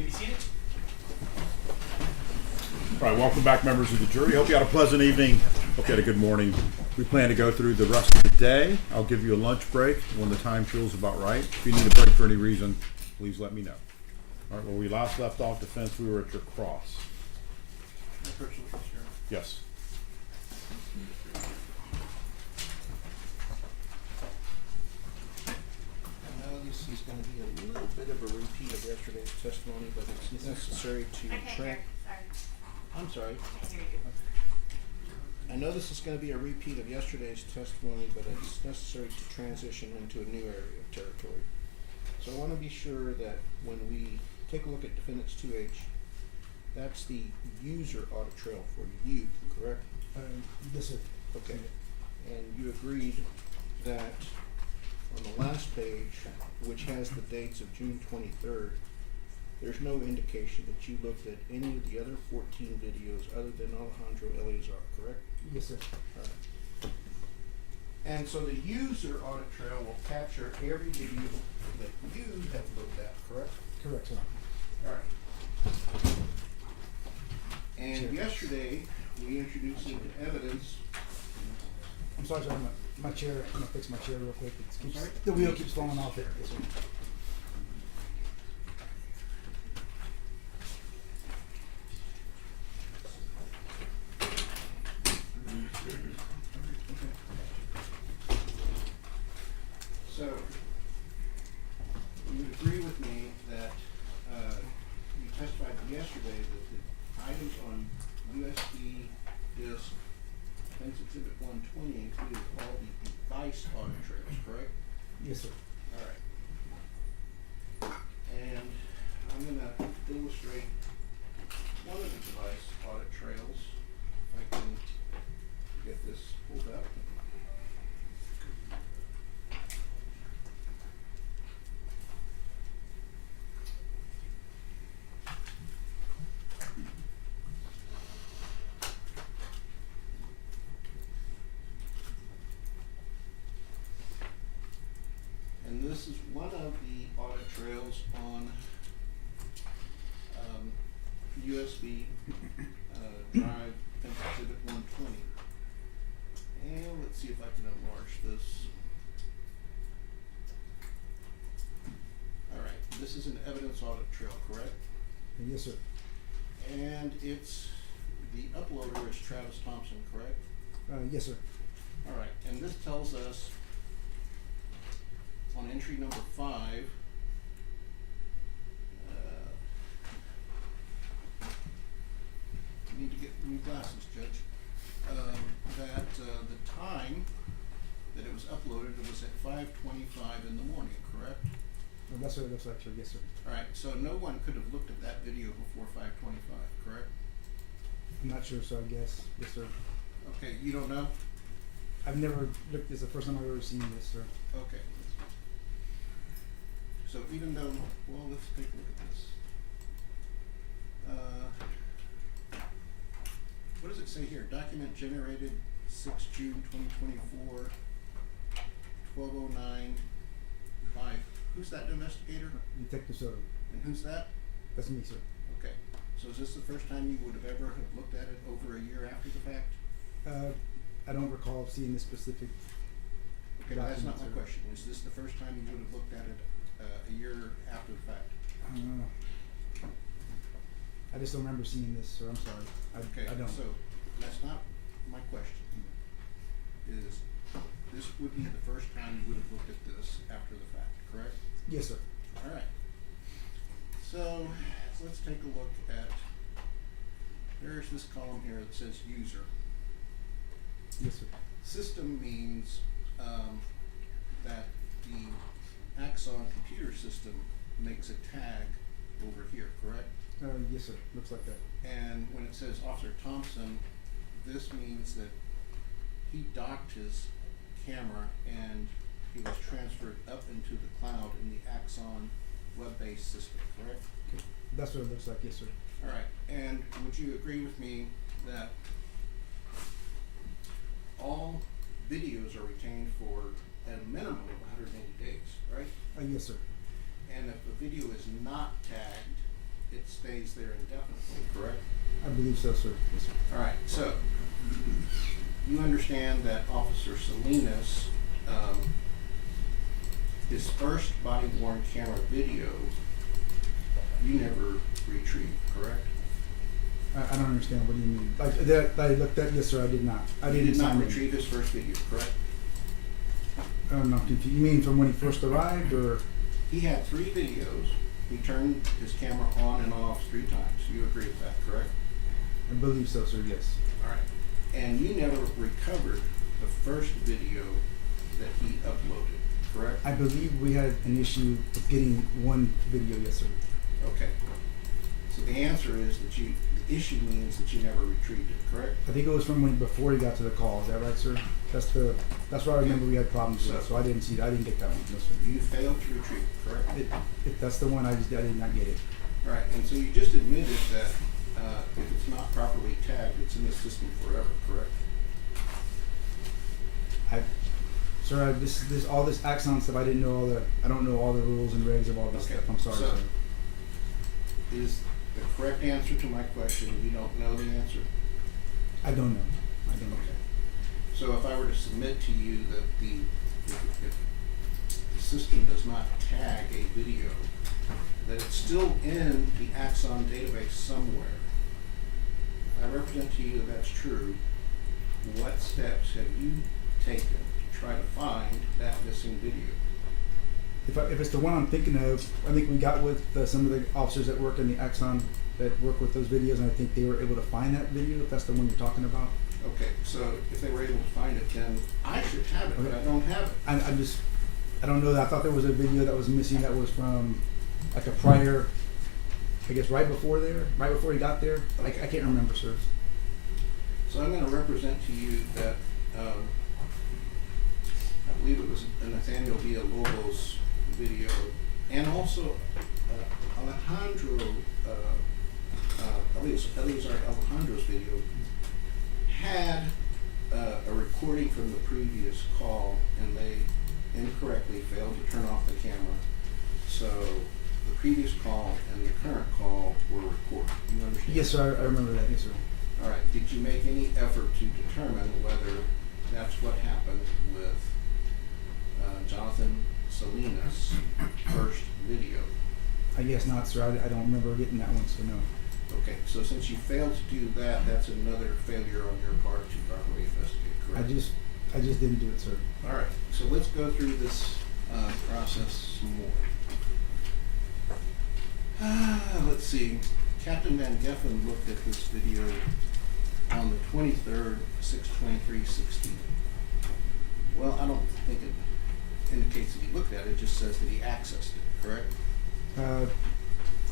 may be seated. All right, welcome back, members of the jury. Hope you had a pleasant evening. Hope you had a good morning. We plan to go through the rest of the day. I'll give you a lunch break when the time feels about right. If you need a break for any reason, please let me know. All right, where we last left off defense, we were at your cross. Yes. I know this is going to be a little bit of a repeat of yesterday's testimony, but it's necessary to I'm sorry. Can't hear you. I know this is going to be a repeat of yesterday's testimony, but it's necessary to transition into a new area of territory. So I want to be sure that when we take a look at Defendants 2H, that's the user audit trail for you, correct? Yes, sir. Okay. And you agreed that on the last page, which has the dates of June 23rd, there's no indication that you looked at any of the other 14 videos other than Alejandro Eleazar, correct? Yes, sir. All right. And so the user audit trail will capture every video that you have looked at, correct? Correct, sir. All right. And yesterday, we introduced into evidence. I'm sorry, sir. My chair. I'm gonna fix my chair real quick. I'm sorry? The wheel keeps falling off it. Yes, sir. So, you would agree with me that you testified yesterday that the items on USB disk Defense Exhibit 120 included all the device audit trails, correct? Yes, sir. All right. And I'm going to illustrate one of the device audit trails. If I can get this pulled up. And this is one of the audit trails on USB drive Exhibit 120. And let's see if I can enlarge this. All right, this is an evidence audit trail, correct? Yes, sir. And it's, the uploader is Travis Thompson, correct? Yes, sir. All right, and this tells us on entry number 5, need to get new glasses, Judge, that the time that it was uploaded, it was at 5:25 in the morning, correct? That's what it looks like, sir. Yes, sir. All right, so no one could have looked at that video before 5:25, correct? I'm not sure, so I guess. Yes, sir. Okay, you don't know? I've never looked. This is the first time I've ever seen this, sir. Okay. So even though, well, let's take a look at this. What does it say here? Document generated 6 June 2024, 12:09 by, who's that investigator? Detective Soto. And who's that? That's me, sir. Okay. So is this the first time you would have ever have looked at it over a year after the fact? I don't recall seeing this specific. Okay, that's not my document, sir. question. Is this the first time you would have looked at it a year after the fact? I just don't remember seeing this, sir. I'm sorry. Okay, I don't. so that's not my question. Is this would be the first time you would have looked at this after the fact, correct? Yes, sir. All right. So let's take a look at, there's this column here that says user. Yes, sir. System means that the Axon computer system makes a tag over here, correct? Yes, sir. Looks like that. And when it says Officer Thompson, this means that he docked his camera and he was transferred up into the cloud in the Axon web-based system, correct? Okay. That's what it looks like. Yes, sir. All right, and would you agree with me that all videos are retained for at a minimum of 180 days, right? Yes, sir. And if the video is not tagged, it believe so, sir. Yes, sir. All right, so you understand that Officer Salinas, his first body worn camera video, you never retrieved, correct? I don't understand. What do you mean? Like that I looked at? Yes, sir. I did not. I You didn't did not sign it. retrieve his first video, correct? I'm not confused. You mean from when he first arrived, or? He had 3 videos. He turned his camera on and off 3 times. You agree with that, correct? I believe so, sir. Yes. All right. And you never recovered the first video that he uploaded, correct? I believe we had an issue with getting one video. Yes, sir. Okay. So the answer is that the issue means that you never retrieved it, correct? I think it was from when before he got to the call. Is that right, sir? That's where I remember we had problems with. So I didn't see. I didn't get that one. No, sir. You failed to retrieve it, correct? If that's the one, I did not get it. All right. And so you just admitted that if it's not properly tagged, it's in the system forever, correct? Sir, all this Axon stuff. I don't know all the rules and regs of all this Okay. stuff. I'm sorry, So, sir. is the correct answer to my question, you don't know the answer? I don't know. I don't know. Okay. So if I were to submit to you that if the system does not tag a video, that it's still in the Axon database somewhere, I represent to you that that's true, what steps have you taken to try to find that missing video? If it's the one I'm thinking of, I think we got with some of the officers that work in the Axon that work with those videos, and I think they were able to find that video. If that's the one you're talking about. Okay, so if they were able to find it, then I should have it, but Okay. I don't have it. I don't know. I thought there was a video that was missing that was from like a prior, I guess right before he got there. I can't remember, sir. So I'm gonna represent to you that, I believe it was a Nathaniel Villalobos video, and also, Alejandro, Alejandro's video had, a recording from the previous call, and they incorrectly failed to turn off the camera. So the previous call and the current call were recorded. You understand? Yes, sir. I remember that. Yes, sir. All right, did you make any effort to determine whether that's what happened with Jonathan Salinas' first video? I guess not, sir. I don't remember getting that one, so no. Okay, so since you failed to do that, that's another failure on your part to properly investigate, correct? I just didn't do it, sir. All right, so let's go through this process some more. Let's see. Captain Van Geffen looked at this video on the 23rd, 6/23/16. Well, I don't think it indicates that he looked at it. It just says that he accessed it, correct?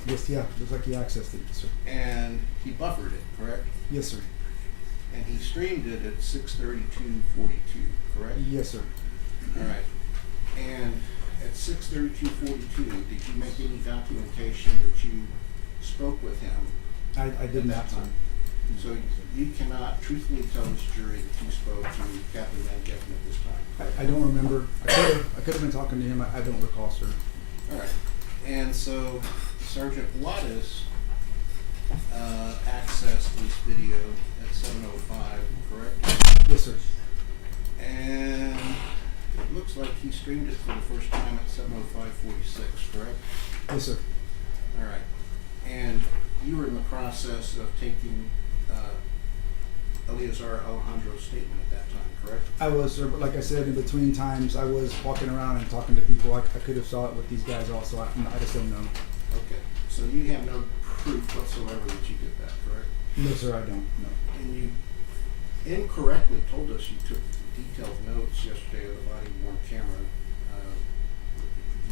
Yes, yeah. Looks like he accessed it, sir. And he buffered it, correct? Yes, sir. And he streamed it at 6:32:42, correct? Yes, sir. All right. And at 6:32:42, did you make any documentation that you spoke with him? I did at not, that sir. time? So you cannot truthfully tell this jury that you spoke to Captain Van Geffen at this time? I don't remember. I could have been talking to him. I don't recall, sir. All right. And so Sergeant Wattis accessed this video at 7:05, correct? Yes, sir. And it looks like he streamed it for the first time at 7:05:46, correct? Yes, sir. All right. And you were in the process of taking Eleazar Alejandro's statement at that time, correct? I was, sir, but like I said, in between times, I was walking around and talking to people. I could have saw it with these guys also. I just don't know. Okay. So you have no proof whatsoever that you did that, correct? No, sir, I don't. No. And you incorrectly told us you took detailed notes yesterday of the body worn camera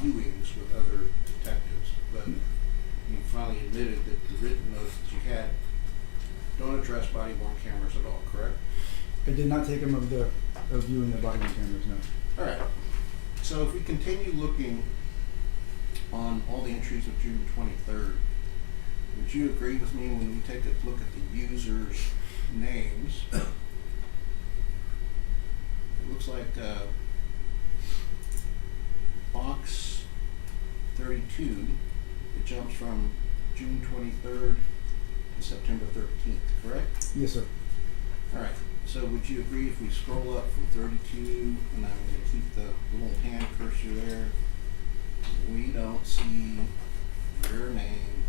viewings with other detectives, but you finally admitted that the written notes that you had don't address body worn cameras at all, correct? I did not take him of viewing the body cameras, no. All right. So if we continue looking on all the entries of June 23rd, would you agree with me when we take a look at the users' names? It looks like box 32, it jumps from June 23rd September 13th, correct? Yes, sir. All right, so would you agree if we scroll up from 32, and I'm gonna keep the little hand cursor there, we don't see your name,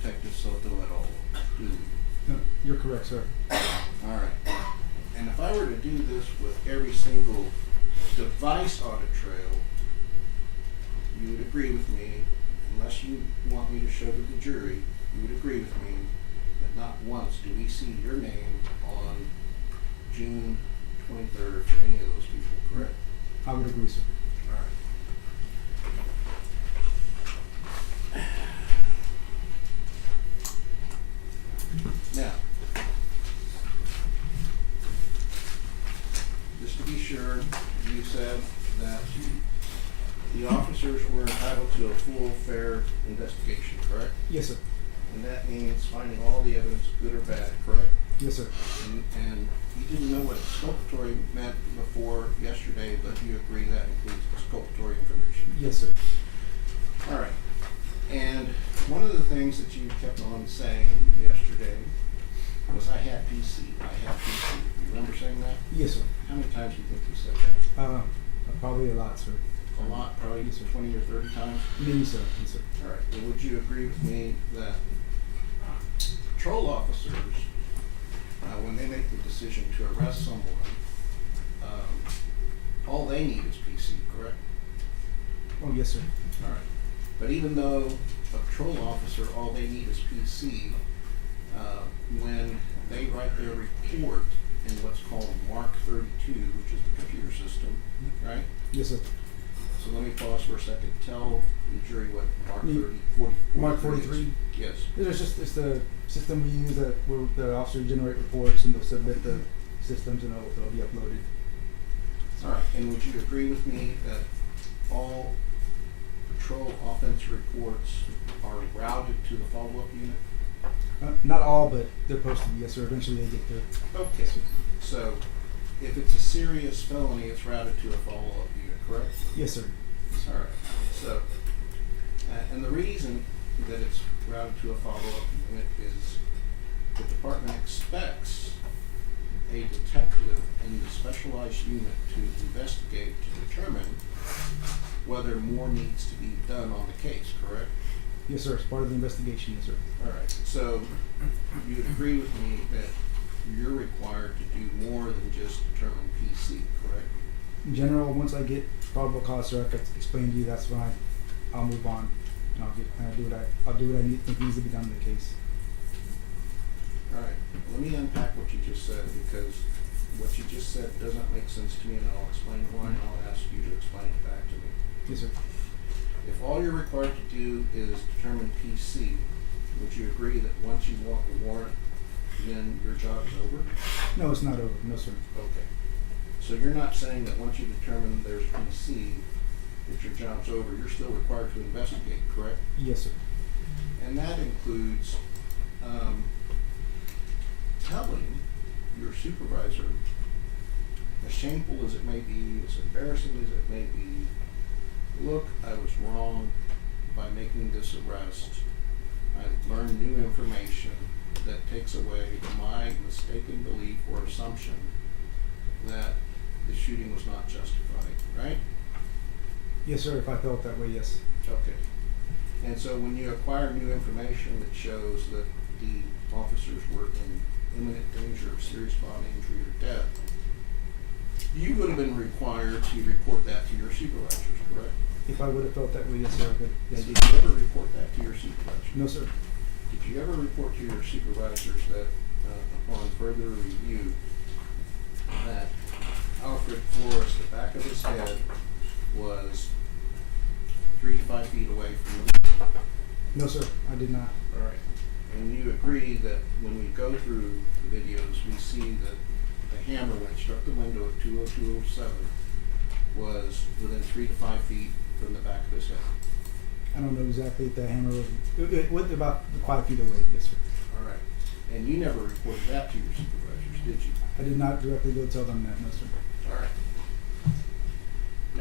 Detective Soto at all, do we? No, you're correct, sir. All right, and if I were to do this with every single device audit trail, you would agree with me, unless you want me to show to the jury, you would agree with me that not once do we see your name on June 23rd for any of those people, correct? I would agree, sir. All right. Now, just to be sure, you said that the officers were entitled to a full, fair investigation, correct? Yes, sir. And that means finding all the evidence, good or bad, correct? Yes, sir. And you didn't know what exculpatory meant before yesterday, but you agree that includes exculpatory information? Yes, sir. All right. And one of the things that you kept on saying yesterday was, I had PC, I had PC. You remember saying that? Yes, sir. How many times do you think you said that? Probably a lot, sir. A lot, probably Yes, sir. 20 or 30 times? Maybe so. Yes, sir. All right, well, would you agree with me that patrol officers, when they make the decision to arrest someone, all they need is PC, correct? Oh, yes, sir. All right. But even though a patrol officer, all they need is PC, when they write their report in what's called Mark 32, which is the computer system, right? Yes, sir. So let me pause for a second. Tell the jury what Mark 40, Mark 43 43. is. Yes. It's the system we use that where the officers generate reports and they'll submit the systems and they'll be uploaded. All right. And would you agree with me that all patrol offense reports are routed to the follow-up unit? Not all, but they're supposed to be. Yes, sir. Eventually they get there. Okay. So if it's a serious felony, it's routed to a follow-up unit, correct? Yes, sir. All right. So, and the reason that it's routed to a follow-up unit is the department expects a detective in the specialized unit to investigate to determine whether more needs to be done on the case, correct? Yes, sir. It's part of the investigation. Yes, sir. All right. So you would agree with me that you're required to do more than just determine PC, correct? In general, once I get probable cause, sir, I could explain to you. That's when I'll move on and I'll do what I think needs to be done in the case. All right. Let me unpack what you just said, because what you just said doesn't make sense to me, and I'll explain why, and I'll ask you to explain it back to me. Yes, sir. If all you're required to do is determine PC, would you agree that once you walk the warrant, then your job is over? No, it's not over. No, sir. Okay. So you're not saying that once you determine there's PC, that your job's over. You're still required to investigate, correct? Yes, sir. And that includes telling your supervisor, as shameful as it may be, as embarrassing as it may be, look, I was wrong by making this arrest. I learned new information that takes away my mistaken belief or assumption that the shooting was not justified, right? Yes, sir. If I felt that way, yes. Okay. And so when you acquire new information that shows that the officers were in imminent danger of serious bodily injury or death, you would have been required to report that to your supervisors, correct? If I would have felt that way, yes, sir, I could. Yes, And sir. did you ever report that to your supervisors? No, sir. Did you ever report to your supervisors that upon further review that Alfred Flores, the back of his head was 3 to 5 feet away from the window? No, sir. I did not. All right. And you agree that when we go through the videos, we see that the hammer, when it struck the window at 20207, was within 3 to 5 feet from the back of his head? I don't know exactly if the hammer was. It was about 5 feet away. Yes, sir. All right. And you never reported that to your supervisors, did you? I did not directly go tell them that. No, sir. All right.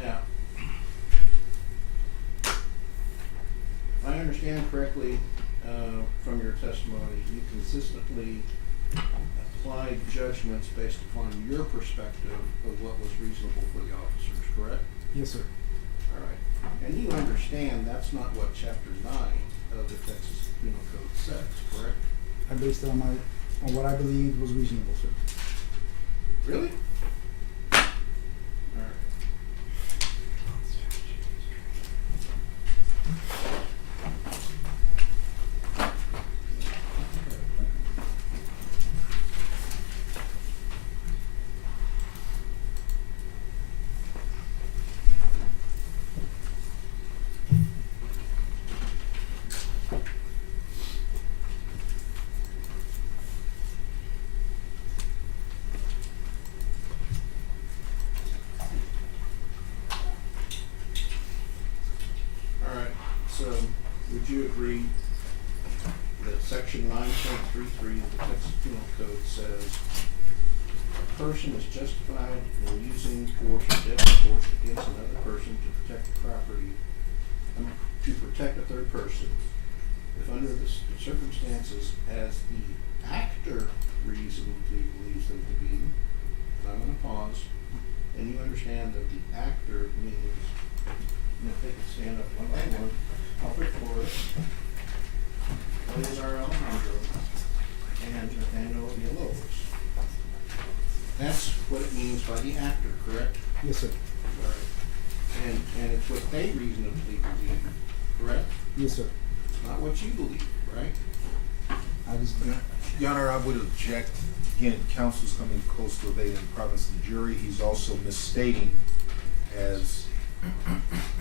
Now, if I understand correctly, from your testimony, you consistently applied judgments based upon your perspective of what was reasonable for the officers, correct? Yes, sir. All right. And you understand that's not what Chapter 9 of the Texas Penal Code says, correct? I based it on what I believed was reasonable, sir. Really? All right. So, would you agree that Section 9.33 of the Texas Penal Code says a person is justified in using force or deadly force against another person to protect the property, to protect a third person, if under the circumstances as the actor reasonably believes them to be, and I'm going to pause, and you understand that the actor means, and if they could stand up one by one, Albert Flores, Eleazar Alejandro, and Nathaniel Villalobos. That's what it means by the actor, correct? Yes, sir. All right. And it's what they reasonably believe, correct? Yes, sir. It's not what you believe, right? I just Your Honor, I would object. Again, counsel's coming close to evading the province of the jury. He's also misstating as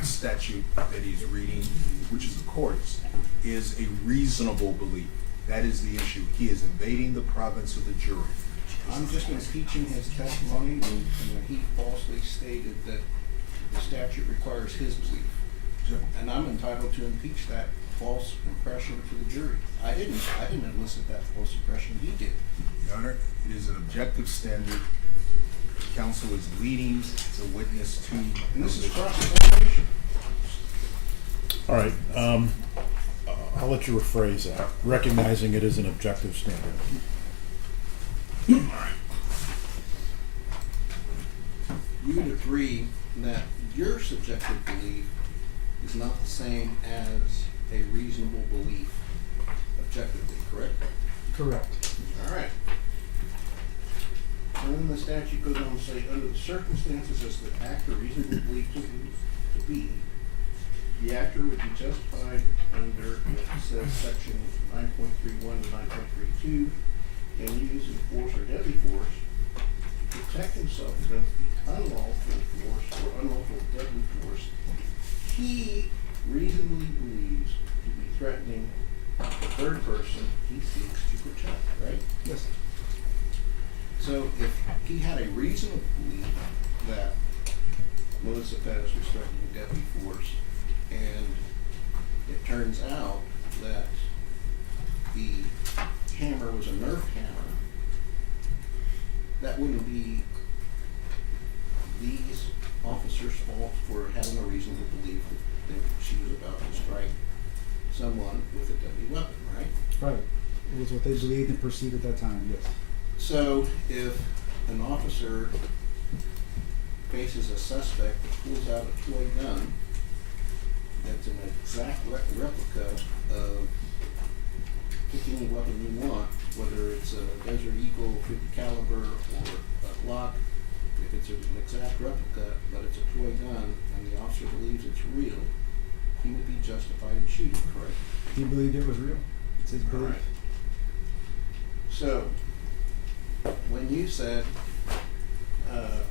statute that he's reading, which is the court's, is a reasonable belief. That is the issue. He is invading the province of the jury. I'm just impeaching his testimony when he falsely stated that the statute requires his belief. And I'm entitled to impeach that false impression to the jury. I didn't elicit that false impression, he did. Your Honor, it is an objective standard. Counsel is leading the witness to. And this is cross-examination. All right, I'll let you rephrase that, recognizing it is an objective standard. You would agree that your subjective belief is not the same as a reasonable belief objectively, correct? correct. All right. And then the statute goes on to say, under the circumstances as the actor reasonably believed to be, the actor would be justified under, it says, section 9.31 to 9.32, can use in force or deadly force to protect himself against the unlawful force or unlawful deadly force he reasonably believes to be threatening the third person he seeks to protect, right? Yes. So if he had a reasonable belief that Melissa Perez was threatening deadly force, and it turns out that the hammer was a Nerf hammer, that wouldn't be these officers' fault for having a reasonable belief that she was about to strike someone with a deadly weapon, right? Right. It was what they believed and perceived at that time, yes. So if an officer faces a suspect that pulls out a toy gun that's an exact replica of pick any weapon you want, whether it's a Desert Eagle 50 caliber or a Glock, if it's an exact replica but it's a toy gun and the officer believes it's real, he would be justified in shooting, correct? He believed it was real. It's his belief. Alright. So, when you said,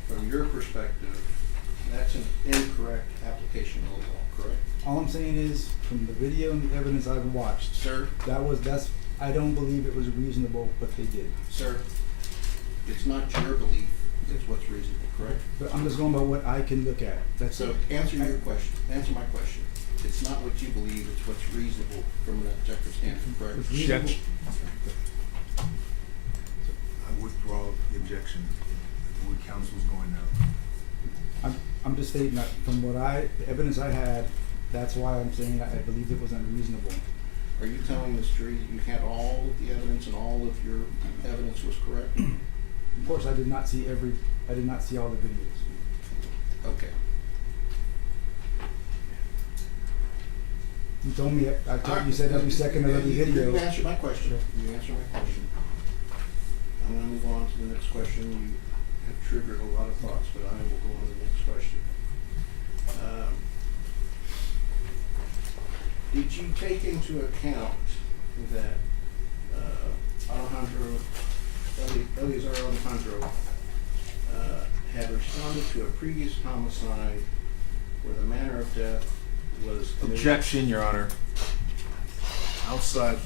from your perspective, that's an incorrect application of the law, correct? All I'm saying is, from the video and the evidence I've watched, Sir, I don't believe it was reasonable, but they did. sir, it's not your belief, it's what's reasonable, correct? But I'm just going by what I can look at. That's So, it. answer my question. It's not what you believe, it's what's reasonable from an objective standard, correct? It's reasonable. I withdraw the objection to what counsel's going now. I'm just stating that from the evidence I had, that's why I'm saying I believed it was unreasonable. Are you telling this jury that you had all of the evidence and all of your evidence was correct? Of course, I did not see all the videos. Okay. You told me, you said every second of every video. You answered my question. You answered my question. I'm gonna move on to the next question. You have triggered a lot of thoughts, but I will go on to the next question. Did you take into account that Eleazar Alejandro had responded to a previous homicide where the manner of death was committed? Objection, Your Honor. Outside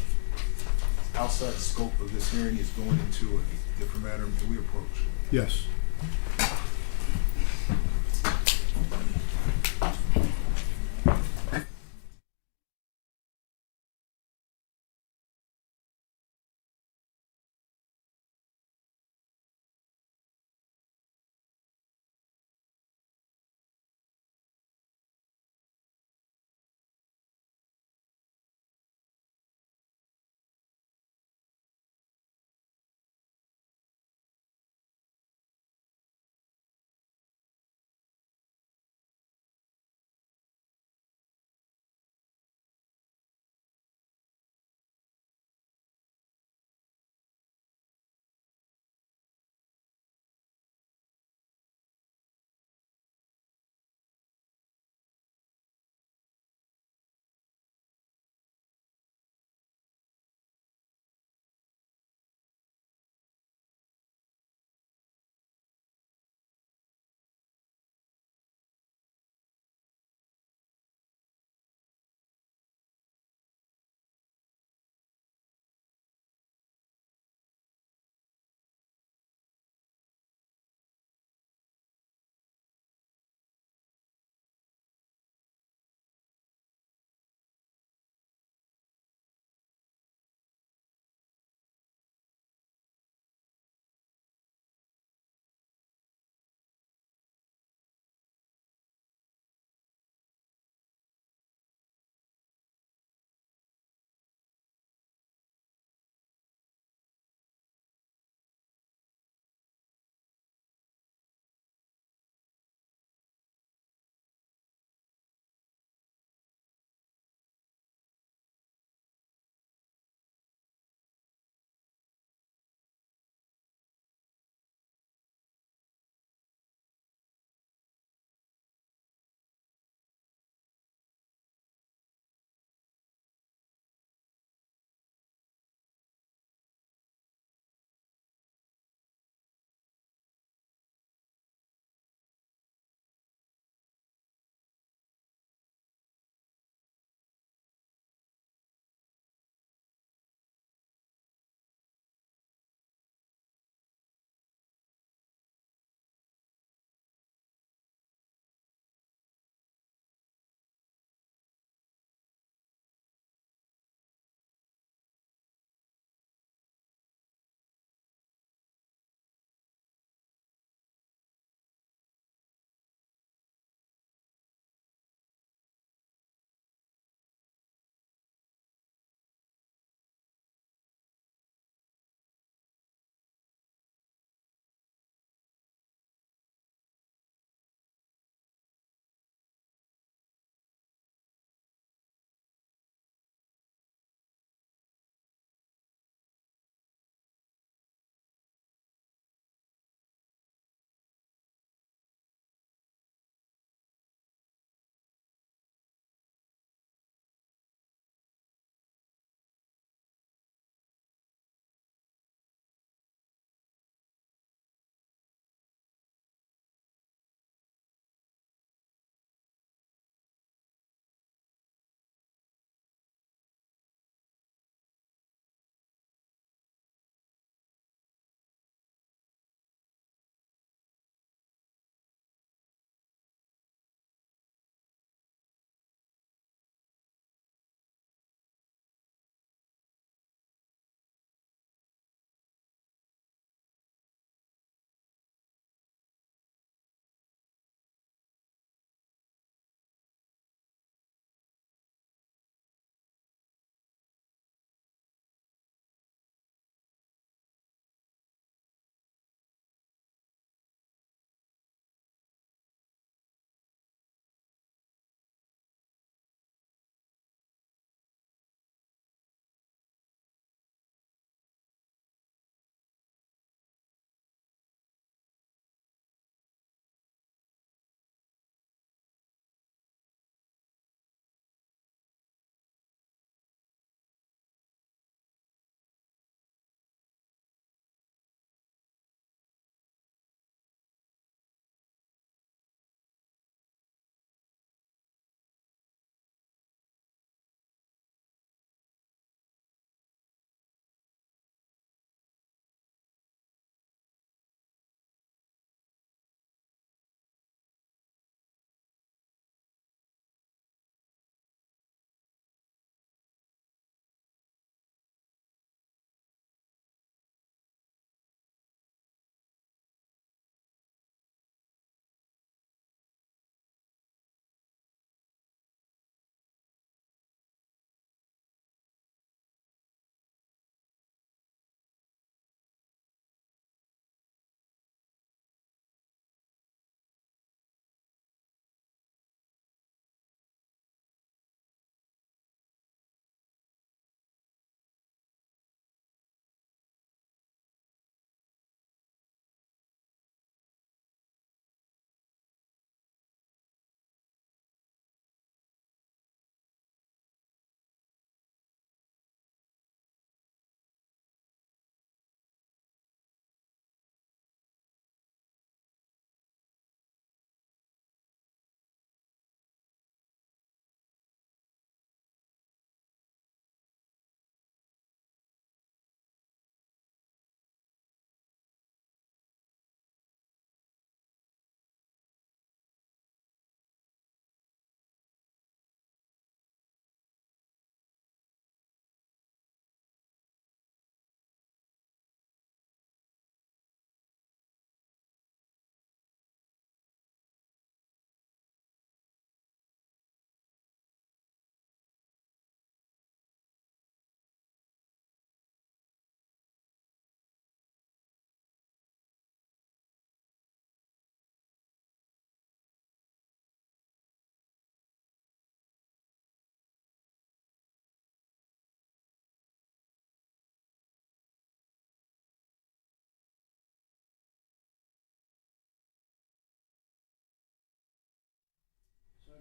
the scope of this hearing is going into a different matter. May we approach? Yes.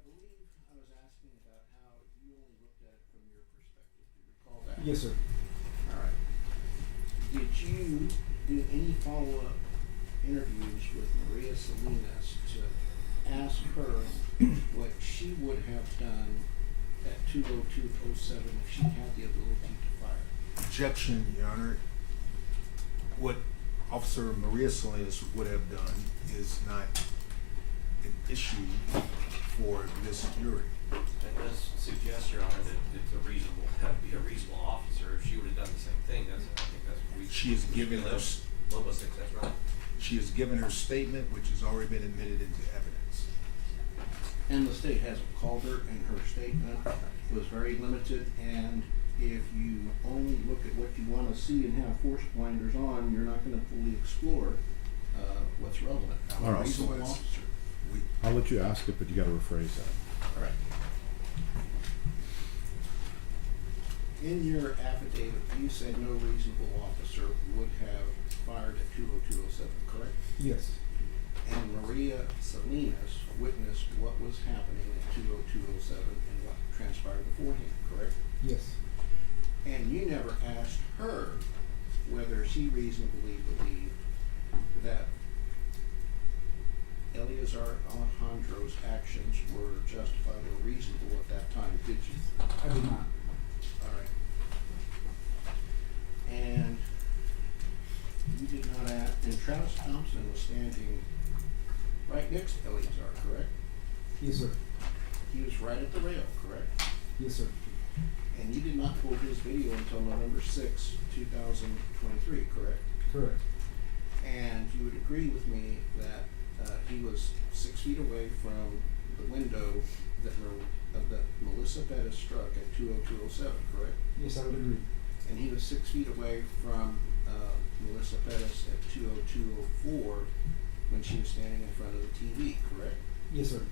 believe I was asking about how you only looked at it from your perspective. Do you recall that? Yes, sir. All right. Did you do any follow-up interviews with Maria Salinas to ask her what she would have done at 20207 if she had the ability to fire? Objection, Your Honor. What Officer Maria Salinas would have done is not an issue for this jury. That does suggest, Your Honor, that it's a reasonable, that'd be a reasonable officer if she would have done the same thing. That's, I think that's what we. She has given we her, ballistics, that's right. she has given her statement, which has already been admitted into evidence. And the state hasn't called her, and her statement was very limited, and if you only look at what you want to see and have force blinders on, you're not going to fully explore what's relevant. All right. Reasonable officer. I'll let you ask it, but you gotta rephrase that. All right. In your affidavit, you said no reasonable officer would have fired at 20207, correct? Yes. And Maria Salinas witnessed what was happening at 20207 and what transpired beforehand, correct? Yes. And you never asked her whether she reasonably believed that Eleazar Alejandro's actions were justified or reasonable at that time, did you? I did not. All right. And you did not ask, and Travis Thompson was standing right next to Eleazar, correct? Yes, sir. He was right at the rail, correct? Yes, sir. And you did not pull his video until November 6, 2023, correct? Correct. And you would agree with me that he was 6 feet away from the window that Melissa Perez struck at 20207, correct? Yes, I would agree. And he was 6 feet away from Melissa Perez at 20204 when she was standing in front of the TV, correct? Yes, sir.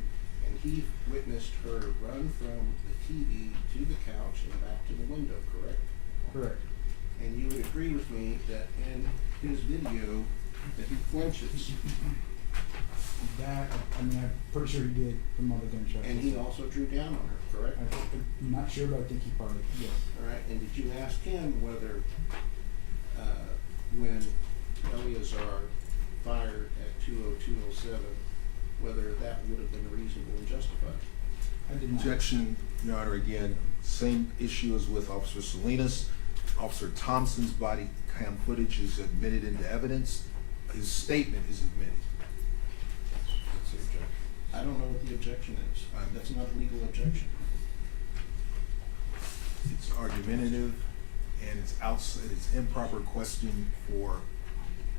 And he witnessed her run from the TV to the couch and back to the window, correct? Correct. And you would agree with me that in his video that he flinches, That, I mean, I'm pretty sure he did from all the gunshots. and he also drew down on her, correct? I'm not sure, but I think he probably, yes. All right, and did you ask him whether, when Eleazar fired at 20207, whether that would have been reasonable and justified? I did not. Objection, Your Honor, again, same issue as with Officer Salinas. Officer Thompson's body cam footage is admitted into evidence. His statement is admitted. That's the objection. I don't know what the objection is. That's not a legal objection. It's argumentative, and it's improper question for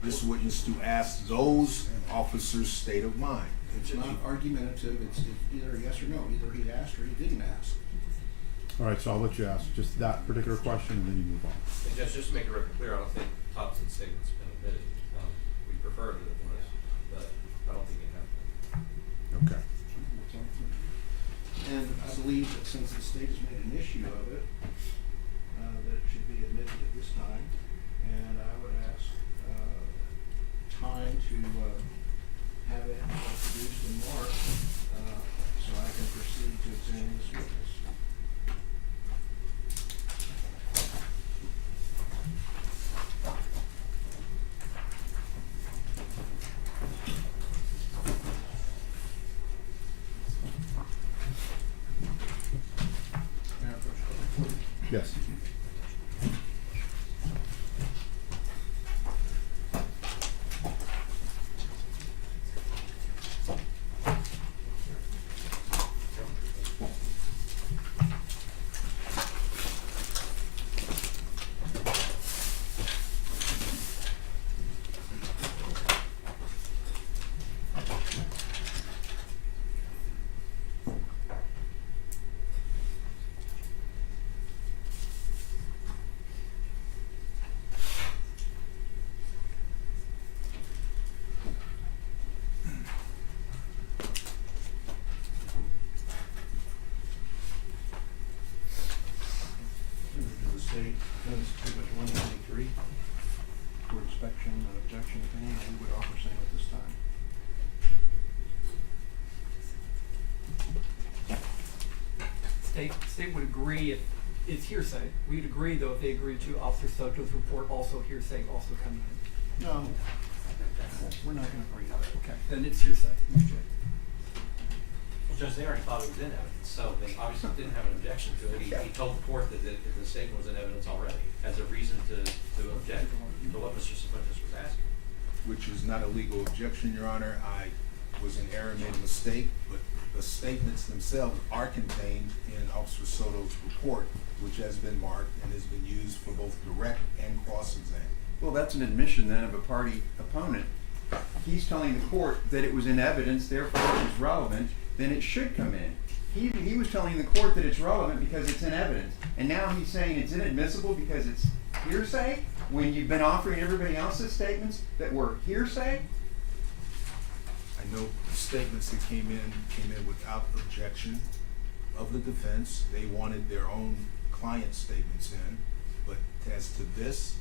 this witness to ask those officers' state of mind. It's not argumentative, it's either yes or no. Either he asked or he didn't ask. All right, so I'll let you ask just that particular question and then you move on. And just to make the record clear, I don't think Thompson's statement's been admitted. We prefer that it was, but I don't think it has been. Okay. And I believe that since the state has made an issue of it, that it should be admitted at this time. And I would ask time to have it produced and marked so I can proceed to examine this witness. May I approach the court? Yes. The state does Exhibit 193 for inspection and objection opinion, and we would offer same at this time. state would agree if it's hearsay. We'd agree though if they agreed to Officer Soto's report also hearsay also coming in. No, we're not gonna agree to that. Okay, then it's hearsay. Well, Judge, they already thought it was in evidence, so they obviously didn't have an objection to it. He told the court that the statement was in evidence already as a reason to object to what Mr. Cifuentes was asking. Which is not a legal objection, Your Honor. I was in error, made a mistake, but the statements themselves are contained in Officer Soto's report, which has been marked and has been used for both direct and cross-exam. Well, that's an admission then of a party opponent. He's telling the court that it was in evidence, therefore it was relevant, then it should come in. He was telling the court that it's relevant because it's in evidence. And now he's saying it's inadmissible because it's hearsay when you've been offering everybody else's statements that were hearsay? I know the statements that came in without objection of the defense. They wanted their own client statements in, but as to this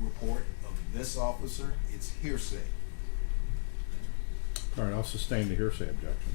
report of this officer, it's hearsay. All right, I'll sustain the hearsay objection.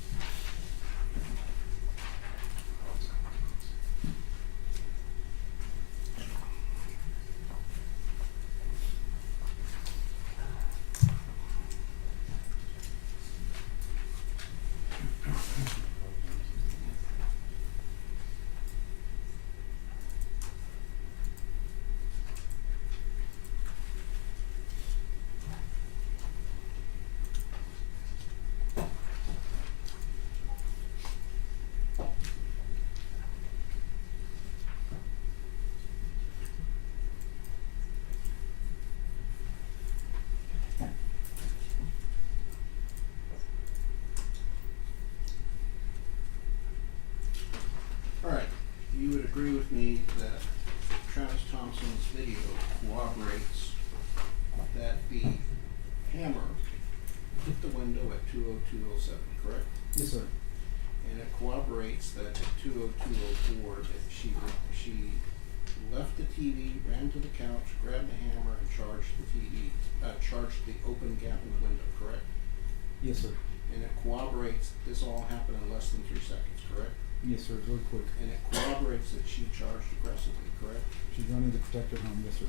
Alright, you would agree with me that Travis Thompson's video corroborates that the hammer hit the window at 2:02:07, correct? Yes, sir. And it corroborates that at 2:02:04 that she left the TV, ran to the couch, grabbed the hammer and charged the TV, charged the open gap in the window, correct? Yes, sir. And it corroborates this all happened in less than 3 seconds, correct? Yes, sir. Real quick. And it corroborates that she charged aggressively, correct? She's running to protect her home. Yes, sir.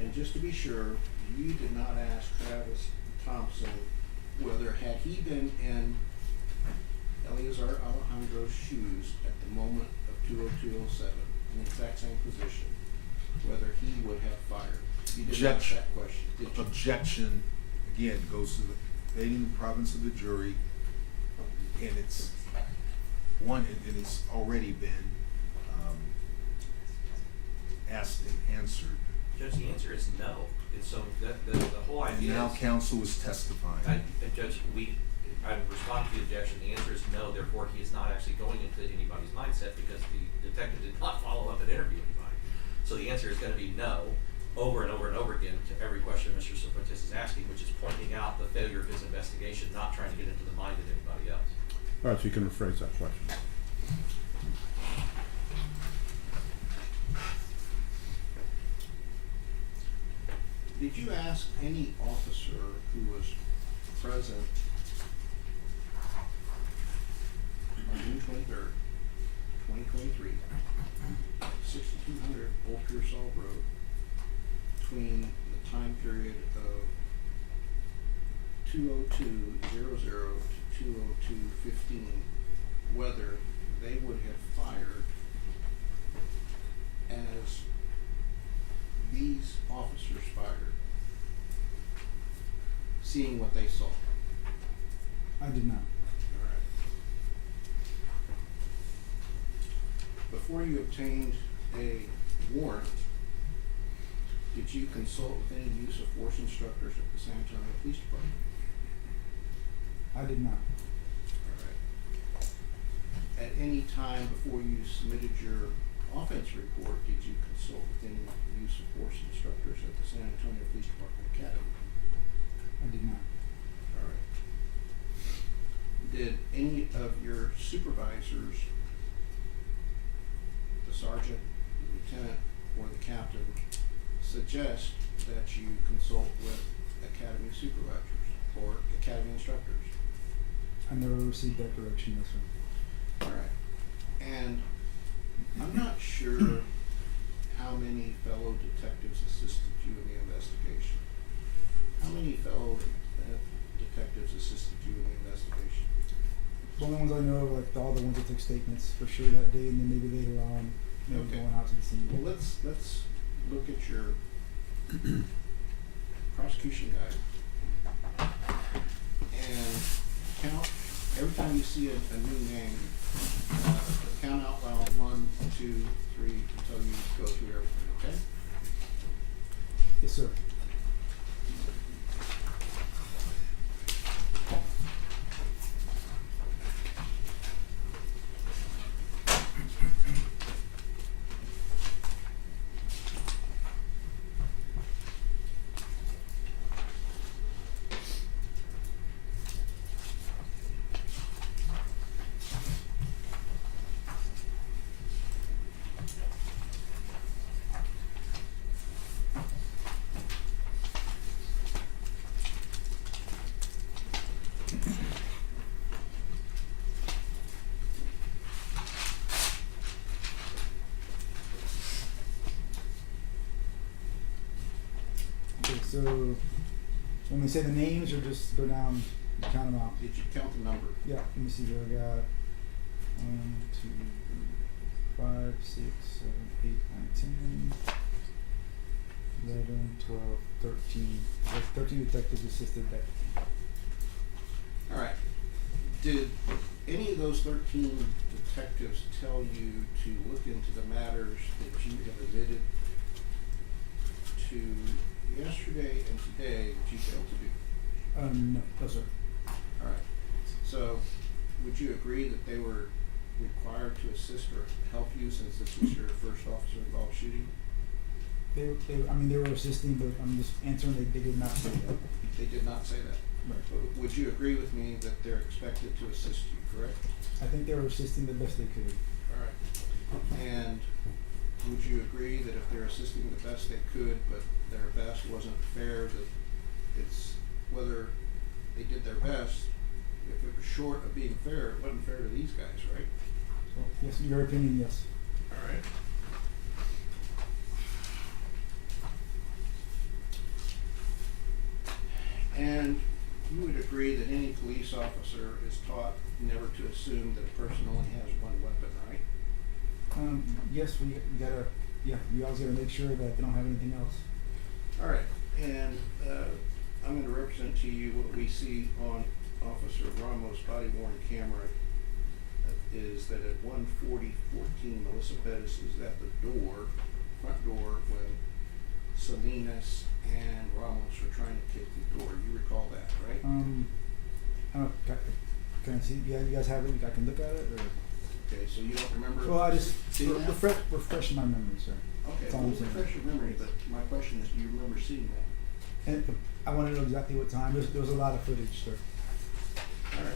And just to be sure, you did not ask Travis Thompson whether had he been in Eleazar Alejandro's shoes at the moment of 2:02:07, in the exact same position, whether he would have fired. You didn't ask Objection. that question, did you? Objection, again, goes to the invading the province of the jury, and it's and it's already been, asked and answered. Judge, the answer is no. It's so, the whole idea Now is. counsel is testifying. Judge, I respond to the objection, the answer is no, therefore he is not actually going into anybody's mindset because the detective did not follow up and interview anybody. So the answer is gonna be no, over and over and over again to every question Mr. Cifuentes is asking, which is pointing out the failure of his investigation, not trying to get into the mind of anybody else. All right, so you can rephrase that question. Did you ask any officer who was present on June 23rd, 2023, at 6200 Old Pearsall Road, between the time period of 2:02:00 to 2:02:15, whether they would have fired as these officers fired, seeing what they saw? I did not. Alright. Before you obtained a warrant, did you consult with any use of force instructors at the San Antonio Police Department? I did not. Alright. At any time before you submitted your offense report, did you consult with any use of force instructors at the San Antonio Police Department Academy? I did not. Alright. Did any of your supervisors, the sergeant, the lieutenant, or the captain, suggest that you consult with academy supervisors or academy instructors? I never received that direction, yes, sir. Alright, and I'm not sure how many fellow detectives assisted you in the investigation. How many fellow detectives assisted you in the investigation? The only ones I know are like all the ones that took statements for sure that day, and then maybe later on, maybe Okay. going out to the scene. Well, let's look at your prosecution guide and count, every time you see a new name, count out loud 1, 2, 3 until you go through everything, okay? Yes, sir. Okay, so when we say the names, or just go down and count them out? Did you count the number? Yeah, let me see here. I got 1, 2, 5, 6, 7, 8, 9, 10, 11, 12, 13. There's 13 detectives assisted that. Alright, did any of those 13 detectives tell you to look into the matters that you have admitted to yesterday and today that you failed to do? No, sir. Alright, so would you agree that they were required to assist or help you since this was your first officer involved shooting? They were assisting, but I'm just answering. They did not say that. They did not say that. Right. But would you agree with me that they're expected to assist you, correct? I think they were assisting the best they could. Alright, and would you agree that if they're assisting the best they could, but their best wasn't fair, that it's whether they did their best, if it was short of being fair, it wasn't fair to these guys, right? So, yes, in your opinion, yes. Alright. And you would agree that any police officer is taught never to assume that a person only has one weapon, right? Yes, we gotta. Yeah, we always gotta make sure that they don't have anything else. Alright, and I'm gonna represent to you what we see on Officer Ramos' body worn camera is that at 1:40:14, Melissa Perez is at the door, front door, when Salinas and Ramos were trying to kick the door. You recall that, right? I don't. Can I see? Yeah, you guys have it. I can look at it, or. Okay, so you don't remember Well, I just seeing that? refresh my memory, sir. Okay, That's all well, I'm saying. refresh your memory, but my question is, do you remember seeing that? And I want to know exactly what time. There was a lot of footage, sir. Alright.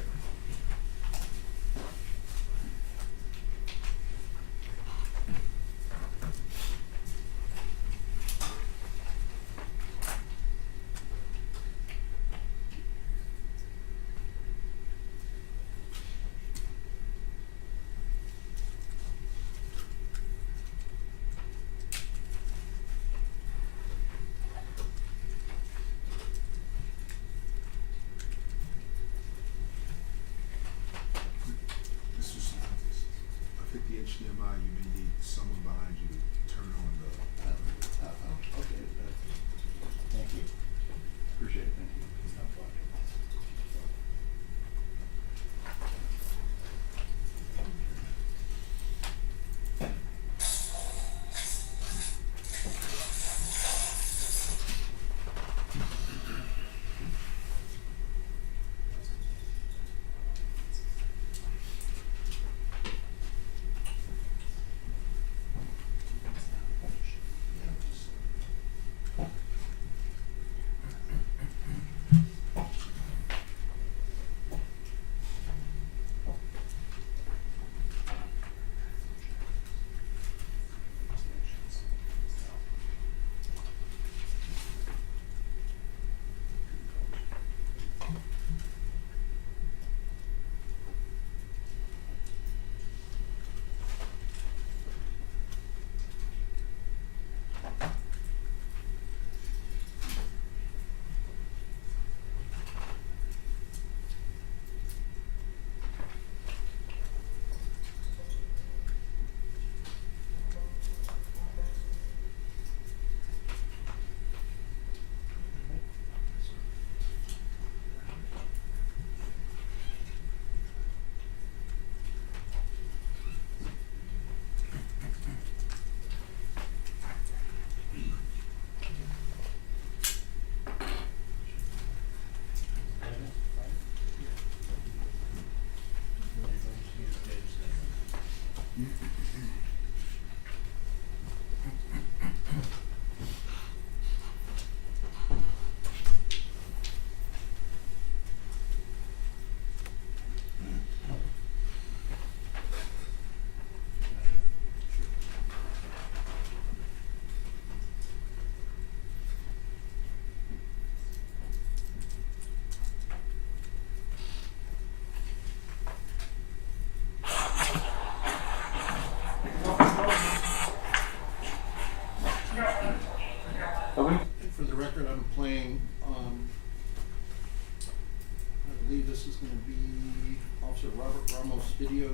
Officer Robert Ramos' video.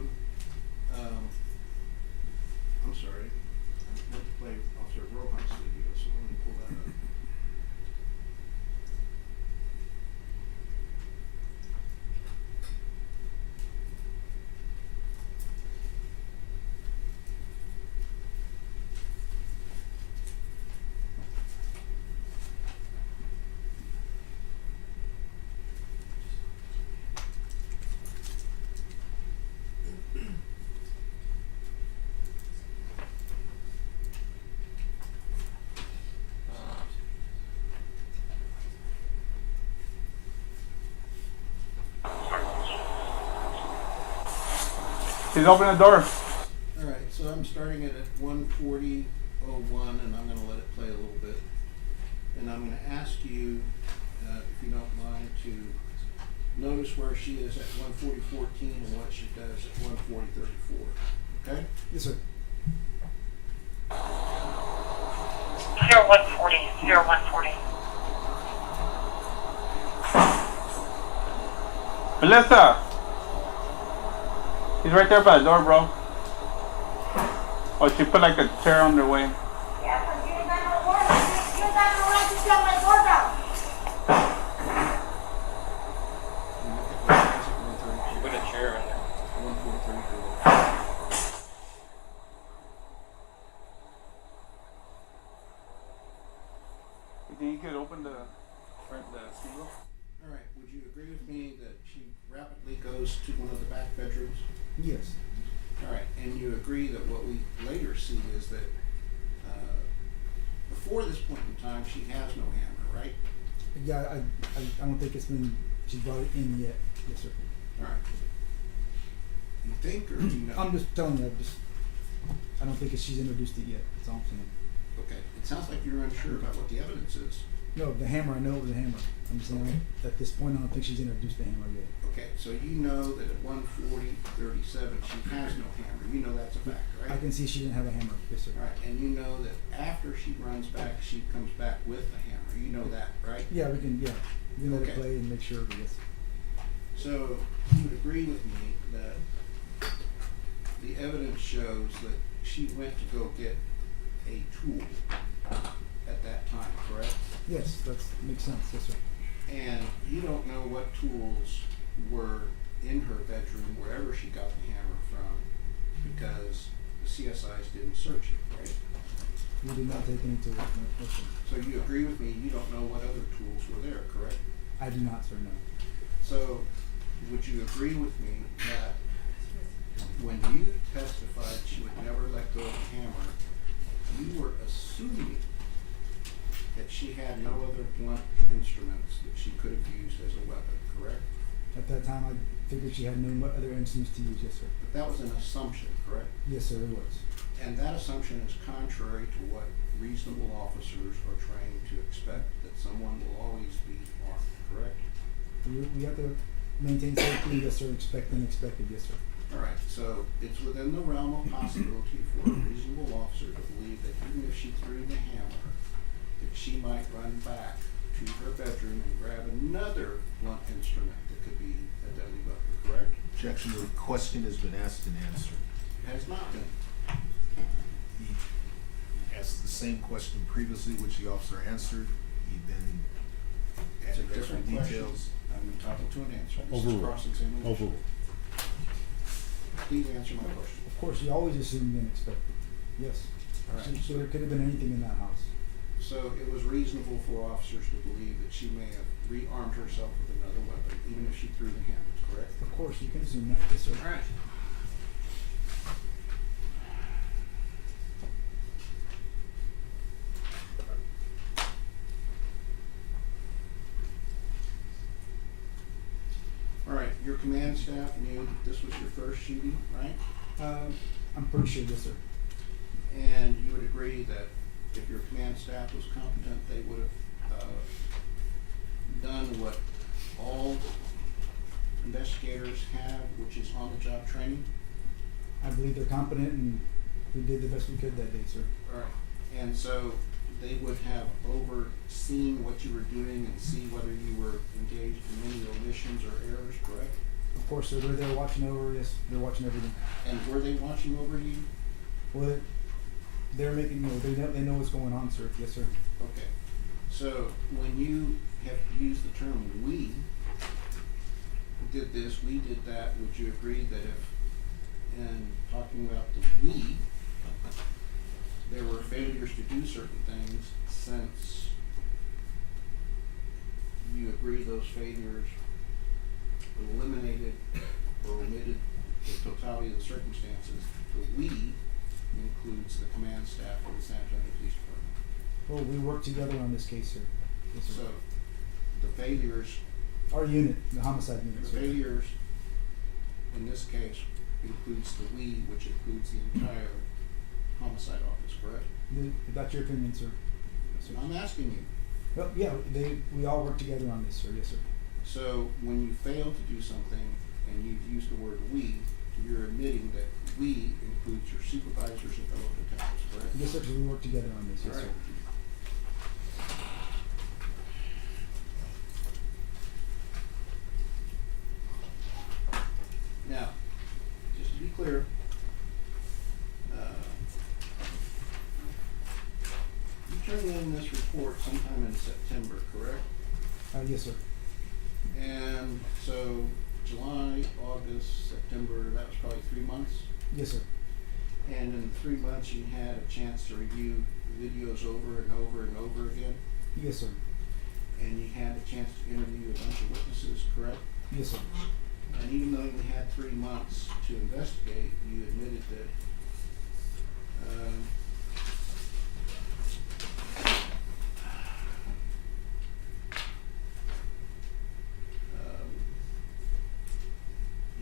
I'm sorry, I meant to play Officer Rojas' video, so let me pull that up. Please open the door. All right, so I'm starting it at 1:40:01, and I'm gonna let it play a little bit. And I'm gonna ask you, if you don't mind, to notice where she is at 1:40:14 and what she does at 1:40:34, okay? Yes, sir. 0140, 0140. Melissa! He's right there by the door, bro. Oh, she put like a chair on their way. Yeah, but you got no word. You got no right to shut my door down. You Put a chair in there. 1:40:34. You think you could open the single? All right, would you agree with me that she rapidly goes to one of the back bedrooms? Yes. All right, and you agree that what we later see is that, before this point in time, she has no hammer, right? Yeah, I don't think she brought it in yet. Yes, sir. All right. You think, or do you know? I'm just telling you, I don't think she's introduced it yet. That's all I'm saying. Okay, it sounds like you're unsure about what the evidence is. No, the hammer, I know it was a hammer. I'm just saying, at this point, I don't think she's introduced the hammer yet. Okay, so you know that at 1:40:37, she has no hammer. You know that's a fact, right? I can see she didn't have a hammer. Yes, sir. All right, and you know that after she runs back, she comes back with the hammer. You know that, right? Yeah, we can let Okay. it play and make sure, but yes. So you would agree with me that the evidence shows that she went to go get a tool at that time, correct? Yes, that makes sense. Yes, sir. And you don't know what tools were in her bedroom, wherever she got the hammer from, because the CSIs didn't search it, right? We did not take any tools. No, yes, sir. So you agree with me, you don't know what other tools were there, correct? I do not, sir. No. So would you agree with me that when you testified she would never let go of the hammer, you were assuming that she had no other blunt instruments that she could have used as a weapon, correct? At that time, I figured she had no other instruments to use. Yes, sir. But that was an assumption, correct? Yes, sir. It was. And that assumption is contrary to what reasonable officers are trained to expect, that someone will always be armed, correct? We have to maintain safety. Yes, sir. Expect the unexpected. Yes, sir. All right, so it's within the realm of possibility for a reasonable officer to believe that even if she threw the hammer, that she might run back to her bedroom and grab another blunt instrument that could be a deadly weapon, correct? Objection, the question has been asked and answered. It has not been. He asked the same question previously, which the officer answered. He then It's a added extra different question. details. I'm entitled to an answer. This is Overruled. cross-examination. Overruled. Please answer my question. Of course, you always assume the unexpected. Yes. All right. So there could have been anything in that house. So it was reasonable for officers to believe that she may have rearmed herself with another weapon, even if she threw the hammer, correct? Of course, you can assume that. Yes, sir. All right. All right, your command staff knew that this was your first shooting, right? I'm pretty sure. Yes, sir. And you would agree that if your command staff was competent, they would have done what all investigators have, which is on-the-job training? I believe they're competent, and we did the best we could that day, sir. All right. And so they would have overseen what you were doing and see whether you were engaged in any omissions or errors, correct? Of course, sir, they're there watching over, yes, they're watching everything. And were they watching over you? Well, they're making, they know what's going on, sir, yes, sir. Okay. So when you have used the term "we" did this, we did that, would you agree that if, in talking about the "we," there were failures to do certain things, since you agree those failures eliminated or omitted the totality of the circumstances, the "we" includes the command staff of the San Antonio Police Department. Well, we work together on this case, sir. Yes, sir. So, the failures, Our unit, the homicide unit, the sir. failures in this case includes the "we," which includes the entire homicide office, correct? If that's your opinion, sir. Yes, sir. I'm asking you. Well, yeah, we all work together on this, sir, yes, sir. So, when you fail to do something and you've used the word "we," you're admitting that "we" includes your supervisors and fellow detectives, correct? Yes, sir, 'cause we work together on this, yes, sir. Alright. Now, just to be clear, you turned in this report sometime in September, correct? Yes, sir. And so July, August, September, that was probably 3 months. Yes, sir. And in 3 months, you had a chance to review videos over and over and over again. Yes, sir. And you had a chance to interview a bunch of witnesses, correct? Yes, sir. And even though you had 3 months to investigate, you admitted that,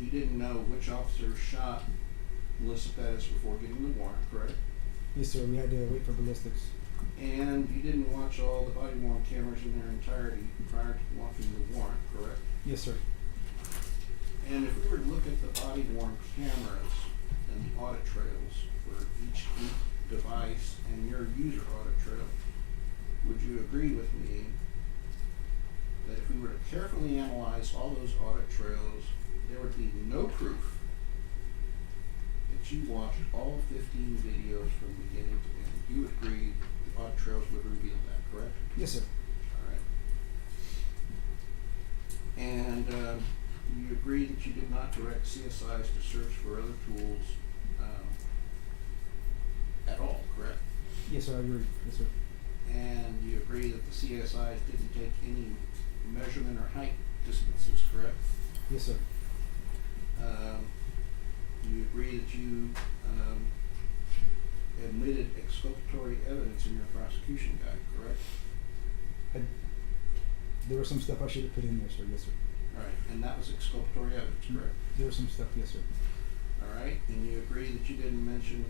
you didn't know which officer shot Melissa Perez before getting the warrant, correct? Yes, sir, we had to wait for ballistics. And you didn't watch all the body worn cameras in their entirety prior to walking the warrant, correct? Yes, sir. And if we were to look at the body worn cameras and the audit trails for each device and your user audit trail, would you agree with me that if we were to carefully analyze all those audit trails, there would be no proof that you watched all 15 videos from beginning to end? You would agree the audit trails would reveal that, correct? Yes, sir. Alright. And, you agree that you did not direct CSIs to search for other tools, at all, correct? Yes, sir, I agree. Yes, sir. And you agree that the CSIs didn't take any measurement or height distances, correct? Yes, sir. You agree that you, admitted exculpatory evidence in your prosecution guide, correct? There was some stuff I should have put in there, sir. Yes, sir. Alright, and that was exculpatory evidence, correct? There was some stuff, yes, sir. Alright, and you agree that you didn't mention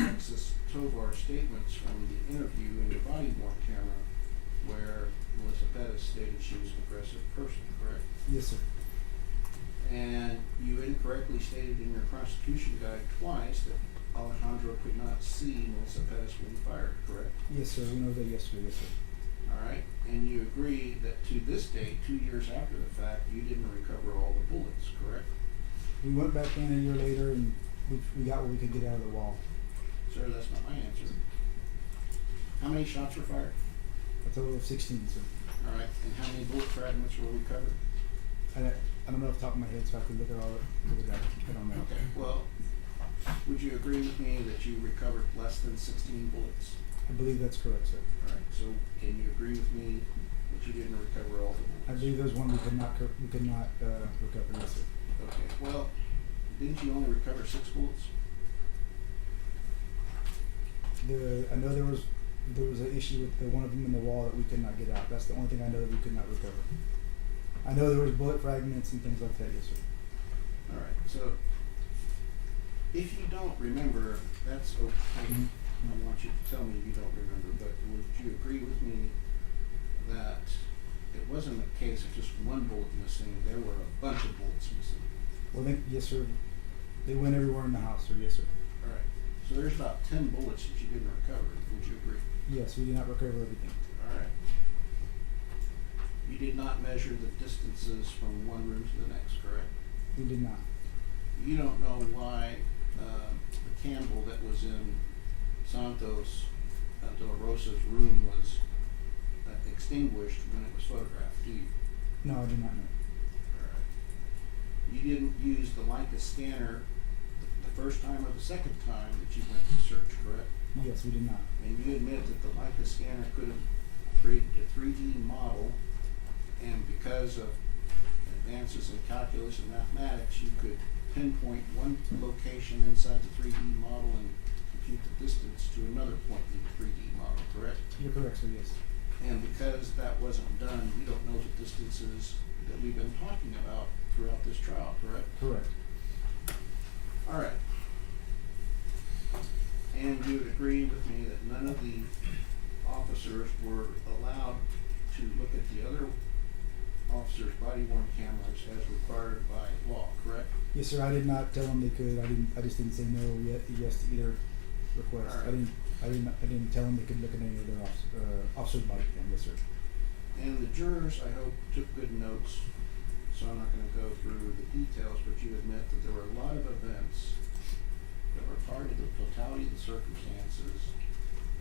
Alexis Tovar statements from the interview in your body worn camera where Melissa Perez stated she was an aggressive person, correct? Yes, sir. And you incorrectly stated in your prosecution guide twice that Alejandro could not see Melissa Perez when he fired, correct? Yes, sir, we know that yesterday, yes, sir. Alright, and you agree that to this day, 2 years after the fact, you didn't recover all the bullets, correct? We went back in a year later and we got what we could get out of the wall. Sir, that's not my answer. How many shots were fired? A total of 16, sir. Alright, and how many bullet fragments were recovered? I don't know off the top of my head, so I have to look at all it. I don't know. Okay, well, would you agree with me that you recovered less than 16 bullets? I believe that's correct, sir. Alright, so can you agree with me that you didn't recover all the bullets? I believe there's one we could not recover, yes, sir. Okay, well, didn't you only recover 6 bullets? I know there was an issue with one of them in the wall that we could not get out. That's the only thing I know that we could not recover. I know there was bullet fragments and things like that, yes, sir. Alright, so if you don't remember, that's okay. Mhm. I want you to tell me you don't remember, but would you agree with me that it wasn't a case of just one bullet missing, there were a bunch of bullets missing? Well, yes, sir. They went everywhere in the house, sir. Yes, sir. Alright, so there's about 10 bullets that you didn't recover, would you agree? Yes, we did not recover everything. Alright. You did not measure the distances from one room to the next, correct? We did not. You don't know why, the candle that was in Santos De La Rosa's room was extinguished when it was photographed, do you? No, I do not know. Alright. You didn't use the Leica scanner the first time or the second time that you went to search, correct? Yes, we did not. And you admit that the Leica scanner could have created a 3D model, and because of advances in calculus and mathematics, you could pinpoint one location inside the 3D model and compute the distance to another point in the 3D model, correct? You're correct, sir, yes. And because that wasn't done, we don't know the distances that we've been talking about throughout this trial, correct? Correct. Alright. And you would agree with me that none of the officers were allowed to look at the other officers' body worn cameras as required by law, correct? Yes, sir, I did not tell them they could. I just didn't say no or yes to either request. Alright. I didn't tell them they could look at any of their officer's body cam, yes, sir. And the jurors, I hope, took good notes, so I'm not gonna go through the details, but you admit that there were a lot of events that were part of the totality of the circumstances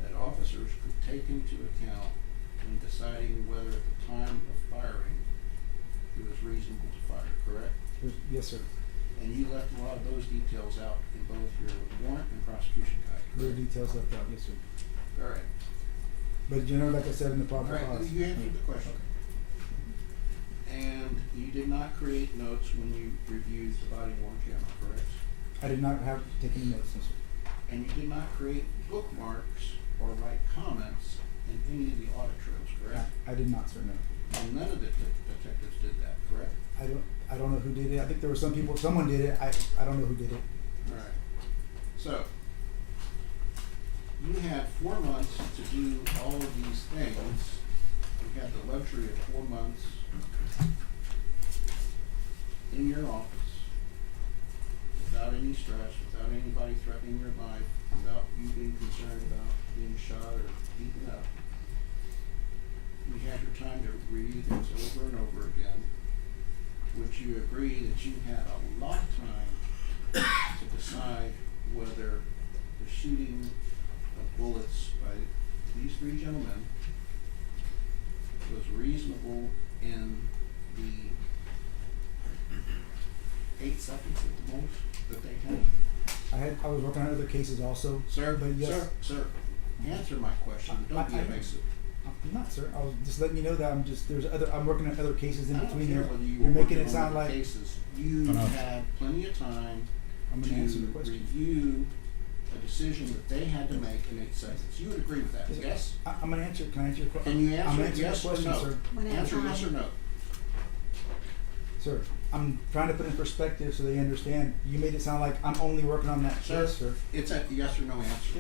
that officers could take into account when deciding whether at the time of firing it was reasonable to fire, correct? Yes, sir. And you left a lot of those details out in both your warrant and prosecution guide, There are correct? details left out, yes, sir. Alright, But you know, like I said in the probable alright, cause. you answered the question. And you did not create notes when you reviewed the body worn camera, correct? I did not have taken any notes, no, sir. And you did not create bookmarks or write comments in any of the audit trails, correct? I did not, sir, no. And none of the detectives did that, correct? I don't know who did it. I think there were someone did it. I don't know who did it. Alright, so, you had 4 months to do all of these things. You had the luxury of 4 months in your office, without any stress, without anybody threatening your life, without you being concerned about being shot or beaten up. You had your time to review things over and over again. Would you agree that you had a lot of time to decide whether the shooting of bullets by these 3 gentlemen was reasonable in the 8 seconds at the most that they had? I was working on other cases also. Sir, but yes, sir, answer my question, don't be I- evasive. I'm not, sir. I was just letting you know that I'm working on other cases in I don't between care there. whether you You're were making working it sound on like cases. You Enough. had plenty of time I'm gonna answer your to question. review a decision that they had to make in 8 seconds. You would agree with that, yes? I'm gonna answer. Can I answer your question? Can you I'm answer gonna answer yes your or question, no? sir. One at a Answer yes or time. no. Sir, I'm trying to put in perspective so they understand. You made it sound like I'm only working on that Sir, case, sir. it's a yes or no answer.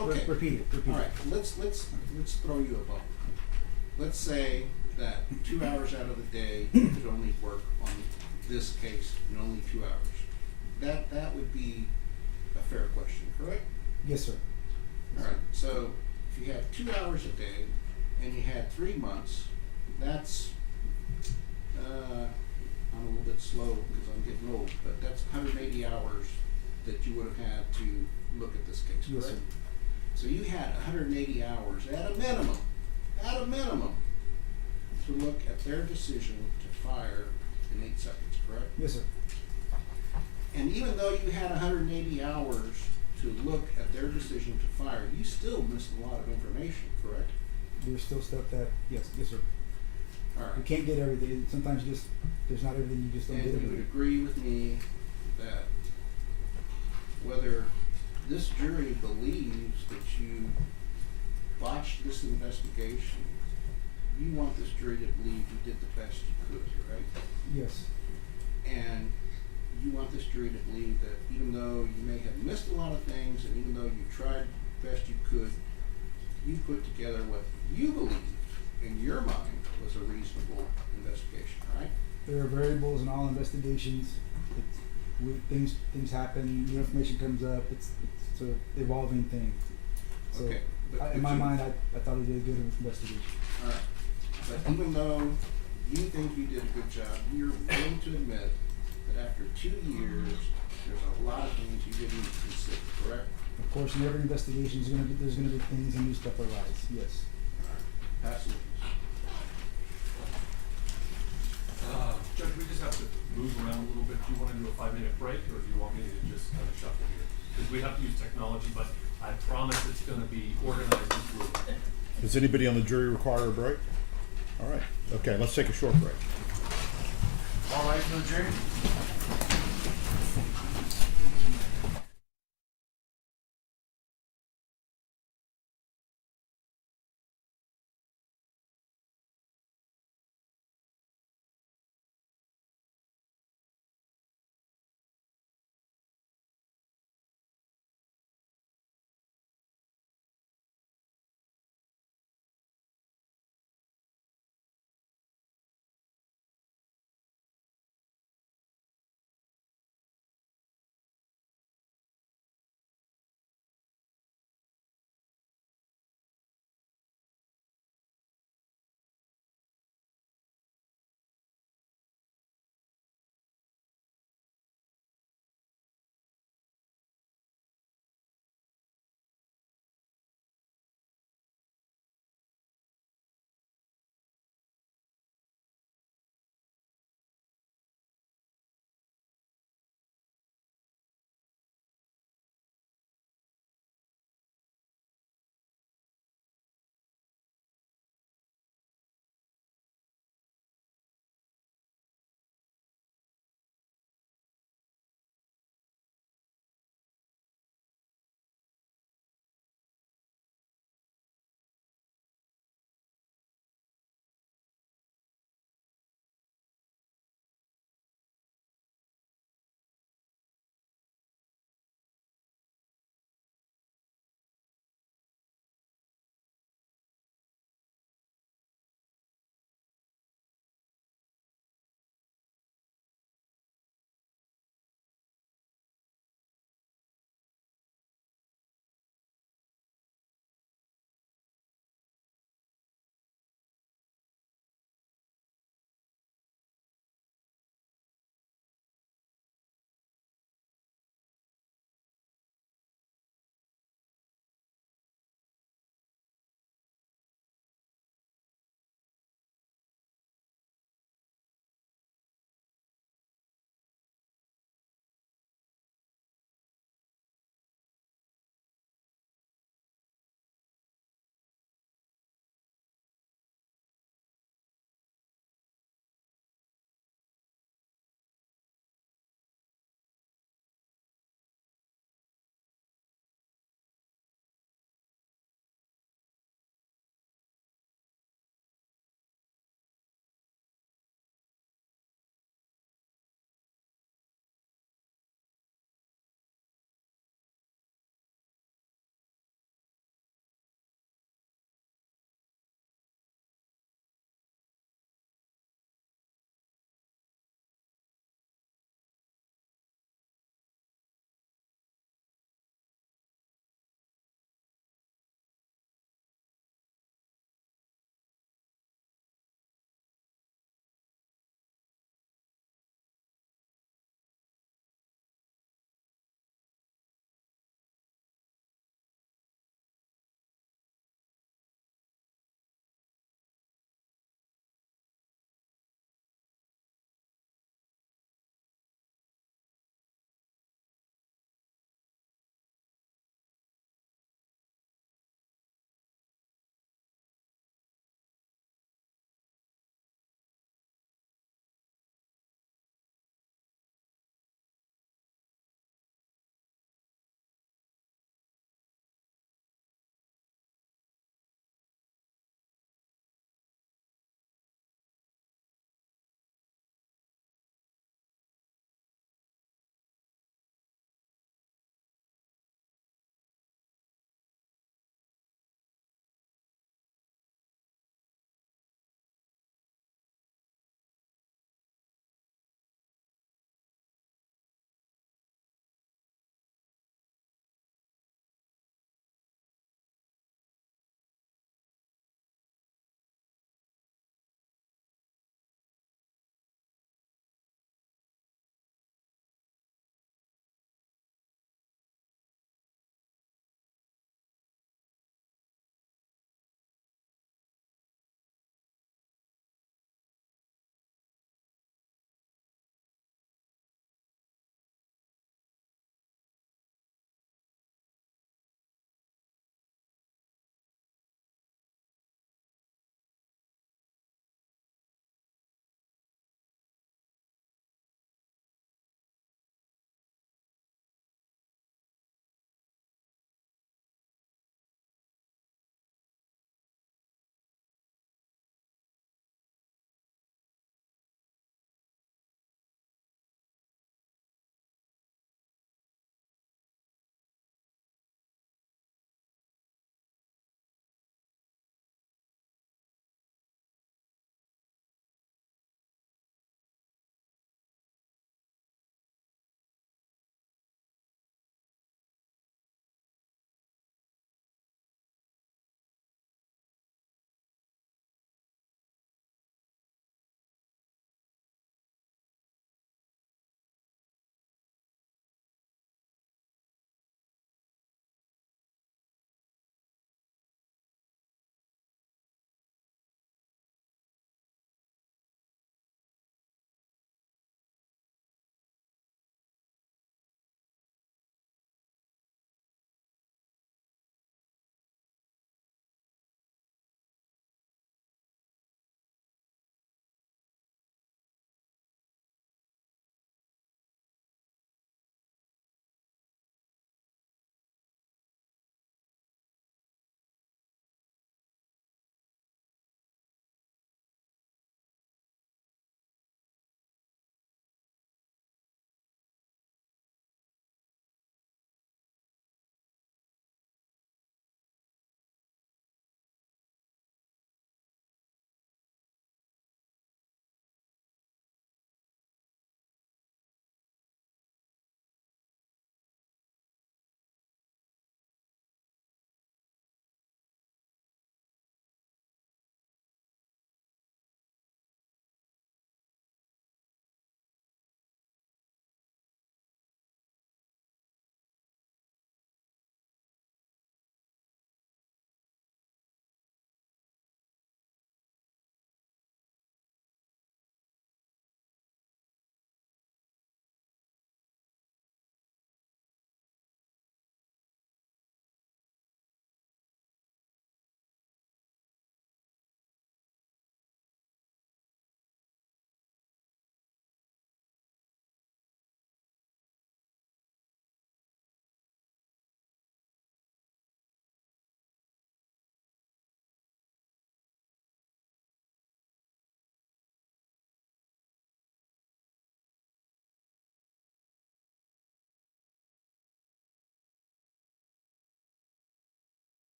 Okay. Repeat it. Alright, let's throw you a bone. Let's say that 2 hours out of the day you could only work on this case in only 2 hours. That would be a fair question, correct? Yes, sir. Alright, so if you had 2 hours a day and you had 3 months, that's, I'm a little bit slow because I'm getting old, but that's 180 hours that you would have had to look at this case, Yes, correct? sir. So you had 180 hours at a minimum, to look at their decision to fire in 8 seconds, correct? Yes, sir. And even though you had 180 hours to look at their decision to fire, you still missed a lot of information, correct? There's still stuff that yes, sir. You Alright, can't get everything. Sometimes there's not everything. You just don't and get you would everything. agree with me that whether this jury believes that you botched this investigation, you want this jury to believe you did the best you could, right? Yes. And you want this jury to believe that even though you may have missed a lot of things and even though you tried the best you could, you put together what you believed in your mind was a reasonable investigation, right? There are variables in all investigations. Things happen. New information comes up. It's an evolving thing. So Okay, but in could my you- mind, I thought he did a good investigation. Alright, but even though you think you did a good job, you're willing to admit 2 years, there's a lot of things you didn't consider, correct? Of course, in every investigation, there's gonna be things and new stuff arise, yes. Absolutely. Judge, we just have to move around a little bit. Do you wanna do a 5-minute break, or do you want me to just kind of shuffle here? Because we have to use technology, but I promise it's gonna be organized and fluid. Does anybody on the jury require a break? All right, okay, let's take a short break. All right, no, Jerry?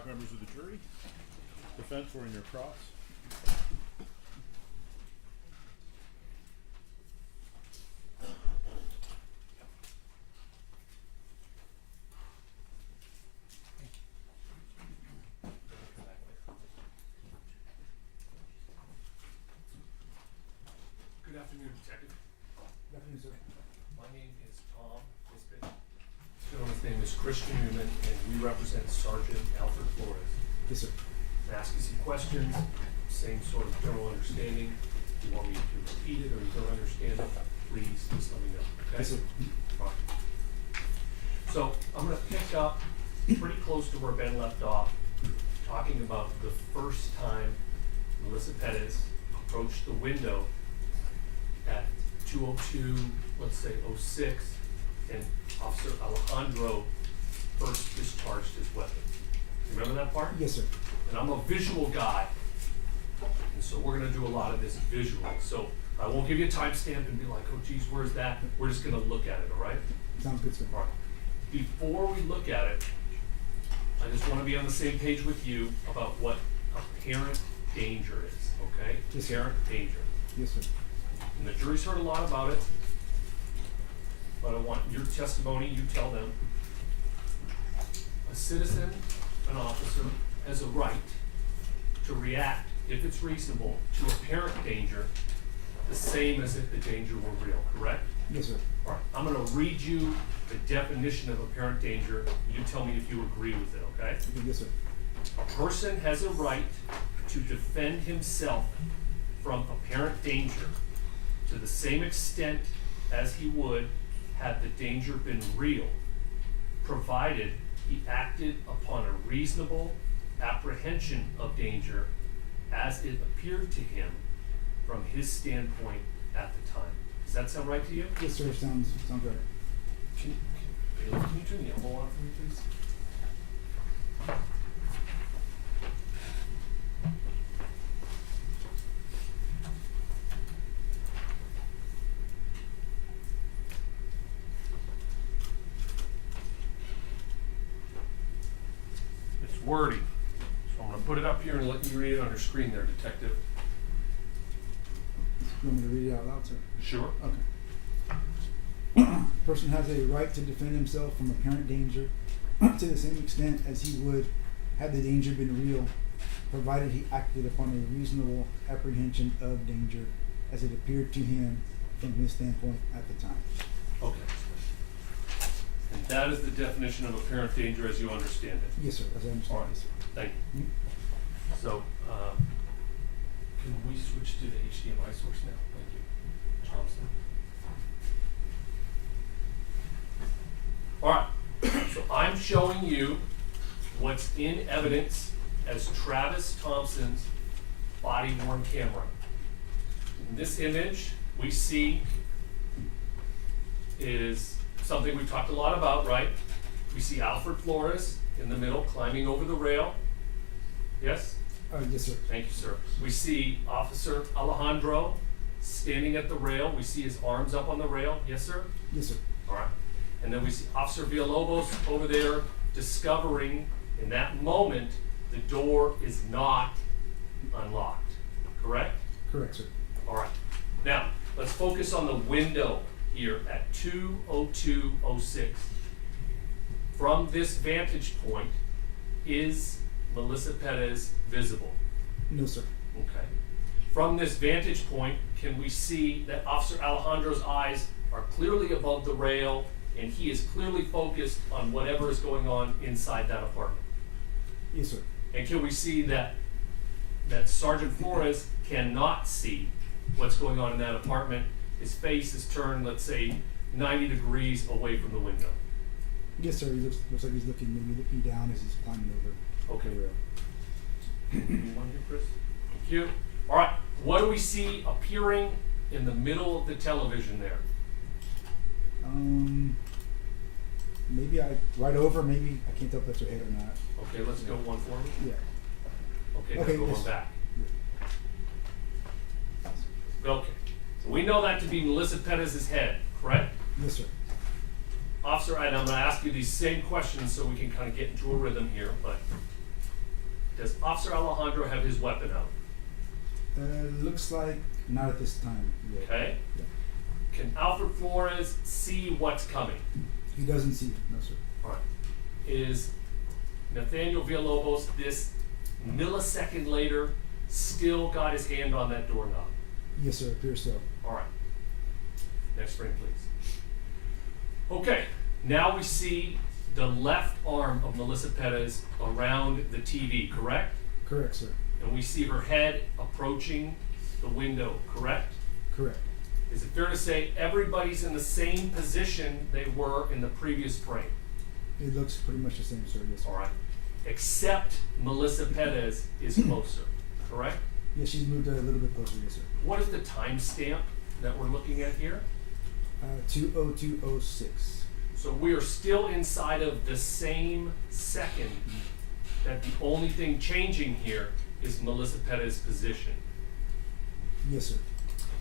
Back members of the jury. Defense, we're in your cross. Good afternoon, Detective. Good afternoon, sir. My name is Tom Nisbet. This gentleman's name is Christian Newman, and we represent Sergeant Alfred Flores. Yes, sir. I ask you some questions, same sort of general understanding. If you want me to repeat it or you don't understand it, please just let me know, okay? Yes, sir. Fine. So I'm gonna pick up pretty close to where Ben left off, talking about the first time Melissa Perez approached the window at 2:02, let's say 06, and Officer Alejandro first discharged his weapon. Remember that part? Yes, sir. And I'm a visual guy, and so we're gonna do a lot of this visual. So I won't give you a timestamp and be like, oh geez, where's that? We're just gonna look at it, all right? Sounds good, sir. All right. Before we look at it, I just wanna be on the same page with you about what apparent danger is, okay? Yes, sir. Apparent danger. Yes, sir. And the jury's heard a lot about it, but I want your testimony, you tell them. A citizen, an officer, has a right to react, if it's reasonable, to apparent danger, the same as if the danger were real, correct? Yes, sir. All right, I'm gonna read you the definition of apparent danger. You tell me if you agree with it, okay? Okay, yes, sir. A person has a right to defend himself from apparent danger to the same extent as he would had the danger been real, provided he acted upon a reasonable apprehension of danger as it appeared to him from his standpoint at the time. Does that sound right to you? Yes, sir. Sounds right. Can you turn the elbow on for me, please? It's wordy, so I'm gonna put it up here and let you read it on your screen there, Detective. You want me to read it out loud, sir? Sure. Okay. Person has a right to defend himself from apparent danger to the same extent as he would had the danger been real, provided he acted upon a reasonable apprehension of danger as it appeared to him from his standpoint at the time. Okay. And that is the definition of apparent danger as you understand it. Yes, sir. As I understand. All right. Yes, sir. Thank you. So, can we switch to the HDMI source now? Thank you. Thompson. All right. So I'm showing you what's in evidence as Travis Thompson's body-worn camera. In this image, we see is something we've talked a lot about, right? We see Alfred Flores in the middle climbing over the rail. Yes? Yes, sir. Thank you, sir. We see Officer Alejandro standing at the rail. We see his arms up on the rail. Yes, sir? Yes, sir. All right. And then we see Officer Villalobos over there discovering in that moment the door is not unlocked. Correct? Correct, sir. All right. Now, let's focus on the window here at 2:02:06. From this vantage point, is Melissa Perez visible? No, sir. Okay. From this vantage point, can we see that Officer Alejandro's eyes are clearly above the rail and he is clearly focused on whatever is going on inside that apartment? Yes, sir. And can we see that Sergeant Flores cannot see what's going on in that apartment? His face is turned, let's say, 90 degrees away from the window. Yes, sir. He looks like he's maybe looking down as he's climbing over. Okay. the rail. You want to hear, Chris? Thank you. All right. What do we see appearing in the middle of the television there? Maybe right over. Maybe I can't tell if that's your head or not. Okay, let's go one for me. Yeah. Okay, Okay, now go yes. one back. Yeah. Okay. So we know that to be Melissa Perez's head, correct? Yes, sir. Officer, and I'm going to ask you these same questions so we can kind of get into a rhythm here, but Does Officer Alejandro have his weapon out? Looks like not at this time. Yet. Okay. Yeah. Can Alfred Flores see what's coming? He doesn't see it, no sir. All right. Is Nathaniel Villalobos this millisecond later still got his hand on that doorknob? Yes sir, appears so. All right. Next frame, please. Okay. Now we see the left arm of Melissa Perez around the TV, correct? Correct sir. And we see her head approaching the window, correct? Correct. Is it fair to say everybody's in the same position they were in the previous frame? It looks pretty much the same sir, yes sir. All right. Except Melissa Perez is closer, correct? Yeah, she's moved a little bit closer, yes sir. What is the timestamp that we're looking at here? 20206. So we are still inside of the same second that the only thing changing here is Melissa Perez's position. Yes sir.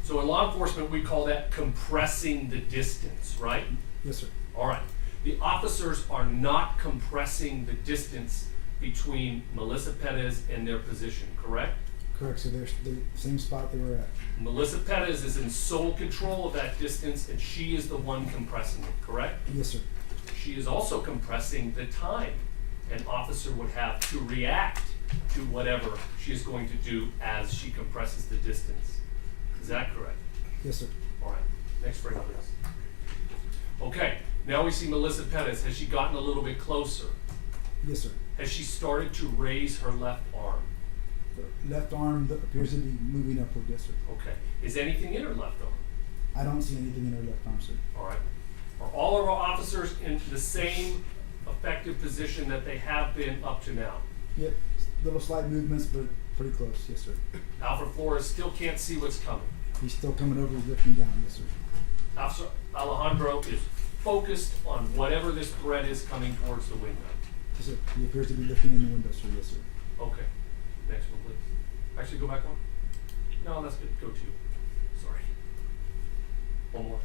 So in law enforcement, we call that compressing the distance, right? Yes sir. All right. The officers are not compressing the distance between Melissa Perez and their position, correct? Correct, so they're the same spot they were at. Melissa Perez is in sole control of that distance, and she is the one compressing it, correct? Yes sir. She is also compressing the time an officer would have to react to whatever she is going to do as she compresses the distance. Is that correct? Yes sir. All right, next frame, please. Okay, now we see Melissa Perez. Has she gotten a little bit closer? Yes sir. Has she started to raise her left arm? The left arm appears to be moving upward, yes sir. Okay, is anything in her left arm? I don't see anything in her left arm, sir. All right. Are all of our officers in the same effective position that they have been up to now? Yep, little slight movements, but pretty close, yes sir. Alfred Flores still can't see what's coming. He's still coming over, lifting down, yes sir. Officer Alejandro is focused on whatever this threat is coming towards the window. Yes sir. He appears to be lifting in the window, sir, yes sir. Okay, next one, please. Actually, go back one. No, that's good. Go two. Sorry. One more.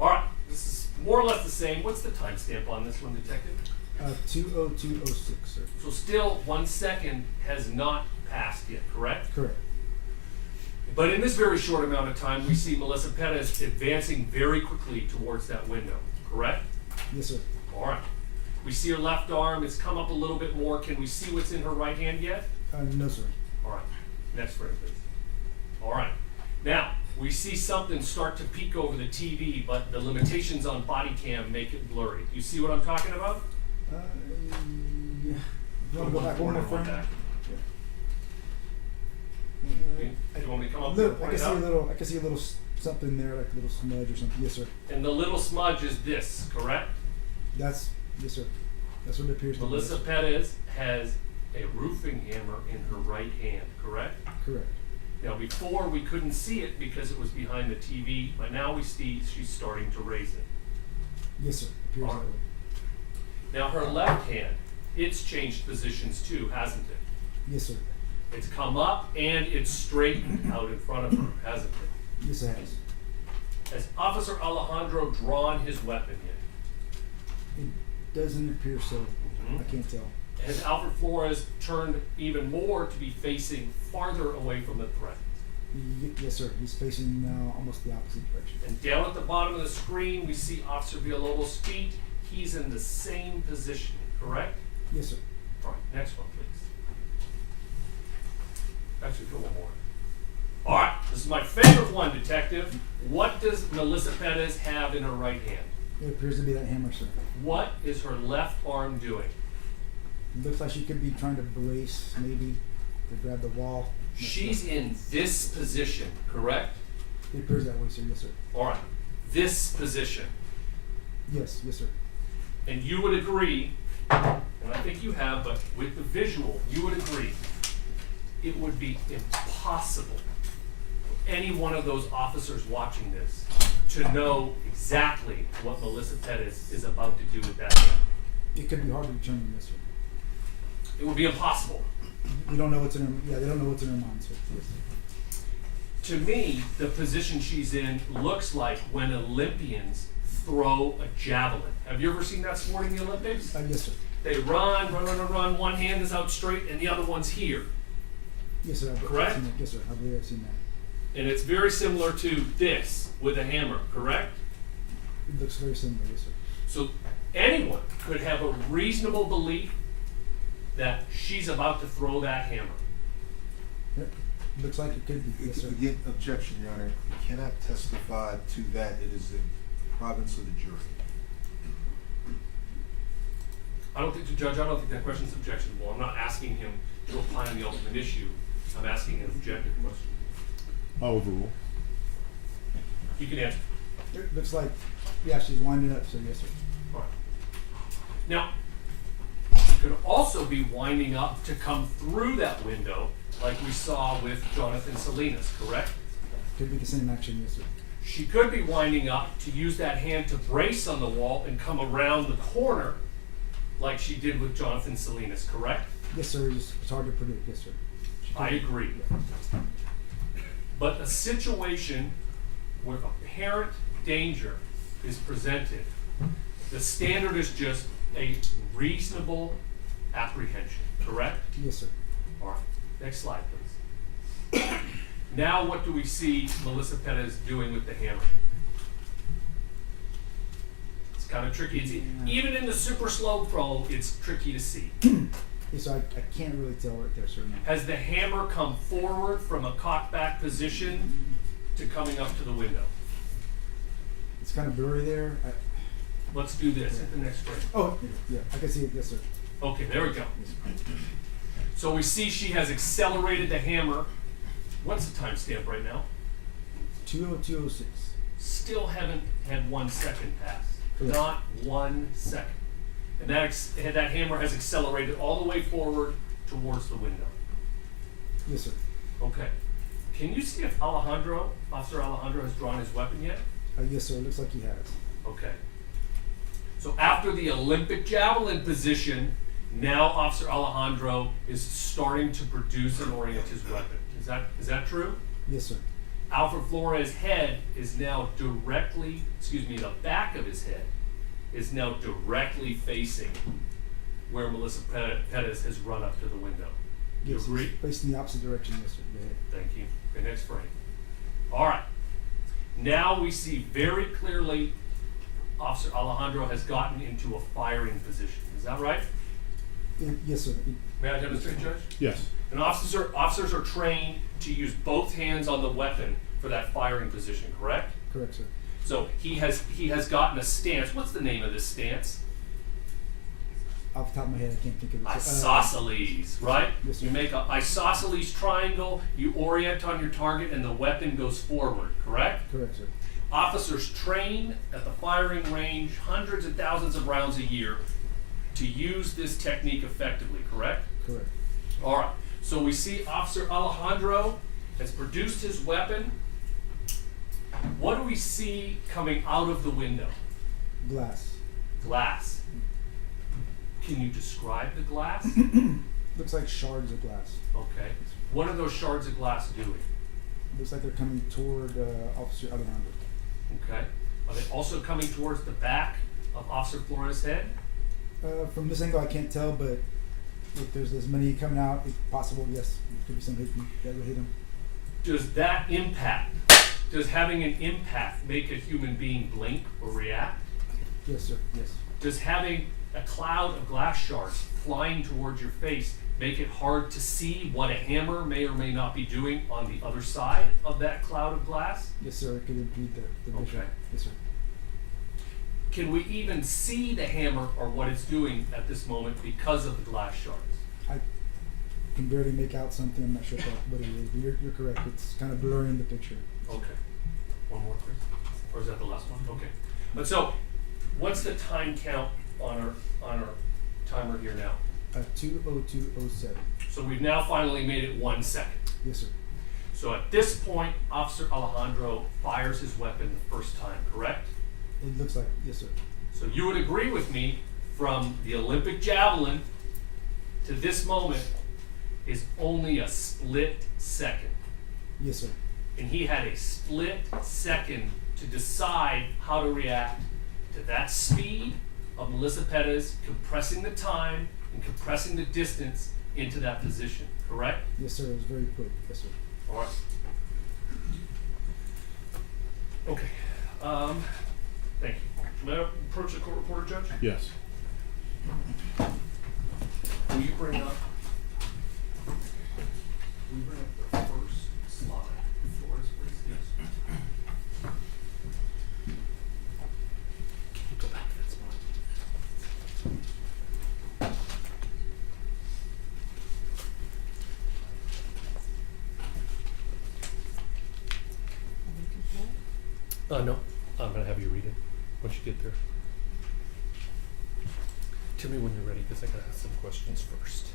All right, this is more or less the same. What's the timestamp on this one, Detective? 20206, sir. So still 1 second has not passed yet, correct? Correct. But in this very short amount of time, we see Melissa Perez advancing very quickly towards that window, correct? Yes sir. All right. We see her left arm. It's come up a little bit more. Can we see what's in her right hand yet? No sir. All right. Next frame, please. All right. Now, we see something start to peek over the TV, but the limitations on body cam make it blurry. Do you see what I'm talking about? Yeah. You want to go back one more frame? back. Do you want me to come up Look, and I point can it see a out? little. I can see a little something there, like a little smudge or something. Yes, sir. And the little smudge is this, correct? That's yes, sir. That's what it appears to be. Melissa Perez has a roofing hammer in her right hand, correct? Correct. Now, before we couldn't see it because it was behind the TV, but now we see she's starting to raise it. Yes, sir. Appears All that right. way. Now, her left hand, it's changed positions too, hasn't it? Yes, sir. It's come up and it's straightened out in front of her, hasn't it? Yes, it has. Has Officer Alejandro drawn his weapon yet? It doesn't appear so. Mhm. I can't tell. Has Alfred Flores turned even more to be facing farther away from the threat? Yes, sir. He's facing now almost the opposite direction. And down at the bottom of the screen, we see Officer Villalobos' feet. He's in the same position, correct? Yes, sir. All right, next one, please. Actually, go one more. All right, this is my favorite one, Detective. What does Melissa Perez have in her right hand? It appears to be that hammer, sir. What is her left arm doing? It looks like she could be trying to brace, maybe, to grab the wall. She's in this position, correct? It appears that way, sir. Yes, sir. All right, this position. Yes, yes, sir. And you would agree, and I think you have, but with the visual, you would agree, it would be impossible for any one of those officers watching this to know exactly what Melissa Perez is about to do with that hand. It could be hard to determine, yes, sir. It would be impossible. We don't know what's in her. Yeah, they don't know what's in her mind, sir. Yes. To me, the position she's in looks like when Olympians throw a javelin. Have you ever seen that sport in the Olympics? Yes, sir. They run, one hand is out straight and the other one's here. Yes, sir. I've Correct? seen it. Yes, sir. I believe I've seen that. And it's very similar to this with a hammer, correct? It looks very similar. Yes, sir. So anyone could have a reasonable belief that she's about to throw that hammer. Yep. Looks like it could be. Yes, sir. Again, objection, Your Honor. You cannot testify to that. It is the province of the jury. I don't think that question is objectionable. I'm not asking him to opine on the ultimate issue. I'm asking an objective question. I'll overrule. You can answer. It looks like, yeah, she's winding up. So yes, sir. All right. Now, she could also be winding up to come through that window like we saw with Jonathan Salinas, correct? Could be the same action. Yes, sir. She could be winding up to use that hand to brace on the wall and come around the corner like she did with Jonathan Salinas, correct? Yes, sir. It's hard to predict. Yes, sir. She I could- agree. But a situation where apparent danger is presented, the standard is just a reasonable apprehension, correct? Yes, sir. All right, next slide, please. Now what do we see Melissa Perez doing with the hammer? It's kind of tricky. Even in the super slow pro, it's tricky to see. Yes, sir. I can't really tell right there, sir. No. Has the hammer come forward from a cocked back position to coming up to the window? It's kind of blurry there. Let's do this at the next frame. Oh, yeah. I can see it. Yes, sir. Okay, there we go. So we see she has accelerated the hammer. What's the timestamp right now? 2:02:06. Still haven't had 1 second pass. Correct. Not 1 second. And that hammer has accelerated all the way forward towards the window. Yes, sir. Okay. Can you see if Officer Alejandro has drawn his weapon yet? Yes, sir. It looks like he has. Okay. So after the Olympic javelin position, now Officer Alejandro is starting to produce and orient his weapon. Is that true? Yes, sir. Alfred Flores' head is now directly, the back of his head is now directly facing where Melissa Perez has run up to the window. You Yes, agree? it's facing the opposite direction. Yes, sir. Go ahead. Thank you. Okay, next frame. All right. Now we see very clearly Officer Alejandro has gotten into a firing position. Is that right? Yes, sir. May I demonstrate, Judge? Yes. And officers are trained to use both hands on the weapon for that firing position, correct? Correct, sir. So he has gotten a stance. What's the name of this stance? Off the top of my head, I can't think of it. Isosceles, right? Yes, sir. You make an isosceles triangle, you orient on your target, and the weapon goes forward, correct? Correct, sir. Officers train at the firing range hundreds and thousands of rounds a year to use this technique effectively, correct? Correct. All right, so we see Officer Alejandro has produced his weapon. What do we see coming out of the window? Glass. Glass. Can you describe the glass? Looks like shards of glass. Okay. What are those shards of glass doing? Looks like they're coming toward Officer Alejandro. Okay. Are they also coming towards the back of Officer Flores' head? From this angle, I can't tell, but if there's as many coming out, it's possible, yes. Could be some that would hit him. Does having an impact make a human being blink or react? Yes, sir. Yes. Does having a cloud of glass shards flying towards your face make it hard to see what a hammer may or may not be doing on the other side of that cloud of glass? Yes, sir. It could impede the vision. Okay. Yes, sir. Can we even see the hammer or what it's doing at this moment because of the glass shards? I can barely make out something. I'm not sure what it is, but you're correct. It's kind of blurring the picture. Okay. One more, Chris? Or is that the last one? Okay. But so, what's the time count on our timer here now? 2:02:07. So we've now finally made it 1 second. Yes, sir. So at this point, Officer Alejandro fires his weapon the first time, correct? It looks like, yes, sir. So you would agree with me, from the Olympic javelin to this moment is only a split second. Yes, sir. And he had a split second to decide how to react to that speed of Melissa Perez compressing the time and compressing the distance into that position, correct? Yes, sir. It was very quick. Yes, sir. All right. Okay. Thank you. May I approach the court reporter, Judge? Yes. Will you bring up the first slide? Flores, please? Yes. Can you go back to that spot? No, I'm gonna have you read it once you get there. Tell me when you're ready, because I gotta ask some questions first.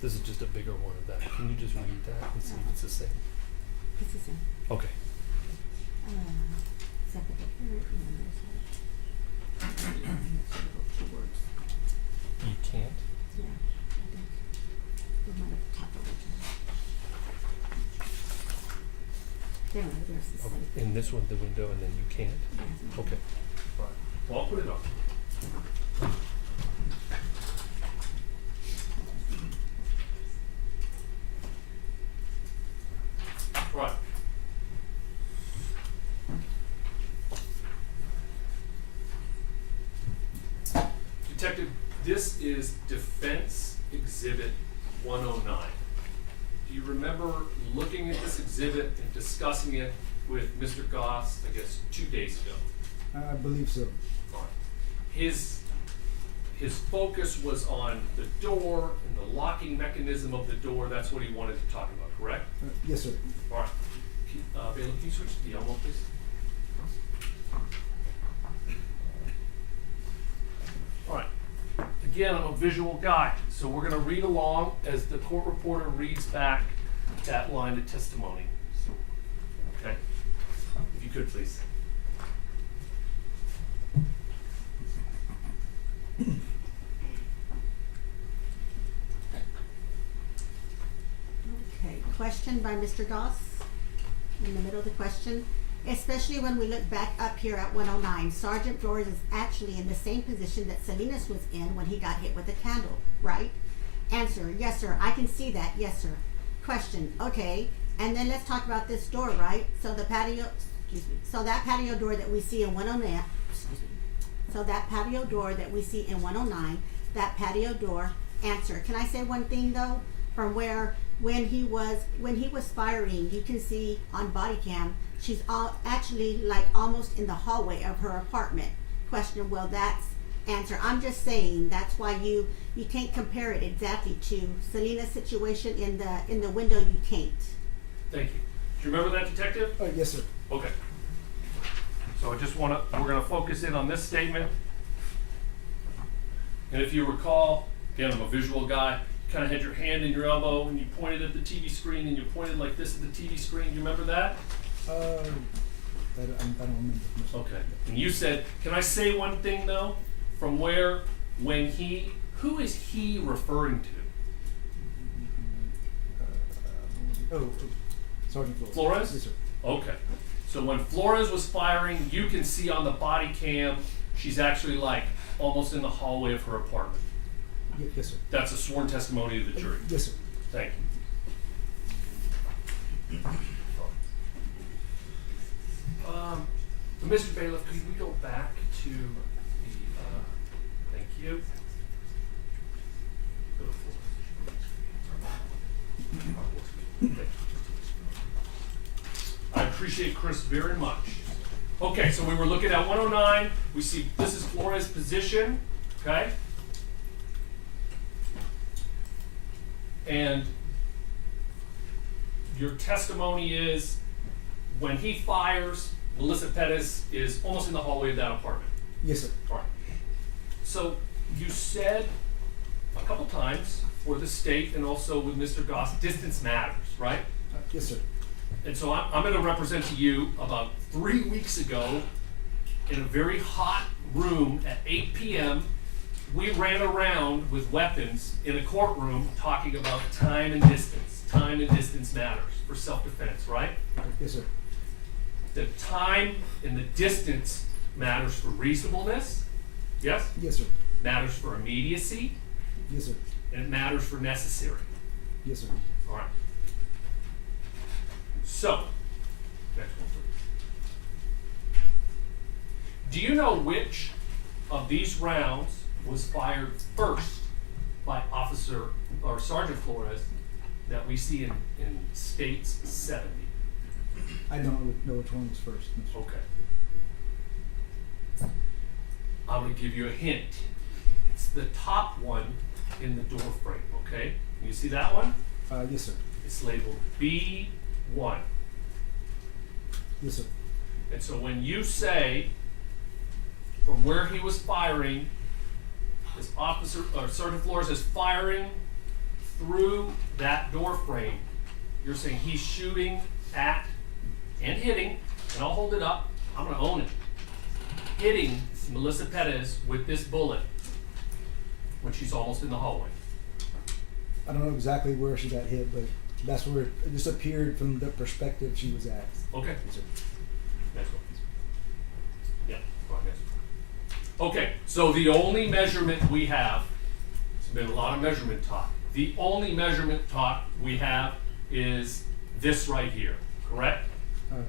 This is just a bigger one of that. Can you just read that and see if it's the same? It's the same. Okay. Except for the here and then there's like two words. You can't? Yeah, I think we might have talked about it. There, there's the Okay. same. In this one, the window, and then you can't? Yeah. Okay. Right. Well, I'll put it up. Right. Detective, this is Defense Exhibit 109. Do you remember looking at this exhibit and discussing it with Mr. Goss, I guess, 2 days ago? I believe so. All right. His focus was on the door and the locking mechanism of the door. That's what he wanted to talk about, correct? Yes, sir. All right. Bailiff, can you switch to the Elmo, please? All right. Again, I'm a visual guy, so we're going to read along as the court reporter reads back that line of testimony. Okay? If you could, please. Okay, question by Mr. Goss, in the middle of the question. Especially when we look back up here at 109, Sergeant Flores is actually in the same position that Salinas was in when he got hit with a candle, right? Answer, yes sir, I can see that, yes sir. Question, okay, and then let's talk about this door, right? So the patio, so that patio door that we see in 109, so that patio door that we see in 109, that patio door, answer, can I say one thing though? From where, when he was firing, you can see on body cam, she's actually like almost in the hallway of her apartment. Question, well that's answer. I'm just saying that's why you can't compare it exactly to Selena's situation in the window, you can't. Thank you. Do you remember that, Detective? Yes, sir. Okay. So I just we're gonna focus in on this statement. And if you recall, again, I'm a visual guy, you kind of had your hand in your elbow and you pointed at the TV screen and you pointed like this at the TV screen. Do you remember that? I don't remember. Okay. And you said, can I say one thing though? From where, when who is he referring to? Sergeant Flores. Flores? Yes, sir. Okay. So when Flores was firing, you can see on the body cam, she's actually like almost in the hallway of her apartment. Yes, sir. That's a sworn testimony to the jury. Yes, sir. Thank you. Mr. Bailiff, could we go back to the, thank you. Go to Flores. I appreciate Chris very much. Okay, so we were looking at 109. We see this is Flores' position, okay? And your testimony is when he fires, Melissa Perez is almost in the hallway of that apartment. Yes, sir. All right. So you said a couple times for the state and also with Mr. Goss, distance matters, right? Yes, sir. And so I'm gonna represent to you about 3 weeks ago, in a very hot room at 8 p.m., we ran around with weapons in a courtroom talking about time and distance. Time and distance matters for self-defense, right? Yes, sir. The time and the distance matters for reasonableness, yes? Yes, sir. Matters for immediacy, Yes, sir. and it matters for necessary. Yes, sir. All right. So, next one, please. Do you know which of these rounds was fired first by Officer or Sergeant Flores that we see in States 70? I don't know which one was first, Mr. Okay. I'm gonna give you a hint. It's the top one in the door frame, okay? You see that one? Yes, sir. It's labeled B1. Yes, sir. And so when you say from where he was firing, this officer or Sergeant Flores is firing through that door frame, you're saying he's shooting at and hitting, and I'll hold it up, I'm gonna own it, hitting Melissa Perez with this bullet when she's almost in the hallway. I don't know exactly where she got hit, but that's where it just appeared from the perspective she was at. Okay. Yes, sir. Next one. Yeah, go on, next one. Okay, so the only measurement we have, there's been a lot of measurement talk. The only measurement talk we have is this right here, correct?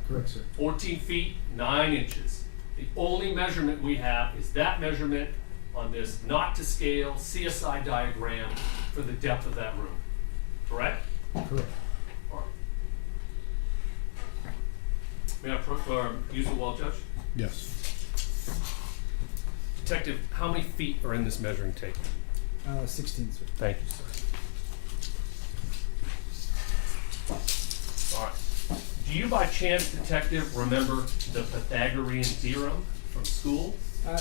Correct, sir. 14 feet, 9 inches. The only measurement we have is that measurement on this not to scale CSI diagram for the depth of that room, correct? Correct. All right. May I use the wall, Judge? Yes. Detective, how many feet are in this measuring tape? 16, sir. Thank you, sir. All right. Do you by chance, Detective, remember the Pythagorean theorem from school? I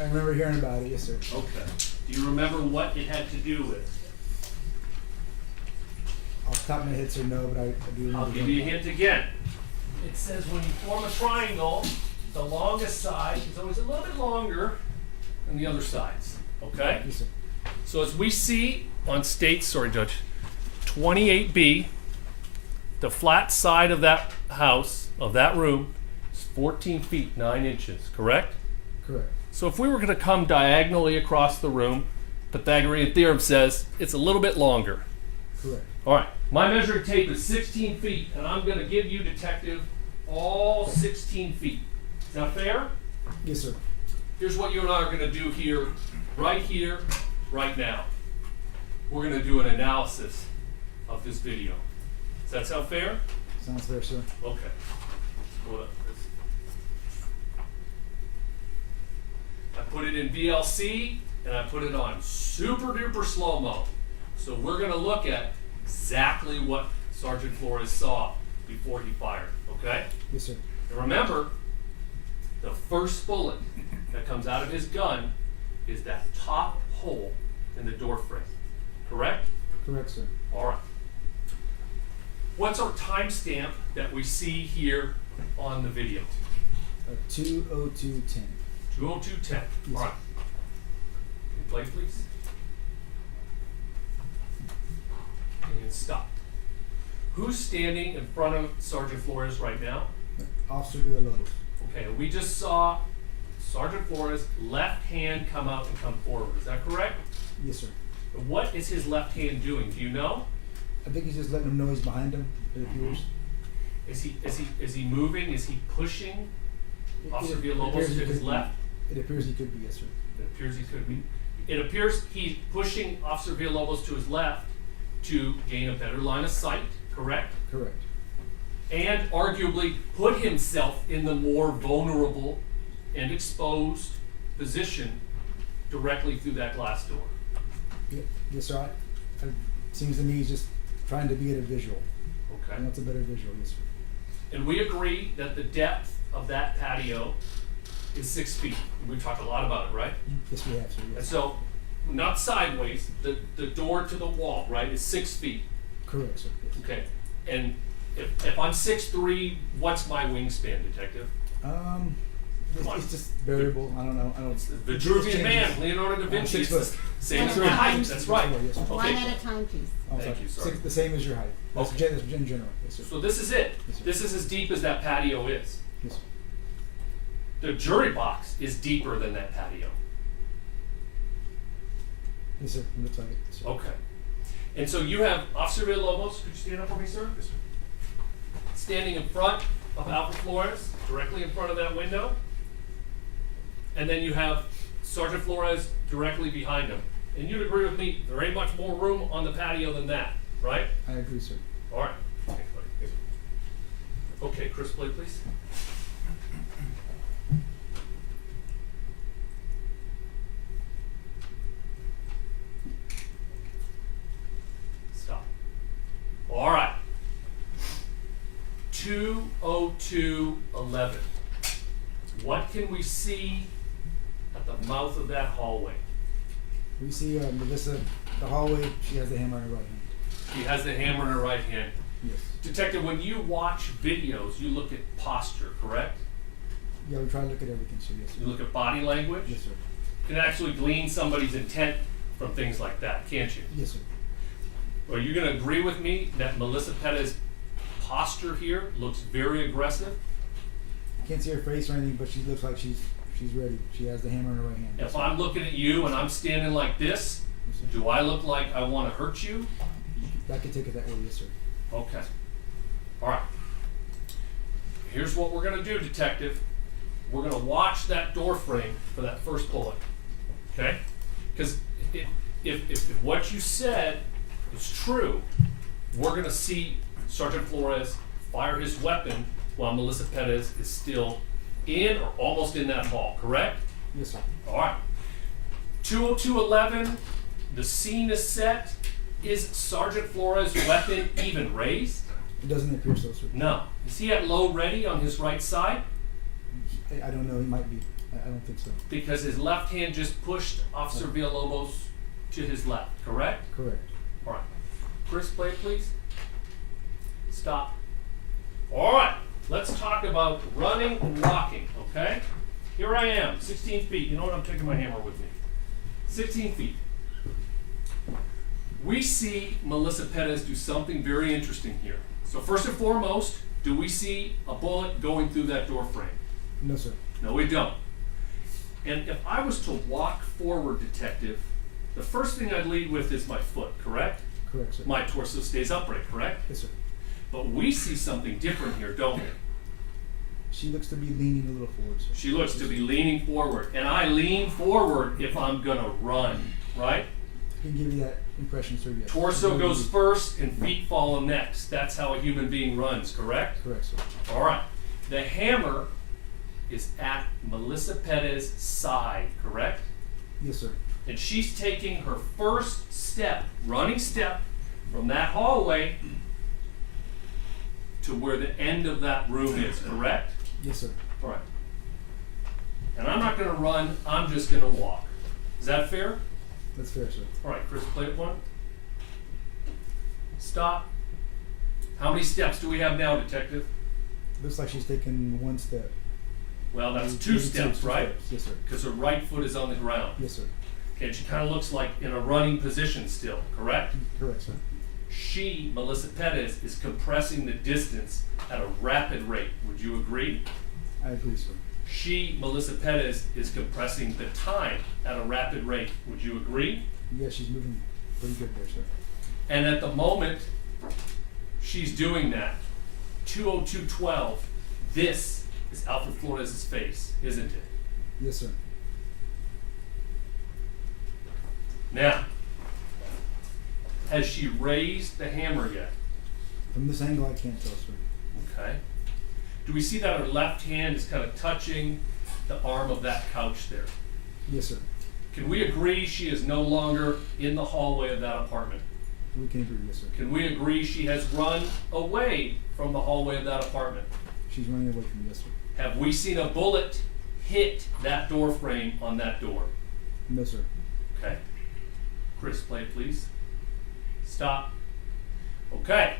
remember hearing about it, yes, sir. Okay. Do you remember what it had to do with? Off the top of my head, sir, no, but I do remember. I'll give you a hint again. It says when you form a triangle, the longest side is always a little bit longer than the other sides. Okay? Yes, sir. So as we see on Judge, 28B, the flat side of that house, of that room, is 14 feet, 9 inches, correct? Correct. So if we were going to come diagonally across the room, Pythagorean theorem says it's a little bit longer. Correct. All right, my measuring tape is 16 feet, and I'm going to give you, Detective, all 16 feet. Is that fair? Yes, sir. Here's what you and I are going to do here, right now. We're going to do an analysis of this video. Does that sound fair? Sounds fair, sir. Okay. Hold up. I put it in VLC and I put it on super duper slow-mo. So we're going to look at exactly what Sergeant Flores saw before he fired, okay? Yes, sir. And remember, the first bullet that comes out of his gun is that top hole in the door frame, correct? Correct, sir. All right. What's our timestamp that we see here on the video? 2:02:10. 2:02:10. Yes, All right. Can you play, please? And stop. Who's standing in front of Sergeant Flores right now? Officer Villalobos. Okay, we just saw Sergeant Flores' left hand come out and come forward. Is that correct? Yes, sir. What is his left hand doing? Do you know? I think he's just letting him know he's behind him. It appears. Is he moving? Is he pushing Officer Villalobos appears he to his could be. left? It appears he could be, yes, sir. It appears he could be. It appears he's pushing Officer Villalobos to his left to gain a better line of sight, correct? Correct. And arguably put himself in the more vulnerable and exposed position directly through that glass door. Yes, sir. It seems to me he's just trying to be at a visual. Okay. He wants a better visual, yes, sir. And we agree that the depth of that patio is 6 feet. We've talked a lot about it, right? Yes, we have, sir. And Yes. so not sideways, the door to the wall, right, is 6 feet. Correct, sir. Yes. Okay, and if I'm 6'3", what's my wingspan, detective? It's, Come on. it's just variable. I don't know. I don't. Vitruvian Man, changes. Leonardo da Vinci, 6 it's the foot. same as One my at a height, time. that's right. Yes, sir. One Okay, at a time, please. Oh, Thank you, sorry. The same as your height. That's, Okay. that's in general. Yes, sir. so this is it. Yes, sir. This is as deep as that patio is. Yes, sir. The jury box is deeper than that patio. Yes, sir. It looks like it. Yes, sir. Okay. And so you have Officer Villalobos, could you stand up for me, sir? Yes, sir. Standing in front of Alfred Flores, directly in front of that window. And then you have Sergeant Flores directly behind him. And you'd agree with me, there ain't much more room on the patio than that, right? I agree, sir. All right. Thanks, buddy. Yes, sir. Okay, Chris, play, please. Stop. All right. 20211. What can we see at the mouth of that hallway? We see Melissa, the hallway. She has the hammer in her right hand. She has the hammer in her right hand. Yes. Detective, when you watch videos, you look at posture, correct? Yeah, we try to look at everything, sir. Yes, sir. You look at body language. Yes, sir. You can actually glean somebody's intent from things like that, can't you? Yes, sir. Are you going to agree with me that Melissa Perez's posture here looks very aggressive? I can't see her face or anything, but she looks like she's ready. She has the hammer in her right hand. Yes, If sir. I'm looking at you and I'm standing like this, Yes, sir. do I look like I want to hurt you? I can take it that way, yes, sir. Okay. All right. Here's what we're going to do, detective. We're going to watch that door frame for that first bullet. Okay? Because if what you said is true, we're going to see Sergeant Flores fire his weapon while Melissa Perez is still in or almost in that hall, correct? Yes, sir. All right. 20211, the scene is set. Is Sergeant Flores' weapon even raised? It doesn't appear so, sir. No. Is he at low ready on his right side? I don't know. He might be. I don't think so. Because his left hand just pushed Officer Villalobos to his left, correct? Correct. All right. Chris, play it, please. Stop. All right. Let's talk about running and walking, okay? Here I am, 16 feet. You know what? I'm taking my hammer with me. 16 feet. We see Melissa Perez do something very interesting here. So first and foremost, do we see a bullet going through that door frame? No, sir. No, we don't. And if I was to walk forward, detective, the first thing I'd lead with is my foot, correct? Correct, sir. My torso stays upright, correct? Yes, sir. But we see something different here, don't we? She looks to be leaning a little forward, sir. She looks to be leaning forward, and I lean forward if I'm gonna run, right? I can give you that impression, sir. Yes. Torso goes first and feet follow next. That's how a human being runs, correct? Correct, sir. All right. The hammer is at Melissa Perez's side, correct? Yes, sir. And she's taking her first step, running step, from that hallway to where the end of that room is, correct? Yes, sir. All right. And I'm not gonna run, I'm just gonna walk. Is that fair? That's fair, sir. All right, Chris, play it one. Stop. How many steps do we have now, detective? Looks like she's taken one step. Well, that's Maybe two steps, two right? steps. Yes, sir. Because her right foot is on the ground. Yes, sir. Okay, and she kind of looks like in a running position still, correct? Correct, sir. She, Melissa Perez, is compressing the distance at a rapid rate. Would you agree? I agree, sir. She, Melissa Perez, is compressing the time at a rapid rate. Would you agree? Yes, she's moving pretty good there, sir. And at the moment she's doing that, 20212, this is Alfred Flores' face, isn't it? Yes, sir. Now, has she raised the hammer yet? From this angle, I can't tell, sir. Okay. Do we see that her left hand is kind of touching the arm of that couch there? Yes, sir. Can we agree she is no longer in the hallway of that apartment? We can agree, yes, sir. Can we agree she has run away from the hallway of that apartment? She's running away from me, yes, sir. Have we seen a bullet hit that door frame on that door? No, sir. Okay. Chris, play it please. Stop. Okay.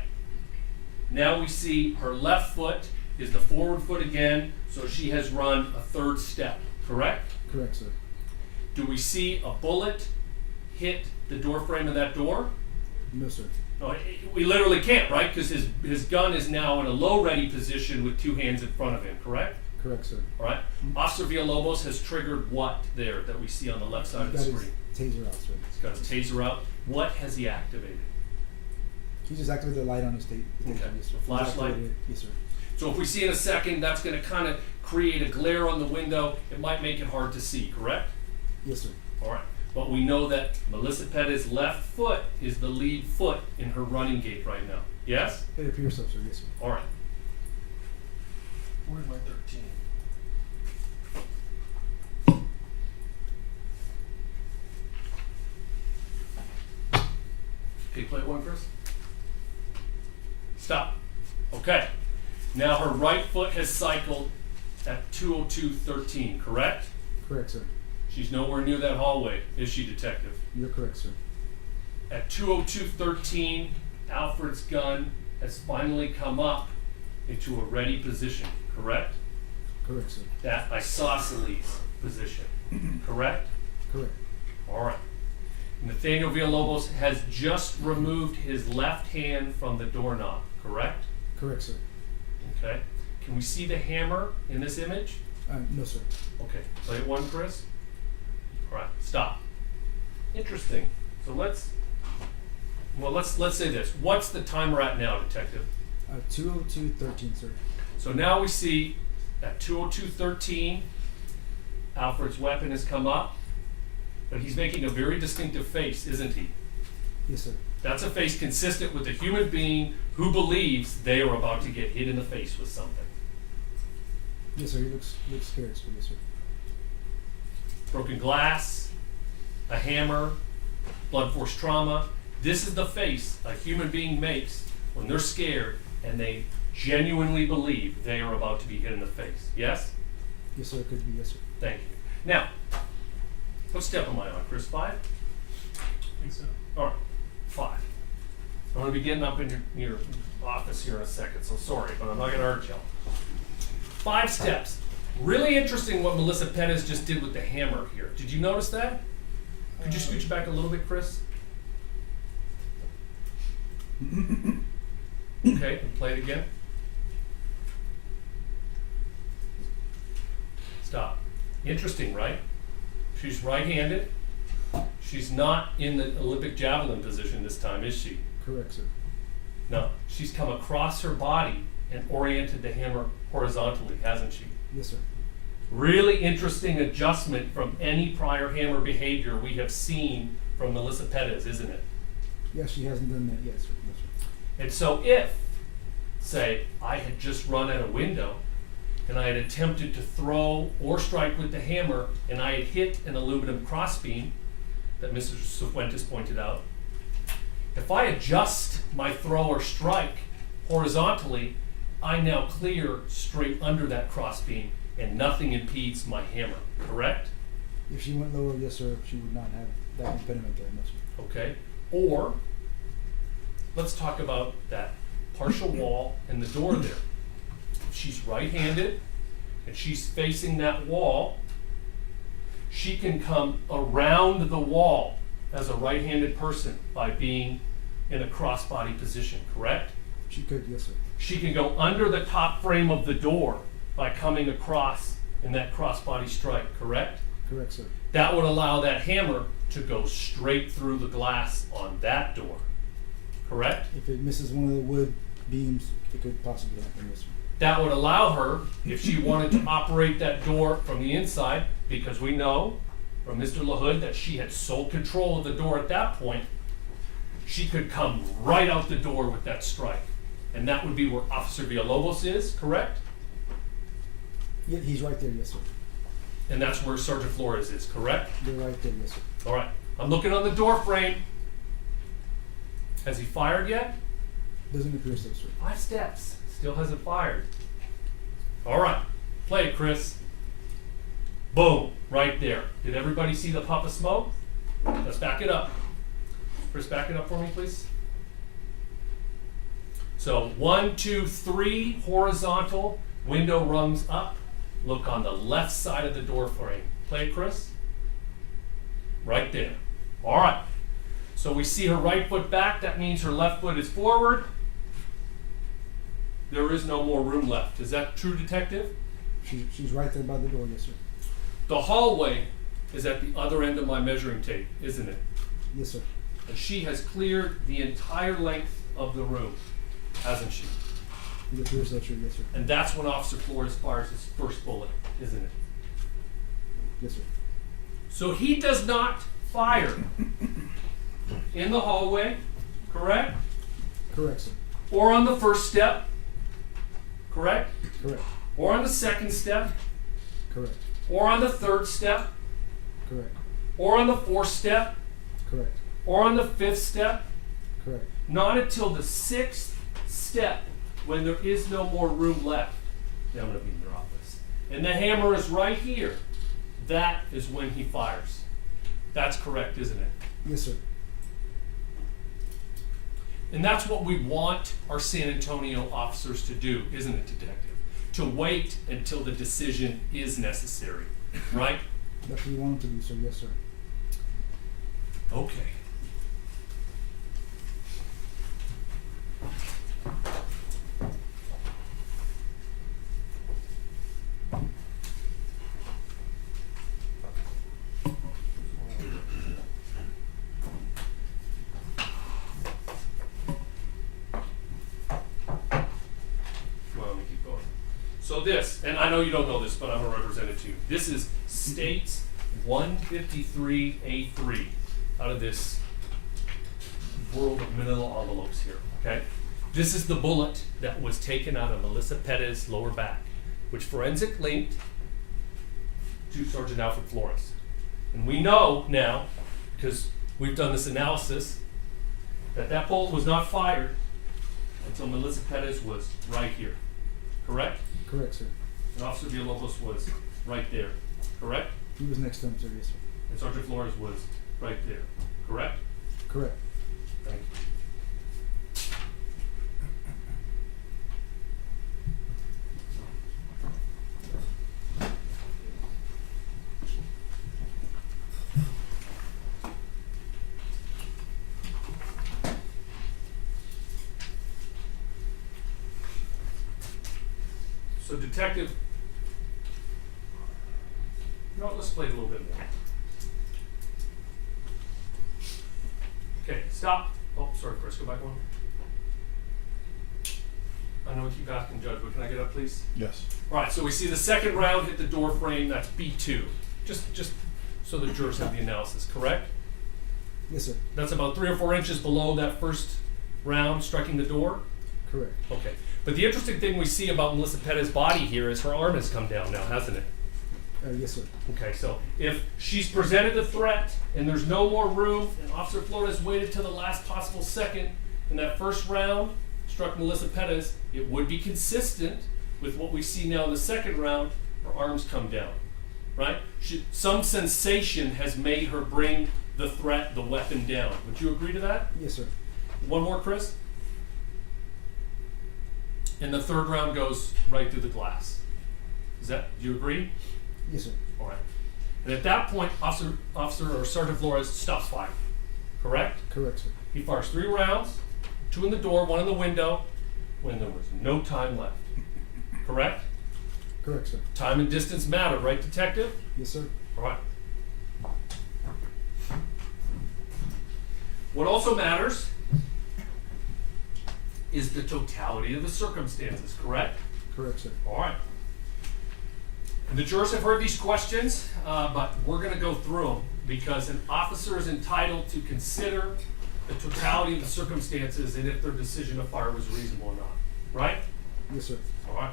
Now we see her left foot is the forward foot again, so she has run a third step, correct? Correct, sir. Do we see a bullet hit the door frame of that door? No, sir. No, we literally can't, right? Because his gun is now in a low ready position with two hands in front of him, correct? Correct, sir. All right. Officer Villalobos has triggered what there that we see on the left side of the He's screen? got his taser out, sir. He's got his taser out. What has he activated? He just activated the light on his taser. Okay. Yes, sir. The flashlight? He's activated it. Yes, sir. So if we see in a second, that's going to kind of create a glare on the window. It might make it hard to see, correct? Yes, sir. All right. But we know that Melissa Perez's left foot is the lead foot in her running gait right now. Yes? It appears so, sir. Yes, sir. All right. Where's my 13? Can you play it one, Chris? Stop. Okay. Now her right foot has cycled at 202.13, correct? Correct, sir. She's nowhere near that hallway, is she, detective? You're correct, sir. At 202.13, Alfred's gun has finally come up into a ready position, correct? Correct, sir. That isosceles position, correct? Correct. All right. Nathaniel Villalobos has just removed his left hand from the doorknob, correct? Correct, sir. Okay. Can we see the hammer in this image? No, sir. Okay. Play it one, Chris. All right. Stop. Interesting. So let's say this. What's the timer at now, detective? 202.13, sir. So now we see at 202.13, Alfred's weapon has come up, but he's making a very distinctive face, isn't he? Yes, sir. That's a face consistent with a human being who believes they are about to get hit in the face with something. Yes, sir. He looks scared, sir. Yes, sir. Broken glass, a hammer, blunt force trauma. This is the face a human being makes when they're scared and they genuinely believe they are about to be hit in the face. Yes? Yes, sir. It could be. Yes, sir. Thank you. Now, what step am I on, Chris? 5? I think so. All right, 5. I'm going to be getting up in your office here in a second, so sorry, but I'm not going to hurt y'all. 5 steps. Really interesting what Melissa Perez just did with the hammer here. Did you notice that? Could you scooch back a little bit, Chris? Okay, and play it again. Stop. Interesting, right? She's right-handed. She's not in the Olympic javelin position this time, is she? Correct, sir. No. She's come across her body and oriented the hammer horizontally, hasn't she? Yes, sir. Really interesting adjustment from any prior hammer behavior we have seen from Melissa Perez, isn't it? Yeah, she hasn't done that yet, sir. Yes, sir. And so if, say, I had just run at a window and I had attempted to throw or strike with the hammer and I had hit an aluminum crossbeam that Mr. Cifuentes pointed out, if I adjust my throw or strike horizontally, I now clear straight under that crossbeam and nothing impedes my hammer, correct? If she went lower, yes, sir, she would not have that impediment there, no, sir. Okay. Or let's talk about that partial wall and the door there. If she's right-handed and she's facing that wall, she can come around the wall as a right-handed person by being in a crossbody position, correct? She could, yes, sir. She can go under the top frame of the door by coming across in that crossbody strike, correct? Correct, sir. That would allow that hammer to go straight through the glass on that door, correct? If it misses one of the wood beams, it could possibly happen, yes, sir. That would allow her, if she wanted to operate that door from the inside, because we know from Mr. LaHood that she had sole control of the door at that point, she could come right out the door with that strike. And that would be where Officer Villalobos is, correct? Yeah, he's right there, yes, sir. And that's where Sergeant Flores is, correct? They're right there, yes, sir. All right. I'm looking on the door frame. Has he fired yet? Doesn't appear so, sir. 5 steps. Still hasn't fired. All right. Play it, Chris. Boom. Right there. Did everybody see the puff of smoke? Let's back it up. Chris, back it up for me, please. So 1, 2, 3 horizontal window rungs up. Look on the left side of the door frame. Play it, Chris. Right there. All right. So we see her right foot back. That means her left foot is forward. There is no more room left. Is that true, Detective? She's right there by the door, yes, sir. The hallway is at the other end of my measuring tape, isn't it? Yes, sir. And she has cleared the entire length of the room, hasn't she? It appears so true, yes, sir. And that's when Officer Flores fires his first bullet, isn't it? Yes, sir. So he does not fire in the hallway, correct? Correct, sir. Or on the first step, correct? Correct. Or on the second step, Correct. or on the third step, Correct. or on the fourth step, Correct. or on the fifth step. Correct. Not until the sixth step, when there is no more room left. Now I'm going to be in your office. And the hammer is right here. That is when he fires. That's correct, isn't it? Yes, sir. And that's what we want our San Antonio officers to do, isn't it, Detective? To wait until the decision is necessary, right? That's what we want them to do, sir. Yes, sir. Okay. Well, let me keep going. So this, and I know you don't know this, but I'm going to represent it to you. This is States 153A3 out of this world of manila envelopes here, okay? This is the bullet that was taken out of Melissa Perez's lower back, which forensic linked to Sergeant Alfred Flores. And we know now, because we've done this analysis, that that bullet was not fired until Melissa Perez was right here, correct? Correct, sir. And Officer Villalobos was right there, correct? He was next to him, sir. Yes, sir. And Sergeant Flores was right there, correct? Correct. Thank you. So Detective, you know what, let's play it a little bit more. Okay, stop. Oh, sorry, Chris, go back one. I know we keep asking Judge, but can I get up, please? Yes. All right, so we see the second round hit the door frame, that's B2. Just so the jurors have the analysis, correct? Yes, sir. That's about 3 or 4 inches below that first round striking the door? Correct. Okay. But the interesting thing we see about Melissa Perez's body here is her arm has come down now, hasn't it? Yes, sir. Okay, so if she's presented a threat and there's no more room, and Officer Flores waited till the last possible second, and that first round struck Melissa Perez, it would be consistent with what we see now in the second round. Her arms come down, right? Some sensation has made her bring the threat, the weapon down. Would you agree to that? Yes, sir. One more, Chris. And the third round goes right through the glass. Do you agree? Yes, sir. All right. And at that point, Officer or Sergeant Flores stops firing. Correct? Correct, sir. He fires 3 rounds, 2 in the door, 1 in the window, when there was no time left. Correct? Correct, sir. Time and distance matter, right, Detective? Yes, sir. All right. What also matters is the totality of the circumstances, correct? Correct, sir. All right. And the jurors have heard these questions, but we're going to go through them because an officer is entitled to consider the totality of the circumstances and if their decision to fire was reasonable or not. Right? Yes, sir. All right.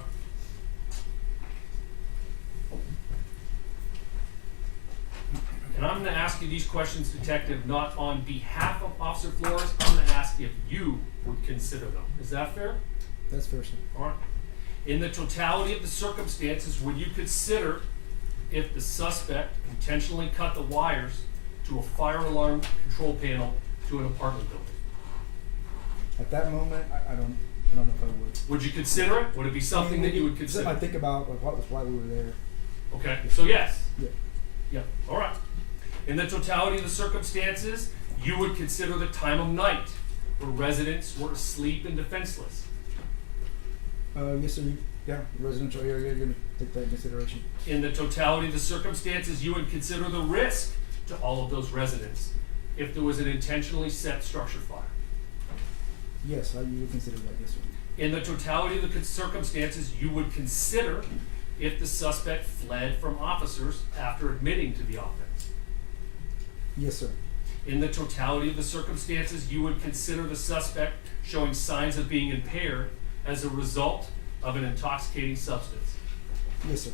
And I'm going to ask you these questions, Detective, not on behalf of Officer Flores. I'm going to ask if you would consider them. Is that fair? That's fair, sir. All right. In the totality of the circumstances, would you consider if the suspect intentionally cut the wires to a fire alarm control panel to an apartment building? At that moment, I don't know if I would. Would you consider it? Would it be something that you would consider? I think about like, what was why we were there. Okay, so yes. Yeah. Yeah, all right. In the totality of the circumstances, you would consider the time of night where residents were asleep and defenseless. Yes, sir. Yeah, residential area. You're gonna take that in consideration. In the totality of the circumstances, you would consider the risk to all of those residents if there was an intentionally set structure fire. Yes, you would consider that. Yes, sir. In the totality of the circumstances, you would consider if the suspect fled from officers after admitting to the offense. Yes, sir. In the totality of the circumstances, you would consider the suspect showing signs of being impaired as a result of an intoxicating substance. Yes, sir.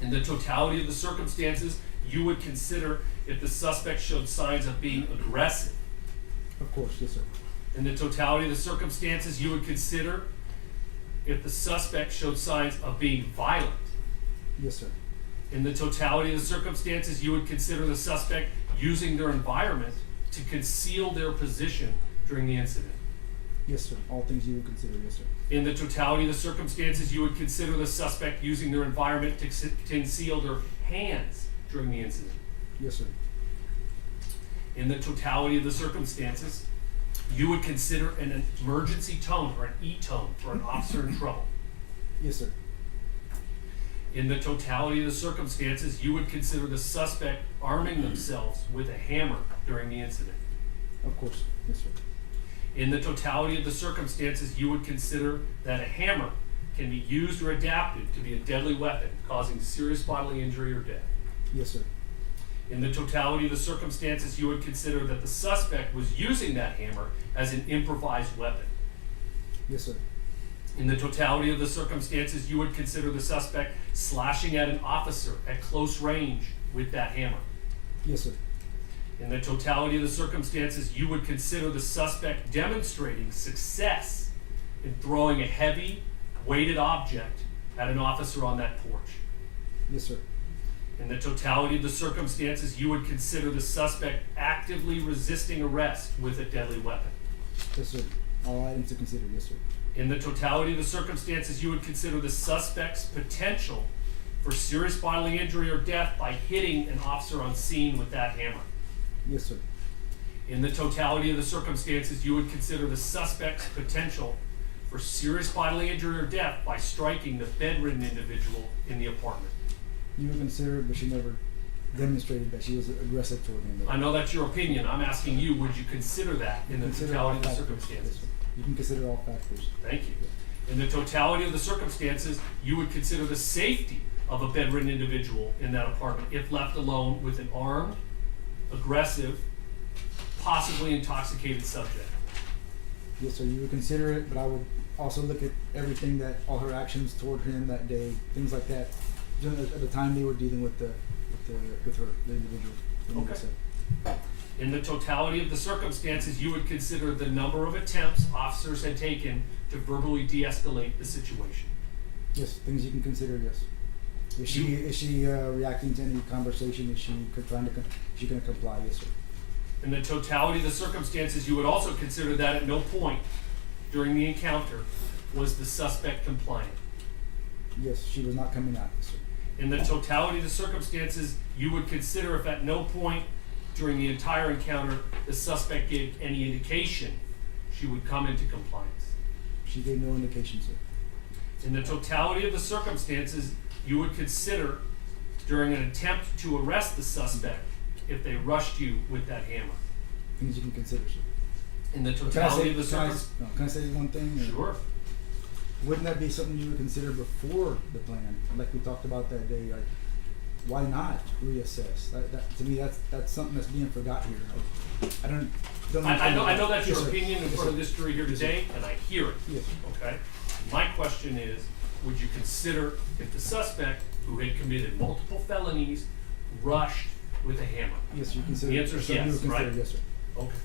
In the totality of the circumstances, you would consider if the suspect showed signs of being aggressive. Of course, yes, sir. In the totality of the circumstances, you would consider if the suspect showed signs of being violent. Yes, sir. In the totality of the circumstances, you would consider the suspect using their environment to conceal their position during the incident. Yes, sir. All things you would consider. Yes, sir. In the totality of the circumstances, you would consider the suspect using their environment to conceal their hands during the incident. Yes, sir. In the totality of the circumstances, you would consider an emergency tone or an E-tone for an officer in trouble. Yes, sir. In the totality of the circumstances, you would consider the suspect arming themselves with a hammer during the incident. Of course. Yes, sir. In the totality of the circumstances, you would consider that a hammer can be used or adapted to be a deadly weapon, causing serious bodily injury or death. Yes, sir. In the totality of the circumstances, you would consider that the suspect was using that hammer as an improvised weapon. Yes, sir. In the totality of the circumstances, you would consider the suspect slashing at an officer at close range with that hammer. Yes, sir. In the totality of the circumstances, you would consider the suspect demonstrating success in throwing a heavy, weighted object at an officer on that porch. Yes, sir. In the totality of the circumstances, you would consider the suspect actively resisting arrest with a deadly weapon. Yes, sir. All items to consider. Yes, sir. In the totality of the circumstances, you would consider the suspect's potential for serious bodily injury or death by hitting an officer on scene with that hammer. Yes, sir. In the totality of the circumstances, you would consider the suspect's potential for serious bodily injury or death by striking the bedridden individual in the apartment. You would consider it, but she never demonstrated that she was aggressive toward him. I know that's your opinion. I'm asking you, would you consider that in the Consider totality of all the factors. circumstances? Yes, sir. You can consider all factors. Thank you. In the totality of the circumstances, you would consider the safety of a bedridden individual in that apartment if left alone with an armed, aggressive, possibly intoxicated subject. Yes, sir. You would consider it, but I would also look at everything that all her actions toward him that day, things like that. At the time they were dealing with her, the individual. Okay. In the totality of the circumstances, you would consider the number of attempts officers had taken to verbally de-escalate the situation. Yes, things you can consider. Yes. Is she reacting to any conversation? Is she trying to? Is she going to comply? Yes, sir. In the totality of the circumstances, you would also consider that at no point during the encounter was the suspect compliant. Yes, she was not coming out. Yes, sir. In the totality of the circumstances, you would consider if at no point during the entire encounter the suspect gave any indication she would come into compliance. She gave no indication, sir. In the totality of the circumstances, you would consider during an attempt to arrest the suspect if they rushed you with that hammer. Things you can consider, sir. In the totality of the circumstances. Can I say one thing? Sure. Wouldn't that be something you would consider before the plan, like we talked about that day? Like, why not reassess? That to me, that's something that's being forgot here. I know that's Yes, your sir. opinion in Yes, front of sir. this jury here Yes, sir. today, and I hear it. Yes. Okay? My question is, would you consider if the suspect, who had committed multiple felonies, rushed with a hammer? Yes, you consider. The answer is something you yes, would consider, right? Yes, sir. Okay.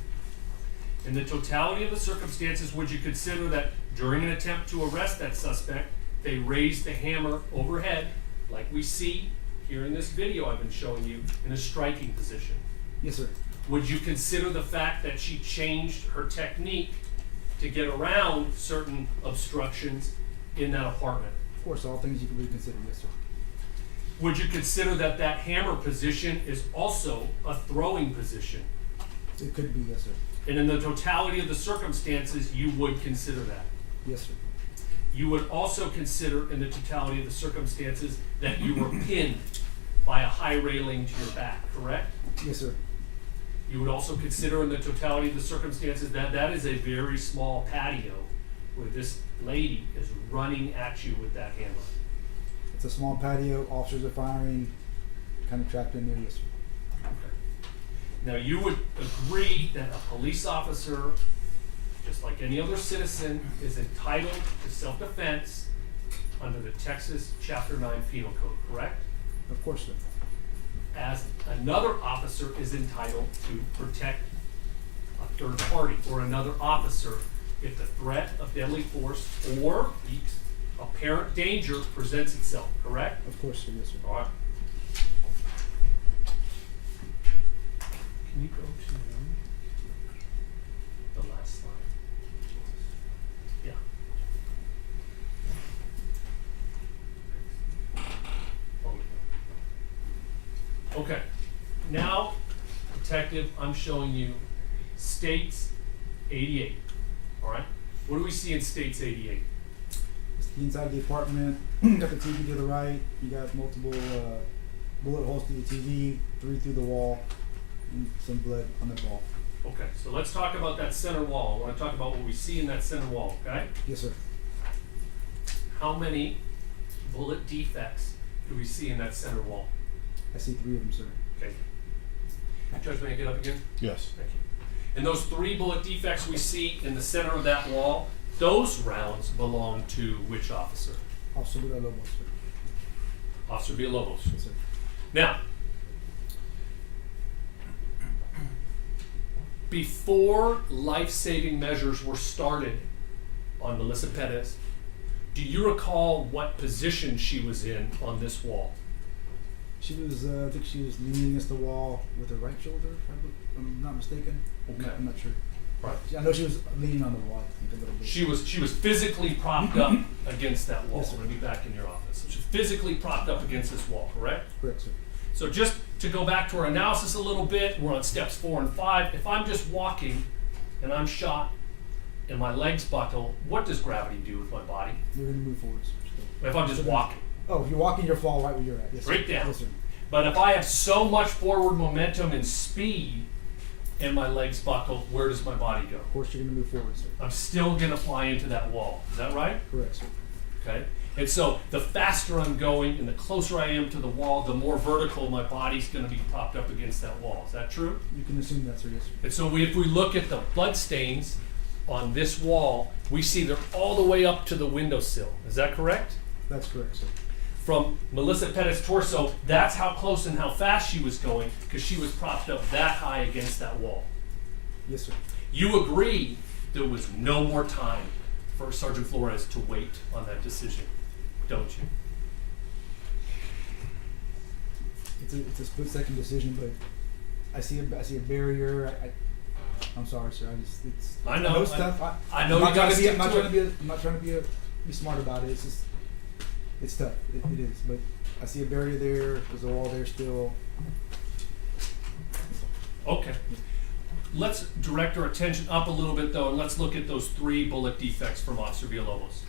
In the totality of the circumstances, would you consider that during an attempt to arrest that suspect, they raised the hammer overhead, like we see here in this video I've been showing you, in a striking position? Yes, sir. would you consider the fact that she changed her technique to get around certain obstructions in that apartment? Of course, all things you can reconsider, yes, sir. Would you consider that that hammer position is also a throwing position? It could be, yes, sir. And in the totality of the circumstances, you would consider that? Yes, sir. You would also consider in the totality of the circumstances that you were pinned by a high railing to your back, correct? Yes, sir. You would also consider in the totality of the circumstances that that is a very small patio where this lady is running at you with that hammer. It's a small patio, officers are firing, kind of trapped in there, yes, sir. Now, you would agree that a police officer, just like any other citizen, is entitled to self-defense under the Texas Chapter 9 Penal Code, correct? Of course, sir. As another officer is entitled to protect a third party or another officer if the threat of deadly force or apparent danger presents itself, correct? Of course, sir, yes, sir. All right. Can you go to the last slide? Yeah. Okay. Now, detective, I'm showing you States 88. All right. What do we see in States 88? It's the inside of the apartment, you got the TV to the right, you got multiple bullet holes through the TV, 3 through the wall, and some blood on the wall. Okay, so let's talk about that center wall. I want to talk about what we see in that center wall, okay? Yes, sir. How many bullet defects do we see in that center wall? I see 3 of them, sir. Okay. Judge, may I get up again? Yes. Thank you. And those 3 bullet defects we see in the center of that wall, those rounds belong to which officer? Officer Villalobos, sir. Officer Villalobos. Yes, sir. Now, before life-saving measures were started on Melissa Perez, do you recall what position she was in on this wall? She was, I think she was leaning against the wall with her right shoulder, if I'm not mistaken. Okay. I'm not sure. Right. I know she was leaning on the wall, I think, a little bit. She was physically propped up against that wall. Yes, sir. I'm gonna be back in your office. She was physically propped up against this wall, correct? Correct, sir. So just to go back to our analysis a little bit, we're on steps 4 and 5. If I'm just walking and I'm shot and my legs buckle, what does gravity do with my body? You're going to move forward, sir. Still. If I'm just walking? Oh, if you're walking, you'll fall right where you're at. Yes, sir. Straight down. Yes, sir. But if I have so much forward momentum and speed and my legs buckle, where does my body go? Of course, you're going to move forward, sir. I'm still going to fly into that wall. Is that right? Correct, sir. Okay. And so the faster I'm going and the closer I am to the wall, the more vertical my body's going to be propped up against that wall. Is that true? You can assume that, sir. Yes, sir. And so if we look at the blood stains on this wall, we see they're all the way up to the windowsill. Is that correct? That's correct, sir. From Melissa Perez's torso, that's how close and how fast she was going because she was propped up that high against that wall. Yes, sir. You agree there was no more time for Sergeant Flores to wait on that decision, don't you? It's a split-second decision, but I see a barrier. I'm sorry, sir. I know. It's tough. I know I'm you not gotta trying to be. stick I'm not to trying to be. I'm not trying to be smart about it. It's just. It's tough. It is. But I see a barrier there. There's a wall there still. Okay. Let's direct our attention up a little bit though, and let's look at those 3 bullet defects from Officer Villalobos.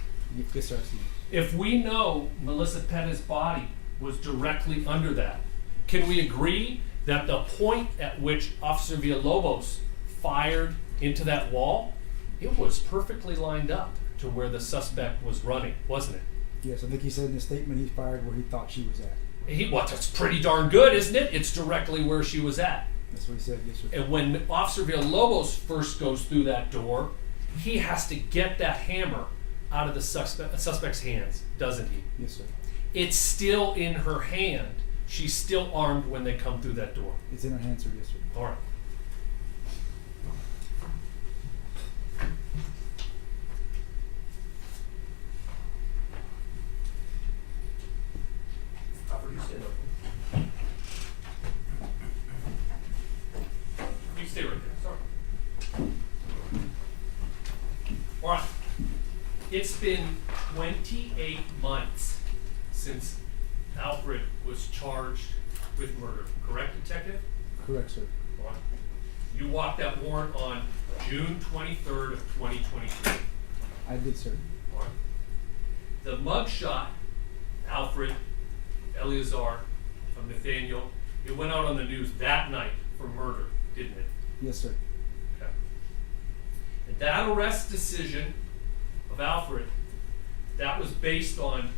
Yes, sir. I see. If we know Melissa Perez's body was directly under that, can we agree that the point at which Officer Villalobos fired into that wall, it was perfectly lined up to where the suspect was running, wasn't it? Yes, I think he said in his statement he fired where he thought she was at. Well, that's pretty darn good, isn't it? It's directly where she was at. That's what he said. Yes, sir. And when Officer Villalobos first goes through that door, he has to get that hammer out of the suspect's hands, doesn't he? Yes, sir. It's still in her hand. She's still armed when they come through that door. It's in her hands, sir. Yes, sir. All right. It's been 28 months since Alfred was charged with murder, correct, Detective? Correct, sir. You walked that warrant on June 23rd of 2023. I did, sir. The mugshot, Alfred Eleazar of Nathaniel, it went out on the news that night for murder, didn't it? Yes, sir. Okay. And that arrest decision of Alfred, that was based on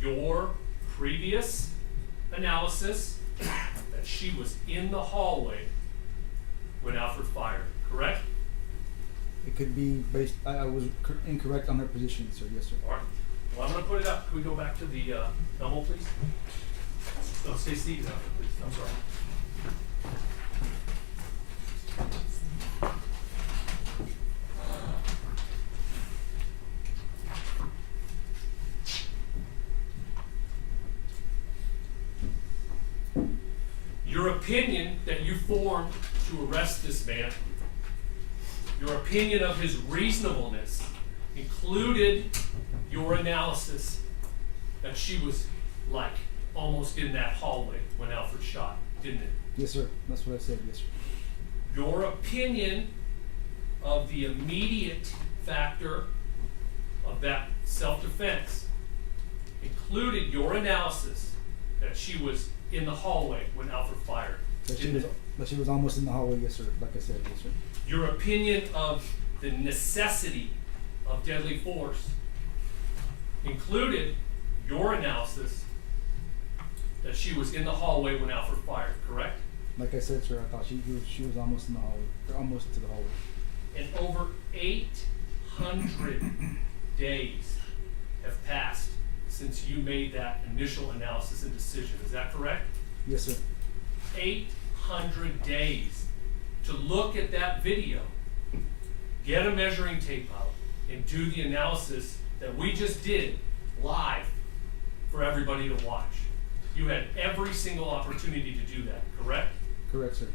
your previous analysis that she was in the hallway when Alfred fired, correct? It could be based, I was incorrect on her position, sir. Yes, sir. All right. Well, I'm gonna put it up. Can we go back to the Elmo, please? No, stay seated, Alfred, please. I'm sorry. Your opinion that you formed to arrest this man, your opinion of his reasonableness, included your analysis that she was like almost in that hallway when Alfred shot, didn't it? Yes, sir. That's what I said. Yes, sir. Your opinion of the immediate factor of that self-defense included your analysis that she was in the hallway when Alfred fired. That didn't she it? was almost in the hallway. Yes, sir. Like I said. Yes, sir. Your opinion of the necessity of deadly force included your analysis that she was in the hallway when Alfred fired, correct? Like I said, sir, I thought she was almost in the hallway, or almost to the hallway. And over 800 days have passed since you made that initial analysis and decision. Is that correct? Yes, sir. 800 days to look at that video, get a measuring tape out, and do the analysis that we just did live for everybody to watch. You had every single opportunity to do that, correct? Correct, sir.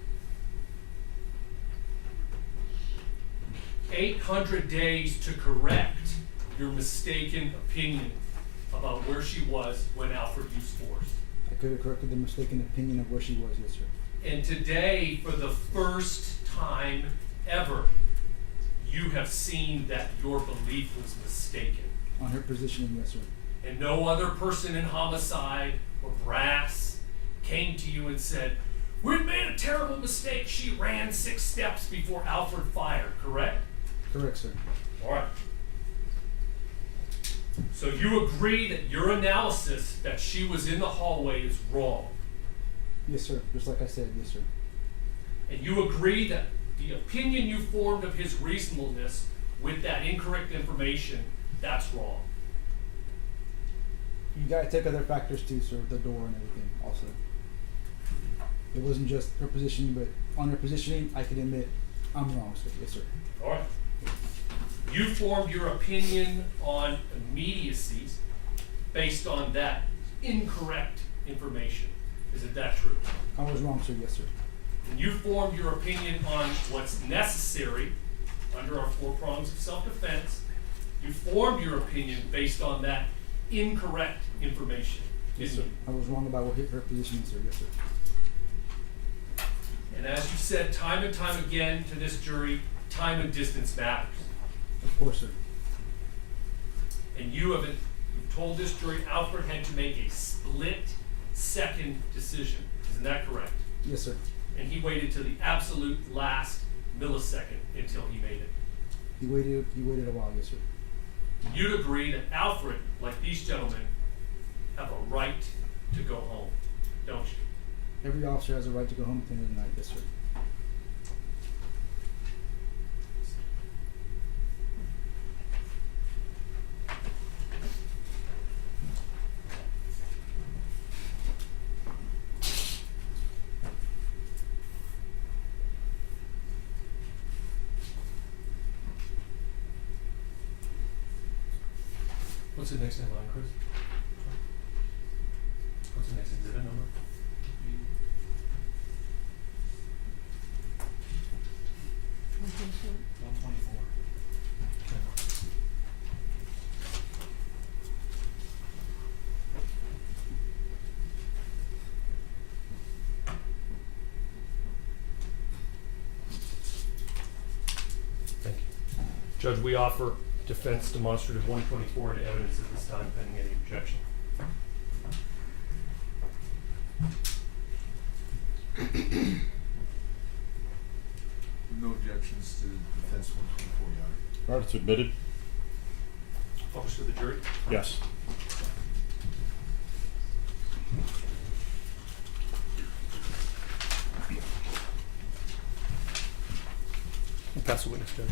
800 days to correct your mistaken opinion about where she was when Alfred used force. I could have corrected the mistaken opinion of where she was. Yes, sir. And today, for the first time ever, you have seen that your belief was mistaken. On her positioning, yes, sir. And no other person in homicide or brass came to you and said, "We made a terrible mistake. She ran 6 steps before Alfred fired," correct? Correct, sir. All right. So you agree that your analysis that she was in the hallway is wrong. Yes, sir. Just like I said, yes, sir. And you agree that the opinion you formed of his reasonableness with that incorrect information, that's wrong. You gotta take other factors too, sir, the door and everything also. It wasn't just her positioning, but on her positioning, I can admit I'm wrong, sir. Yes, sir. All right. You formed your opinion on immediacies based on that incorrect information. Isn't that true? I was wrong, sir. Yes, sir. And you formed your opinion on what's necessary under our 4 prongs of self-defense. You formed your opinion based on that incorrect information. Yes, didn't sir. you? I was wrong about what her positioning, sir. Yes, sir. And as you said time and time again to this jury, time and distance matters. Of course, sir. And you've told this jury Alfred had to make a split-second decision. Isn't that correct? Yes, sir. And he waited to the absolute last millisecond until he made it. He waited a while. Yes, sir. You'd agree that Alfred, like these gentlemen, have a right to go home, don't you? Every officer has a right to go home at the end of the night. Yes, sir. What's the next in line, Chris? What's the next exhibit number? 124. Judge, we offer defense demonstrative 124 into evidence at this time pending any objection. No objections to defense 124, Your Honor. All right, it's admitted. Published to the jury. Yes. I'll pass the witness, Judge.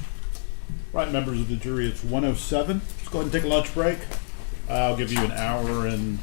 Right, members of the jury, it's 1:07. Let's go ahead and take a lunch break. I'll give you an hour and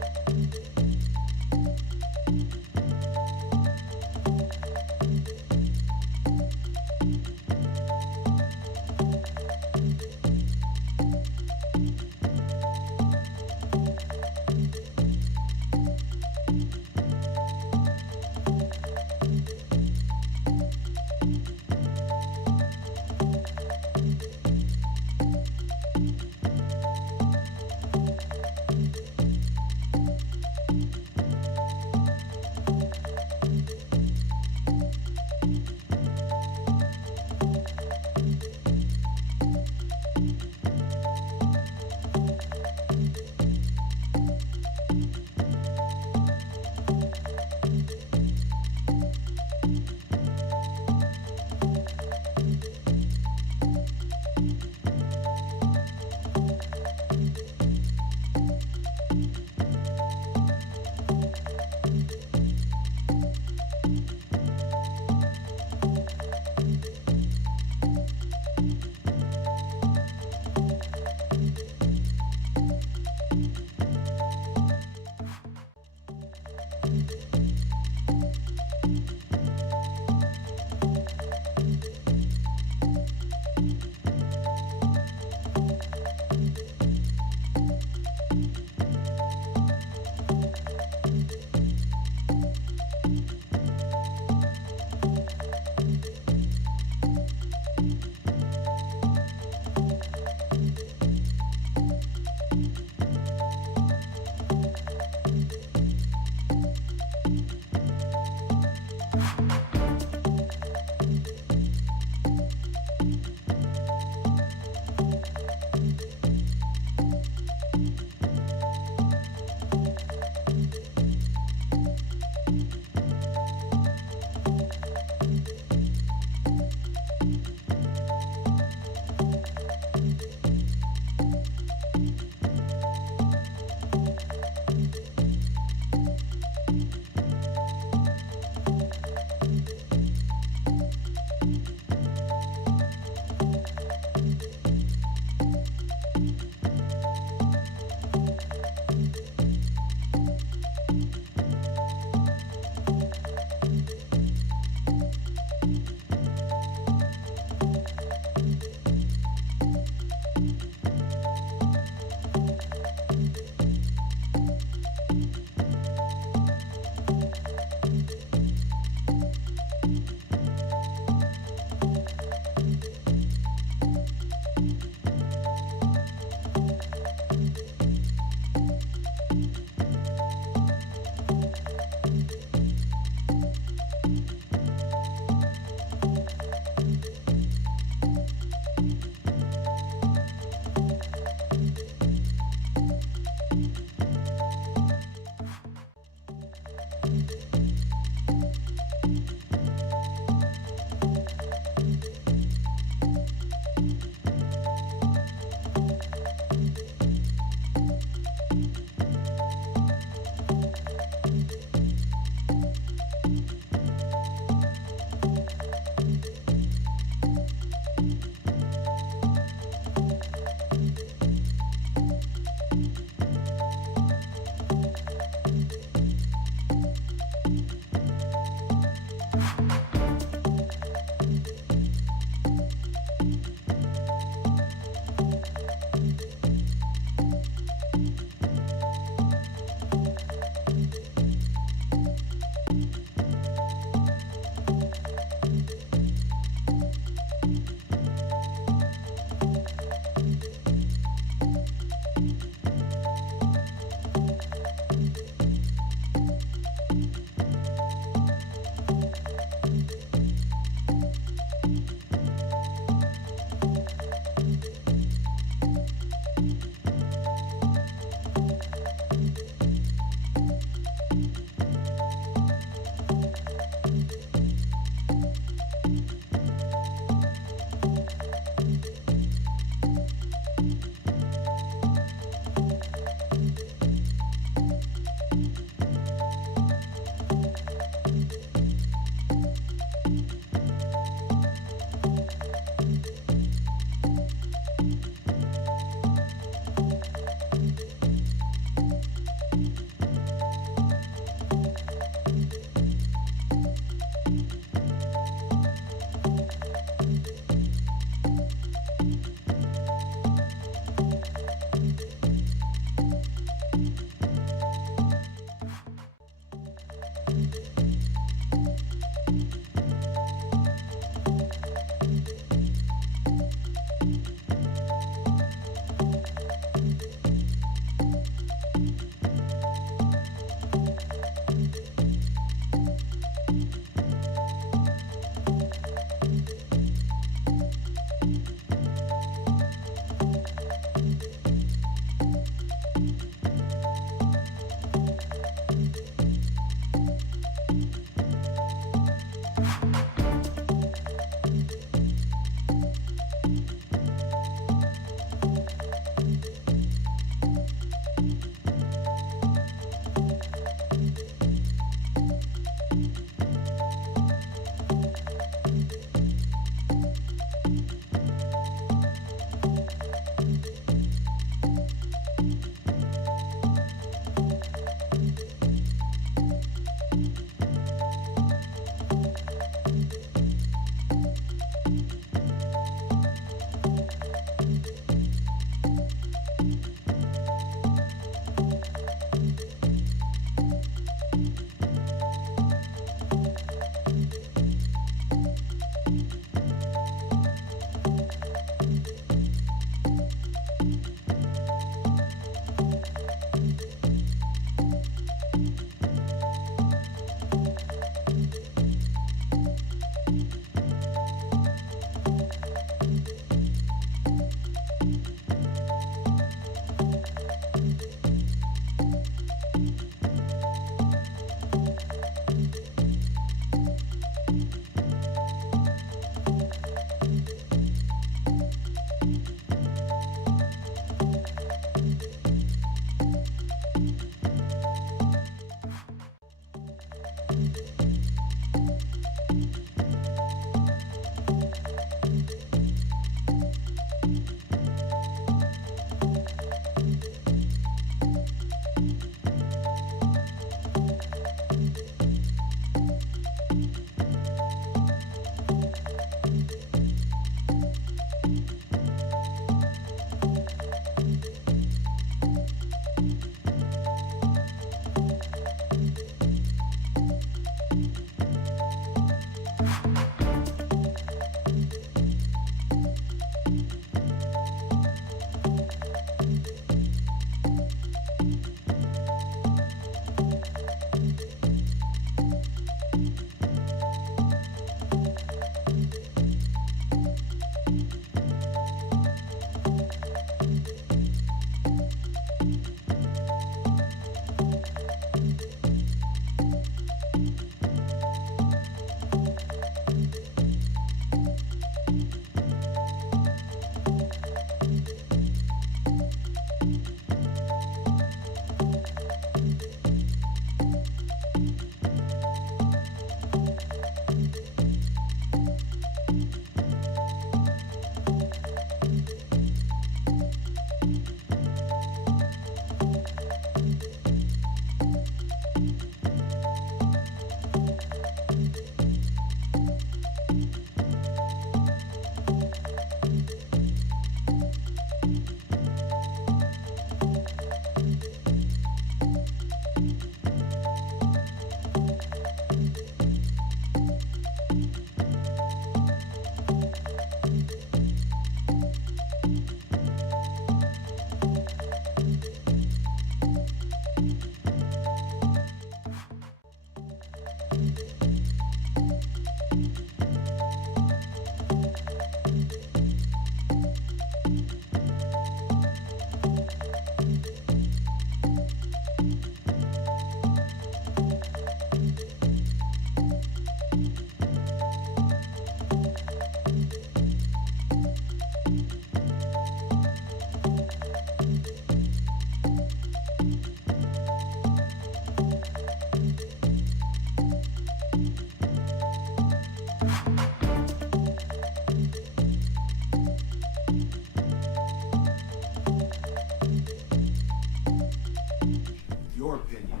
opinion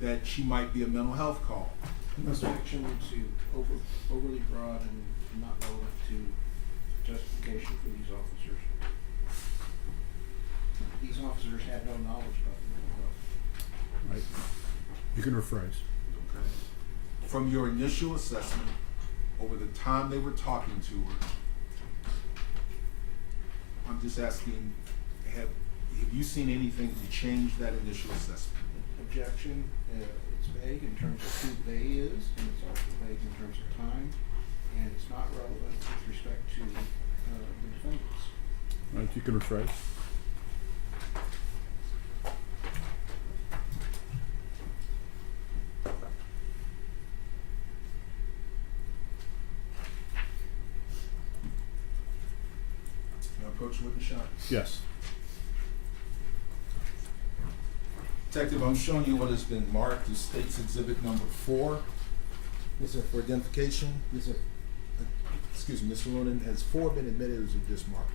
that she might be a mental health call. Objection to overly broad and not relevant to justification for these officers. These officers had no knowledge about the mental health. Right. You can rephrase. Okay. From your initial assessment, over the time they were talking to her, I'm just asking, have you seen anything to change that initial assessment? Objection, it's vague in terms of who they is, and it's also vague in terms of time, and it's not relevant with respect to the defendants. Right, you can rephrase. Can I approach the witness shot? Yes. Detective, I'm showing you what has been marked as State's Exhibit number 4. Yes, sir. For identification. Yes, sir. Excuse me, Mr. Ronan, has 4 been admitted or is it just marked?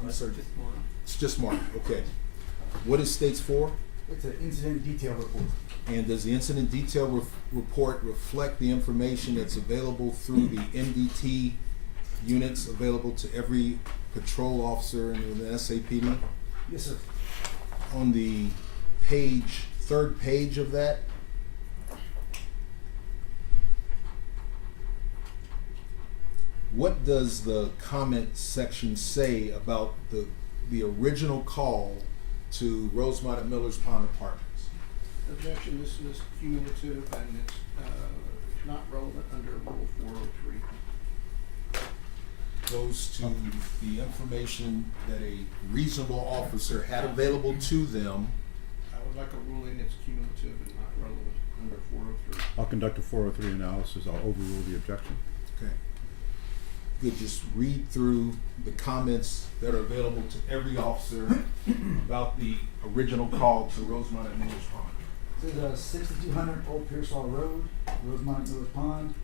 I'm sorry. Just more. It's just marked, okay. What is State's 4? It's an incident detail report. And does the incident detail report reflect the information that's available through the MDT units available to every patrol officer in the SAPD? Yes, sir. On the third page of that, what does the comment section say about the original call to Rosemont and Miller's Pond Apartments? Objection, this is cumulative and it's not relevant under Rule 403. Goes to the information that a reasonable officer had available to them. I would like a ruling that's cumulative and not relevant under 403. I'll conduct a 403 analysis. I'll overrule the objection. Okay. Good, just read through the comments that are available to every officer about the original call to Rosemont and Miller's Pond. This is 6200 Old Pearsall Road, Rosemont Miller's Pond.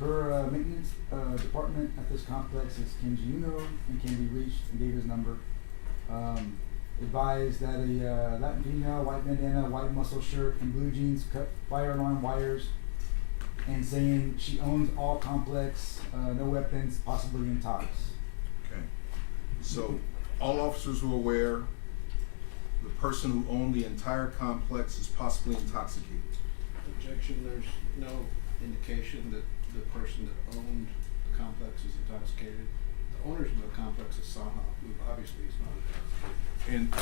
Her maintenance department at this complex is Kenji Uno and can be reached and gave his number. Advised that a Latin female, white bandana, white muscle shirt, and blue jeans cut fire alarm wires, and saying she owns all complex, no weapons, possibly in tox. Okay. So all officers were aware the person who owned the entire complex is possibly intoxicated. Objection, there's no indication that the person that owned the complex is intoxicated. The owners of the complex is Saha, who obviously is not intoxicated.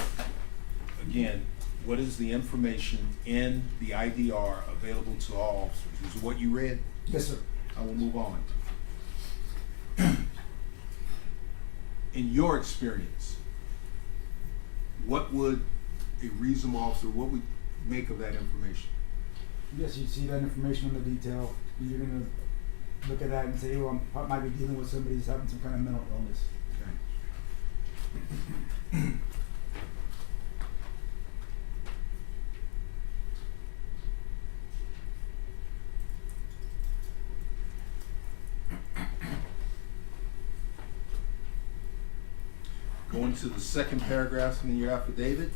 And again, what is the information in the IDR available to all officers? Is it what you read? Yes, sir. I will move on. In your experience, what would a reasonable officer, what would make of that information? Yes, you see that information on the detail, and you're gonna look at that and say, well, I might be dealing with somebody who's having some kind of mental illness. Okay. Going to the second paragraph in your affidavit.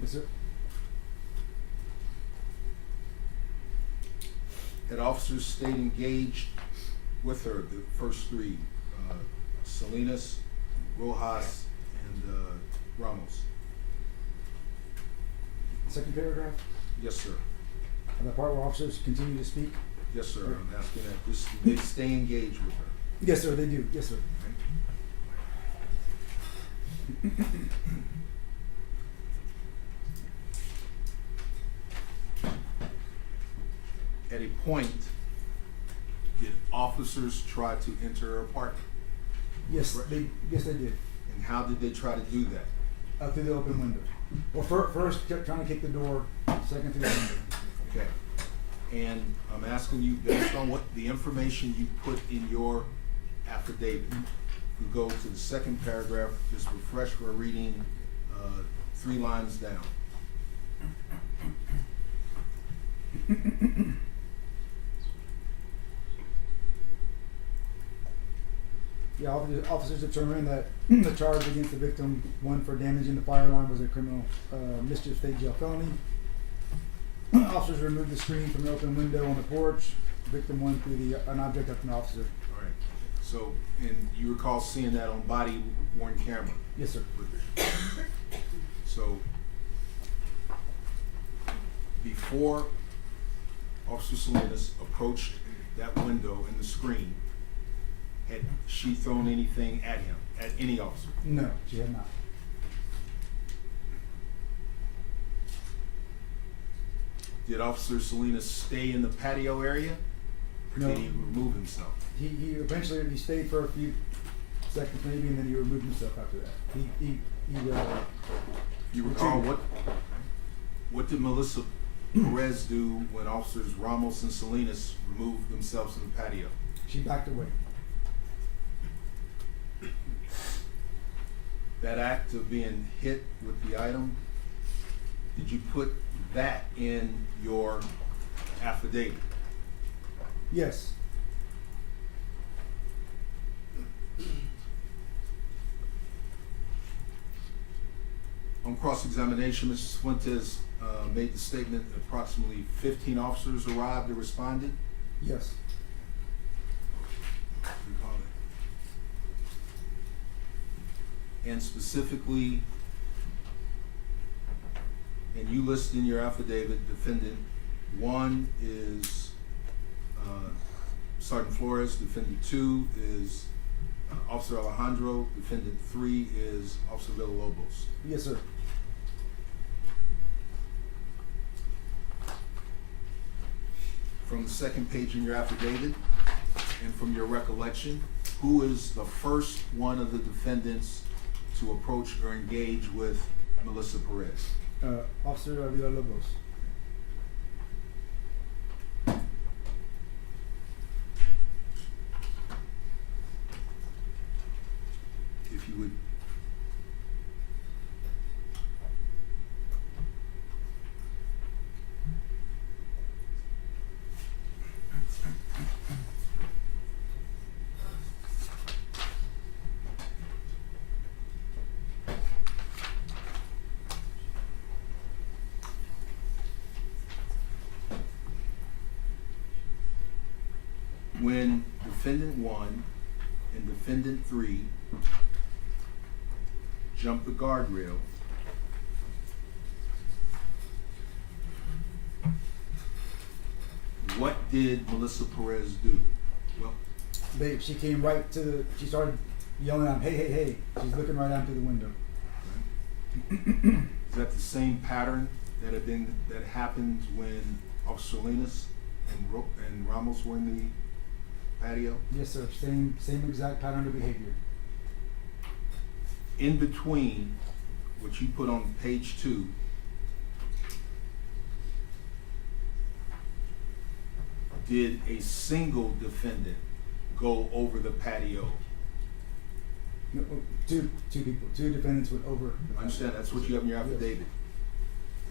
Yes, sir. Had officers stayed engaged with her, the first 3, Salinas, Rojas, and Ramos? Second paragraph, Yes, sir. the part where officers continue to speak. Yes, sir. I'm asking that. Just, they stay engaged with her. Yes, sir, they do. Yes, sir. At a point, did officers try to enter her apartment? Yes, they did. And how did they try to do that? Through the open window. Well, first kept trying to kick the door, second through the window. Okay. And I'm asking you, based on what the information you put in your affidavit, we go to the second paragraph, just refresh for a reading, 3 lines down. The officers determined that the charge against the victim, one for damaging the fire alarm, was a criminal mischief state jail felony. Officers removed the screen from the open window on the porch. Victim one threw an object at an officer. All right. So, and you recall seeing that on body worn camera? Yes, sir. So, before Officer Salinas approached that window and the screen, had she thrown anything at him, at any officer? No, she had not. Did Officer Salinas stay in the patio area? Or No. did he remove himself? He eventually stayed for a few seconds maybe, and then he removed himself after that. You recall what did Melissa Perez do when Officers Ramos and Salinas removed themselves from the patio? She backed away. That act of being hit with the item, did you put that in your affidavit? Yes. On cross-examination, Mrs. Fuentes made the statement that approximately 15 officers arrived and responded. Yes. Recall that. And specifically, and you list in your affidavit, defendant one is Sergeant Flores, defendant two is Officer Alejandro, defendant three is Officer Villalobos. Yes, sir. From the second page in your affidavit and from your recollection, who is the first one of the defendants to approach or engage with Melissa Perez? Officer Villalobos. If you would. When defendant one and defendant three jumped the guardrail, what did Melissa Perez do? Well, She came right to she started yelling at him, hey, hey, hey. She's looking right out through the window. is that the same pattern that happened when Officer Salinas and Ramos were in the patio? Yes, sir. Same exact pattern of behavior. In between what you put on page 2, did a single defendant go over the patio? No, two people, two defendants went over. I understand, that's what you have in your affidavit.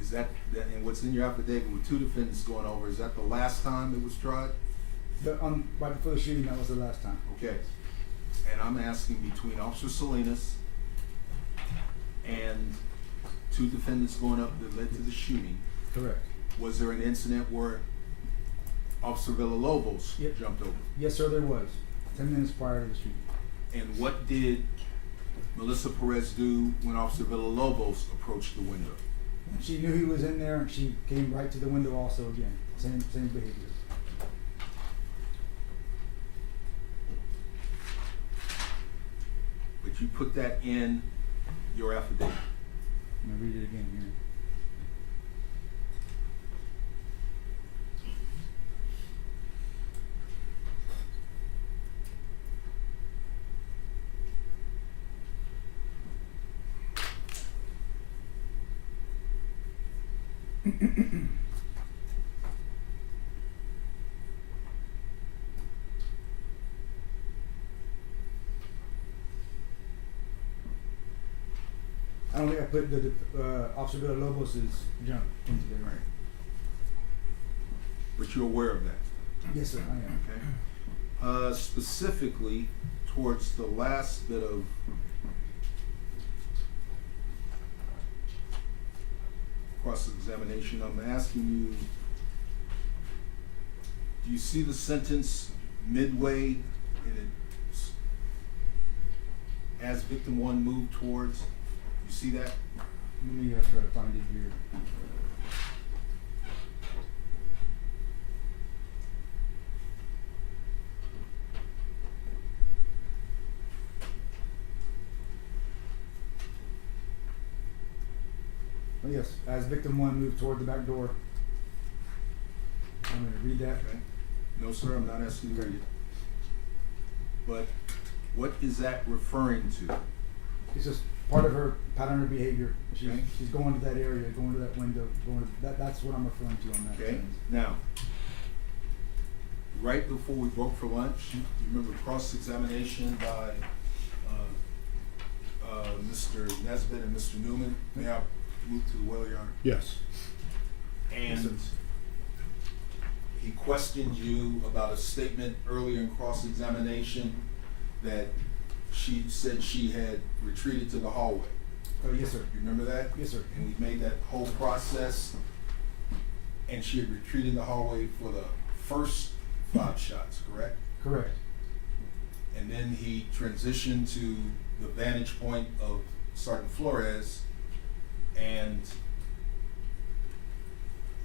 Is that and what's in your affidavit with two defendants going over, is that the last time it was tried? Right before the shooting, that was the last time. Okay. And I'm asking between Officer Salinas and two defendants going up that led to the shooting, Correct. was there an incident where Officer Villalobos Yep. jumped over? Yes, sir, there was. 10 minutes prior to the shooting. And what did Melissa Perez do when Officer Villalobos approached the window? She knew he was in there. She came right to the window also again. Same behavior. But you put that in your affidavit. I'm going to read it again here. I don't think I put the Officer Villalobos' jump into there. Right. But you're aware of that? Yes, sir, I am. Okay. Specifically, towards the last bit of cross-examination, I'm asking you, do you see the sentence midway in it, as victim one moved towards? You see that? Let me try to find it here. Oh, yes, as victim one moved toward the back door. I'm gonna read that. Okay. No, sir, I'm not asking you to read it. But what is that referring to? It's just part of her pattern of behavior. Okay. She's going to that area, going to that window, that's what I'm referring to on that. Okay, now, right before we broke for lunch, you remember cross-examination by, Mr. Nesbitt and Mr. Newman? May I move to the well, Your Honor? Yes. And he questioned you about a statement earlier in cross-examination that she said she had retreated to the hallway. Oh, yes, sir. You remember that? Yes, sir. And we made that whole process, and she had retreated in the hallway for the first 5 shots, correct? Correct. And then he transitioned to the vantage point of Sergeant Flores, and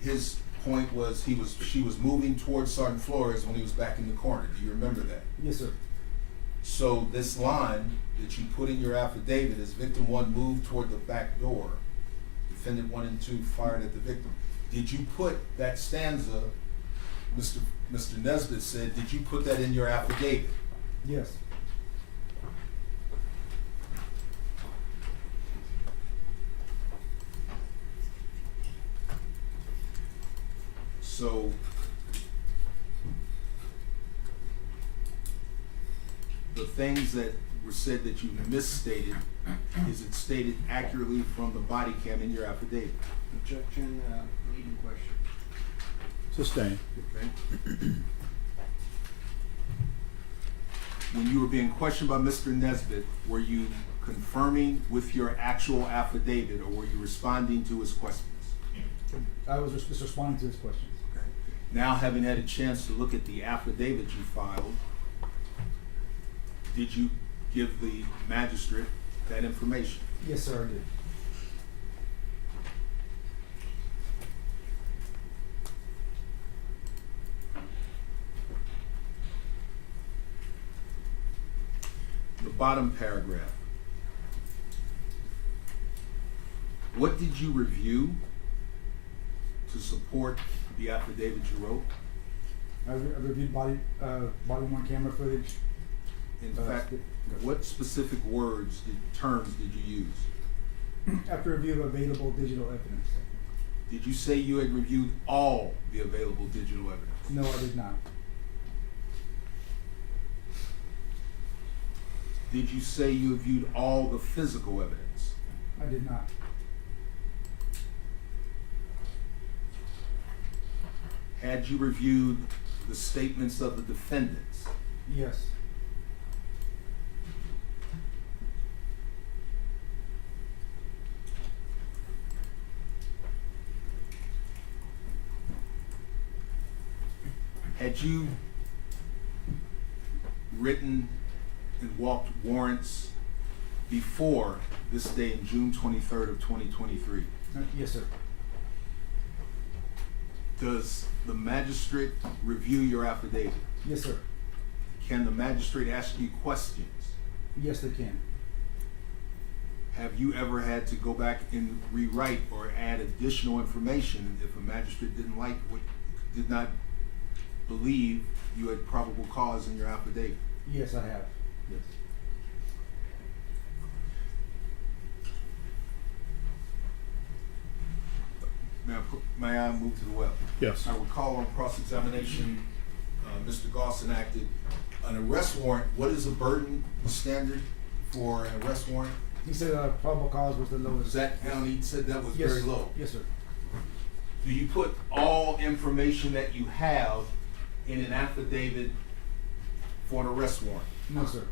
his point was she was moving towards Sergeant Flores when he was back in the corner. Do you remember that? Yes, sir. So this line that you put in your affidavit is victim one moved toward the back door, defendant 1 and 2 fired at the victim. Did you put that stanza, Mr. Nesbitt said, did you put that in your affidavit? Yes. So the things that were said that you misstated, is it stated accurately from the body cam in your affidavit? Objection, leading question. Sustained. Okay. When you were being questioned by Mr. Nesbitt, were you confirming with your actual affidavit, or were you responding to his questions? I was just responding to his questions. Okay. Now, having had a chance to look at the affidavit you filed, did you give the magistrate that information? Yes, sir, I did. The bottom paragraph. What did you review to support the affidavit you wrote? I reviewed body worn camera footage. In fact, what specific terms did you use? After review of available digital evidence. Did you say you had reviewed all the available digital evidence? No, I did not. Did you say you reviewed all the physical evidence? I did not. Had you reviewed the statements of the defendants? Yes. Had you written and walked warrants before this day in June 23rd of 2023? Yes, sir. Does the magistrate review your affidavit? Yes, sir. Can the magistrate ask you questions? Yes, they can. Have you ever had to go back and rewrite or add additional information if a magistrate did not believe you had probable cause in your affidavit? Yes, I have. Yes. May I move to the well? Yes. I recall on cross-examination, Mr. Gosson acted an arrest warrant. What is the burden standard for an arrest warrant? He said probable cause was the lowest. Was that county? He said that was Yes. very low. Yes, sir. Do you put all information that you have in an affidavit for an arrest warrant? No, sir.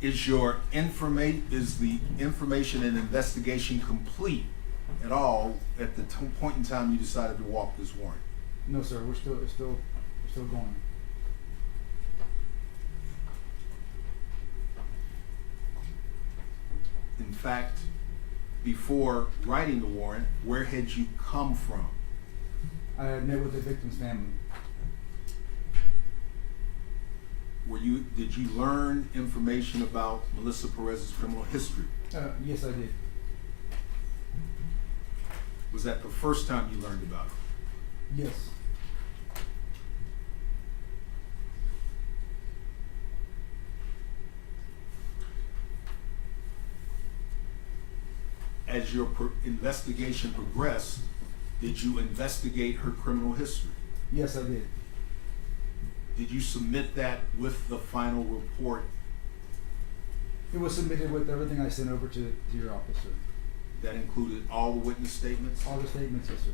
is the information and investigation complete at all at the point in time you decided to walk this warrant? No, sir. We're still going. In fact, before writing the warrant, where had you come from? I had met with the victim's family. Did you learn information about Melissa Perez's criminal history? Yes, I did. Was that the first time you learned about it? Yes. As your investigation progressed, did you investigate her criminal history? Yes, I did. Did you submit that with the final report? It was submitted with everything I sent over to your officer. That included all the witness statements? All the statements, yes, sir.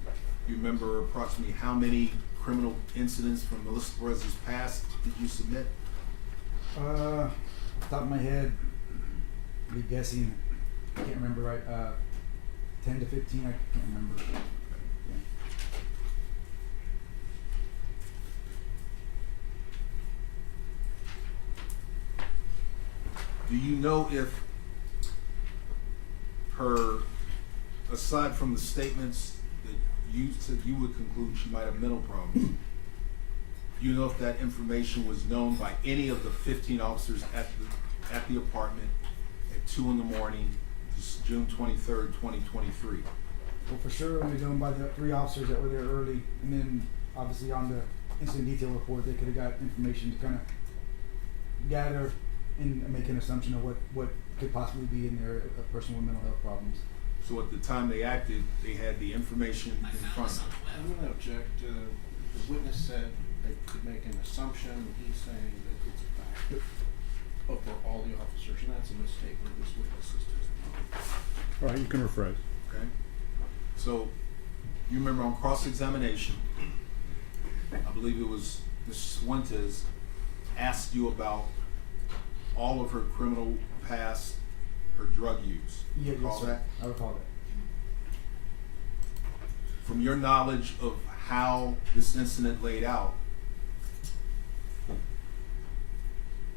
You remember approximately how many criminal incidents from Melissa Perez's past did you submit? Top of my head, be guessing. I can't remember right. 10 to 15. I can't remember. Yeah. Do you know if her, aside from the statements that you said you would conclude she might have mental problems, do you know if that information was known by any of the 15 officers at the apartment at 2 in the morning, June 23rd, 2023? Well, for sure, only known by the 3 officers that were there early, and then obviously on the incident detail report, they could have got information to kind of gather and make an assumption of what could possibly be in there, a person with mental health problems. So at the time they acted, they had the information in front of them. I'm gonna object. The witness said they could make an assumption. He's saying that it's a fact for all the officers, and that's a mistake in this witness's testimony. All right, you can rephrase. Okay? So, you remember on cross-examination, I believe it was Ms. Fuentes asked you about all of her criminal past, her drug use. Yeah, Recall yes, sir. that? I recall that. From your knowledge of how this incident laid out,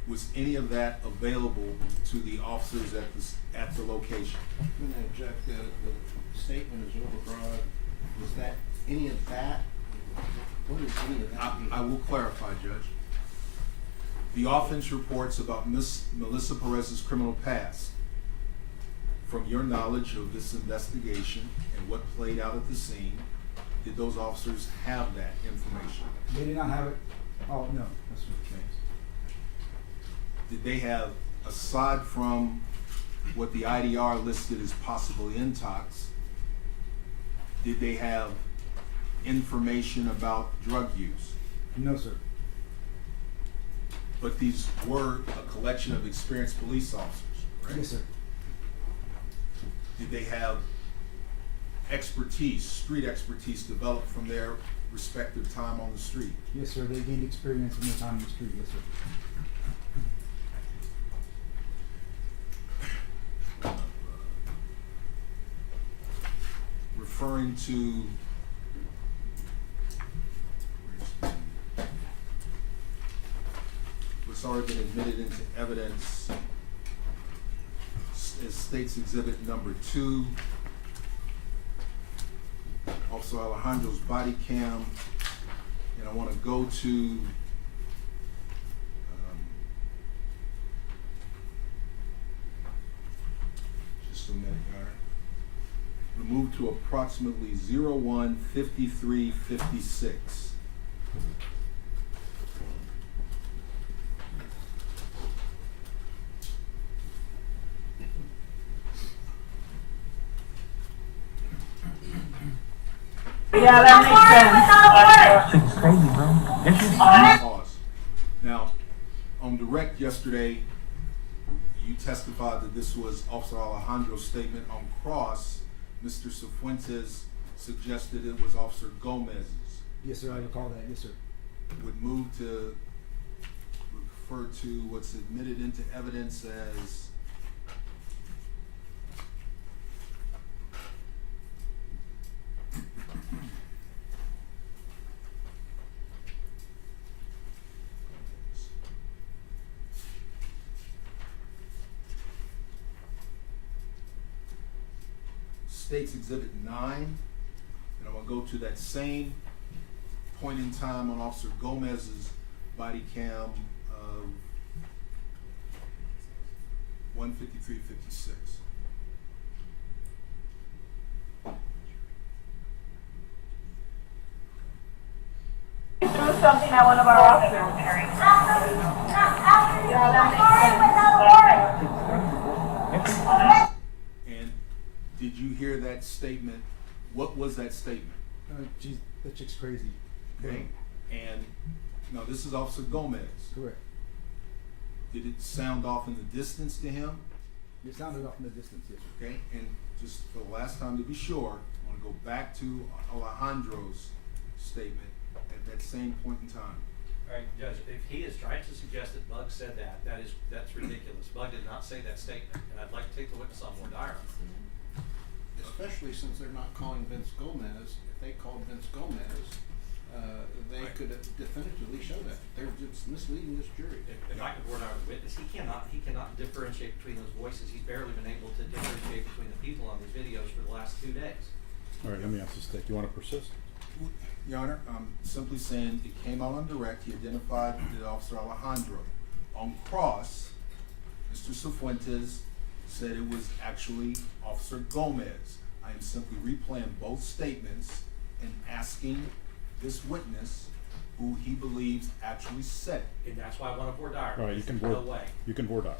was any of that available to the officers at the location? I'm gonna object. The statement is overbroad. Was that any of that? What is any of that? I will clarify, Judge. The offense reports about Miss Melissa Perez's criminal past. From your knowledge of this investigation and what played out at the scene, did those officers have that information? They did not have it. Oh no, that's what it means. Did they have, aside from what the IDR listed as possibly intox, did they have information about drug use? No, sir. But these were a collection of experienced police officers, right? Yes, sir. Did they have expertise, street expertise developed from their respective time on the street? Yes, sir. They gained experience from their time on the street. Yes, sir. Referring to what's already been admitted into evidence as State's Exhibit number 2, Officer Alejandro's body cam, and I want to go to just a minute, all right. We move to approximately 01:53:56. Yeah, that makes sense. It's crazy, bro. Pause. Now, on direct yesterday, you testified that this was Officer Alejandro's statement. On cross, Mr. Cifuentes suggested it was Officer Gomez's. Yes, sir. I recall that. Yes, sir. Would move to refer to what's admitted into evidence as State's Exhibit 9, and I'm gonna go to that same point in time on Officer Gomez's body cam of 1:53:56. Threw something at one of our officers. And did you hear that statement? What was that statement? Geez, that chick's crazy. Okay, and no, this is Officer Gomez. Correct. Did it sound off in the distance to him? It sounded off in the distance, yes, sir. Okay, and just for the last time to be sure, I want to go back to Alejandro's statement at that same point in time. All right, Judge, if he is trying to suggest that Bug said that, that's ridiculous. Bug did not say that statement, and I'd like to take the witness on more diary. Especially since they're not calling Vince Gomez. If they called Vince Gomez, they could definitively show that. They're just misleading this jury. If I could word out a witness, he cannot differentiate between those voices. He's barely been able to differentiate between the people on these videos for the last 2 days. All right, let me ask this, Dick. You want to persist? Your Honor, I'm simply saying it came out on direct. He identified the Officer Alejandro. On cross, Mr. Cifuentes said it was actually Officer Gomez. I am simply replaying both statements and asking this witness who he believes actually said it. And that's why I want a board diary. All right, you can No board. way. You can board up.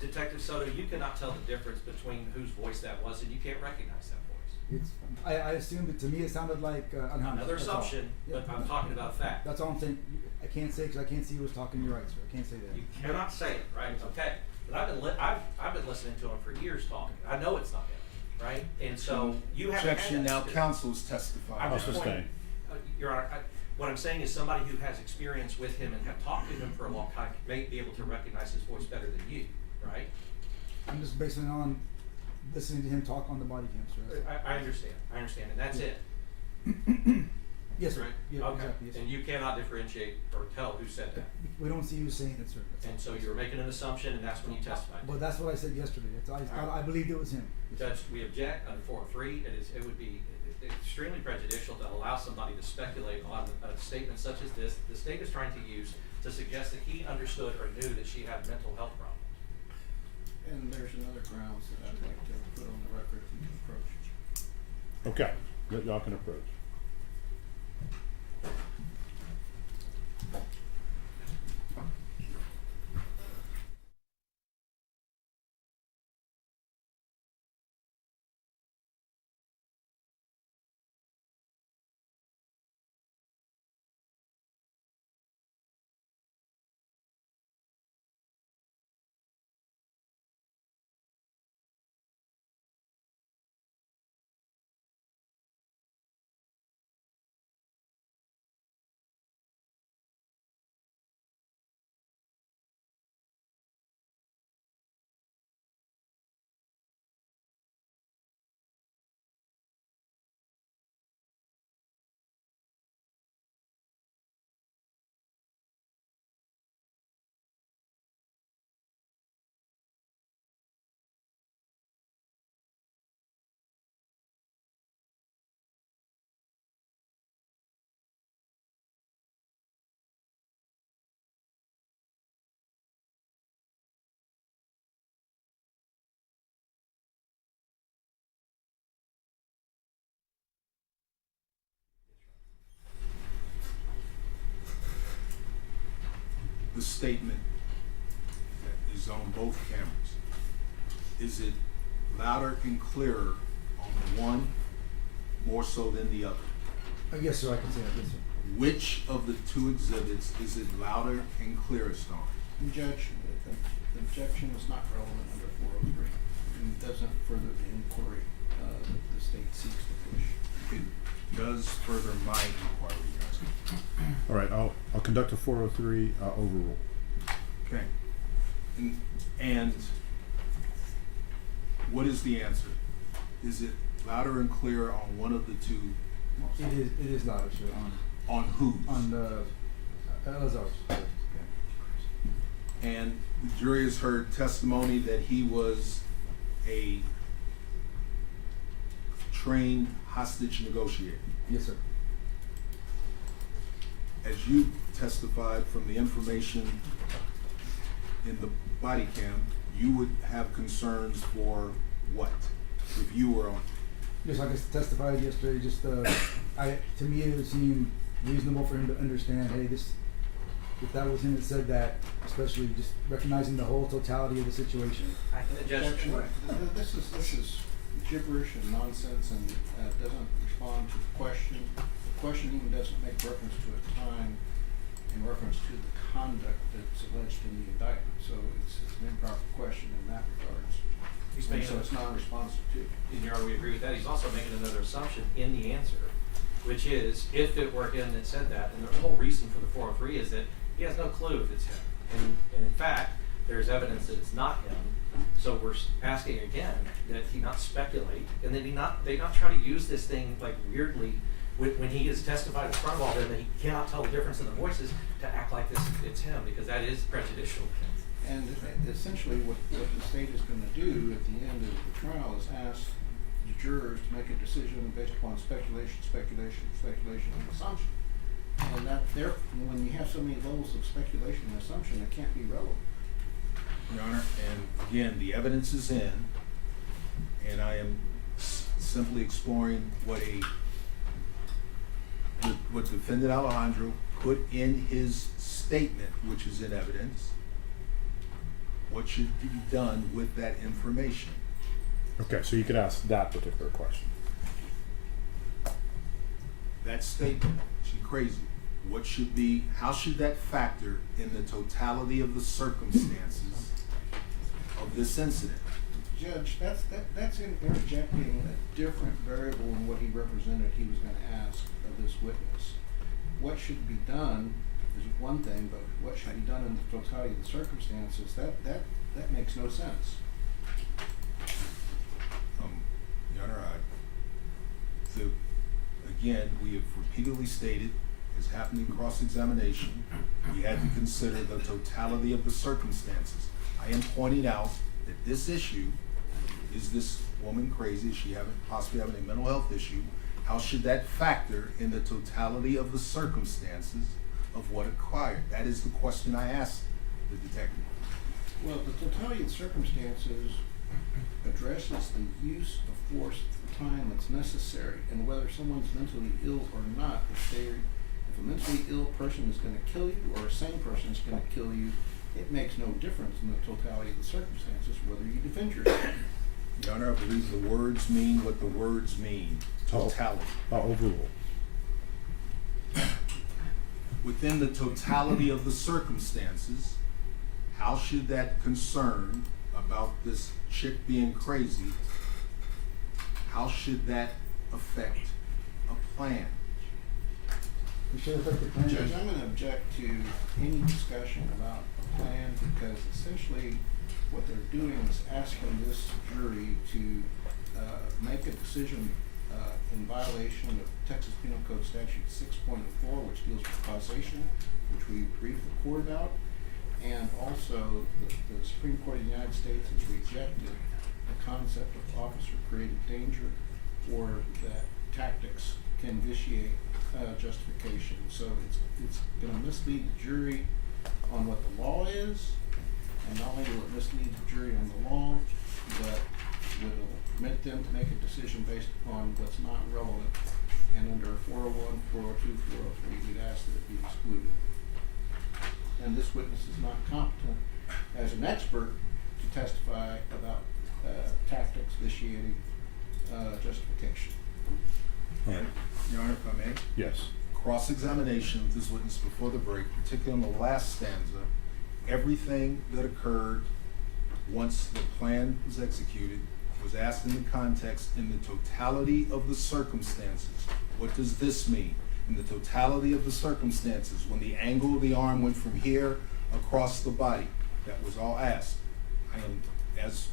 Detective Soto, you cannot tell the difference between whose voice that was, and you can't recognize that voice. It's, I assumed it, to me it sounded like, Alejandro. Another That's all. assumption, but Yeah. I'm talking about a fact. That's all I'm saying. I can't say because I can't see who was talking. You're right, sir. I can't say that. You cannot say it, right? Okay. But I've been listening to him for years talking. I know it's not him, right? And so you have Objection, now counsel's testifying. I'm I'll just sustain. pointing, Your Honor, what I'm saying is somebody who has experience with him and have talked to him for a long time may be able to recognize his voice better than you, right? I'm just basing it on listening to him talk on the body cam, sir. I understand, and that's it, Yes, sir. right? Yeah, Okay. exactly. Yes, sir. And you cannot differentiate or tell who said that. We don't see you saying it, sir. That's And all. so you're making an assumption, and that's when you testified. Well, that's what I said yesterday. I believed it was him. Judge, we object under 403. It would be extremely prejudicial to allow somebody to speculate on a statement such as this. The state is trying to use to suggest that he understood or knew that she had mental health problems. And there's another grounds that I'd like to put on the record if we can approach. Okay, y'all can approach. The statement that is on both cameras, is it louder and clearer on the one more so than the other? Yes, sir. I can say that. Yes, sir. Which of the two exhibits is it louder and clearest on? And Judge, the objection is not relevant under 403 and doesn't further the inquiry that the state seeks to push. It does further my inquiry, Your Honor. All right, I'll conduct a 403 overrule. Okay. Okay. And what is the answer? Is it louder and clearer on one of the two? It is louder, sir, On whose? on the, Elazar's. And the jury has heard testimony that he was a trained hostage negotiator. Yes, sir. As you testified from the information in the body cam, you would have concerns for what if you were on? Just like I testified yesterday, just, to me, it would seem reasonable for him to understand, hey, this, if that was him that said that, especially just recognizing the whole totality of the situation. Objection. This is gibberish and nonsense and doesn't respond to the question. The question even doesn't make reference to a time in reference to the conduct that's alleged in the indictment. So it's an improper question in that regards. He's And making so it's non-responsive to. And Your Honor, we agree with that. He's also making another assumption in the answer, which is, if it were him that said that, and the whole reason for the 403 is that he has no clue if it's him. And in fact, there's evidence that it's not him. So we're asking again that he not speculate, and that they not try to use this thing like weirdly when he is testified in front of all them that he cannot tell the difference in the voices to act like it's him, because that is prejudicial. And essentially what the state is gonna do at the end of the trial is ask the jurors to make a decision based upon speculation, and assumption. And that when you have so many levels of speculation and assumption, it can't be relevant. Your Honor, and again, the evidence is in, and I am simply exploring what Defendant Alejandro put in his statement, which is in evidence. What should be done with that information? Okay, so you could ask that particular question. That statement, she crazy. What should be, how should that factor in the totality of the circumstances of this incident? Judge, that's interjecting a different variable in what he represented he was gonna ask of this witness. What should be done is one thing, but what should be done in the totality of the circumstances, that makes no sense. Your Honor, again, we have repeatedly stated, as happened in cross-examination, we had to consider the totality of the circumstances. I am pointing out that this issue, is this woman crazy? Is she possibly having a mental health issue? How should that factor in the totality of the circumstances of what occurred? That is the question I asked the detective. Well, the totality of the circumstances addresses the use of force at the time that's necessary, and whether someone's mentally ill or not. If a mentally ill person is gonna kill you, or a sane person is gonna kill you, it makes no difference in the totality of the circumstances whether you defend yourself. Your Honor, I believe the words mean what the words mean. Totality. Overrule. Within the totality of the circumstances, how should that concern about this chick being crazy, how should that affect a plan? It should affect the plan. Judge, I'm gonna object to any discussion about a plan, because essentially what they're doing is asking this jury to make a decision in violation of Texas Penal Code Statute 6.4, which deals with causation, which we briefed the court about, and also the Supreme Court of the United States has rejected the concept of officer-created danger, or that tactics can vitiate justification. So it's gonna mislead the jury on what the law is, and not only will it mislead the jury on the law, but will permit them to make a decision based upon what's not relevant. And under 401, 402, 403, we'd ask that it be excluded. And this witness is not competent as an expert to testify about tactics vitiating justification. And, Your Honor, if I may? Yes. Cross-examination of this witness before the break, particularly on the last stanza, everything that occurred once the plan was executed was asked in the context, in the totality of the circumstances. What does this mean? In the totality of the circumstances, when the angle of the arm went from here across the body, That was all asked. I am, as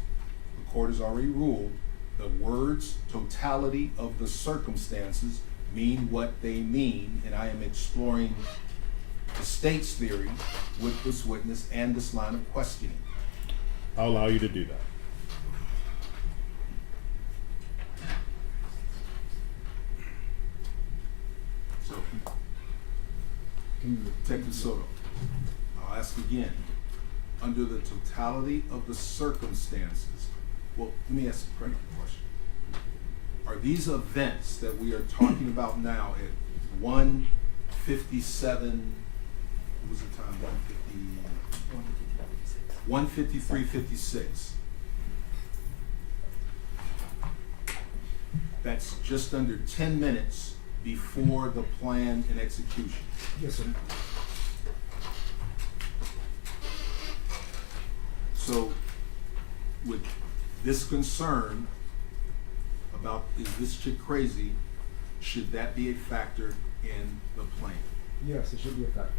the court has already ruled, the words totality of the circumstances mean what they mean, and I am exploring the state's theory with this witness and this line of questioning. I'll allow you to do that. So, Detective Soto, I'll ask again. Under the totality of the circumstances, well, let me ask a correct question. Are these events that we are talking about now at 1:57, what was the time, 1:53:56? That's just under 10 minutes before the plan and execution. Yes, sir. So, with this concern about is this chick crazy, should that be a factor in the plan? Yes, it should be a factor.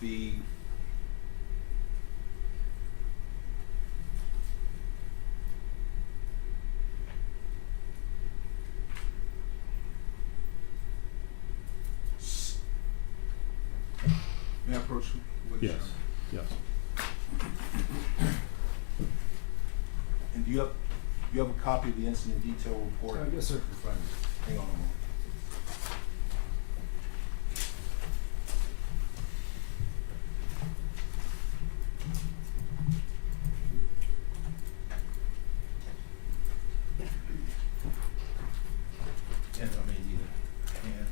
The May I approach with Yes, yes. And do you have a copy of the incident detail report? Yes, sir. In front of you? Hang on a moment. And I may need a hand.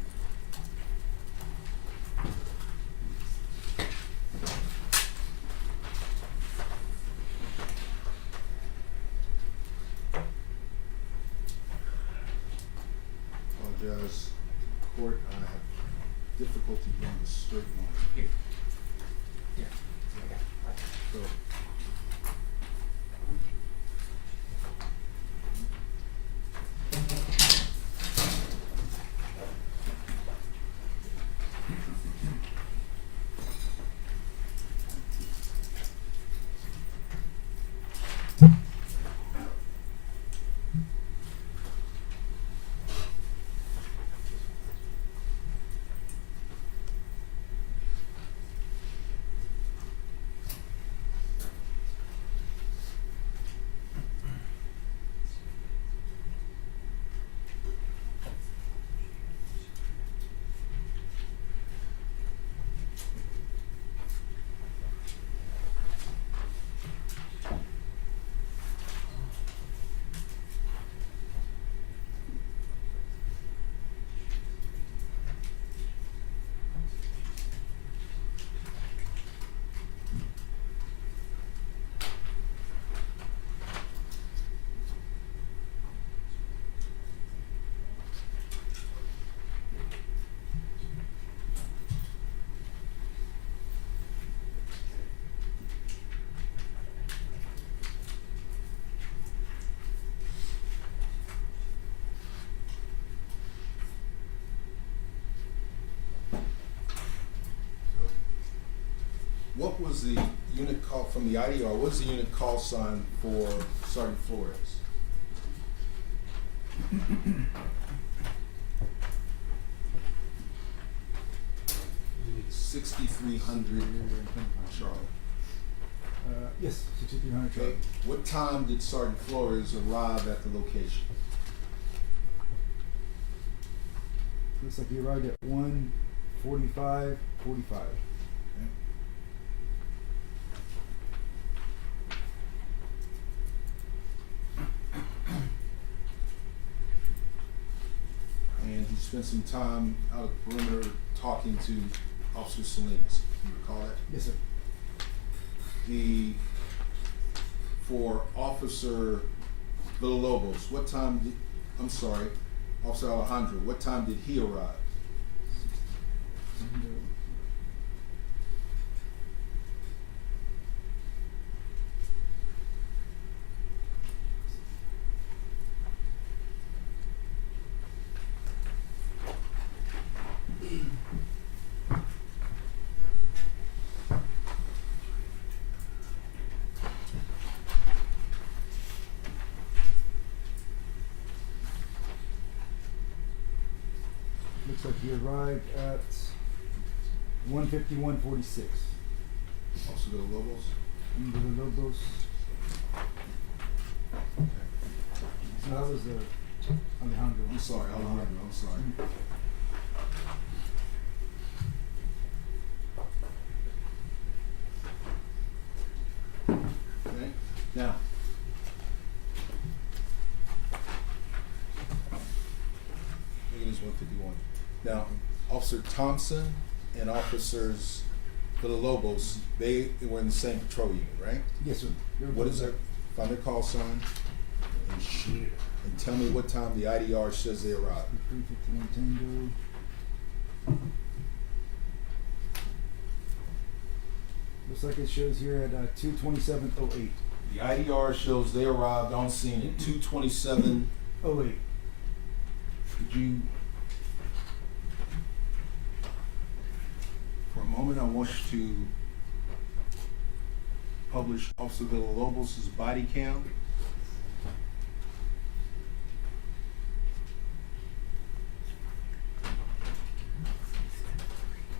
Apologize, court, I have difficulty getting the straight line. Here. Yeah. So, what was the unit call from the IDR? What was the unit call sign for Sergeant Flores? $6,300 Charlotte. Yes, 6300 Okay. What time did Sergeant Flores arrive at the location? Looks like he arrived at 1:45:45. And he spent some time out of the perimeter talking to Officer Salinas. You recall that? Yes, sir. For Officer Villalobos, what time did, Officer Alejandro, what time did he arrive? like he arrived at 151:46. Officer Villalobos? Villalobos. So that was Alejandro. I'm sorry, Alejandro, I'm sorry. Okay, now. It is 151. Now, Officer Thompson and Officers Villalobos, they were in the same patrol unit, right? Yes, sir. What is their, find their call sign, and tell me what time the IDR says they arrived. 351 Tango. Looks like it shows here at 2:27:08. The IDR shows they arrived on scene at 2:27. 08. Could you, for a moment, I want you to publish Officer Villalobos' body cam.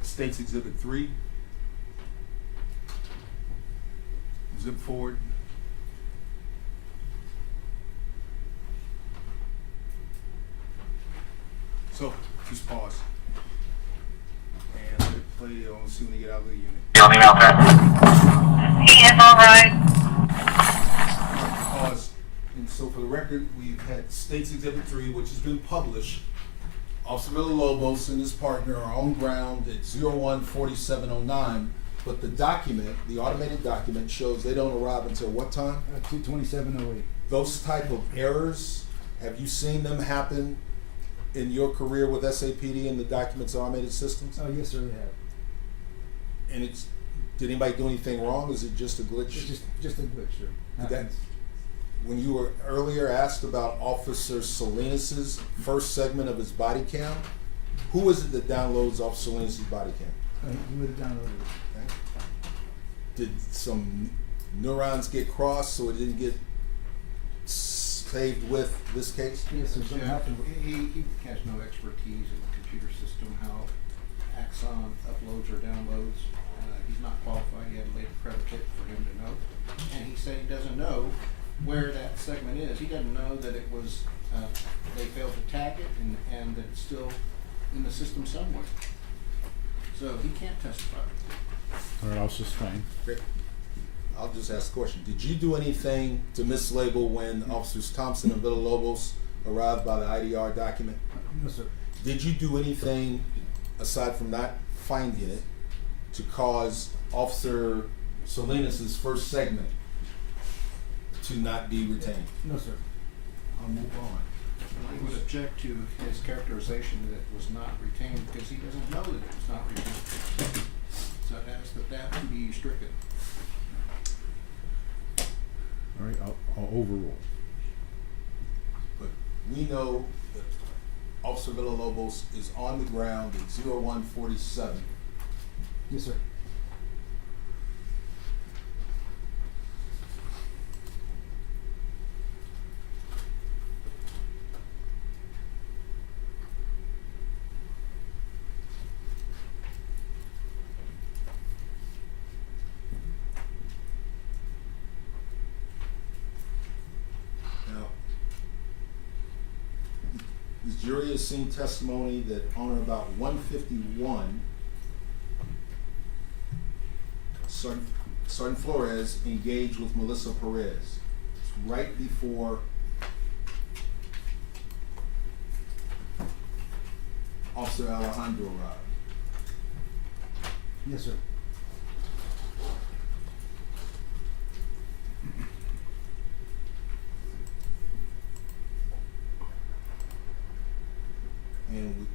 States Exhibit 3. Zip forward. So, just pause. And let it play on as soon as they get out of the unit. He is all right. Pause. And so for the record, we've had States Exhibit 3, which has been published. Officer Villalobos and his partner are on ground at 01:47:09, but the document, the automated document, shows they don't arrive until what time? 2:27:08. Those type of errors, have you seen them happen in your career with SAPD and the documents automated systems? Oh, yes, sir, they have. And it's, did anybody do anything wrong? Is it just a glitch? It's just a glitch, sir. Did that- Happens. When you were earlier asked about Officer Salinas' first segment of his body cam, who is it that downloads Officer Salinas' body cam? You would have downloaded it. Okay. Did some neurons get crossed so it didn't get saved with this case? Yes, sir. Something happened. He has no expertise in the computer system, how Axon uploads or downloads. He's not qualified. He had to lay the predicate for him to know. And he said he doesn't know where that segment is. He doesn't know that it was, they failed to tag it and that it's still in the system somewhere. So he can't testify. All right, I'll sustain. Okay. I'll just ask a question. Did you do anything to mislabel when Officers Thompson and Villalobos arrived by the IDR document? No, sir. Did you do anything, aside from not finding it, to cause Officer Salinas' first segment to not be retained? No, sir. I'll move on. I would object to his characterization that it was not retained because he doesn't know that it was not retained. So I'd ask that to be stricken. All right, I'll overrule. But we know that Officer Villalobos is on the ground at 01:47. Yes, sir. Now, the jury has seen testimony that on or about 1:51, Sergeant Flores engaged with Melissa Perez. It's right before Officer Alejandro arrived. Yes, sir. And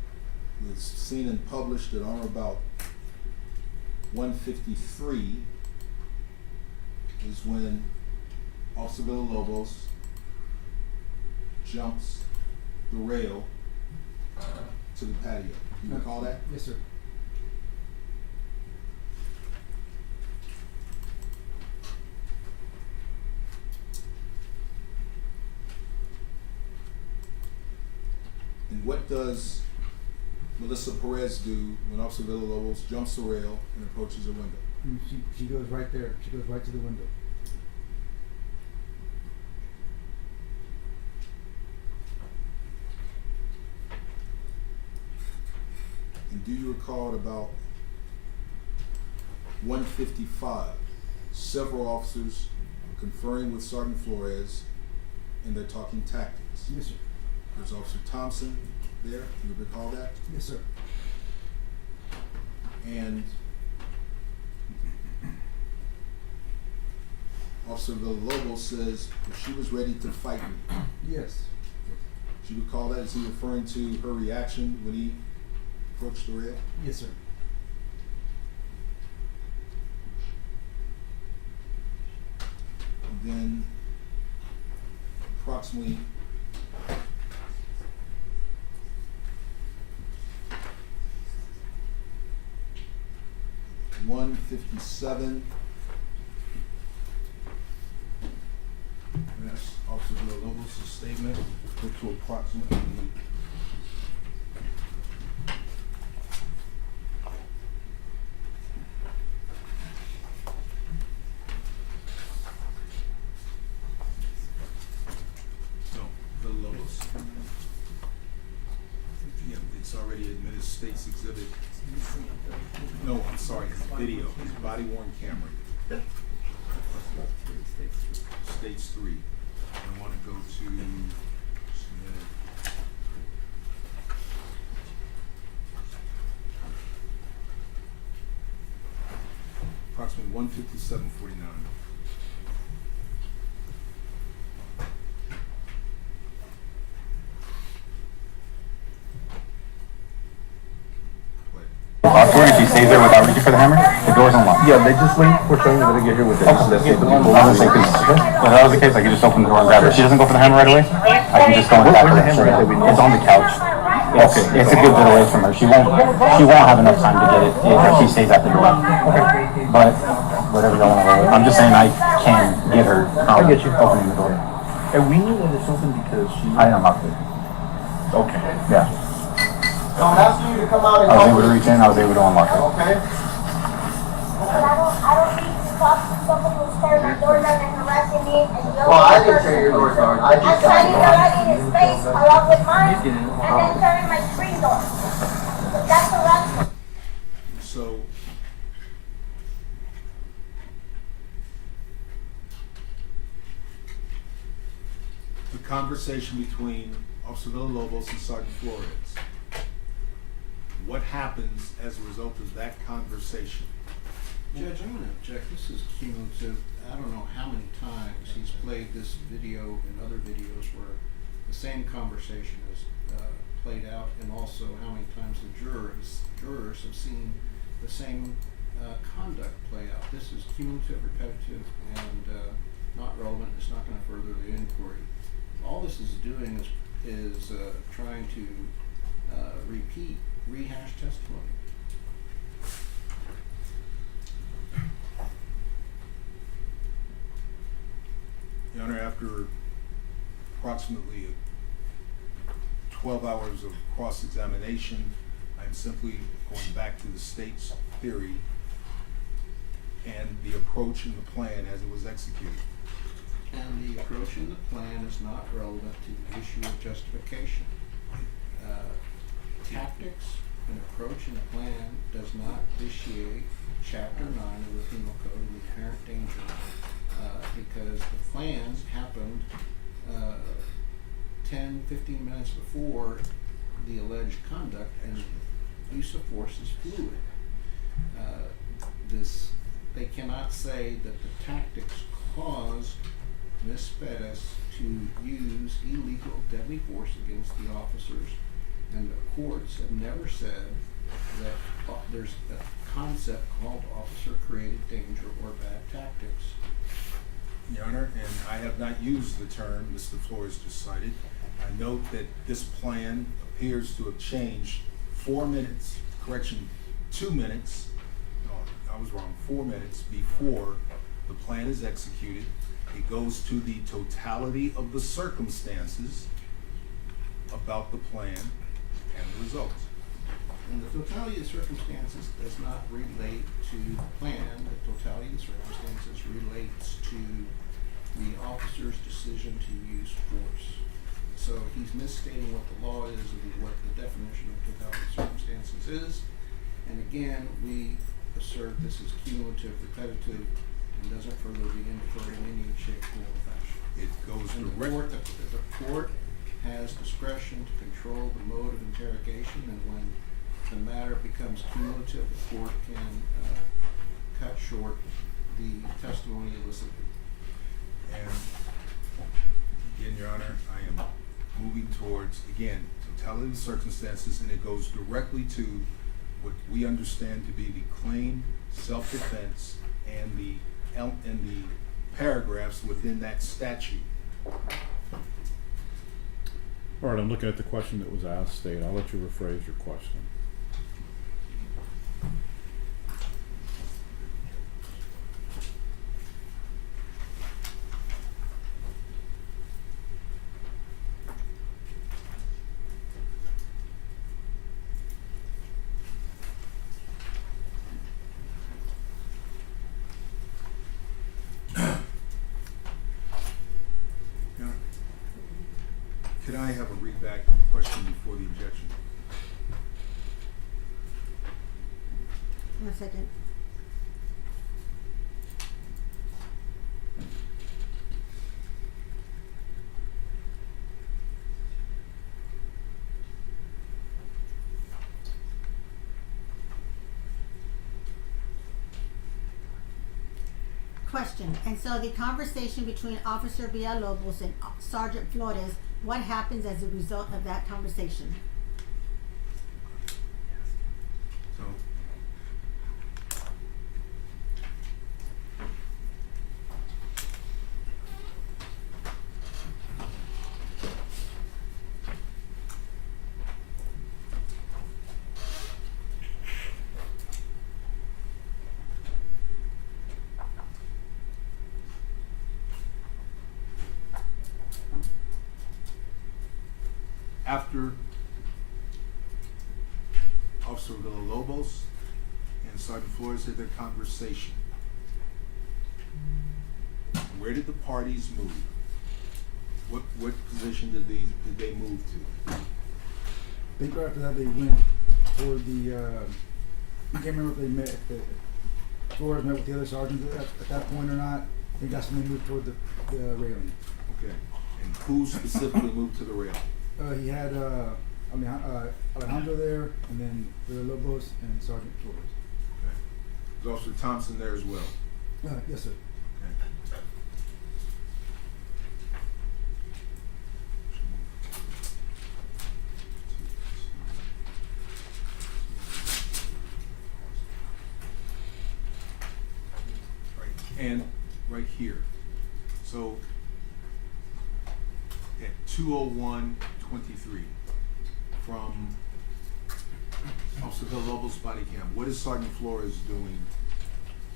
was seen and published at on or about 1:53 is when Officer Villalobos jumps the rail to the patio. You recall that? Yes, sir. And what does Melissa Perez do when Officer Villalobos jumps the rail and approaches a window? She goes right there. She goes right to the window. And do you recall at about 1:55, several officers are conferring with Sergeant Flores and they're talking tactics? Yes, sir. There's Officer Thompson there, you recall that? Yes, sir. And Officer Villalobos says she was ready to fight me. Yes. Do you recall that? Is he referring to her reaction when he approached the rail? Yes, sir. And then approximately (1:57). And that's Officer Villalobos' statement, which will approximately Villalobos. Yeah, it's already admitted state's exhibit. No, I'm sorry, his video, his body worn camera. States 3. I want to go to approximately 1:57:49. Where if he stays there without reaching for the hammer, the door's unlocked. Yeah, they just wait for someone to get here with it. Okay. That's it. I was thinking, if that was the case, I could just open the door and grab her. If she doesn't go for the hammer right away, I can just go and tap her. It's on the couch. It's a good bit away from her. She won't have enough time to get it if she stays at the door. But whatever y'all want to roll with. I'm just saying I can get her I get you. opening the door. And we knew that it's open because she... I unlocked it. Okay. Yeah. So I'm asking you to come out and I was help able to me. reach in, I was able to unlock it. Okay? But I don't need to talk to somebody who's tearing my doors down and harassing me and yelling. Well, I didn't tear your doors down. I I'm just shining the light in his face along with mine and then turning my screen door. But that's harassment. So the conversation between Officer Villalobos and Sergeant Flores. What happens as a result of that conversation? Judge, I'm gonna object. This is cumulative. I don't know how many times he's played this video and other videos where the same conversation is played out, and also how many times the jurors have seen the same conduct play out. This is cumulative, repetitive, and not relevant. It's not gonna further the inquiry. All this is doing is trying to rehash testimony. Your Honor, after approximately 12 hours of cross-examination, I'm simply going back to the state's theory and the approach and the plan as it was executed. And the approach in the plan is not relevant to the issue of justification. Tactics and approach in the plan does not vitiate Chapter 9 of the Penal Code of inherent danger, because the plan happened 10-15 minutes before the alleged conduct, and use of force is fluid. They cannot say that the tactics caused Ms. Perez to use illegal deadly force against the officers, and the courts have never said that there's a concept called officer-created danger or bad tactics. Your Honor, and I have not used the term Mr. Flores just cited. I note that this plan appears to have changed 4 minutes, 2 minutes, no, I was wrong, 4 minutes before the plan is executed. It goes to the totality of the circumstances about the plan and the results. And the totality of circumstances does not relate to the plan. The totality of circumstances relates to the officer's decision to use force. So he's misstating what the law is and what the definition of totality of circumstances is. And again, we assert this is cumulative, repetitive, and doesn't further be inferred in any shape, form, or fashion. It goes And the court has discretion to control the mode of interrogation, and when the matter becomes cumulative, the court can cut short the testimony elicited. And again, Your Honor, I am moving towards, again, totality of circumstances, and it goes directly to what we understand to be the claim, self-defense, and the paragraphs within that statute. All right, I'm looking at the question that was asked, State. I'll let you rephrase your question. Could I have a readback question before the objection? 1 second. Question, and so the conversation between Officer Villalobos and Sergeant Flores, what happens as a result of that conversation? So, after Officer Villalobos and Sergeant Flores had their conversation, where did the parties move? What position did they move to? I think right after that they went toward the, I can't remember if they met, if Flores met with the other sergeants at that point or not. I think that's when they moved toward the railing. Okay, and who specifically moved to the rail? He had Alejandro there, and then Villalobos and Sergeant Flores. Okay. Was Officer Thompson there as well? Yes, sir. Okay. Right, and right here. So at 2:01:23 from Officer Villalobos' body cam, what is Sergeant Flores doing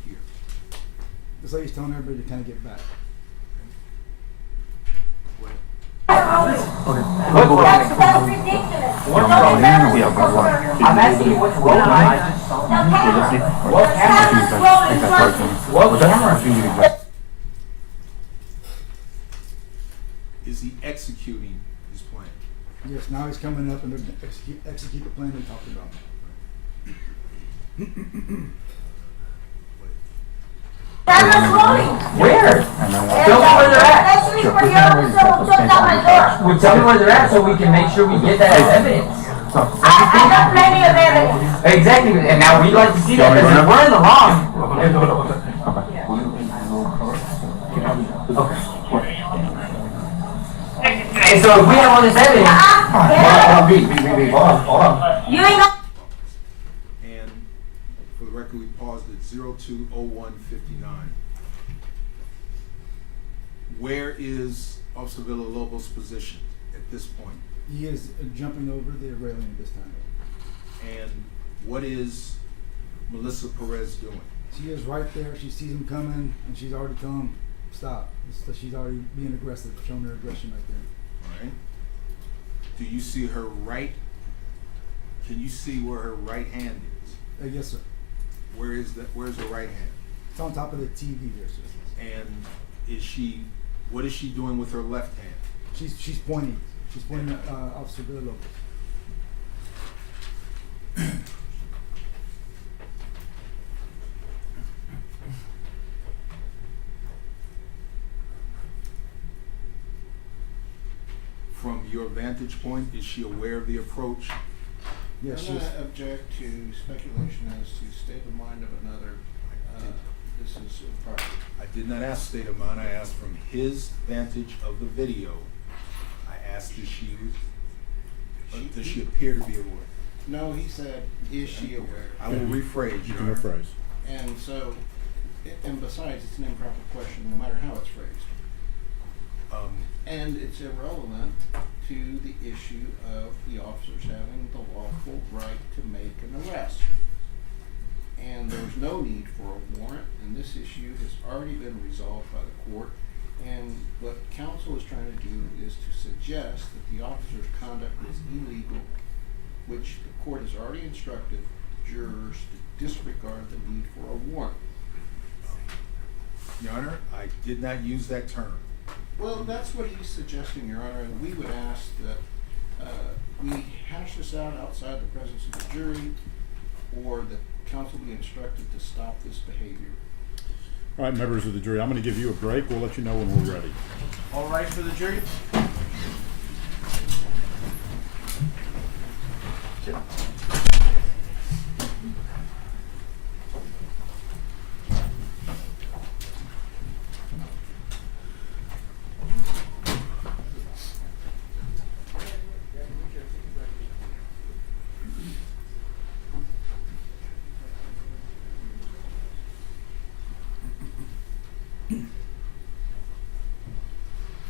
here? It's like he's telling everybody to kind of get back. What? That's ridiculous. I'm asking you what's going on. What camera's rolling from? What camera? Is he executing his plan? Yes, now he's coming up and they're gonna execute the plan we talked about. Camera's rolling. Where? Tell me where they're at. That's me for your someone took down my door. Well, tell me where they're at so we can make sure we get that as evidence. I have plenty of evidence. Exactly, and now we'd like to see that because we're in the wrong. And so if we have all this evidence, hold on. You ain't got. And for the record, we paused at 02:01:59. Where is Officer Villalobos positioned at this point? He is jumping over the railing at this time. And what is Melissa Perez doing? She is right there. She sees him coming, and she's already telling him, stop. So she's already being aggressive, showing her aggression right there. All right. Do you see her right Can you see where her right hand is? Yes, sir. Where's her right hand? It's on top of the TV there, sir. And what is she doing with her left hand? She's pointing. She's pointing at Officer Villalobos. From your vantage point, is she aware of the approach? Yes, I'm gonna object to speculation as to state of mind of another. This is improper. I did not ask state of mind, I asked from his vantage of the video. I asked does she appear to be aware? No, he said, is she aware? I will rephrase, You Your can Honor. rephrase. And so, and besides, it's an improper question, no matter how it's phrased. And it's irrelevant to the issue of the officers having the lawful right to make an arrest. And there's no need for a warrant, and this issue has already been resolved by the court. And what counsel is trying to do is to suggest that the officer's conduct was illegal, which the court has already instructed jurors to disregard the need for a warrant. Your Honor, I did not use that term. Well, that's what he's suggesting, Your Honor, and we would ask that we hash this out outside the presence of the jury, or that counsel be instructed to stop this behavior. All right, members of the jury, I'm going to give you a break. We'll let you know when we're ready. All right for the jury?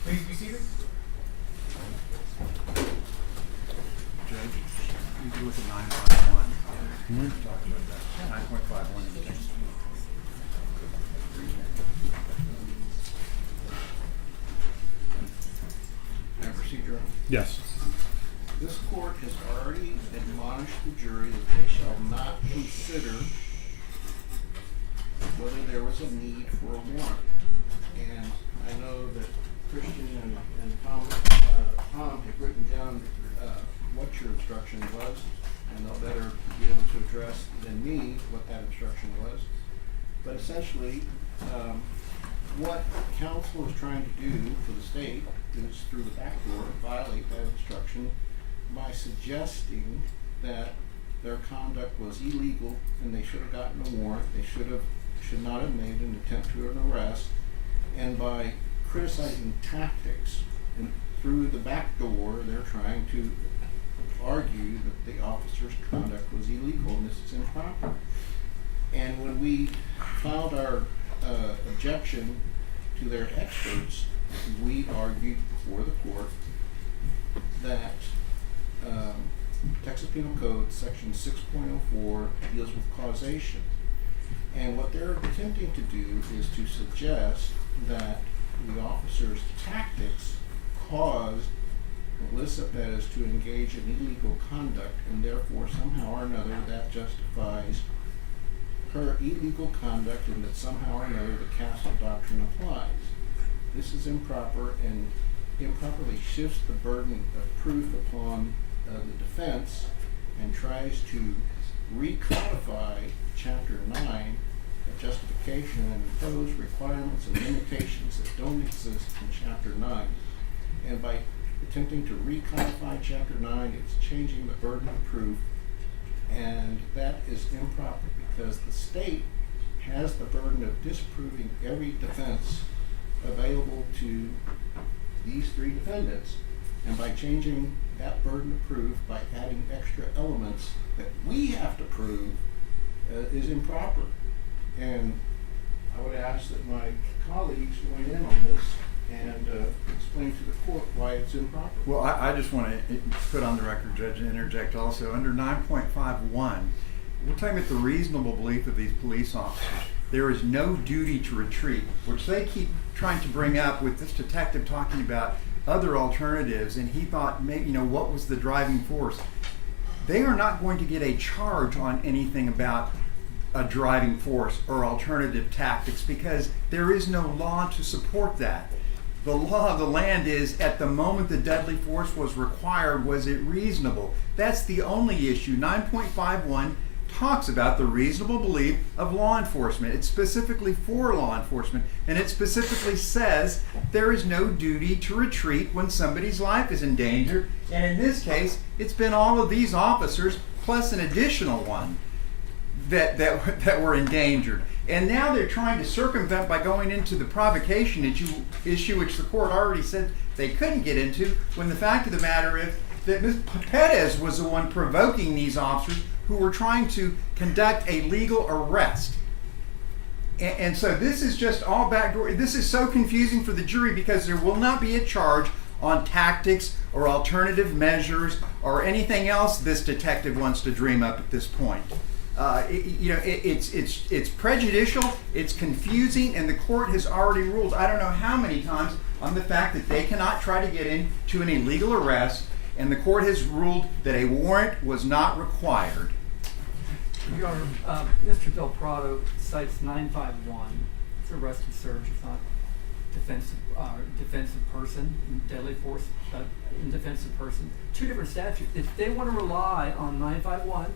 Please be seated. Judge, you do with the 951. Talk about that. 9.51. And procedural. Yes. This court has already admonished the jury that they shall not consider whether there was a need for a warrant. And I know that Christian and Tom have written down what your instruction was, and they'll better be able to address than me what that instruction was. But essentially, what counsel is trying to do for the state is through the back door violate that instruction by suggesting that their conduct was illegal and they should have gotten a warrant, they should not have made an attempt to an arrest, and by criticizing tactics and through the back door they're trying to argue that the officer's conduct was illegal and this is improper. And when we filed our objection to their experts, we argued before the court that Texas Penal Code section 6.04 deals with causation. And what they're attempting to do is to suggest that the officer's tactics caused Melissa Perez to engage in illegal conduct, and therefore somehow or another that justifies her illegal conduct, and that somehow or another the castle doctrine applies. This is improper and improperly shifts the burden of proof upon the defense and tries to recodify Chapter 9 of justification and impose requirements and limitations that don't exist in Chapter 9. And by attempting to recodify Chapter 9, it's changing the burden of proof, and that is improper because the state has the burden of disproving every defense available to these three defendants. And by changing that burden of proof, by adding extra elements that we have to prove, is improper. And I would ask that my colleagues weigh in on this and explain to the court why it's improper. Well, I just want to put on the record, Judge, and interject also. Under 9.51, we're talking about the reasonable belief of these police officers. There is no duty to retreat, which they keep trying to bring up with this detective talking about other alternatives, and he thought maybe, what was the driving force? they are not going to get a charge on anything about a driving force or alternative tactics because there is no law to support that. The law of the land is at the moment the deadly force was required, was it reasonable? That's the only issue. 9.51 talks about the reasonable belief of law enforcement. It's specifically for law enforcement, and it specifically says there is no duty to retreat when somebody's life is in danger. And in this case, it's been all of these officers plus an additional one that were endangered. And now they're trying to circumvent by going into the provocation issue, which the court already said they couldn't get into, when the fact of the matter is that Ms. Perez was the one provoking these officers who were trying to conduct a legal arrest. And so this is just all backdoor. This is so confusing for the jury because there will not be a charge on tactics or alternative measures or anything else this detective wants to dream up at this point. It's prejudicial, it's confusing, and the court has already ruled, I don't know how many times, on the fact that they cannot try to get into an illegal arrest, and the court has ruled that a warrant was not required. Your Honor, Mr. Del Prado cites 951. It's arrest and search. It's not defensive person, deadly force, indefensive person. Two different statutes. If they want to rely on 951,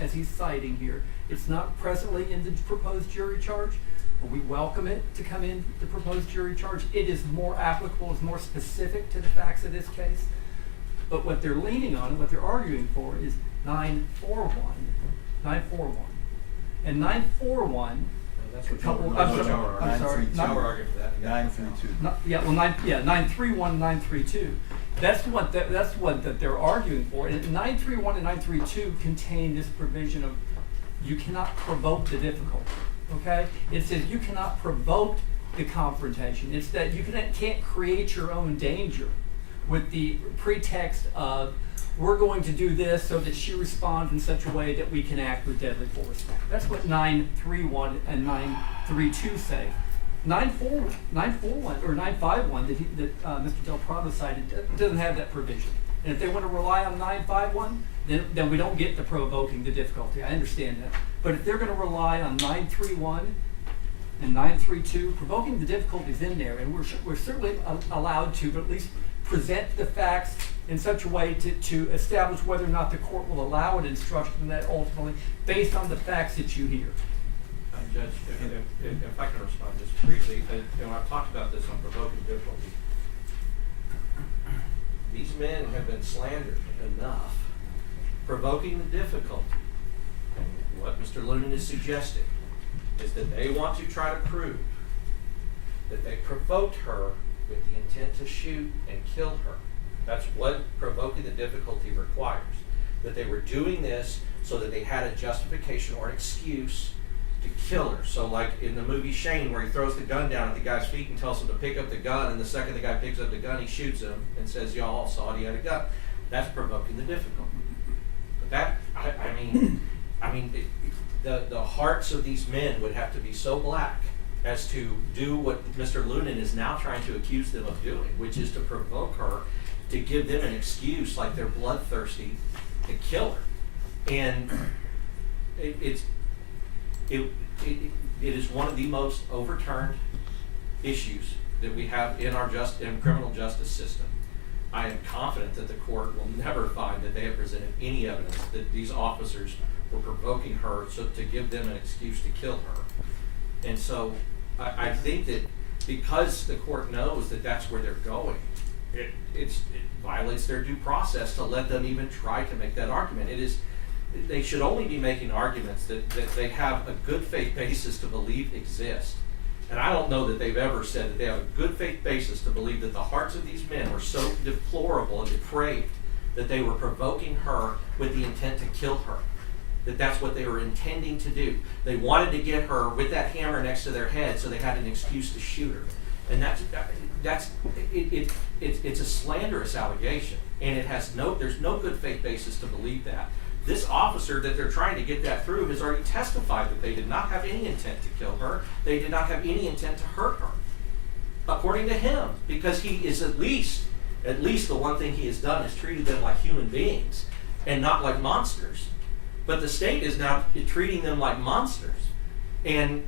as he's citing here, it's not presently in the proposed jury charge. But we welcome it to come in the proposed jury charge. It is more applicable, is more specific to the facts of this case. But what they're leaning on and what they're arguing for is 941. 941. And 941. That's what I'm sorry. Now we're arguing for that. 932. 931, 932. That's what that they're arguing for. And 931 and 932 contain this provision of you cannot provoke the difficulty. Okay? It says you cannot provoke the confrontation. It's that you can't create your own danger with the pretext of we're going to do this so that she responds in such a way that we can act with deadly force. That's what 931 and 932 say. 941 or 951 that Mr. Del Prado cited doesn't have that provision. And if they want to rely on 951, then we don't get the provoking the difficulty. I understand that. But if they're going to rely on 931 and 932, provoking the difficulty is in there, and we're certainly allowed to at least present the facts in such a way to establish whether or not the court will allow an instruction that ultimately based on the facts that you hear. Judge, if I can respond just briefly, I've talked about this on provoking difficulty. These men have been slandered enough. Provoking the difficulty, and what Mr. Lunan is suggesting, is that they want to try to prove that they provoked her with the intent to shoot and kill her. That's what provoking the difficulty requires. That they were doing this so that they had a justification or an excuse to kill her. So like in the movie Shane, where he throws the gun down at the guy's feet and tells him to pick up the gun, and the second the guy picks up the gun, he shoots him and says, y'all all saw he had a gun. That's provoking the difficulty. But that, the hearts of these men would have to be so black as to do what Mr. Lunan is now trying to accuse them of doing, which is to provoke her, to give them an excuse like they're bloodthirsty to kill her. And it is one of the most overturned issues that we have in our criminal justice system. I am confident that the court will never find that they have presented any evidence that these officers were provoking her so to give them an excuse to kill her. And so I think that because the court knows that that's where they're going, it violates their due process to let them even try to make that argument. They should only be making arguments that they have a good faith basis to believe exist. And I don't know that they've ever said that they have a good faith basis to believe that the hearts of these men were so deplorable and depraved that they were provoking her with the intent to kill her. That's what they were intending to do. They wanted to get her with that hammer next to their head so they had an excuse to shoot her. And it's a slanderous allegation, and there's no good faith basis to believe that. This officer that they're trying to get that through has already testified that they did not have any intent to kill her. They did not have any intent to hurt her, according to him, because he is at least the one thing he has done is treated them like human beings. and not like monsters. But the state is now treating them like monsters. And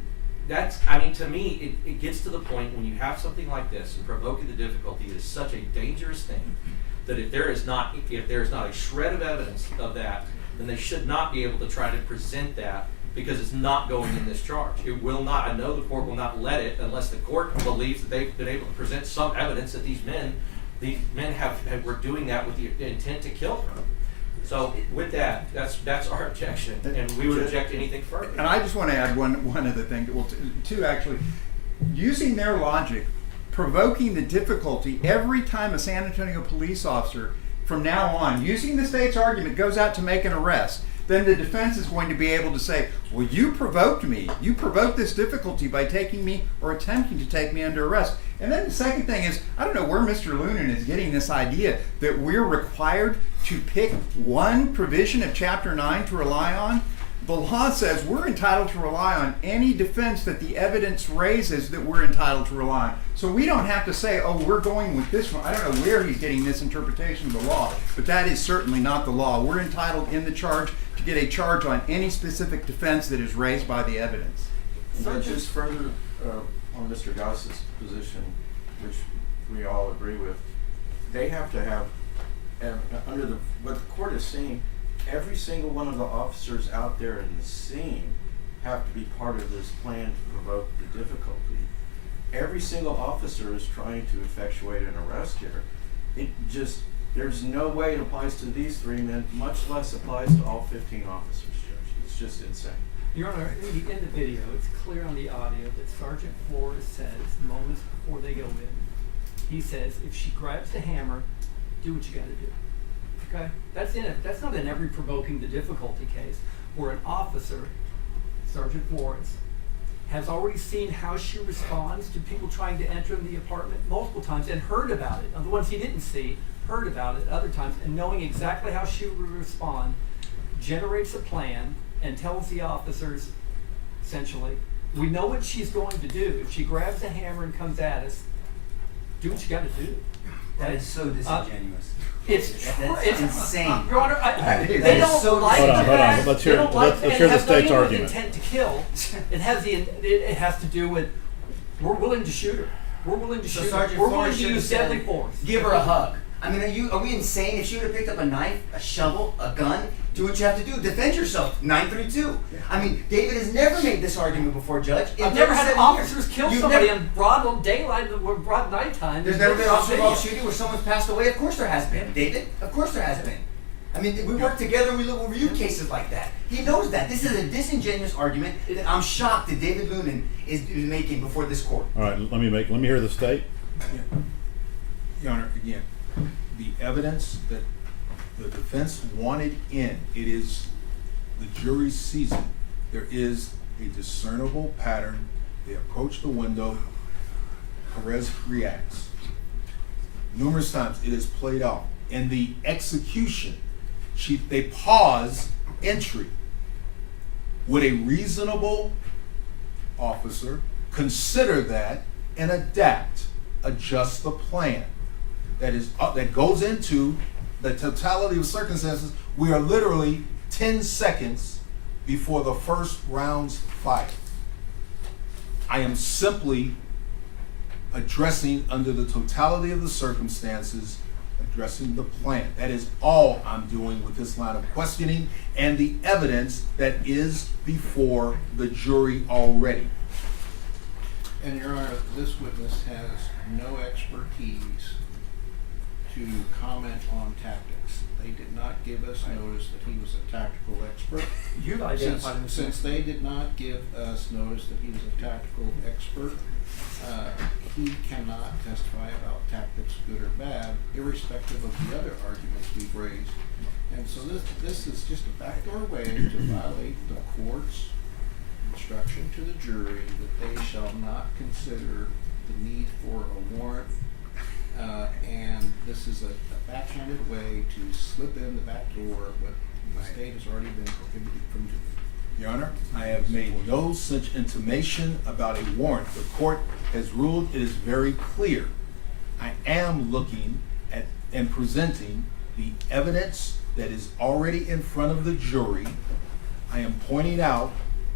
that's, I mean, to me, it gets to the point when you have something like this, and provoking the difficulty is such a dangerous thing, that if there is not a shred of evidence of that, then they should not be able to try to present that, because it's not going in this charge. It will not. I know the court will not let it unless the court believes that they've been able to present some evidence that these men were doing that with the intent to kill them. So with that, that's our objection, and we would object to anything further. And I just want to add one other thing. Well, two actually. Using their logic, provoking the difficulty every time a San Antonio police officer from now on, using the state's argument, goes out to make an arrest, then the defense is going to be able to say, well, you provoked me. You provoked this difficulty by taking me or attempting to take me under arrest. And then the second thing is, I don't know where Mr. Lunan is getting this idea that we're required to pick one provision of Chapter 9 to rely on. The law says we're entitled to rely on any defense that the evidence raises that we're entitled to rely on. So we don't have to say, oh, we're going with this one. I don't know where he's getting this interpretation of the law, but that is certainly not the law. We're entitled in the charge to get a charge on any specific defense that is raised by the evidence. And just further on Mr. Goss's position, which we all agree with, they have to have, under what the court is saying, every single one of the officers out there in the scene have to be part of this plan to provoke the difficulty. Every single officer is trying to effectuate an arrest here. There's no way it applies to these three men, much less applies to all 15 officers, Judge. It's just insane. Your Honor, in the video, it's clear on the audio that Sergeant Flores says moments before they go in, he says, if she grabs the hammer, do what you gotta do. Okay? That's not in every provoking the difficulty case where an officer, Sergeant Flores, has already seen how she responds to people trying to enter the apartment multiple times and heard about it. The ones he didn't see, heard about it other times, and knowing exactly how she would respond, generates a plan and tells the officers, essentially, we know what she's going to do. If she grabs a hammer and comes at us, do what you gotta do. That is so disingenuous. It's insane. Your Honor, they don't so like Hold on, hold on. that. Let's They hear- don't like let's that. hear It the has state's nothing argument. with intent to kill. It has to do with we're willing to shoot her. We're willing to So shoot her. Sergeant We're willing Flores to should have use deadly said, force. give her a hug. I mean, are we insane? If she would have picked up a knife, a shovel, a gun, do what you have to do. Defend yourself. 932. I mean, David has never made this argument before, Judge. I've never had 7 officers years. kill You've somebody never- in broad daylight or broad nighttime. There's never been an officer shooting where someone's passed away. Of course there has been, David. Of course there has been. I mean, we work together and we review cases like that. He knows that. This is a disingenuous argument that I'm shocked that David Lunan is making before this court. All right, let me hear the state. Your Honor, again, the evidence that the defense wanted in, it is the jury sees it. There is a discernible pattern. They approach the window, Perez reacts. Numerous times it is played out. In the execution, they pause entry. Would a reasonable officer consider that and adjust the plan? That goes into the totality of circumstances. We are literally 10 seconds before the first round's fired. I am simply addressing under the totality of the circumstances, addressing the plan. That is all I'm doing with this line of questioning and the evidence that is before the jury already. And Your Honor, this witness has no expertise to comment on tactics. They did not give us notice that he was a tactical expert. You've identified him. Since they did not give us notice that he was a tactical expert, he cannot testify about tactics, good or bad, irrespective of the other arguments we've raised. And so this is just a backdoor way to violate the court's instruction to the jury that they shall not consider the need for a warrant. And this is a backhanded way to slip in the back door what the state has already been prohibited from doing. Your Honor, I have made no such intimation about a warrant. The court has ruled it is very clear. I am looking at and presenting the evidence that is already in front of the jury. I am pointing out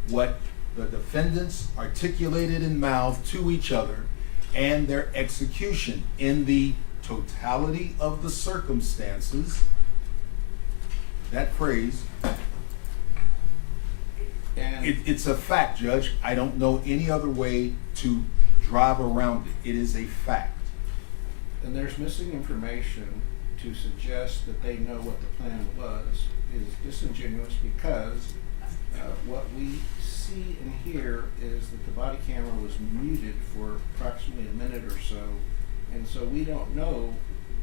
what the defendants articulated in mouth to each other and their execution in the totality of the circumstances. That phrase, And it's a fact, Judge. I don't know any other way to drive around it. It is a fact. and there's missing information to suggest that they know what the plan was is disingenuous because what we see and hear is that the body camera was muted for approximately a minute or so, and so we don't know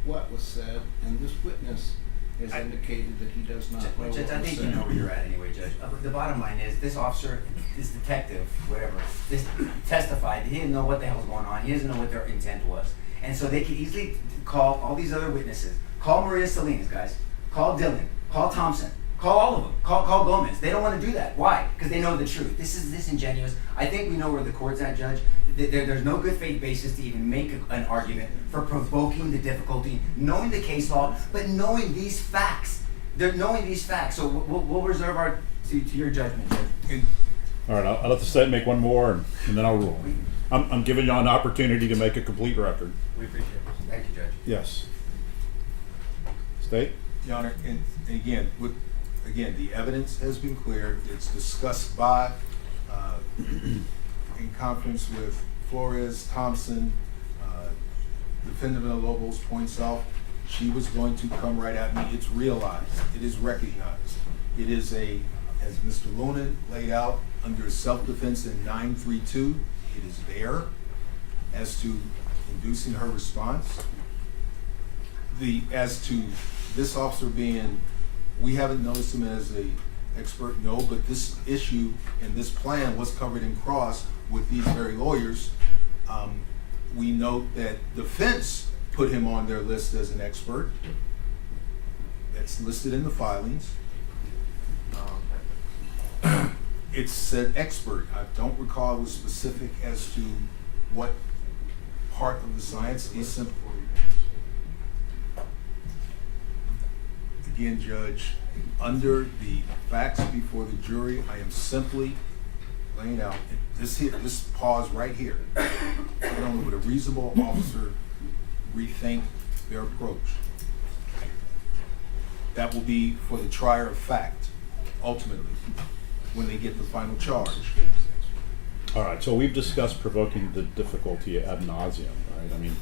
what was said, and this witness has indicated that he does not know what was Judge, said. I think you know where you're at anyway, Judge. The bottom line is, this officer, this detective, whatever, this testified that he didn't know what the hell was going on. He doesn't know what their intent was. And so they could easily call all these other witnesses. Call Maria Salinas, guys. Call Dylan. Call Thompson. Call all of them. Call Gomez. They don't want to do that. Why? Because they know the truth. This is disingenuous. I think we know where the court's at, Judge. There's no good faith basis to even make an argument for provoking the difficulty, knowing the case law, but knowing these facts. They're knowing these facts. So we'll reserve our to your judgment, Judge. All right, I'll let the state make one more, and then I'll rule. I'm giving you an opportunity to make a complete record. We appreciate it. Thank you, Judge. Yes. State? Your Honor, and again, the evidence has been cleared. It's discussed by, in conference with Flores, Thompson, Defendant Villalobos points out, she was going to come right at me. It's realized. It is recognized. It is as Mr. Luna laid out, under self-defense in 932, it is there as to inducing her response. As to this officer being, we haven't noticed him as a expert, no, but this issue and this plan was covered in cross with these very lawyers. We note that defense put him on their list as an expert. That's listed in the filings. It said expert. I don't recall it was specific as to what part of the science. He's simple. Again, Judge, under the facts before the jury, I am simply laying out this pause right here. Not only would a reasonable officer rethink their approach. That will be for the trier of fact, ultimately, when they get the final charge. All right, so we've discussed provoking the difficulty ad nauseum, right? I mean,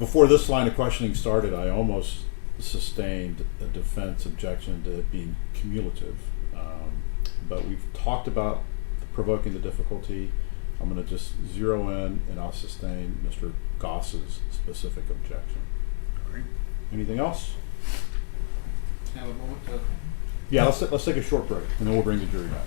before this line of questioning started, I almost sustained a defense objection to it being cumulative. But we've talked about provoking the difficulty. I'm going to just zero in and I'll sustain Mr. Goss's specific objection. All right. Anything else? Have a moment to Yeah, let's take a short break and then we'll bring the jury back.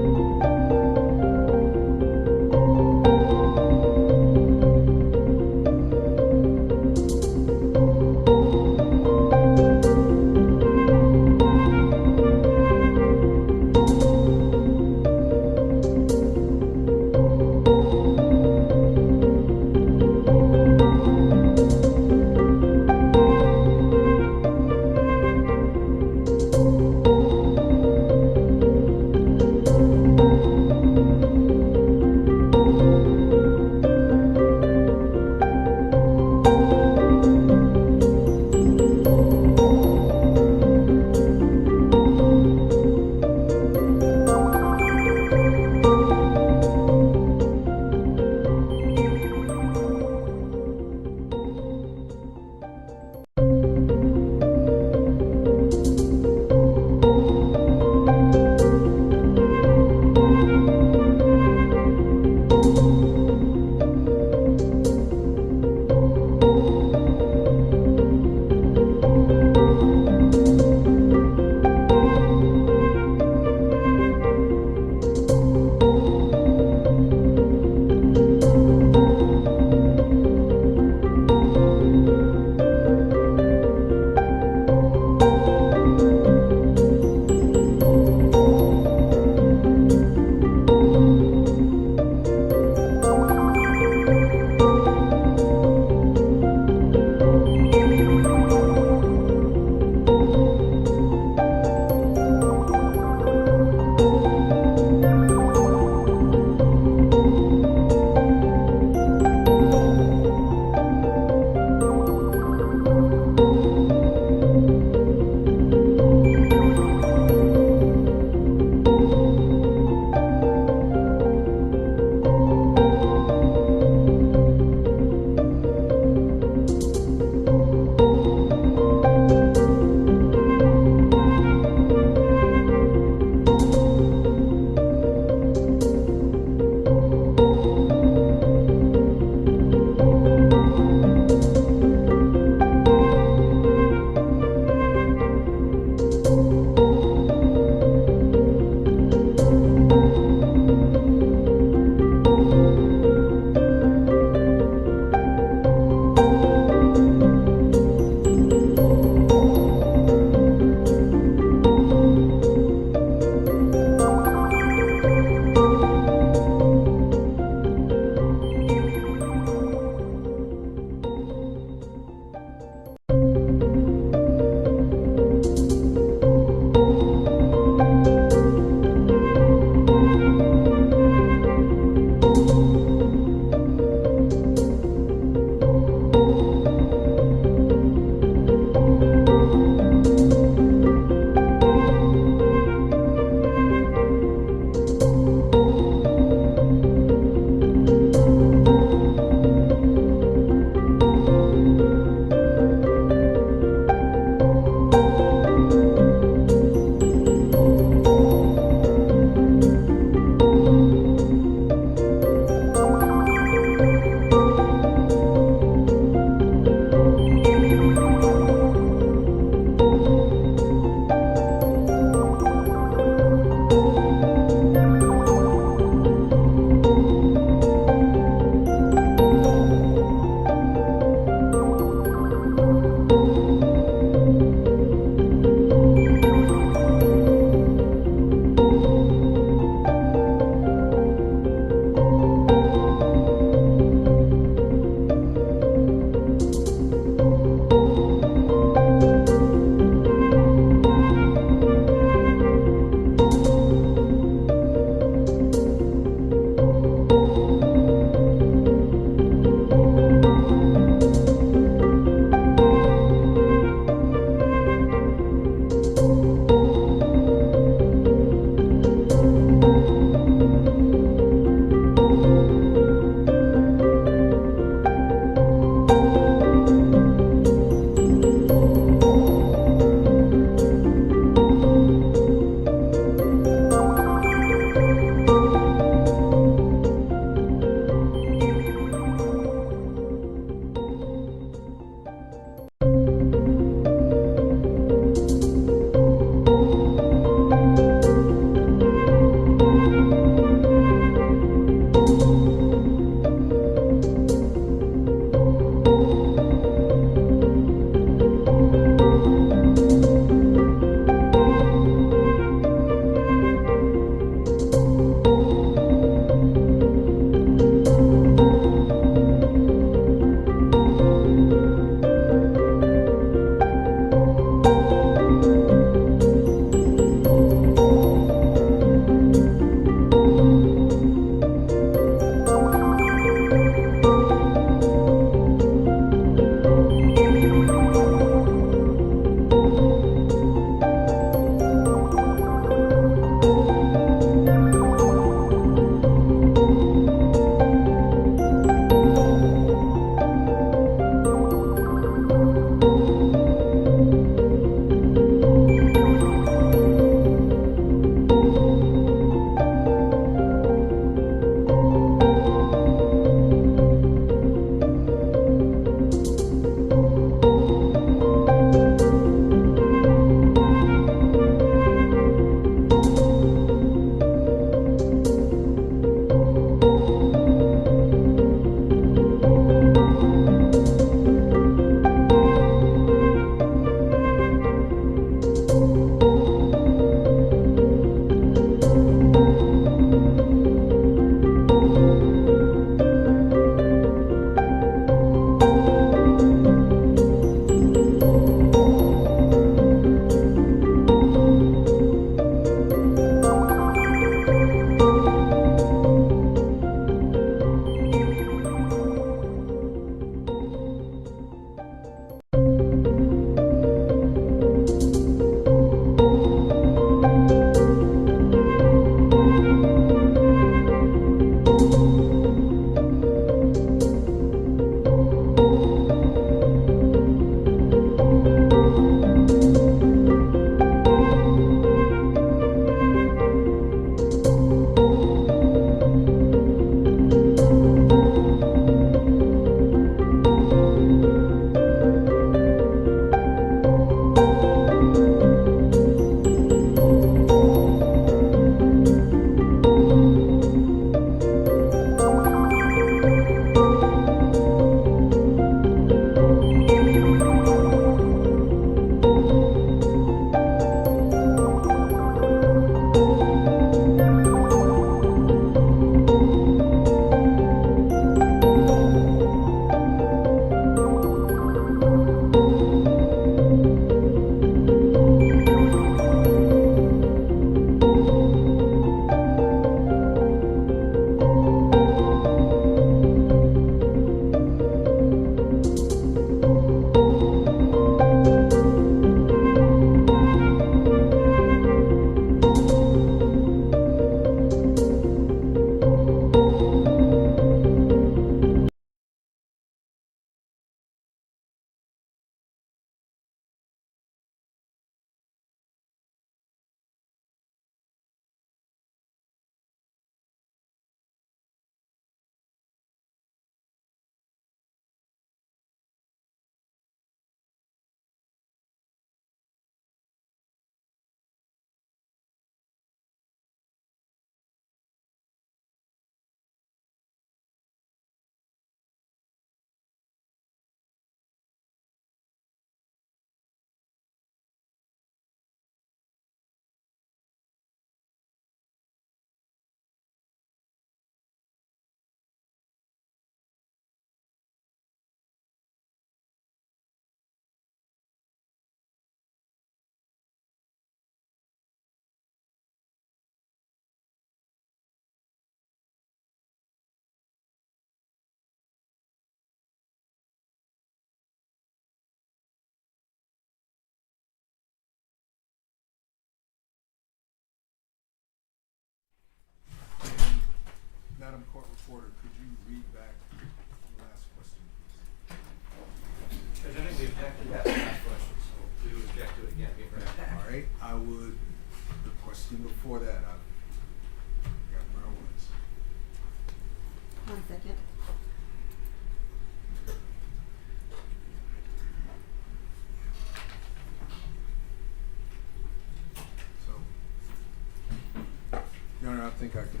think I can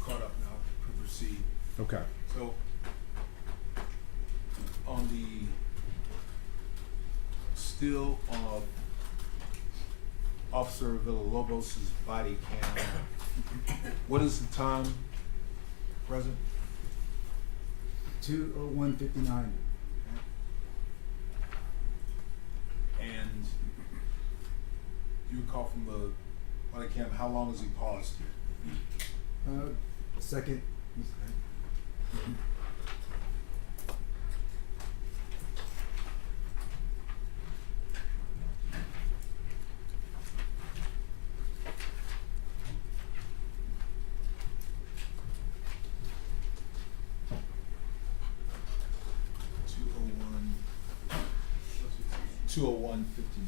caught up now, can proceed. Okay. So, on the still of Officer Villalobos' body cam, what is the time present? 2:01:59. And you recall from the body cam, how long has he paused here? A second. Two oh one 59.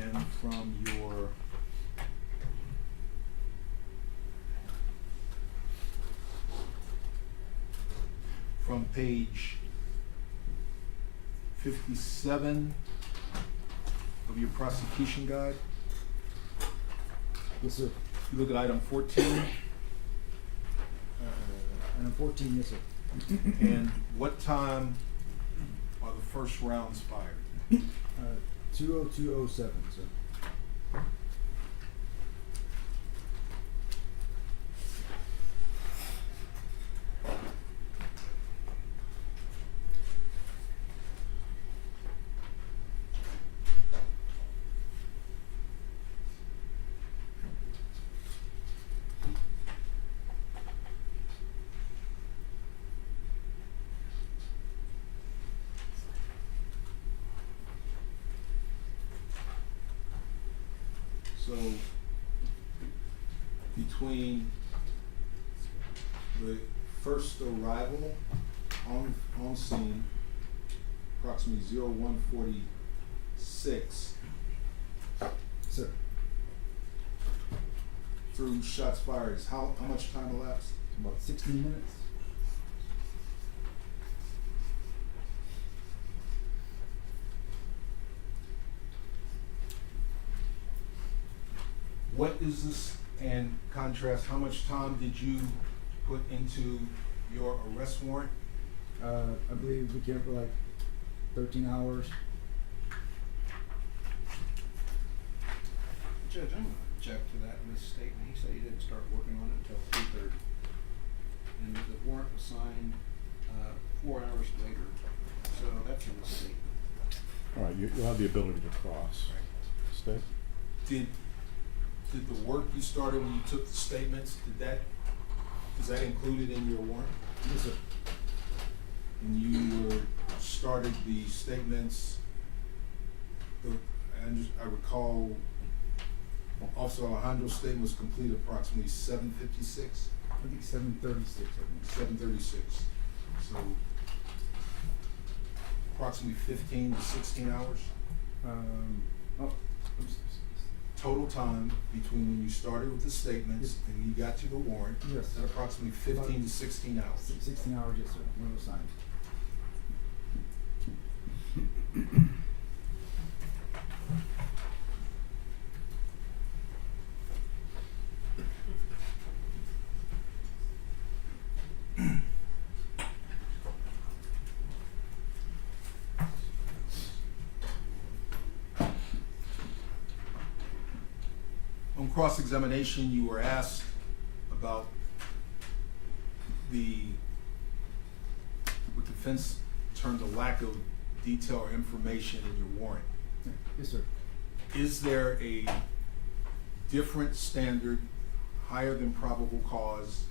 And from your from page 57 of your prosecution guide, Yes, sir. you look at item 14, And 14, yes, sir. and what time are the first rounds fired? 2:02:07, sir. So, between the first arrival on scene, approximately 01:46, Sir. through shots fired, is how much time elapsed? About 16 minutes. What is this, and contrast, how much time did you put into your arrest warrant? I believe we came for like 13 hours. Judge, I'm gonna object to that misstatement. He said he didn't start working on it until 3:30. And the warrant was signed, 4 hours later. So that's a mistake. All right, you'll have the ability to cross. Stay. Did the work you started when you took the statements, is that included in your warrant? Yes, sir. And you started the statements, I recall Officer Alejandro's statement was completed approximately 7:56? I think 7:36. 7:36. So approximately 15 to 16 hours? Total time between when you started with the statements and you got to the warrant? Yes. Is that approximately 15 to 16 hours? 16 hours, yes, sir, when it was signed. On cross-examination, you were asked about what defense termed a lack of detail or information in your warrant. Yes, sir. Is there a different standard, higher than probable cause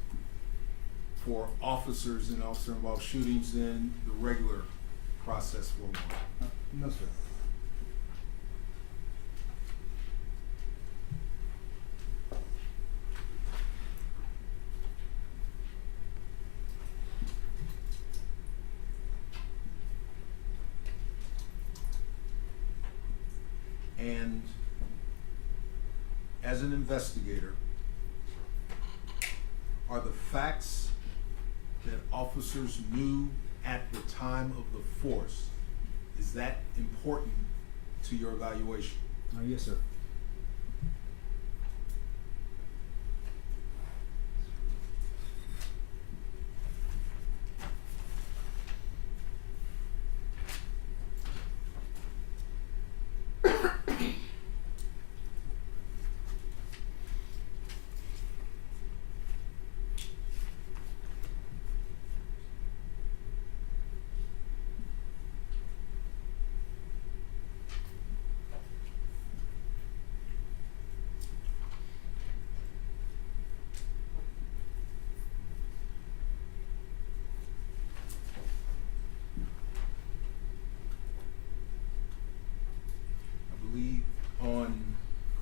for officers and officer-involved shootings than the regular process for one? No, sir. And as an investigator, are the facts that officers knew at the time of the force, is that important to your evaluation? Yes, sir. I believe on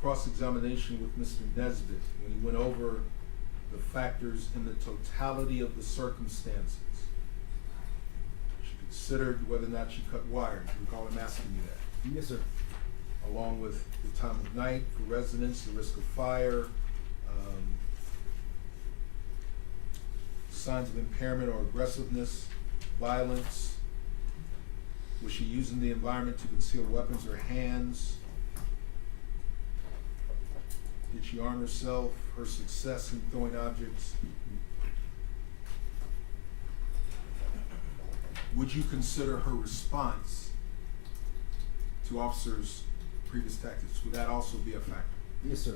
cross-examination with Mr. Nesbitt, when he went over the factors in the totality of the circumstances, she considered whether or not she cut wires. You recall him asking you that? Yes, sir. Along with the time of night for residents, the risk of fire, signs of impairment or aggressiveness, violence. Was she using the environment to conceal weapons or hands? Did she arm herself? Her success in throwing objects? Would you consider her response to officers' previous tactics? Would that also be a factor? Yes, sir.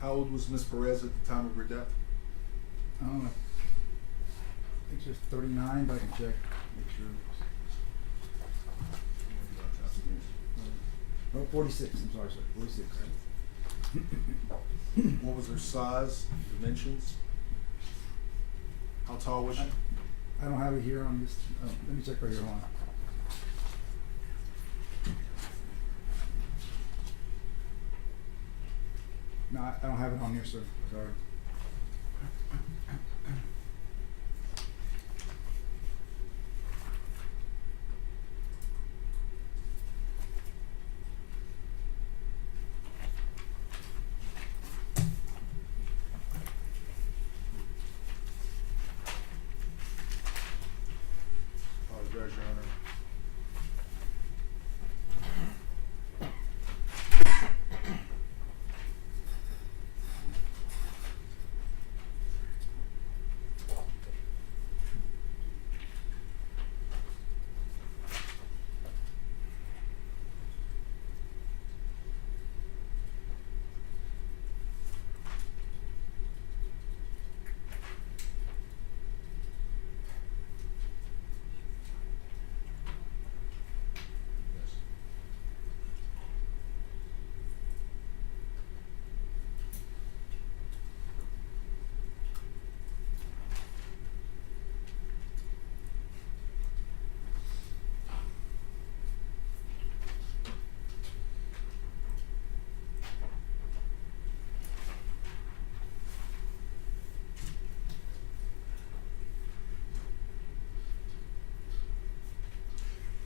How old was Ms. Perez at the time of her death? I don't know. I think she was 39, but I can check, make sure. Oh, 46, I'm sorry, sir, 46. What was her size, dimensions? How tall was she? I don't have it here on this, let me check right here, hold on. No, I don't have it on here, sir, sorry. Apologize, Your Honor.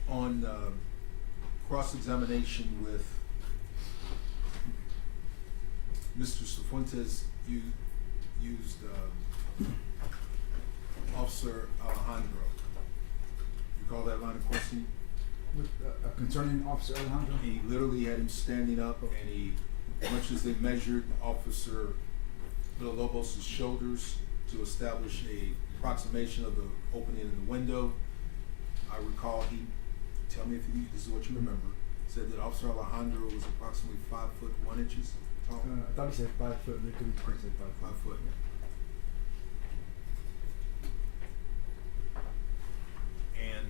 On cross-examination with Mr. Cifuentes, you used Officer Alejandro. You call that line of questioning? With, concerning Officer Alejandro? He literally had him standing up, and he, much as they measured Officer Villalobos' shoulders to establish a approximation of the opening in the window, I recall he, tell me if this is what you remember, said that Officer Alejandro was approximately 5'1" tall. I thought he said 5 foot, but it could be say 5 foot. 5 foot. And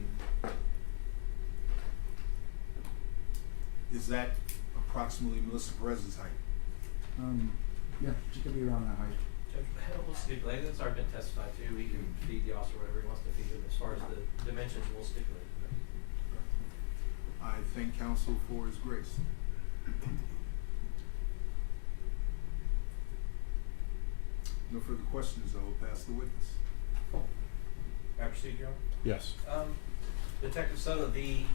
is that approximately Melissa Perez's height? Yeah, she could be around that height. Judge, we'll stipulate that Sergeant testified to, he can feed the officer whatever he wants to feed him, as far as the dimensions, we'll stipulate. I thank counsel for his grace. No further questions, I will pass the witness. May I proceed, Your Honor? Yes. Detective Soto, you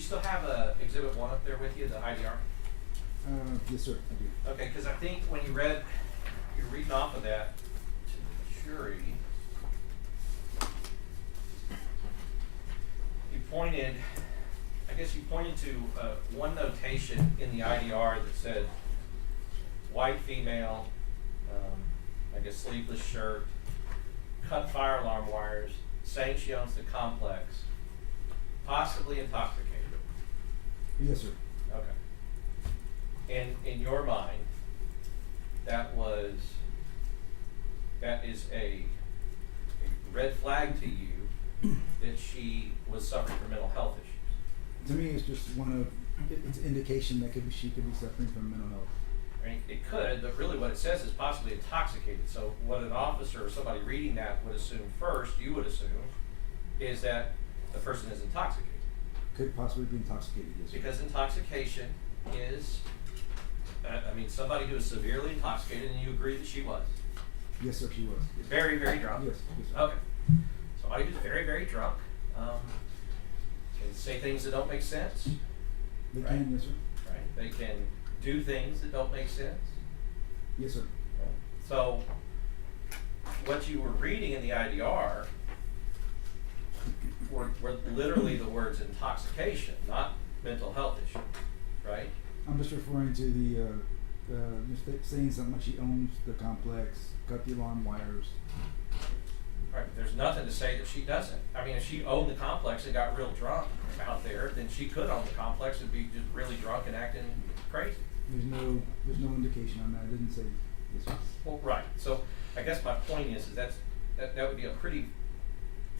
still have exhibit 1 up there with you, the IDR? Yes, sir, I do. Okay, because I think when you're reading off of that to the jury, you pointed to one notation in the IDR that said white female, I guess sleeveless shirt, cut fire alarm wires, saying she owns the complex, possibly intoxicated. Yes, sir. Okay. And in your mind, that is a red flag to you that she was suffering from mental health issues. To me, it's just it's indication that she could be suffering from mental health. I mean, it could, but really what it says is possibly intoxicated. So what an officer or somebody reading that would assume first, you would assume, is that the person is intoxicated. Could possibly be intoxicated, yes, sir. Because intoxication is, somebody who is severely intoxicated, and you agree that she was. Yes, sir, she was. Yes. Very, very drunk? Yes, sir. Okay. Somebody who's very, very drunk, can say things that don't make sense. They right? can, yes, sir. Right? They can do things that don't make sense. Yes, sir. Right? So, what you were reading in the IDR were literally the words intoxication, not mental health issue, right? I'm just referring to just saying something like she owns the complex, cut the alarm wires. Right, but there's nothing to say that she doesn't. I mean, if she owned the complex and got real drunk out there, then she could own the complex and be just really drunk and acting crazy. There's no indication on that. I didn't say this. Well, right. So I guess my point is that would be a pretty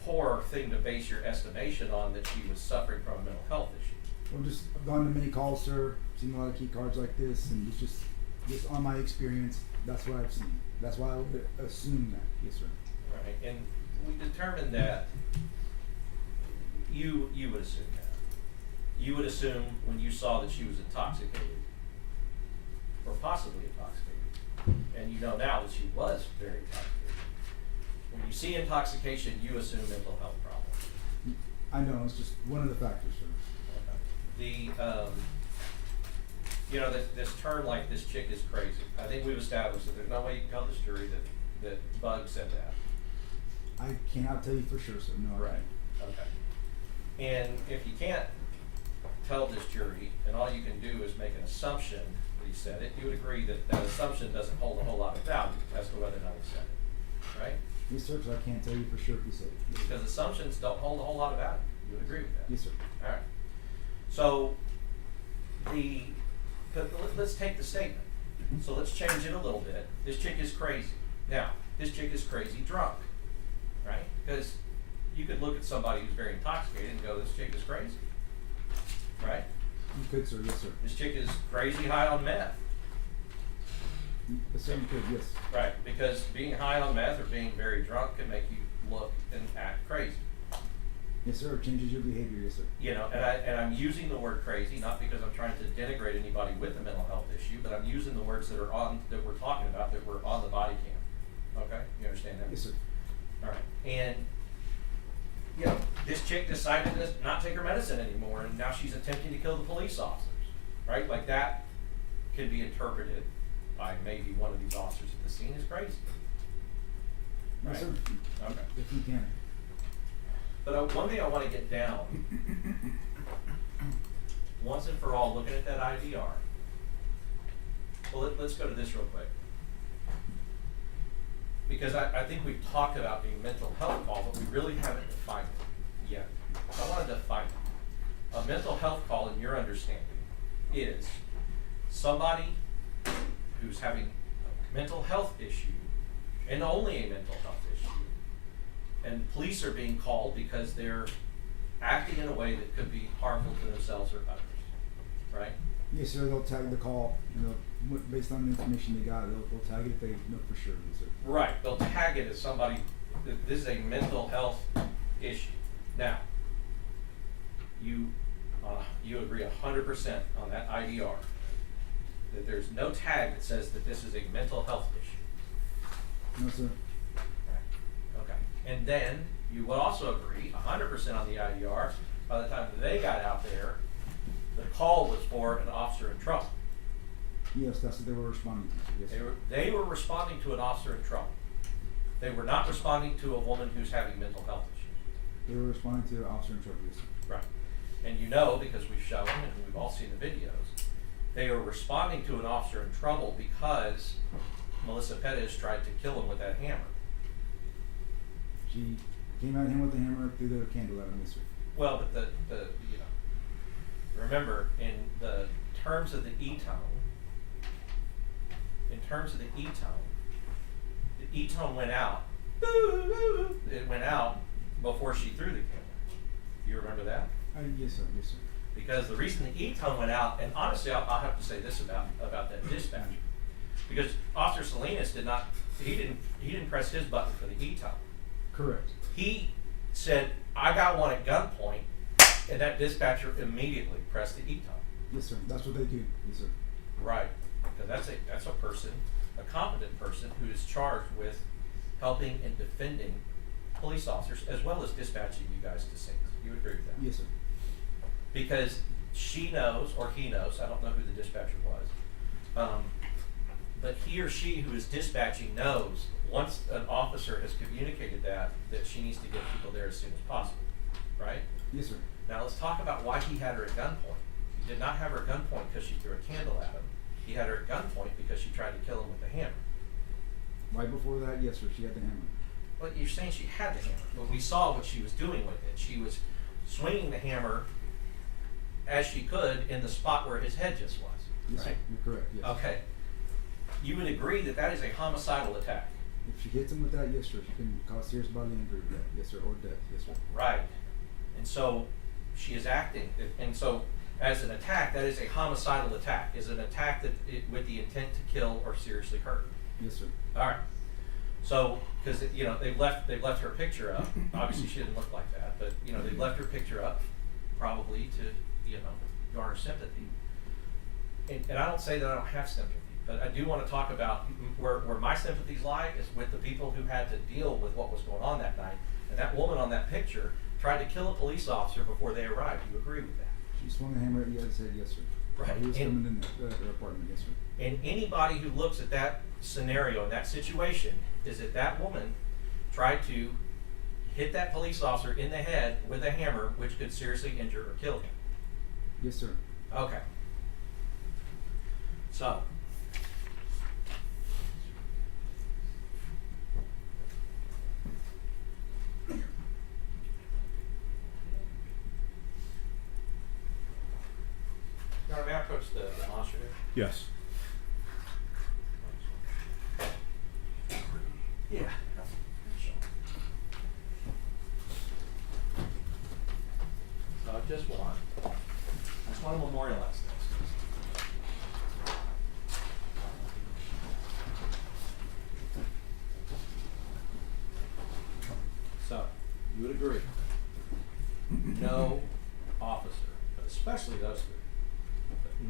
poor thing to base your estimation on, that she was suffering from a mental health issue. Well, I've gone to many calls, sir, seen a lot of key cards like this, and it's just on my experience, that's what I've seen. That's why I would assume that. Yes, sir. Right, and we determined that you would assume that. You would assume when you saw that she was intoxicated, or possibly intoxicated, and you know now that she was very intoxicated. When you see intoxication, you assume mental health problem. I know, it's just one of the factors, sir. Okay. This term like "this chick is crazy," I think we've established that there's no way you can tell this jury that Bug said that. I cannot tell you for sure, sir. No. Right. Okay. And if you can't tell this jury, and all you can do is make an assumption that he said it, you would agree that that assumption doesn't hold a whole lot of value as to whether or not he said it, right? Yes, sir, because I can't tell you for sure if he said it. Yes, because assumptions don't hold a whole lot of value. You would agree with that? Yes, sir. All right. So let's take the statement. So let's change it a little bit. This chick is crazy. Now, this chick is crazy drunk, right? Because you could look at somebody who's very intoxicated and go, this chick is crazy, right? You could, sir. Yes, sir. This chick is crazy high on meth. Yes, sir, you could, yes. Right, because being high on meth or being very drunk can make you look and act crazy. Yes, sir. It changes your behavior. Yes, sir. You know, and I'm using the word crazy not because I'm trying to denigrate anybody with a mental health issue, but I'm using the words that we're talking about that were on the body cam. Okay, you understand that? Yes, sir. All right, and this chick decided to not take her medicine anymore, and now she's attempting to kill the police officers. Right, like that could be interpreted by maybe one of these officers at the scene as crazy. Yes, Right? sir. Okay. If you can. But one thing I want to get down, once and for all, looking at that IDR. Well, let's go to this real quick. because I think we've talked about a mental health call, but we really haven't defined it yet. So I want to define it. A mental health call, in your understanding, is somebody who's having a mental health issue, and only a mental health issue, and police are being called because they're acting in a way that could be harmful to themselves or others, right? Yes, sir. They'll tag the call. Based on the information they got, they'll tag it if they know for sure. Yes, sir. Right, they'll tag it as somebody, this is a mental health issue. Now, you agree 100% on that IDR, that there's no tag that says that this is a mental health issue. No, sir. Okay, and then you would also agree 100% on the IDR, by the time they got out there, the call was for an officer in trouble. Yes, that's what they were responding to. Yes, sir. They were responding to an officer in trouble. They were not responding to a woman who's having mental health issues. They were responding to an officer in trouble. Yes, sir. Right. And you know, because we've shown and we've all seen the videos, they are responding to an officer in trouble because Melissa Perez tried to kill him with that hammer. She came at him with the hammer, threw the candle at him. Yes, sir. Well, but remember, in the terms of the E-tone, the E-tone went out. It went out before she threw the camera. You remember that? Yes, sir. Yes, sir. Because the reason the E-tone went out, and honestly, I'll have to say this about that dispatcher, because Officer Salinas he didn't press his button for the E-tone. Correct. He said, "I got one at gunpoint," and that dispatcher immediately pressed the E-tone. Yes, sir. That's what they do. Yes, sir. Right, because that's a person, a competent person who is charged with helping and defending police officers as well as dispatching you guys to scenes. You would agree with that? Yes, sir. Because she knows, or he knows, I don't know who the dispatcher was, but he or she who is dispatching knows once an officer has communicated that she needs to get people there as soon as possible, right? Yes, sir. Now let's talk about why he had her at gunpoint. He did not have her at gunpoint because she threw a candle at him. He had her at gunpoint because she tried to kill him with a hammer. Right before that, yes, sir. She had the hammer. Well, you're saying she had the hammer, but we saw what she was doing with it. She was swinging the hammer as she could in the spot where his head just was, Yes, right? sir. You're correct. Yes. Okay. You would agree that that is a homicidal attack? If she hits him with that, yes, sir. She can cause serious bodily injury. Yes, sir. Or death. Yes, sir. Right. And so she is acting, and so as an attack, that is a homicidal attack, is an attack with the intent to kill or seriously hurt. Yes, sir. All right. So, because they've left her picture up. Obviously, she didn't look like that, but they've left her picture up, probably to garner sympathy. And I don't say that I don't have sympathy, but I do want to talk about where my sympathies lie is with the people who had to deal with what was going on that night. And that woman on that picture tried to kill a police officer before they arrived. You agree with that? She swung the hammer at his head. Yes, sir. Right. He was coming in their apartment. Yes, sir. And anybody who looks at that scenario and that situation is that woman tried to hit that police officer in the head with a hammer, which could seriously injure or kill him. Yes, sir. Okay. So. May I approach the demonstrative? Yes. Yeah. So I just want to memorialize this. So, you would agree, no officer, but especially those three,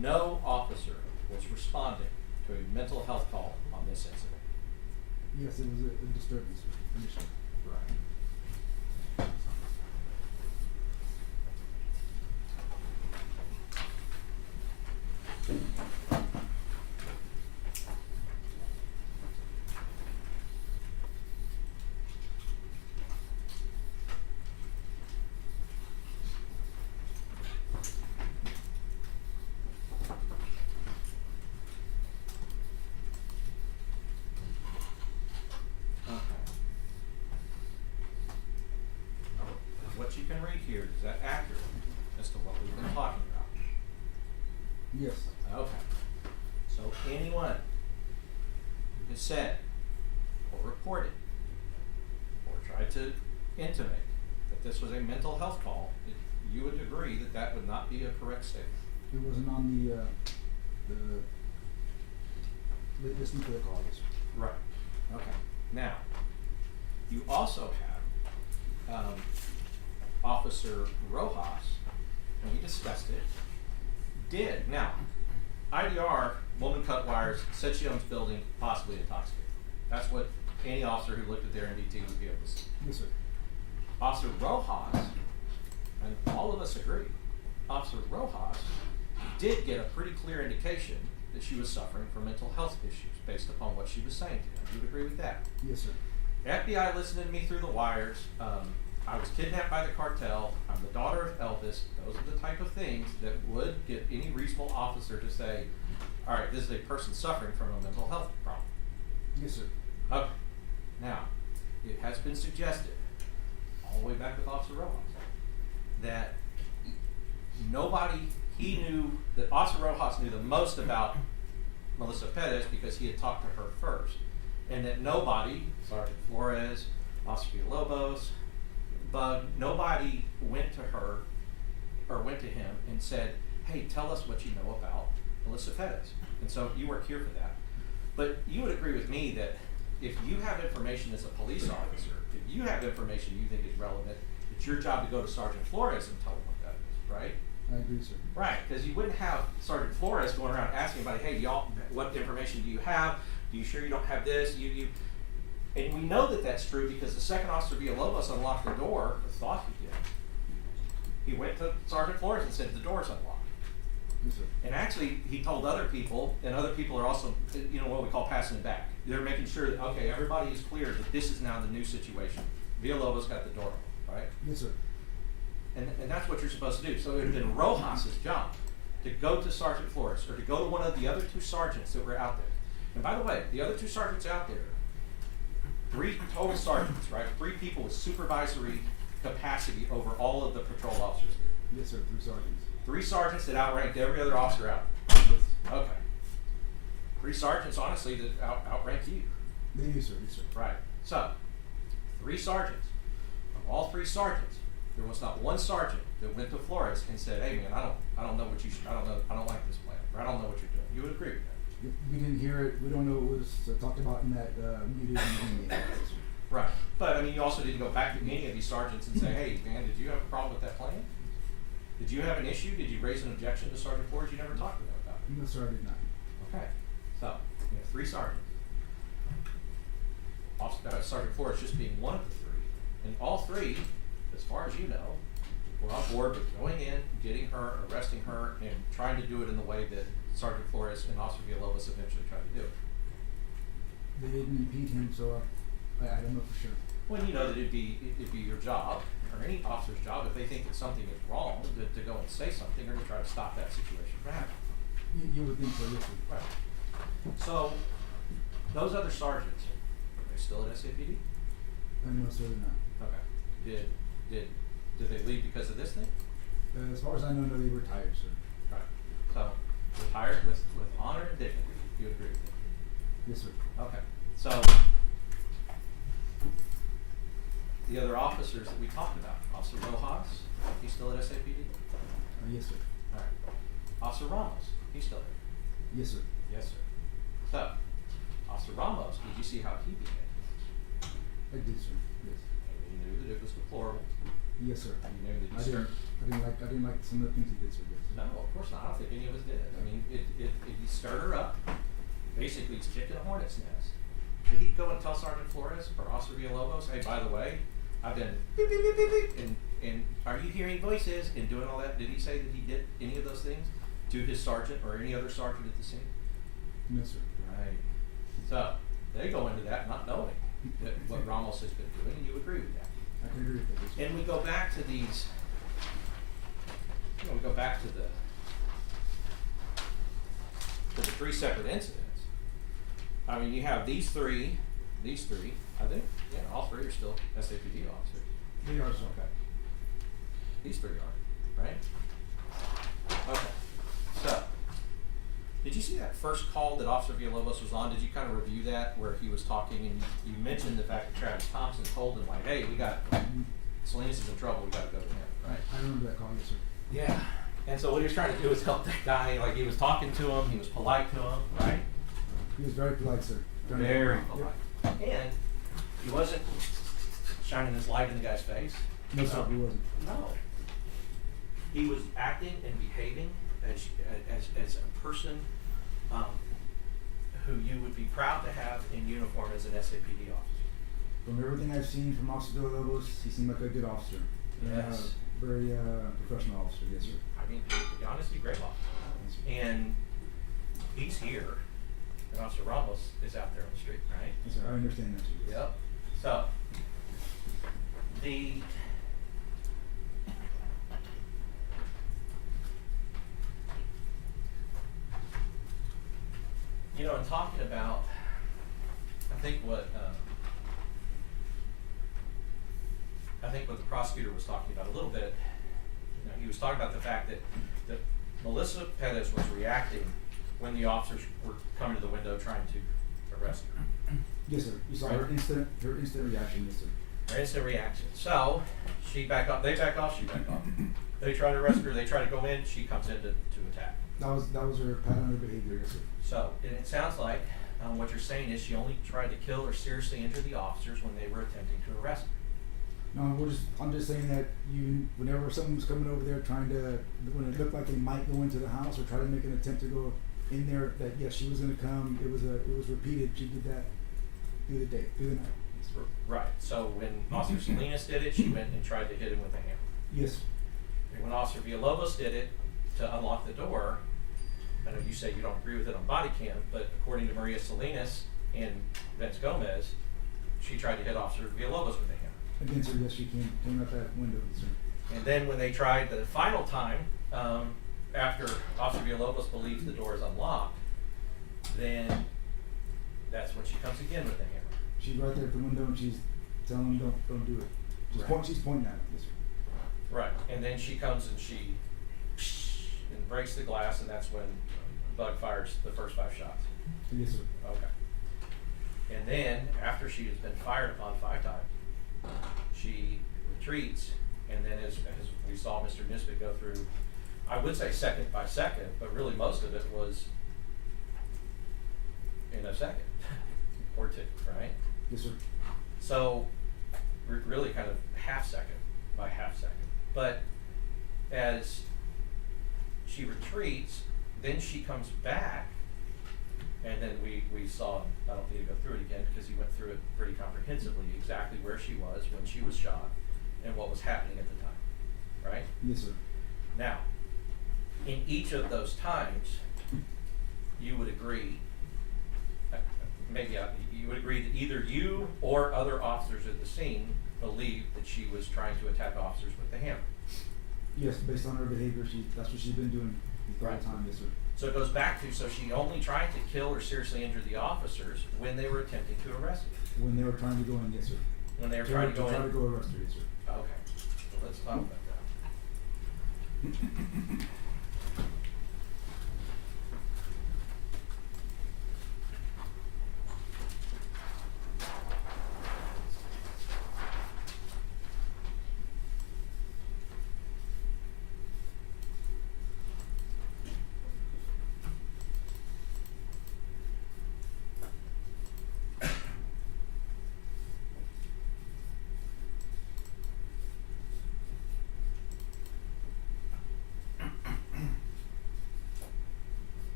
no officer was responding to a mental health call on this incident. Yes, it was a disturbance condition. Right. Yes. Okay. So anyone who has said or reported or tried to intimate that this was a mental health call, you would agree that that would not be a correct statement? It wasn't on the listening to the call, yes, sir. Right. Okay. Now, you also have Officer Rojas, and we discussed it, did. Now, IDR, woman cut wires, said she owns building, possibly intoxicated. That's what any officer who looked at their MDT would be able to see. Yes, sir. Officer Rojas, and all of us agree, Officer Rojas did get a pretty clear indication that she was suffering from mental health issues based upon what she was saying to him. You would agree with that? Yes, sir. FBI listened to me through the wires. I was kidnapped by the cartel. I'm the daughter of Elvis. Those are the type of things that would get any reasonable officer to say, all right, this is a person suffering from a mental health problem. Yes, sir. Okay. Now, it has been suggested, all the way back with Officer Rojas, that that Officer Rojas knew the most about Melissa Perez because he had talked to her first. And that nobody, Sergeant Flores, Officer Villalobos, Bug, nobody went to her or went to him and said, hey, tell us what you know about Melissa Perez. And so you weren't here for that. But you would agree with me that if you have information as a police officer, if you have information you think is relevant, it's your job to go to Sergeant Flores and tell him what that is, right? I agree, sir. Right, because you wouldn't have Sergeant Flores going around asking anybody, hey, y'all, what information do you have? You sure you don't have this? And we know that that's true because the second Officer Villalobos unlocked the door, or thought he did. He went to Sergeant Flores and said, the door's unlocked. Yes, sir. And actually, he told other people, and other people are also, what we call passing it back. They're making sure that, okay, everybody is clear that this is now the new situation. Villalobos got the door open, right? Yes, sir. And that's what you're supposed to do. So it would have been Rojas's job to go to Sergeant Flores or to go to one of the other two sergeants that were out there. And by the way, the other two sergeants out there, 3 total sergeants, right? 3 people with supervisory capacity over all of the patrol officers there. Yes, sir. 3 sergeants. 3 sergeants that outranked every other officer out. Okay. 3 sergeants, honestly, that outranked you. Yes, sir. Yes, sir. Right. So, 3 sergeants. Of all 3 sergeants, there was not one sergeant that went to Flores and said, "Hey, man, I don't know what you should. I don't like this plan, or I don't know what you're doing." You would agree with that? We didn't hear it. We don't know what was talked about in that meeting. Right. But I mean, you also didn't go back to any of these sergeants and say, "Hey, man, did you have a problem with that plan? Did you have an issue? Did you raise an objection to Sergeant Flores? You never talked to them about it." No, sir, I did not. Okay. So, you have 3 sergeants. Sergeant Flores just being one of the 3. And all 3, as far as you know, were on board with going in, getting her, arresting her, and trying to do it in the way that Sergeant Flores and Officer Villalobos eventually tried to do it. They didn't impede him, so I don't know for sure. Well, you know that it'd be your job, or any officer's job, if they think that something is wrong, to go and say something or to try to stop that situation from happening. You would think so, yes, sir. Right. So, those other sergeants, are they still at SAPD? No, sir, they're not. Okay. Did they leave because of this thing? As far as I know, no, they retired, sir. Right. So, retired with honor and dignity. You agree with that? Yes, sir. Okay. So, the other officers that we talked about, Officer Rojas, he's still at SAPD? Yes, sir. All right. Officer Ramos, he's still there? Yes, sir. Yes, sir. So, Officer Ramos, did you see how he behaved? I did, sir. Yes. And you knew that it was deplorable. Yes, sir. And you knew that I didn't like some of the things he did, sir. Yes. No, of course not. I don't think any of us did. I mean, he stirred her up. Basically, he's kicked in a hornet's nest. Did he go and tell Sergeant Flores or Officer Villalobos, hey, by the way, I've been beep, beep, beep, beep, beep, and are you hearing voices and doing all that? Did he say that he did any of those things to his sergeant or any other sergeant at the scene? No, sir. Right. So, they go into that not knowing that what Ramos has been doing, and you agree with that. I can agree with that, yes, sir. And we go back to these, we go back to the 3 separate incidents. I mean, you have these three, I think, yeah, all 3 are still SAPD officers. They are, sir. Okay. These 3 are, right? Okay. So, Did you see that first call that Officer Villalobos was on? Did you kind of review that where he was talking and you mentioned the fact that Travis Thompson told him like, hey, we got Salinas is in trouble, we gotta go to him, right? I remember that call, yes, sir. Yeah. And so what he was trying to do was help that guy, like he was talking to him, he was polite to him, right? He was very polite, sir. Very Yep. polite. And he wasn't shining his light in the guy's face. No, sir, he wasn't. No. He was acting and behaving as a person who you would be proud to have in uniform as an SAPD officer. From everything I've seen from Officer Villalobos, he seemed like a good officer. Yes. Very professional officer, yes, sir. I mean, to be honest, he's a great officer. And he's here, and Officer Ramos is out there on the street, right? Yes, sir, I understand that, sir. Yep. So, in talking about, I think what the prosecutor was talking about a little bit, he was talking about the fact that Melissa Perez was reacting when the officers were coming to the window trying to arrest her. Yes, sir. You saw Right. her instant reaction, yes, sir. Her instant reaction. So, she backed off, they back off, she backed off. They try to arrest her, they try to go in, she comes in to attack. That was her pattern of behavior, yes, sir. So, and it sounds like, what you're saying is she only tried to kill or seriously injure the officers when they were attempting to arrest her. No, I'm just saying that whenever someone was coming over there trying to, when it looked like they might go into the house or try to make an attempt to go in there, that yes, she was gonna come, it was repeated, she did that through the night. Right, so when Officer Salinas did it, she went and tried to hit him with a hammer. Yes. And when Officer Villalobos did it to unlock the door, I know you say you don't agree with it on body cam, but according to Maria Salinas and Vince Gomez, she tried to hit Officer Villalobos with a hammer. Again, sir, yes, she came out that window, sir. And then when they tried the final time, after Officer Villalobos believes the door is unlocked, then that's when she comes again with the hammer. She's right there at the window and she's telling him don't do it. She's pointing at him, yes, sir. Right, and then she comes and she and breaks the glass, and that's when Bug fires the first 5 shots. Yes, sir. Okay. And then, after she has been fired upon 5 times, she retreats, and then as we saw Mr. Nisbet go through, I would say second by second, but really most of it was in a second or 2, right? Yes, sir. So, really kind of half second by half second. But as she retreats, then she comes back, and then we saw, I don't need to go through it again because he went through it pretty comprehensively, exactly where she was when she was shot and what was happening at the time, right? Yes, sir. Now, in each of those times, you would agree, you would agree that either you or other officers at the scene believed that she was trying to attack officers with the hammer. Yes, based on her behavior, that's what she's been doing the whole time, yes, sir. So it goes back to, so she only tried to kill or seriously injure the officers when they were attempting to arrest her. When they were trying to go in, yes, sir. When they were trying to go in? Try to go arrest her, yes, sir. Okay, so let's talk about that.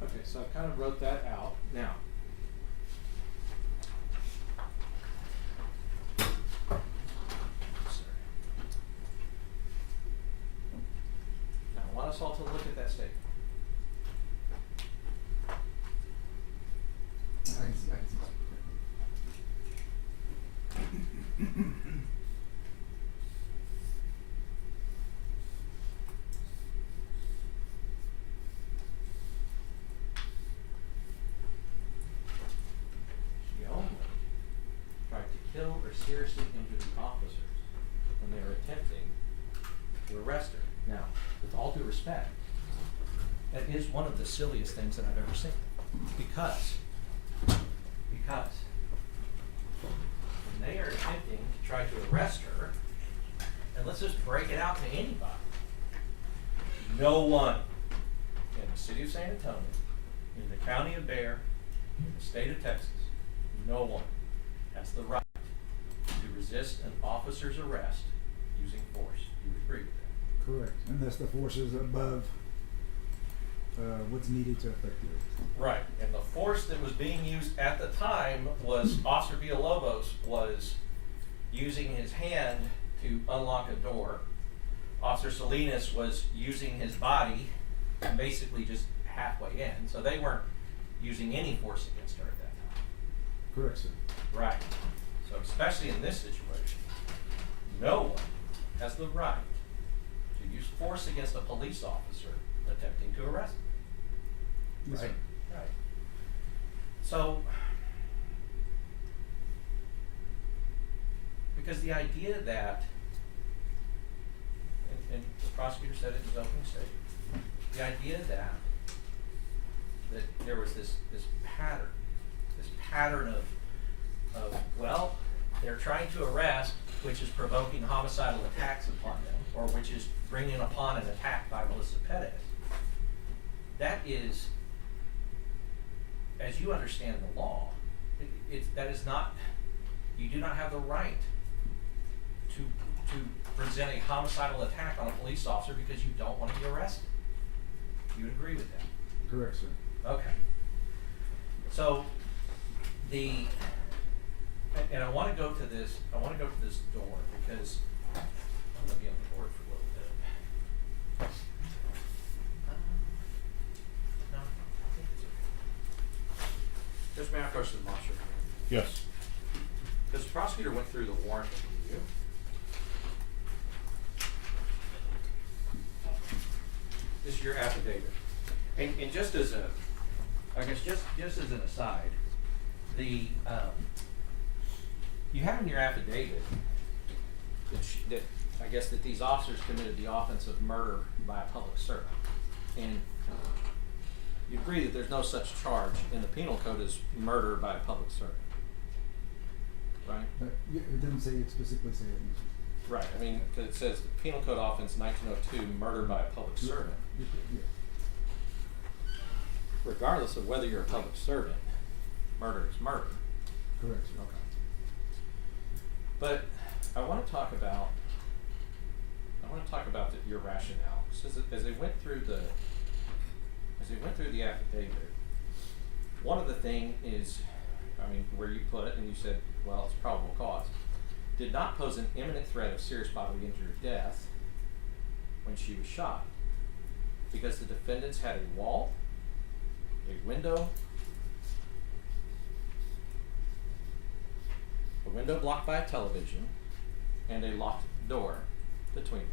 Okay, so I kind of wrote that out. Now, I want us all to look at that statement. I can see. seriously injure the officers when they are attempting to arrest her. Now, with all due respect, that is one of the silliest things that I've ever seen. Because when they are attempting to try to arrest her, and let's just break it out to anybody, no one in the city of San Antonio, in the county of Bexar, in the state of Texas, no one has the right to resist an officer's arrest using force. You would agree with that? Correct. Unless the force is above what's needed to effect it. Right, and the force that was being used at the time was Officer Villalobos was using his hand to unlock a door. Officer Salinas was using his body basically just halfway in, so they weren't using any force against her at that time. Correct, sir. Right, so especially in this situation, no one has the right to use force against a police officer attempting to arrest him. Yes, Right, sir. right. So, because the idea that, and the prosecutor said it in his opening statement, the idea that there was this pattern of, well, they're trying to arrest, which is provoking homicidal attacks upon them, or which is bringing upon an attack by Melissa Perez. That is, as you understand the law, that is not, you do not have the right to present a homicidal attack on a police officer because you don't want to be arrested. You would agree with that? Correct, sir. Okay. So and I want to go to this door because I'm going to be on the board for a little bit. No, I think it's okay. Just may I approach the marshal? Yes. Because the prosecutor went through the warrant review. This is your affidavit. And just as a, I guess just as an aside, you have in your affidavit that I guess that these officers committed the offense of murder by a public servant. And you agree that there's no such charge in the penal code as murder by a public servant, right? It doesn't say, it specifically say it. Right, I mean, 'cause it says the penal code offense 1902, murder by a public servant. Yeah. Regardless of whether you're a public servant, murder is murder. Correct, sir. Okay. But I want to talk about your rationale. So as they went through the affidavit, one of the thing is, I mean, where you put it and you said, well, it's probable cause, did not pose an imminent threat of serious bodily injury or death when she was shot, because the defendants had a wall, a window blocked by a television, and a locked door between them.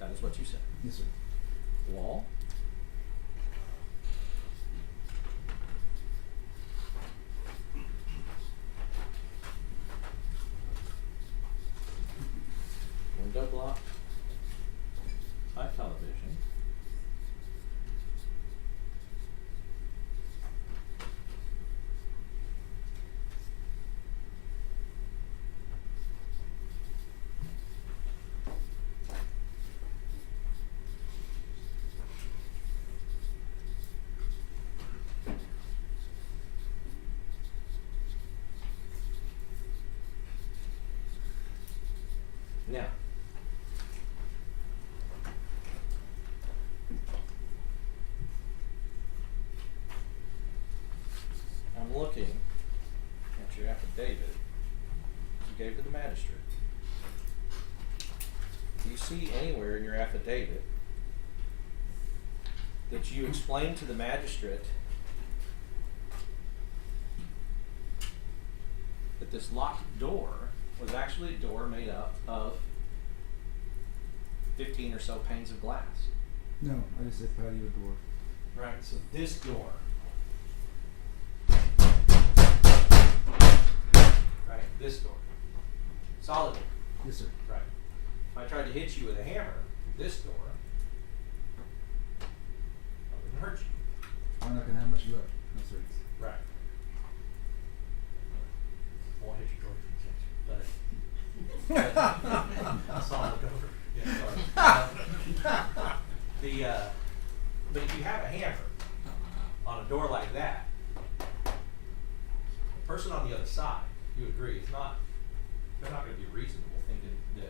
That is what you said. Yes, sir. Wall, window blocked by television, now, I'm looking at your affidavit you gave to the magistrate. Do you see anywhere in your affidavit that you explained to the magistrate that this locked door was actually a door made up of 15 or so panes of glass? No, I just said patio door. Right, so this door, right, this door. solid door. Yes, sir. Right. If I tried to hit you with a hammer, this door, I wouldn't hurt you. I'm not gonna have much luck. No, sir. Right. I won't hit your door if you catch it, but I saw it look over. Yeah, sorry. But if you have a hammer on a door like that, the person on the other side, you agree, they're not gonna be reasonable thinking that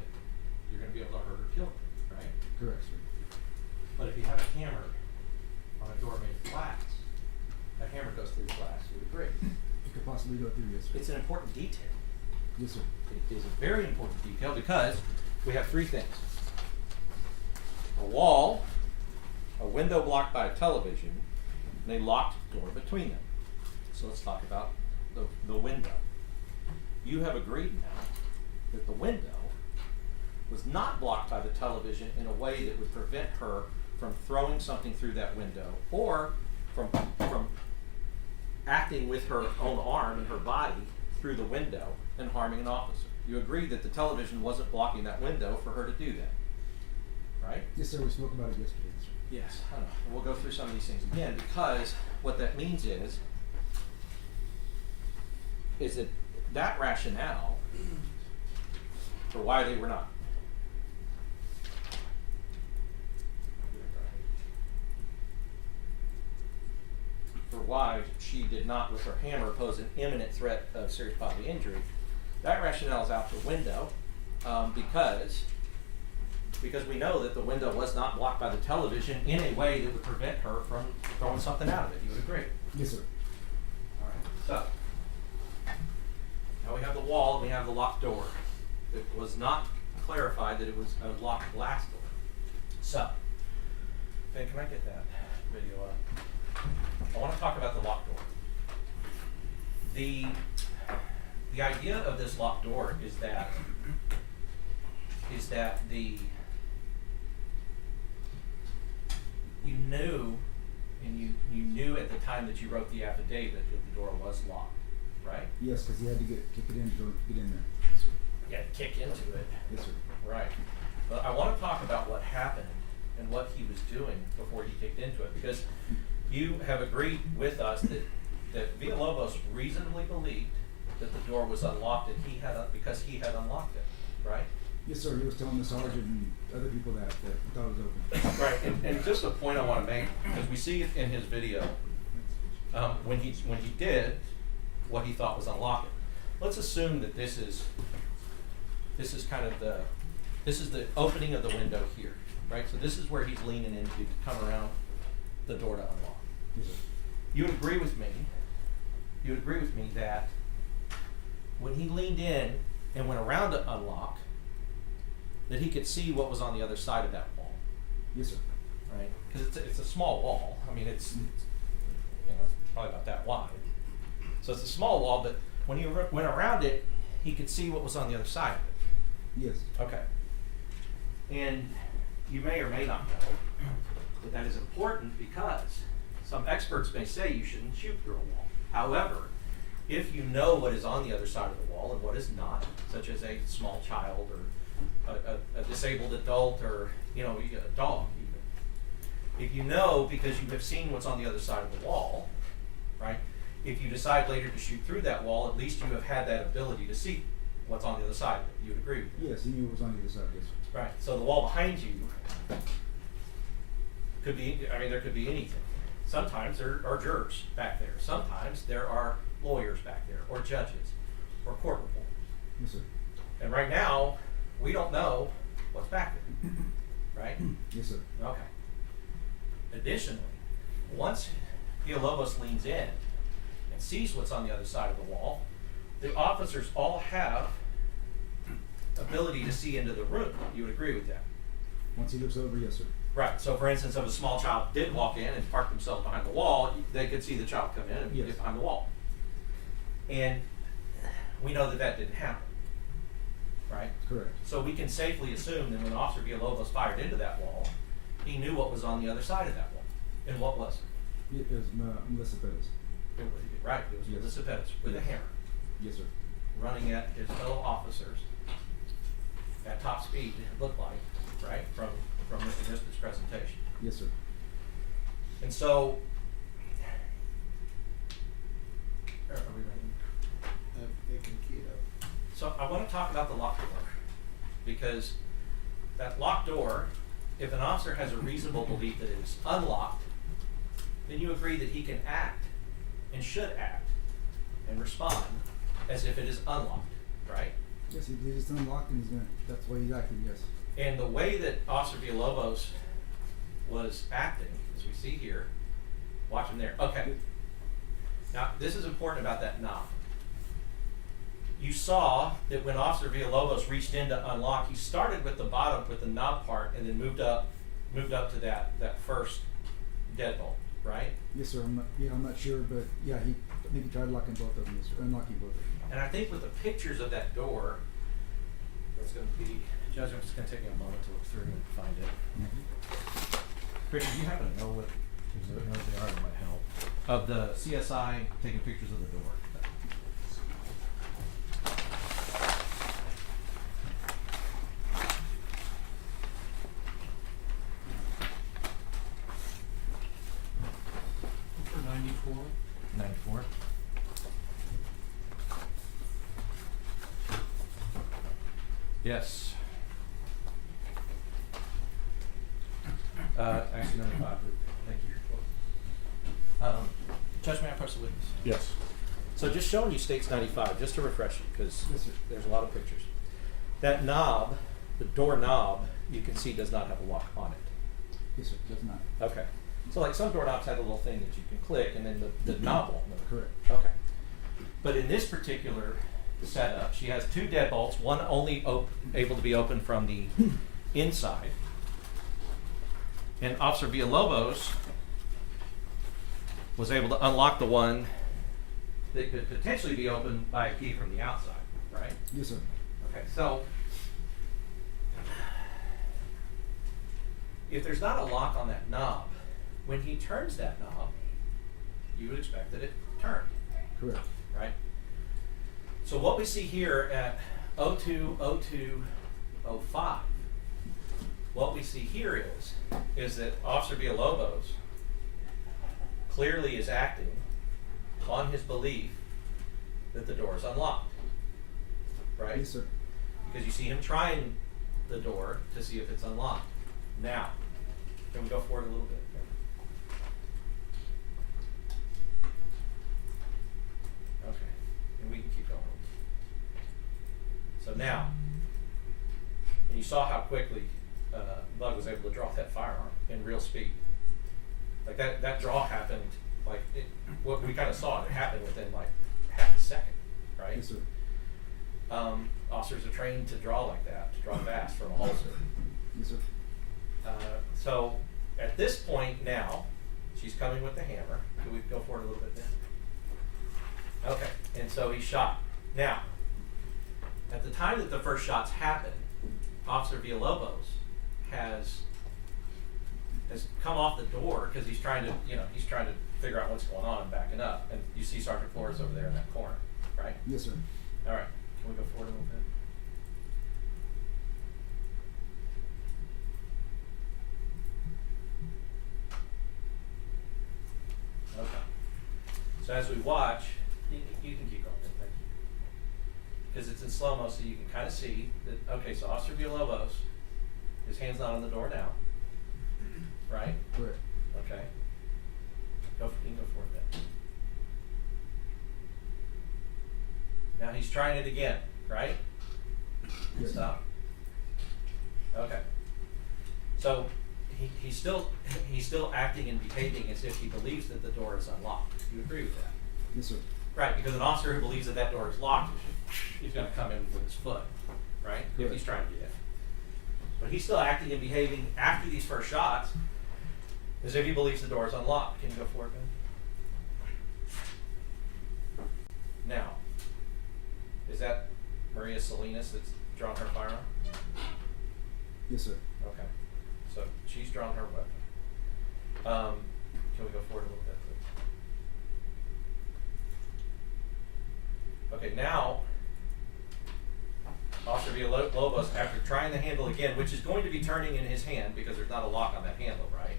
you're gonna be able to hurt or kill them, right? Correct, sir. But if you have a hammer on a door made of glass, that hammer goes through the glass, you would agree. It could possibly go through, yes, sir. It's an important detail. Yes, sir. It is a very important detail because we have three things. A wall, a window blocked by a television, and a locked door between them. So let's talk about the window. You have agreed now that the window was not blocked by the television in a way that would prevent her from throwing something through that window or from acting with her own arm and her body through the window and harming an officer. You agree that the television wasn't blocking that window for her to do that, right? Yes, sir. We spoke about it yesterday, sir. Yes, I know. And we'll go through some of these things again because what that means is that rationale for why they were not. For why she did not, with her hammer, pose an imminent threat of serious bodily injury. That rationale is out the window because we know that the window was not blocked by the television in a way that would prevent her from throwing something out of it. You would agree? Yes, sir. All right. So now we have the wall and we have the locked door. It was not clarified that it was a locked glass door. So, Ben, can I get that video up? I want to talk about the locked door. The idea of this locked door is that you knew, and you knew at the time that you wrote the affidavit that the door was locked, right? Yes, because he had to kick it in to get in there. Yes, sir. You had to kick into it. Yes, sir. Right. But I want to talk about what happened and what he was doing before he kicked into it, because you have agreed with us that Villalobos reasonably believed that the door was unlocked and because he had unlocked it, right? Yes, sir. He was telling the sergeant and other people that he thought it was open. Right. And just a point I want to make, because we see it in his video, when he did what he thought was unlocking. Let's assume that this is kind of the opening of the window here, right? So this is where he's leaning into to come around the door to unlock. Yes, sir. You would agree with me that when he leaned in and went around to unlock, that he could see what was on the other side of that wall, Yes, sir. right? Because it's a small wall. I mean, it's probably about that wide. So it's a small wall, but when he went around it, he could see what was on the other side of it. Yes. Okay. And you may or may not know that that is important because some experts may say you shouldn't shoot through a wall. However, if you know what is on the other side of the wall and what is not, such as a small child or a disabled adult or a dog even, if you know because you have seen what's on the other side of the wall, right? If you decide later to shoot through that wall, at least you have had that ability to see what's on the other side of it. You would agree with that? Yes, he knew it was on the other side. Yes, sir. Right. So the wall behind you could be, there could be anything. Sometimes there are jurors back there. Sometimes there are lawyers back there, or judges, or court reporters. Yes, sir. And right now, we don't know what's back there. Right? Yes, sir. Okay. Additionally, once Villalobos leans in and sees what's on the other side of the wall, the officers all have ability to see into the room. You would agree with that? Once he looks over, yes, sir. Right. So, for instance, if a small child did walk in and park themselves behind the wall, they could see the child come in and Yes. get behind the wall. And we know that that didn't happen. Right? Correct. So we can safely assume that when Officer Villalobos fired into that wall, he knew what was on the other side of that wall. And what was it? It was Melissa Perez. It was, right. It was Yes. Melissa Perez with a Yes. hammer, Yes, sir. running at his fellow officers at top speed, it looked like, right, from Mr. Nisbet's presentation. Yes, sir. And so, are we ready? They can key it up. So I want to talk about the locked door, because that locked door, if an officer has a reasonable belief that it is unlocked, then you agree that he can act and should act and respond as if it is unlocked, right? Yes, he believes it's unlocked and he's gonna, that's why he's acting, yes. And the way that Officer Villalobos was acting, as we see here, watch him there. Okay. Now, this is important about that knob. You saw that when Officer Villalobos reached in to unlock, he started with the bottom, with the knob part, and then moved up to that first deadbolt, right? Yes, sir, I'm not sure, but yeah, I think he tried locking both of them, yes, sir, unlocking both of them. And I think with the pictures of that door, that's going to be, Judge, it's going to take me a moment to look through and find it. Richard, do you happen to know what exhibit numbers they are? It might help. Of the CSI taking pictures of the door. For 94. 94. Yes. Actually, 95. Thank you. Judge, may I press the witness? Yes. So just showing you states 95, just to refresh you, because Yes, sir. there's a lot of pictures. That knob, the door knob, you can see does not have a lock on it. Yes, sir, does not. Okay. So like some doorknobs have a little thing that you can click, and then the knob won't move. Correct. Okay. But in this particular setup, she has two deadbolts, one only able to be opened from the inside. And Officer Villalobos was able to unlock the one that could potentially be opened by a key from the outside, right? Yes, sir. Okay, so if there's not a lock on that knob, when he turns that knob, you would expect that it turned, Correct. right? So what we see here at 02:02:05, what we see here is that Officer Villalobos clearly is acting on his belief that the door is unlocked, right? Yes, sir. Because you see him trying the door to see if it's unlocked. Now, can we go forward a little bit? Okay, and we can keep going. So now, and you saw how quickly Bug was able to draw that firearm in real speed. Like that draw happened, like what we kind of saw, it happened within like half a second, right? Yes, sir. Officers are trained to draw like that, to draw fast from a holster. Yes, sir. So at this point now, she's coming with the hammer. Can we go forward a little bit now? Okay, and so he shot. Now, at the time that the first shots happened, Officer Villalobos has come off the door because he's trying to figure out what's going on, backing up. And you see Sergeant Flores over there in that corner, right? Yes, sir. All right, can we go forward a little bit? Okay. So as we watch, you can keep going, thank you. Because it's in slow-mo, so you can kind of see that, okay, so Officer Villalobos, his hand's not on the door now, right? Correct. Okay. You can go forward then. Now he's trying it again, right? Yes. Stop. Okay. So he's still acting and behaving as if he believes that the door is unlocked. You agree with that? Yes, sir. Right, because an officer who believes that door is locked, he's going to come in with his foot, right? If he's trying to do that. But he's still acting and behaving after these first shots as if he believes the door is unlocked. Can you go forward, Ben? Now, is that Maria Salinas that's drawn her firearm? Yes, sir. Okay. So she's drawn her weapon. Can we go forward a little bit, please? Okay, now Officer Villalobos, after trying the handle again, which is going to be turning in his hand because there's not a lock on that handle, right?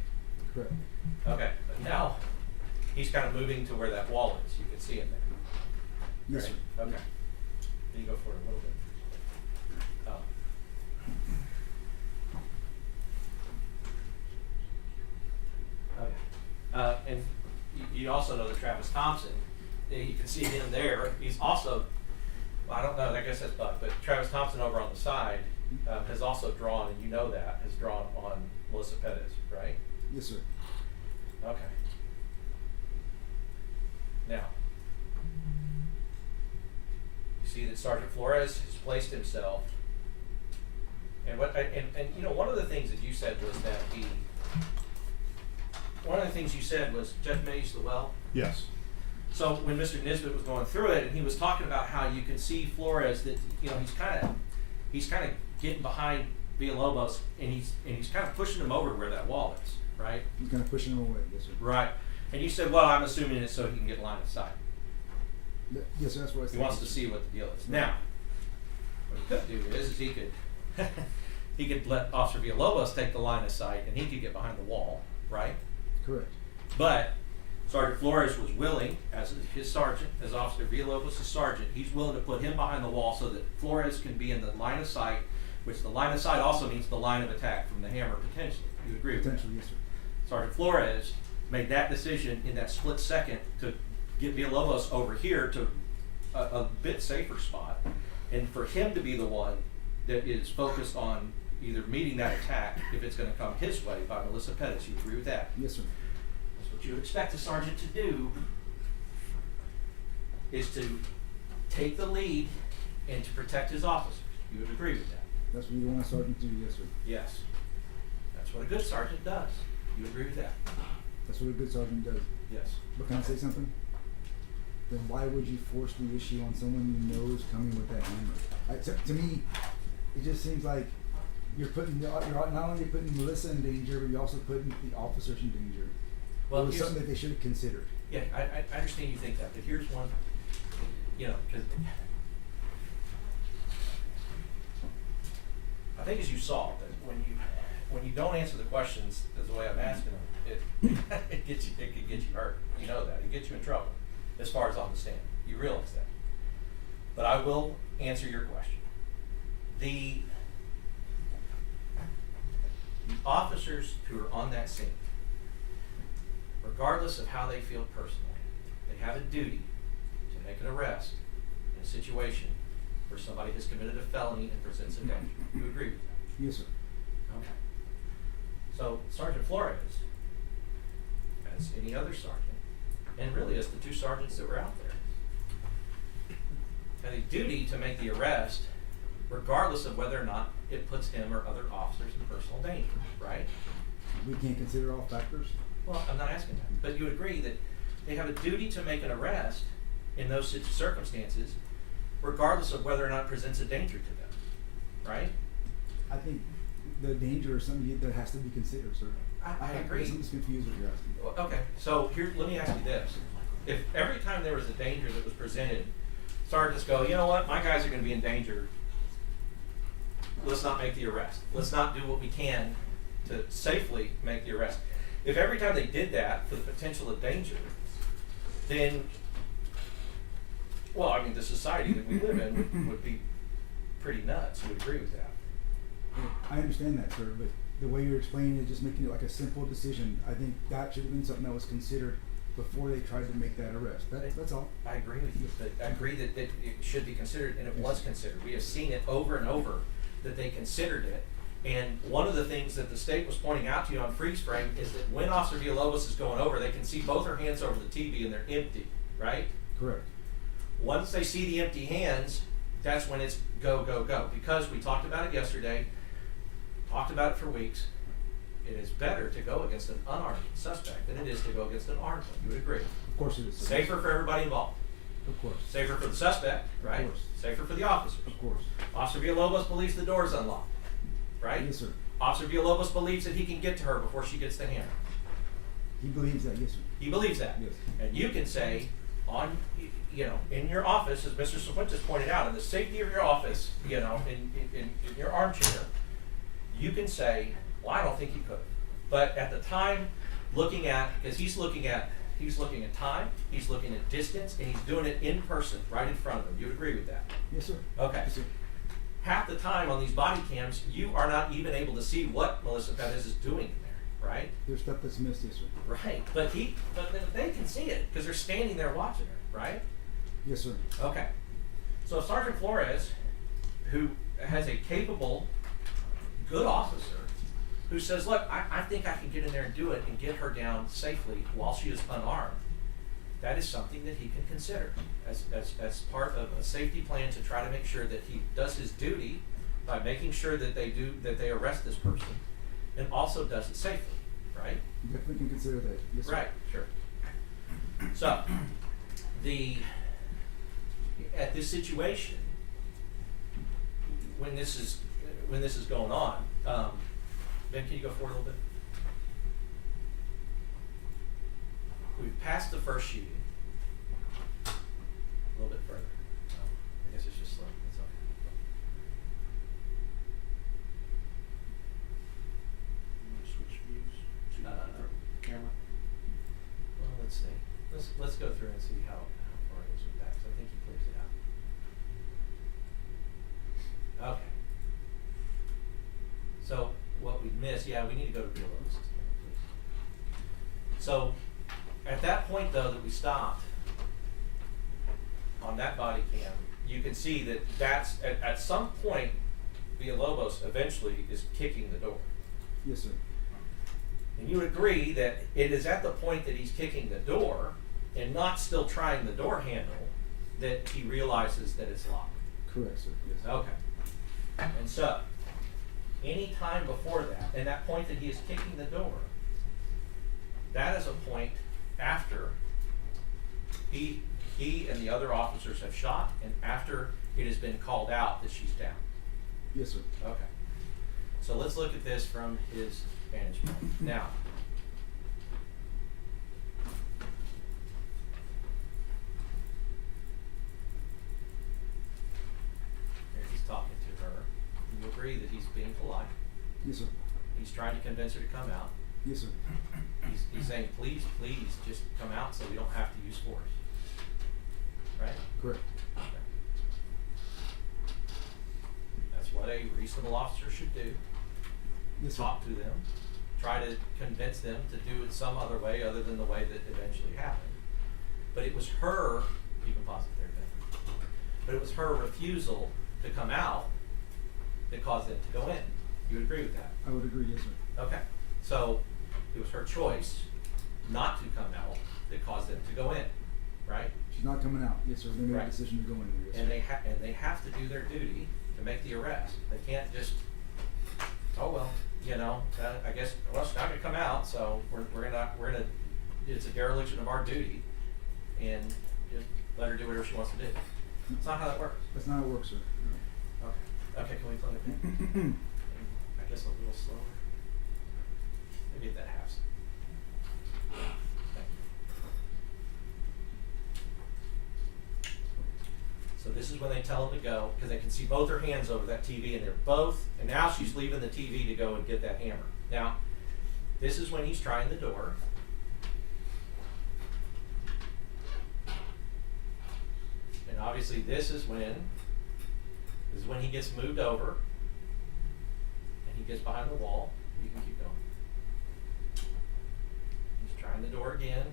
Correct. Okay, but now he's kind of moving to where that wall is. You can see it there. Yes, Right? sir. Okay. Can you go for it a little bit? Oh. Okay. And you also know that Travis Thompson, you can see him there. He's also, well, I don't know, I guess that's Buck, but Travis Thompson over on the side has also drawn, and you know that, has drawn on Melissa Perez, right? Yes, sir. Okay. Now, you see that Sergeant Flores has placed himself, and and you know, one of the things that you said was that one of the things you said was Jeff Mays the well. Yes. So when Mr. Nisbet was going through it, and he was talking about how you can see Flores, that you know he's kind of getting behind Villalobos, and he's kind of pushing him over to where that wall is, right? He's gonna push him away. Yes, sir. Right. And you said, well, I'm assuming it's so he can get line of sight. Yes, sir. That's what I said. He wants to see what the deal is. Now, what he could do is he could he could let Officer Villalobos take the line of sight, and he could get behind the wall, right? Correct. But Sergeant Flores was willing, as his sergeant, as Officer Villalobos' sergeant, he's willing to put him behind the wall so that Flores can be in the line of sight, which the line of sight also means the line of attack from the hammer potentially. You agree with that? Potentially, yes, sir. Sergeant Flores made that decision in that split second to get Villalobos over here to a bit safer spot, and for him to be the one that is focused on either meeting that attack if it's going to come his way by Melissa Perez. You agree with that? Yes, sir. That's what you would expect a sergeant to do, is to take the lead and to protect his officers. You would agree with that? That's what you want a sergeant to do. Yes, sir. Yes. That's what a good sergeant does. You agree with that? That's what a good sergeant does. Yes. But can I say something? Then why would you force the issue on someone you know is coming with that hammer? To me, it just seems like you're not only putting Melissa in danger, but you're also putting the officers in danger. Well, it was here's- something that they should have considered. Yeah, I understand you think that, but here's one, you know, because I think as you saw, that when you don't answer the questions as the way I'm asking them, it can get you hurt. You know that. It gets you in trouble as far as on the stand. You realize that. But I will answer your question. The officers who are on that scene, regardless of how they feel personally, they have a duty to make an arrest in a situation where somebody has committed a felony and presents a danger. You agree with that? Yes, sir. Okay. So Sergeant Flores, as any other sergeant, and really as the two sergeants that were out there, had a duty to make the arrest regardless of whether or not it puts him or other officers in personal danger, right? We can't consider all factors. Well, I'm not asking that, but you agree that they have a duty to make an arrest in those circumstances regardless of whether or not it presents a danger to them, right? I think the danger is something that has to be considered, sir. I agree. I'm just confused what you're asking. Well, okay, so here, let me ask you this. If every time there was a danger that was presented, sergeants go, you know what, my guys are gonna be in danger, let's not make the arrest. Let's not do what we can to safely make the arrest. If every time they did that for the potential of danger, then, well, I mean, the society that we live in would be pretty nuts. You would agree with that? I understand that, sir, but the way you're explaining it, just making it like a simple decision, I think that should have been something that was considered before they tried to make that arrest. That's all. I agree with you. I agree that it should be considered, and it was considered. We have seen it over and over that they considered it. And one of the things that the state was pointing out to you on freeze frame is that when Officer Villalobos is going over, they can see both her hands over the TV and they're empty, right? Correct. Once they see the empty hands, that's when it's go, go, go. Because we talked about it yesterday, talked about it for weeks, it is better to go against an unarmed suspect than it is to go against an armed one. You would agree? Of course it is, sir. Safer for everybody involved. Of course. Safer for the suspect, right? Of course. Safer for the officers. Of course. Officer Villalobos believes the door is unlocked, right? Yes, sir. Officer Villalobos believes that he can get to her before she gets the hammer. He believes that, yes, sir. He believes that. Yes. And you can say, on, you know, in your office, as Mr. Cifuentes pointed out, in the safety of your office, you know, in your armchair, you can say, well, I don't think he could. But at the time, looking at, because he's looking at time, he's looking at distance, and he's doing it in person, right in front of him. You would agree with that? Yes, sir. Okay. Yes, sir. Half the time on these body cams, you are not even able to see what Melissa Perez is doing in there, right? There's stuff that's missed, yes, sir. Right, but they can see it, because they're standing there watching her, right? Yes, sir. Okay. So Sergeant Flores, who has a capable, good officer, who says, look, I think I can get in there and do it and get her down safely while she is unarmed, that is something that he can consider as part of a safety plan to try to make sure that he does his duty by making sure that they arrest this person, and also does it safely, right? Definitely can consider that, yes, sir. Right, sure. So, at this situation, when this is going on, Ben, can you go forward a little bit? We've passed the first shooting. A little bit further. I guess it's just slow. It's okay. Switch views to camera. Well, let's see. Let's go through and see how far it is with that. So I think he clears it out. Okay. So what we missed, yeah, we need to go to real please. So at that point though that we stopped on that body cam, you can see that that's at some point Villalobos eventually is kicking the door. Yes, sir. And you would agree that it is at the point that he's kicking the door and not still trying the door handle that he realizes that it's locked. Correct, sir. Yes. Okay. And so, any time before that, and that point that he is kicking the door, that is a point after he and the other officers have shot, and after it has been called out that she's down. Yes, sir. Okay. So let's look at this from his vantage point. Now, here he's talking to her. You agree that he's being polite. Yes, sir. He's trying to convince her to come out. Yes, sir. He's saying, please, just come out so we don't have to use force. Right? Correct. Okay. That's what a reasonable officer should do. Yes, sir. Talk to them, try to convince them to do it some other way other than the way that eventually happened. But it was her, you can pause it there, Ben. But it was her refusal to come out that caused them to go in. You would agree with that? I would agree, yes, sir. Okay. So it was her choice not to come out that caused them to go in, right? She's not coming out. Yes, sir. They made Right. a decision to go in there. Yes, And sir. they have to do their duty to make the arrest. They can't just, oh well, you know, I guess well she's not gonna come out, so we're gonna it's a dereliction of our duty, and just let her do whatever she wants to do. It's not how that works. That's not how it works, sir. Okay, can we plug it in? I guess a little slower. Maybe at that half. Thank you. So this is when they tell them to go, because they can see both her hands over that TV, and they're both, and now she's leaving the TV to go and get that hammer. Now, this is when he's trying the door. And obviously this is when he gets moved over, and he gets behind the wall. You can keep going. He's trying the door again.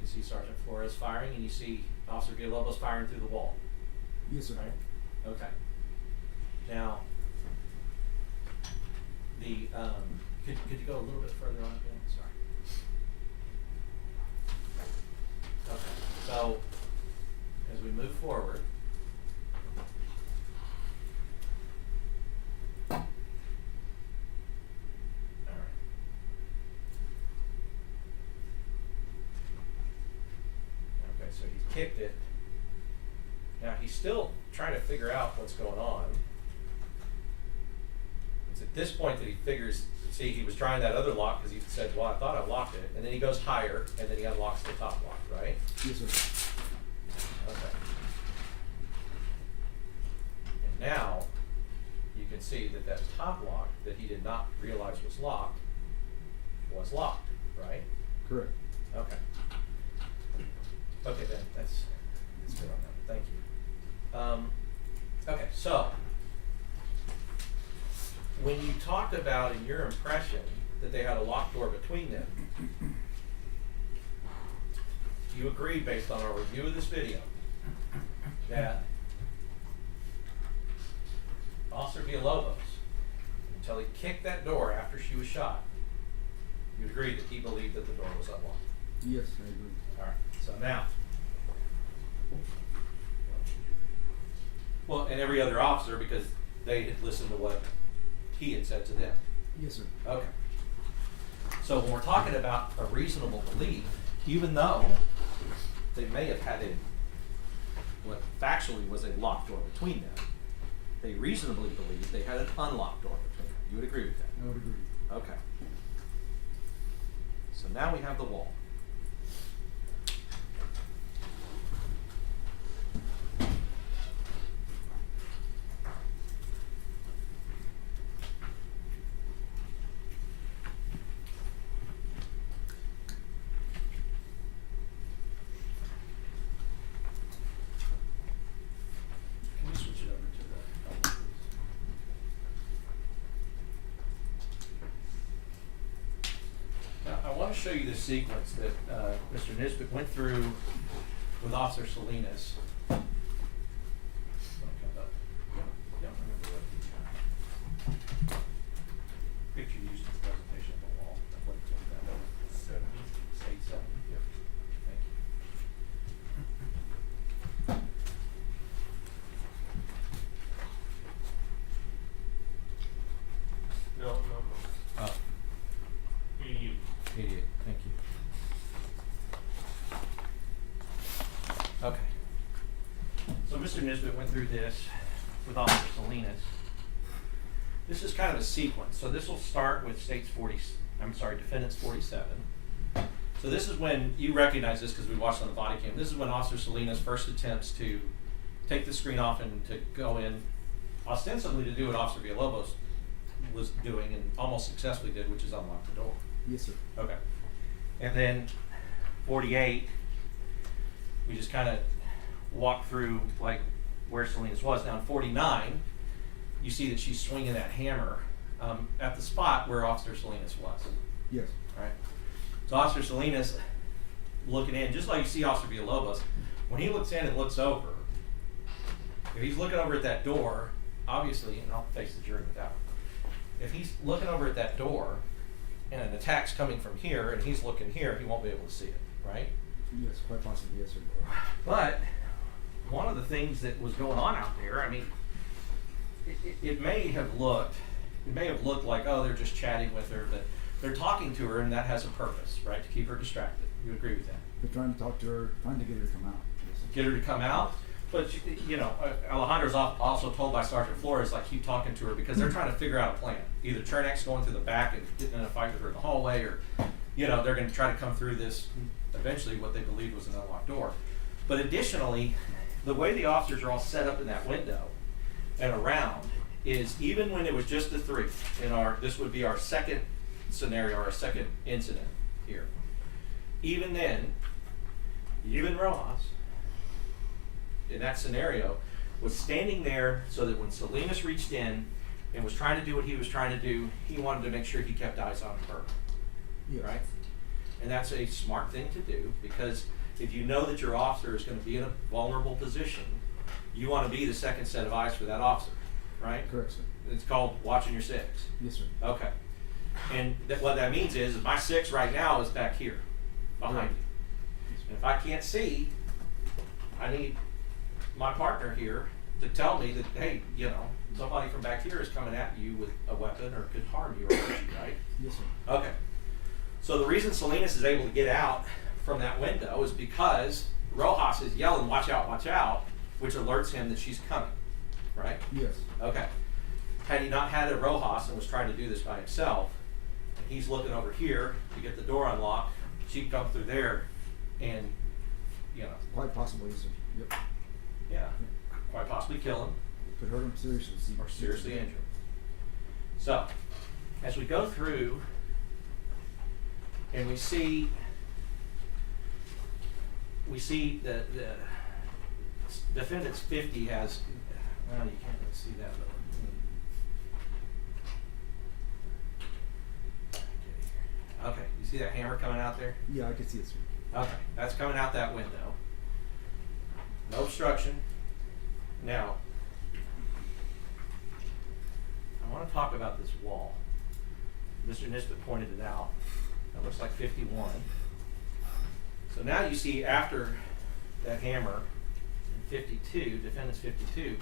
You see Sergeant Flores firing, and you see Officer Villalobos firing through the wall. Yes, sir. Right? Okay. Now, could you go a little bit further on again? Sorry. Okay. So, as we move forward, all right. Okay, so he's kicked it. Now he's still trying to figure out what's going on. It's a this point that he figures, see, he was trying that other lock because he said, well, I thought I locked it, and then he goes higher, and then he unlocks the top lock, right? Yes, sir. Okay. And now, you can see that that top lock that he did not realize was locked, right? Correct. Okay. Okay, then, that's good on that, thank you. Okay, so, when you talked about in your impression that they had a locked door between them, you agreed based on our review of this video that Officer Villalobos, until he kicked that door after she was shot, you'd agree that he believed that the door was unlocked. Yes, I agree. Alright, so now, well, and every other officer, because they had listened to what he had said to them. Yes, sir. Okay. So when we're talking about a reasonable belief, even though they may have had what factually was a locked door between them, they reasonably believed they had an unlocked door between them. You would agree with that? I would agree. Okay. So now we have the wall. Can we switch it over to the please? Now, I want to show you the sequence that Mr. Nisbet went through with Officer Salinas. Picture used in the presentation of the wall. What is that? 70. 870. Yep. Thank you. No. Oh. 88. 88, thank you. Okay. So Mr. Nisbet went through this with Officer Salinas. This is kind of a sequence. So this will start with defendants 47. So this is when, you recognize this because we watched on the body cam, this is when Officer Salinas first attempts to take the screen off and to go in, ostensibly to do what Officer Villalobos was doing and almost successfully did, which is unlock the door. Yes, sir. Okay. And then 48, we just kind of walk through like where Salinas was. Now in 49, you see that she's swinging that hammer at the spot where Officer Salinas was. Yes. All right. So Officer Salinas looking in, just like you see Officer Villalobos, when he looks in and looks over, if he's looking over at that door, obviously, and I'll face the jury with that one. If he's looking over at that door and an attack's coming from here and he's looking here, he won't be able to see it, right? Yes, quite possibly, yes, sir. But one of the things that was going on out there, I mean, it may have looked like, oh, they're just chatting with her, but they're talking to her and that has a purpose, right? To keep her distracted. You agree with that? They're trying to talk to her, trying to get her to come out. Yes, sir. Get her to come out. But, you know, Alejandro's also told by Sergeant Flores, like, keep talking to her because they're trying to figure out a plan. Either Chernak's going through the back and getting in a fight with her in the hallway, or, you know, they're going to try to come through this, eventually what they believed was an unlocked door. But additionally, the way the officers are all set up in that window and around is even when it was just the three, this would be our second scenario, or our second incident here. Even then, even Rojas, in that scenario, was standing there so that when Salinas reached in and was trying to do what he was trying to do, he wanted to make sure he kept eyes on her, Yes. right? And that's a smart thing to do, because if you know that your officer is going to be in a vulnerable position, you want to be the second set of eyes for that officer, right? Correct, sir. It's called watching your six. Yes, sir. Okay. And what that means is my six right now is back here, behind Right. you. And if I can't see, I need my partner here to tell me that, hey, you know, somebody from back here is coming at you with a weapon or could harm you or hurt you, right? Yes, sir. Okay. So the reason Salinas is able to get out from that window is because Rojas is yelling, watch out, which alerts him that she's coming, right? Yes. Okay. had he not had a Rojas and was trying to do this by himself, and he's looking over here to get the door unlocked, she'd come through there and, you know, Quite possibly, yes, sir. Yep. yeah, quite possibly kill him Could hurt him seriously. or seriously injure him. So, as we go through and we see the defendant's 50 has, well, you can't really see that, but okay, you see that hammer coming out there? Yeah, I can see it, sir. Okay, that's coming out that window. No obstruction. Now, I want to talk about this wall. Mr. Nisbet pointed it out. That looks like 51. So now you see after that hammer, in 52, defendant's 52,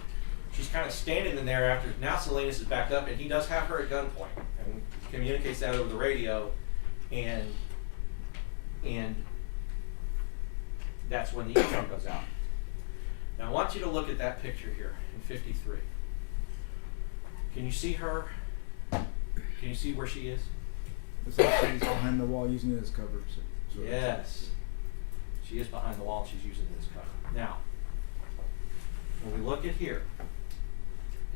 she's kind of standing in there after, now Salinas is backed up, and he does have her at gunpoint, and communicates that over the radio, and that's when the e-phone goes out. Now I want you to look at that picture here in 53. Can you see her? Can you see where she is? It's like she's behind the wall using it as cover. So Yes. She is behind the wall and she's using it as cover. Now, when we look at here,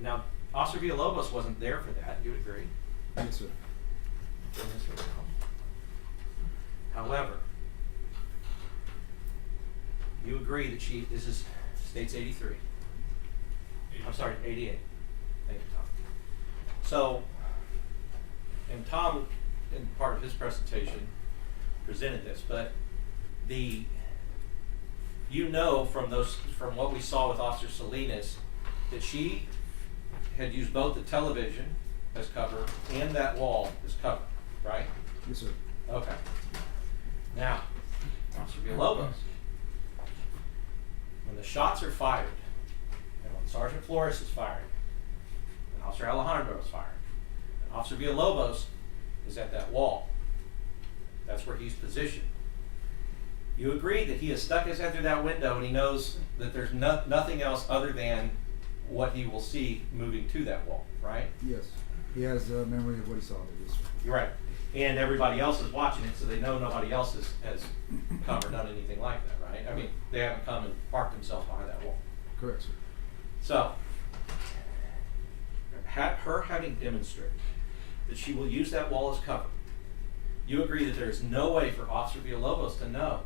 now Officer Villalobos wasn't there for that, you would agree? Yes, sir. Turn this around. However, you agree that this is states 83. I'm sorry, 88. Thank you, Tom. So, and Tom, in part of his presentation, presented this, but you know from what we saw with Officer Salinas, that she had used both the television as cover and that wall as cover, right? Yes, sir. Okay. Now, Officer Villalobos, when the shots are fired, and when Sergeant Flores is fired, and Officer Alejandro is fired, and Officer Villalobos is at that wall, that's where he's positioned. You agree that he has stuck his head through that window and he knows that there's nothing else other than what he will see moving to that wall, right? Yes. He has a memory of what he saw there, yes, sir. You're right. And everybody else is watching it, so they know nobody else has come or done anything like that, right? I mean, they haven't come and parked themselves behind that wall. Correct, sir. So, her having demonstrated that she will use that wall as cover, you agree that there is no way for Officer Villalobos to know,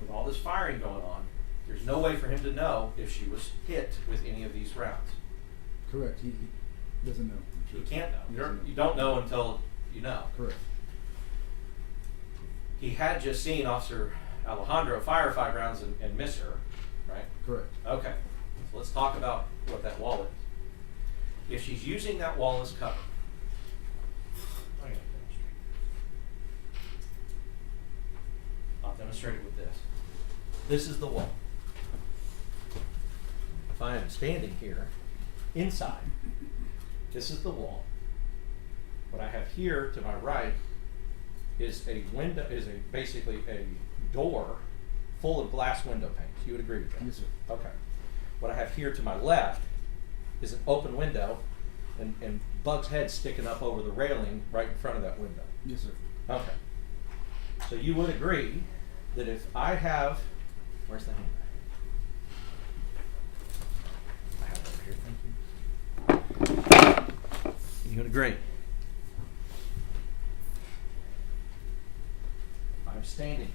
with all this firing going on, there's no way for him to know if she was hit with any of these rounds. Correct. He doesn't know. He can't know. He doesn't know. You don't know until you know. Correct. He had just seen Officer Alejandro fire 5 rounds and miss her, right? Correct. Okay, so let's talk about what that wall is. If she's using that wall as cover, I'll demonstrate it with this. This is the wall. If I am standing here, inside, this is the wall. What I have here to my right is a window, basically a door full of glass window panes. You would agree with that? Yes, sir. Okay. What I have here to my left is an open window and Bug's head sticking up over the railing right in front of that window. Yes, sir. Okay. So you would agree that if I have, where's the hammer? I have it over here, thank you. You would agree. I'm standing here,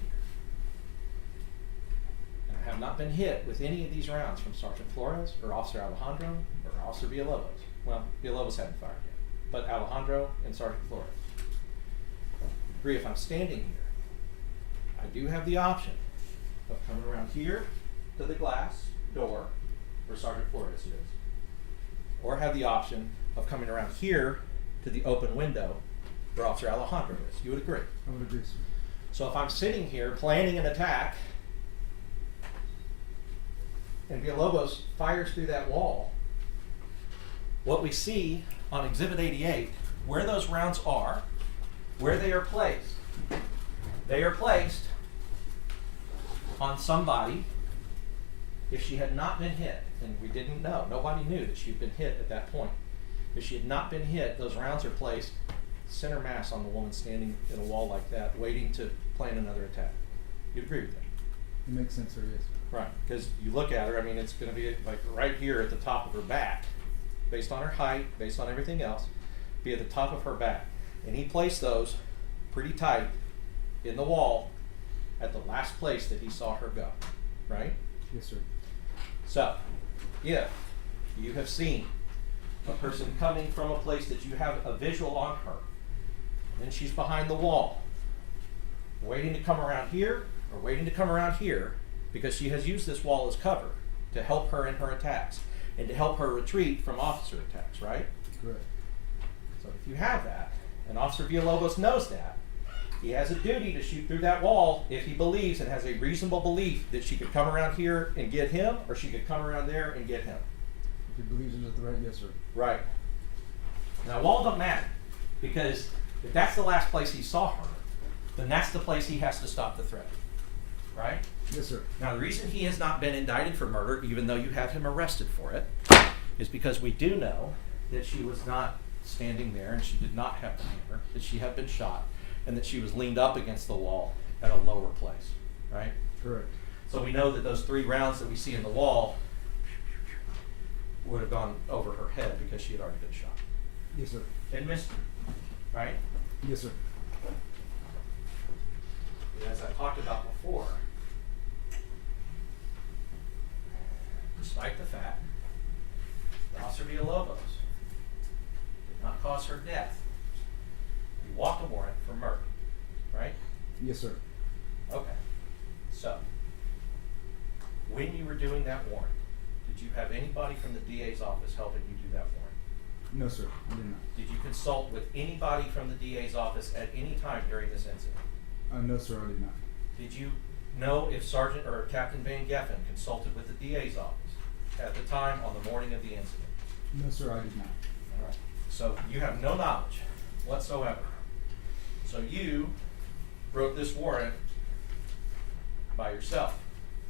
and I have not been hit with any of these rounds from Sergeant Flores or Officer Alejandro or Officer Villalobos. Well, Villalobos hadn't fired yet, but Alejandro and Sergeant Flores. Agree, if I'm standing here, I do have the option of coming around here to the glass door where Sergeant Flores is, or have the option of coming around here to the open window where Officer Alejandro is. You would agree? I would agree, sir. So if I'm sitting here planning an attack and Villalobos fires through that wall, what we see on Exhibit 88, where those rounds are, where they are placed on somebody. If she had not been hit, and we didn't know, nobody knew that she'd been hit at that point. If she had not been hit, those rounds are placed center mass on the woman standing in a wall like that, waiting to plan another attack. You agree with that? It makes sense, sir, yes. Right, because you look at her, I mean, it's gonna be like right here at the top of her back, based on her height, based on everything else, be at the top of her back. And he placed those pretty tight in the wall at the last place that he saw her go, right? Yes, sir. So, if you have seen a person coming from a place that you have a visual on her, and then she's behind the wall, waiting to come around here, or waiting to come around here, because she has used this wall as cover to help her in her attacks, and to help her retreat from officer attacks, right? Correct. So if you have that, and Officer Villalobos knows that, he has a duty to shoot through that wall if he believes and has a reasonable belief that she could come around here and get him, or she could come around there and get him. If he believes in the threat, yes, sir. Right. Now, wall don't matter, because if that's the last place he saw her, then that's the place he has to stop the threat. Right? Yes, sir. Now, the reason he has not been indicted for murder, even though you have him arrested for it, is because we do know that she was not standing there and she did not have the hammer, that she had been shot, and that she was leaned up against the wall at a lower place. Right? Correct. So we know that those 3 rounds that we see in the wall would have gone over her head because she had already been shot. Yes, sir. And missed her. Right? Yes, sir. As I talked about before, despite the fact that Officer Villalobos did not cause her death, he walked a warrant for murder, right? Yes, sir. Okay. So, when you were doing that warrant, did you have anybody from the DA's office helping you do that warrant? No, sir. I did not. Did you consult with anybody from the DA's office at any time during this incident? No, sir, I did not. Did you know if Sergeant or Captain Van Geffen consulted with the DA's office at the time on the morning of the incident? No, sir, I did not. All right. So you have no knowledge whatsoever. So you wrote this warrant by yourself.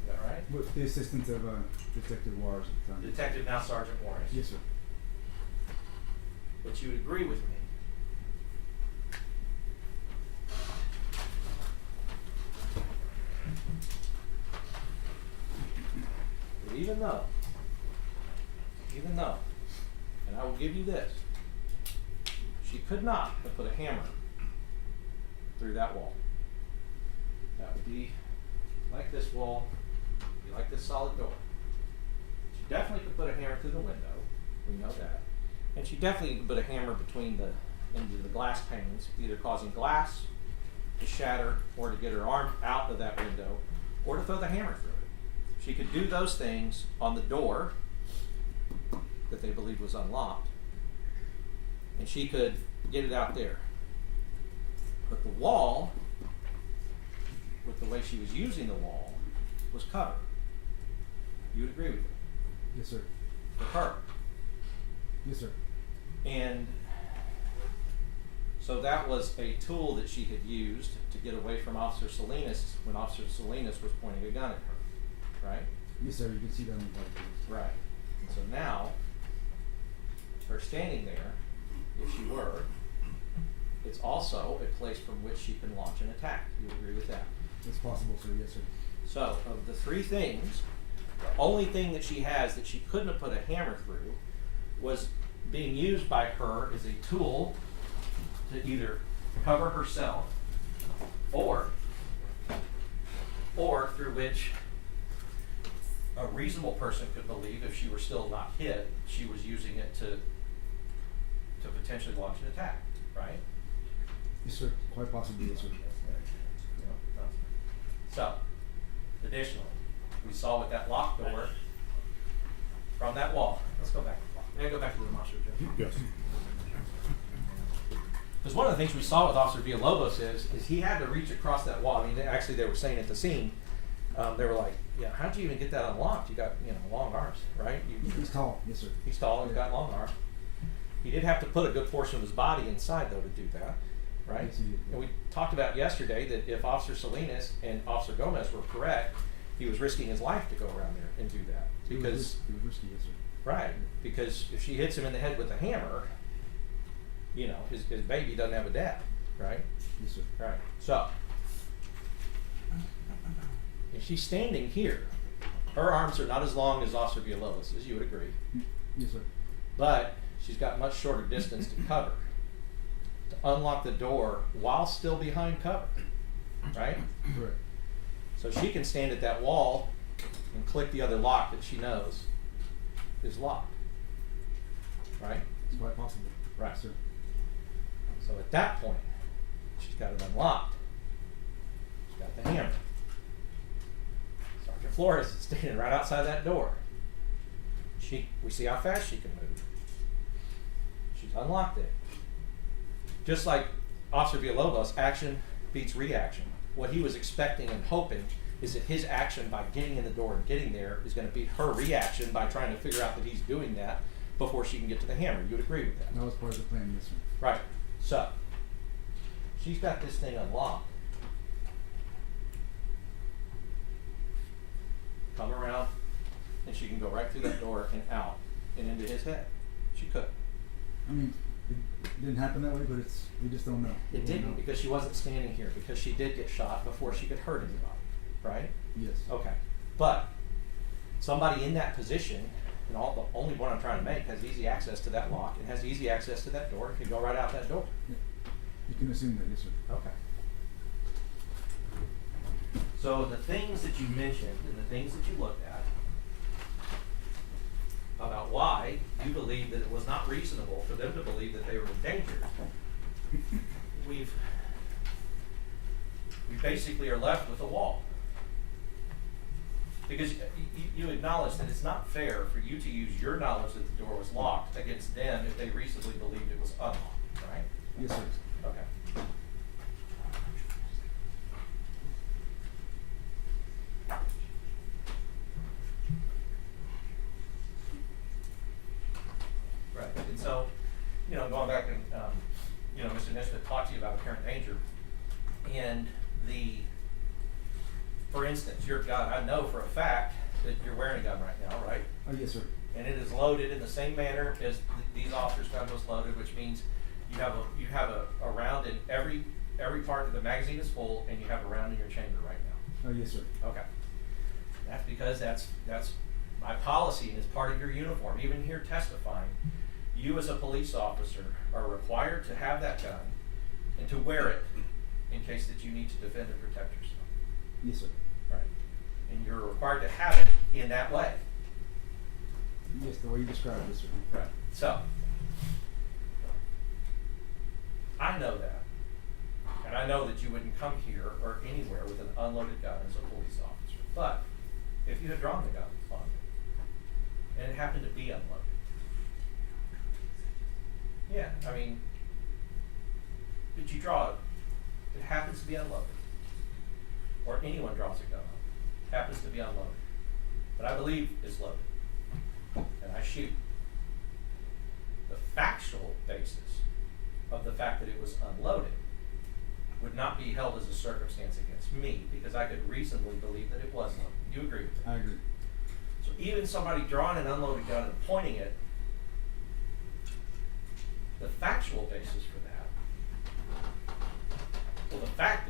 Is that right? With the assistance of Detective Wars at the time. Detective, now Sergeant Warren. Yes, sir. But you would agree with me that even though, and I will give you this, she could not have put a hammer through that wall. That would be like this wall, be like this solid door. She definitely could put a hammer through the window, we know that. And she definitely could put a hammer into the glass panes, either causing glass to shatter or to get her arm out of that window or to throw the hammer through it. She could do those things on the door that they believed was unlocked, and she could get it out there. But the wall, with the way she was using the wall, was covered. You would agree with me? Yes, sir. For her. Yes, sir. And so that was a tool that she had used to get away from Officer Salinas when Officer Salinas was pointing a gun at her, right? Yes, sir. You can see that on the body. Right. And so now, her standing there, if she were, it's also a place from which she can launch an attack. You agree with that? It's possible, sir. Yes, sir. So, of the 3 things, the only thing that she has that she couldn't have put a hammer through was being used by her as a tool to either cover herself or through which a reasonable person could believe, if she were still not hit, she was using it to potentially launch an attack, right? Yes, sir. Quite possibly, yes, sir. So, additionally, we saw with that locked door from that wall. Let's go back. May I go back to the demonstrative, Joe? Yes. Because one of the things we saw with Officer Villalobos is he had to reach across that wall. I mean, actually, they were saying at the scene, they were like, "Yeah, how'd you even get that unlocked? You got, long arms, right?" He's tall, yes, sir. He's tall and he's got long arms. He did have to put a good portion of his body inside, though, to do that, right? Yes, he did. And we talked about yesterday that if Officer Salinas and Officer Gomez were correct, he was risking his life to go around there and do that. Because it was risky, yes, sir. Right, because if she hits him in the head with a hammer, you know, his baby doesn't have a dad, right? Yes, sir. Right, so, if she's standing here, her arms are not as long as Officer Villalobos's, you would agree. Yes, sir. But she's got much shorter distance to cover, to unlock the door while still behind cover, right? Correct. So she can stand at that wall and click the other lock that she knows is locked, right? It's quite possible. Right. Yes, sir. So at that point, she's got it unlocked. She's got the hammer. Sergeant Flores is standing right outside that door. We see how fast she can move. She's unlocked it. Just like Officer Villalobos, action beats reaction. What he was expecting and hoping is that his action by getting in the door and getting there is going to beat her reaction by trying to figure out that he's doing that before she can get to the hammer. You would agree with that? That was part of the plan, yes, sir. Right. So, she's got this thing unlocked. Come around, and she can go right through that door and out and into his head. She could. I mean, it didn't happen that way, but we just don't know. We It don't didn't know. because she wasn't standing here, because she did get shot before she could hurt anybody, right? Yes. Okay. But somebody in that position, and the only one I'm trying to make, has easy access to that lock and has easy access to that door and can go right out that door. Yeah. You can assume that, yes, sir. Okay. So the things that you mentioned and the things that you looked at about why you believe that it was not reasonable for them to believe that they were in danger, we basically are left with a wall. Because you acknowledge that it's not fair for you to use your knowledge that the door was locked against them if they reasonably believed it was unlocked, right? Yes, sir. Okay. Right, and so, you know, going back and, you know, Mr. Nesbitt talked to you about apparent danger, and for instance, your gun, I know for a fact that you're wearing a gun right now, right? Oh, yes, sir. And it is loaded in the same manner as these officers' gun was loaded, which means you have a round in every part of the magazine is full, and you have a round in your chamber right now. Oh, yes, sir. Okay. That's because that's my policy and is part of your uniform. Even here testifying, you as a police officer are required to have that gun and to wear it in case that you need to defend and protect yourself. Yes, sir. Right. And you're required to have it in that way. Yes, the way you described it, sir. Right. So, I know that. And I know that you wouldn't come here or anywhere with an unloaded gun as a police officer. But, if you had drawn the gun on me, and it happened to be unloaded, yeah, I mean, but you draw it, it happens to be unloaded, or anyone draws a gun on it, happens to be unloaded, but I believe it's loaded, and I shoot. The factual basis of the fact that it was unloaded would not be held as a circumstance against me, because I could reasonably believe that it was loaded. You agree with that? I agree. So even somebody drawing an unloaded gun and pointing it, the factual basis for that, well, the fact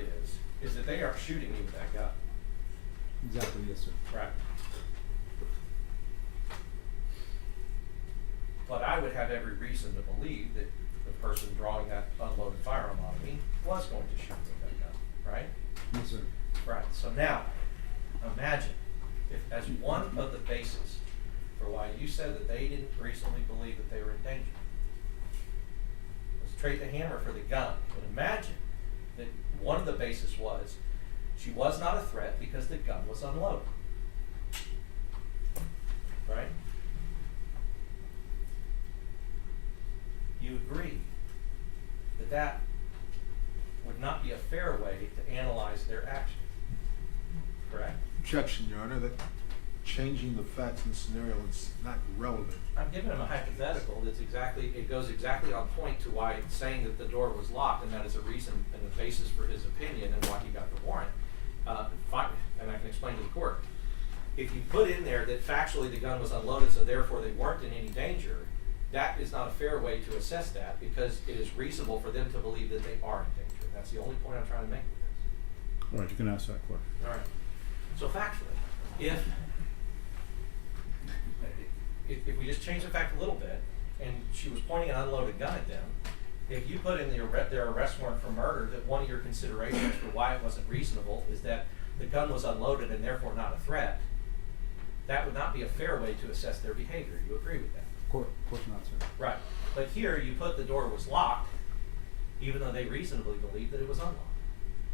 is that they are shooting you with that gun. Exactly, yes, sir. Right. But I would have every reason to believe that the person drawing that unloaded firearm on me was going to shoot with that gun, right? Yes, sir. Right, so now, imagine if as one of the bases for why you said that they didn't reasonably believe that they were in danger was trade the hammer for the gun. And imagine that one of the bases was she was not a threat because the gun was unloaded. Right? You agree that that would not be a fair way to analyze their action, correct? Objection, Your Honor, that changing the facts in the scenario is not relevant. I'm giving him a hypothetical it goes exactly on point to why saying that the door was locked, and that is a reason and a basis for his opinion and why he got the warrant. And I can explain to the court. if you put in there that factually the gun was unloaded, so therefore they weren't in any danger, that is not a fair way to assess that, because it is reasonable for them to believe that they are in danger. That's the only point I'm trying to make with this. All right, you can ask that question. All right. So factually, if we just change the fact a little bit, and she was pointing an unloaded gun at them, if you put in their arrest warrant for murder, that one of your considerations for why it wasn't reasonable is that the gun was unloaded and therefore not a threat, that would not be a fair way to assess their behavior. You agree with that? Of course not, sir. Right. But here you put the door was locked, even though they reasonably believed that it was unlocked.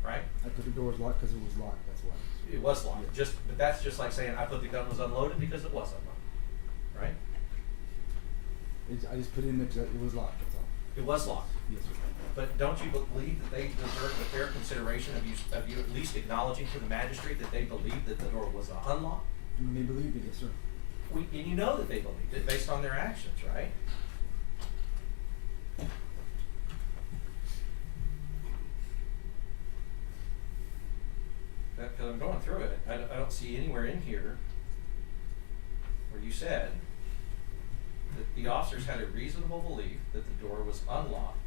Right? I put the doors locked because it was locked, that's why. It was locked. Yeah. But that's just like saying I put the gun was unloaded because it was unloaded. Right? I just put it in there because it was locked, that's all. It was locked. Yes, sir. But don't you believe that they deserve the fair consideration of you at least acknowledging to the magistrate that they believed that the door was unlocked? And they believed it, yes, sir. And you know that they believed it based on their actions, right? Because I'm going through it, I don't see anywhere in here where you said that the officers had a reasonable belief that the door was unlocked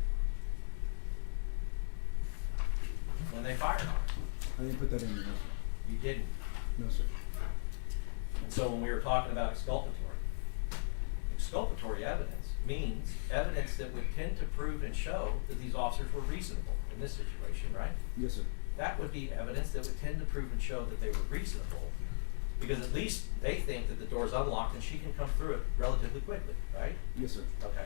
when they fired on it. I didn't put that in there, no, sir. You didn't. No, sir. And so when we were talking about exculpatory evidence means evidence that would tend to prove and show that these officers were reasonable in this situation, right? Yes, sir. That would be evidence that would tend to prove and show that they were reasonable, because at least they think that the door's unlocked and she can come through it relatively quickly, right? Yes, sir. Okay.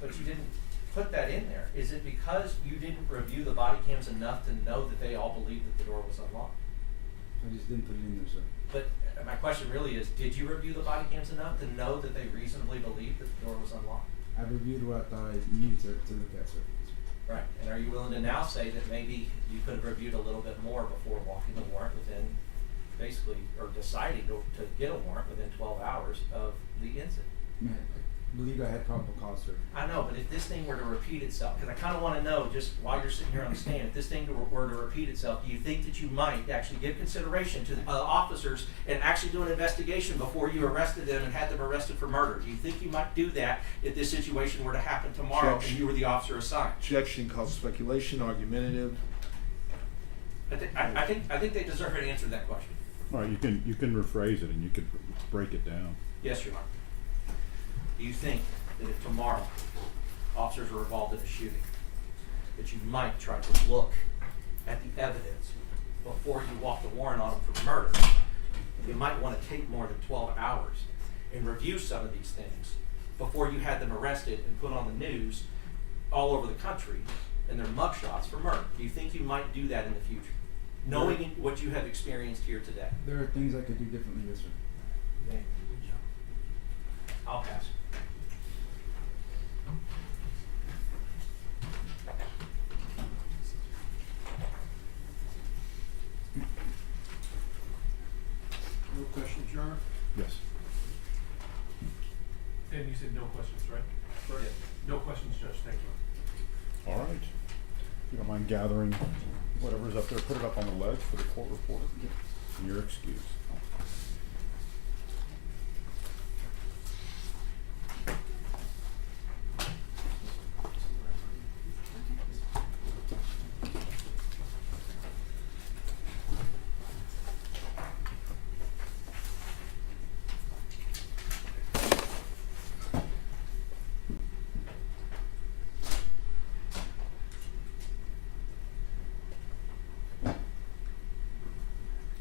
But you didn't put that in there. Is it because you didn't review the body cams enough to know that they all believed that the door was unlocked? I just didn't put it in there, sir. But my question really is, did you review the body cams enough to know that they reasonably believed that the door was unlocked? I reviewed what I need to look at, sir. Right. And are you willing to now say that maybe you could have reviewed a little bit more before walking the warrant within, basically, or deciding to get a warrant within 12 hours of the incident? Man, I believe I had probable cause, sir. I know, but if this thing were to repeat itself, because I kind of want to know, just while you're sitting here on the stand, if this thing were to repeat itself, do you think that you might actually give consideration to the officers and actually do an investigation before you arrested them and had them arrested for murder? Do you think you might do that if this situation were to happen tomorrow and you were the officer assigned? Objection causes speculation, argumentative. I think they deserve an answer to that question. All right, you can rephrase it and you could break it down. Yes, Your Honor. Do you think that if tomorrow officers were involved in a shooting, that you might try to look at the evidence before you walk the warrant on them for murder? You might want to take more than 12 hours and review some of these things before you had them arrested and put on the news all over the country and their mugshots for murder. Do you think you might do that in the future, knowing what you have experienced here today? There are things I could do differently, yes, sir. Okay. I'll pass. No questions, Your Honor? Yes. And you said no questions, right? Yes. No questions, Judge, thank you. All right. If you don't mind gathering whatever's up there, put it up on the ledge for the court reporter. And you're excused.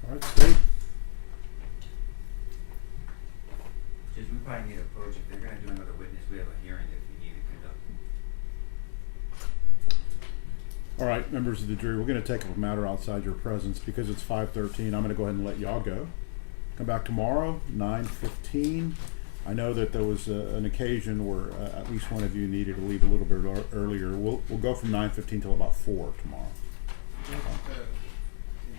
All right, State. Judge, we probably need to approach, if they're gonna do another witness, we have a hearing that we need to conduct. All right, members of the jury, we're going to take up a matter outside your presence because it's 5:13. I'm going to go ahead and let y'all go. Come back tomorrow, 9:15. I know that there was an occasion where at least one of you needed to leave a little bit earlier. We'll go from 9:15 till about 4 tomorrow. In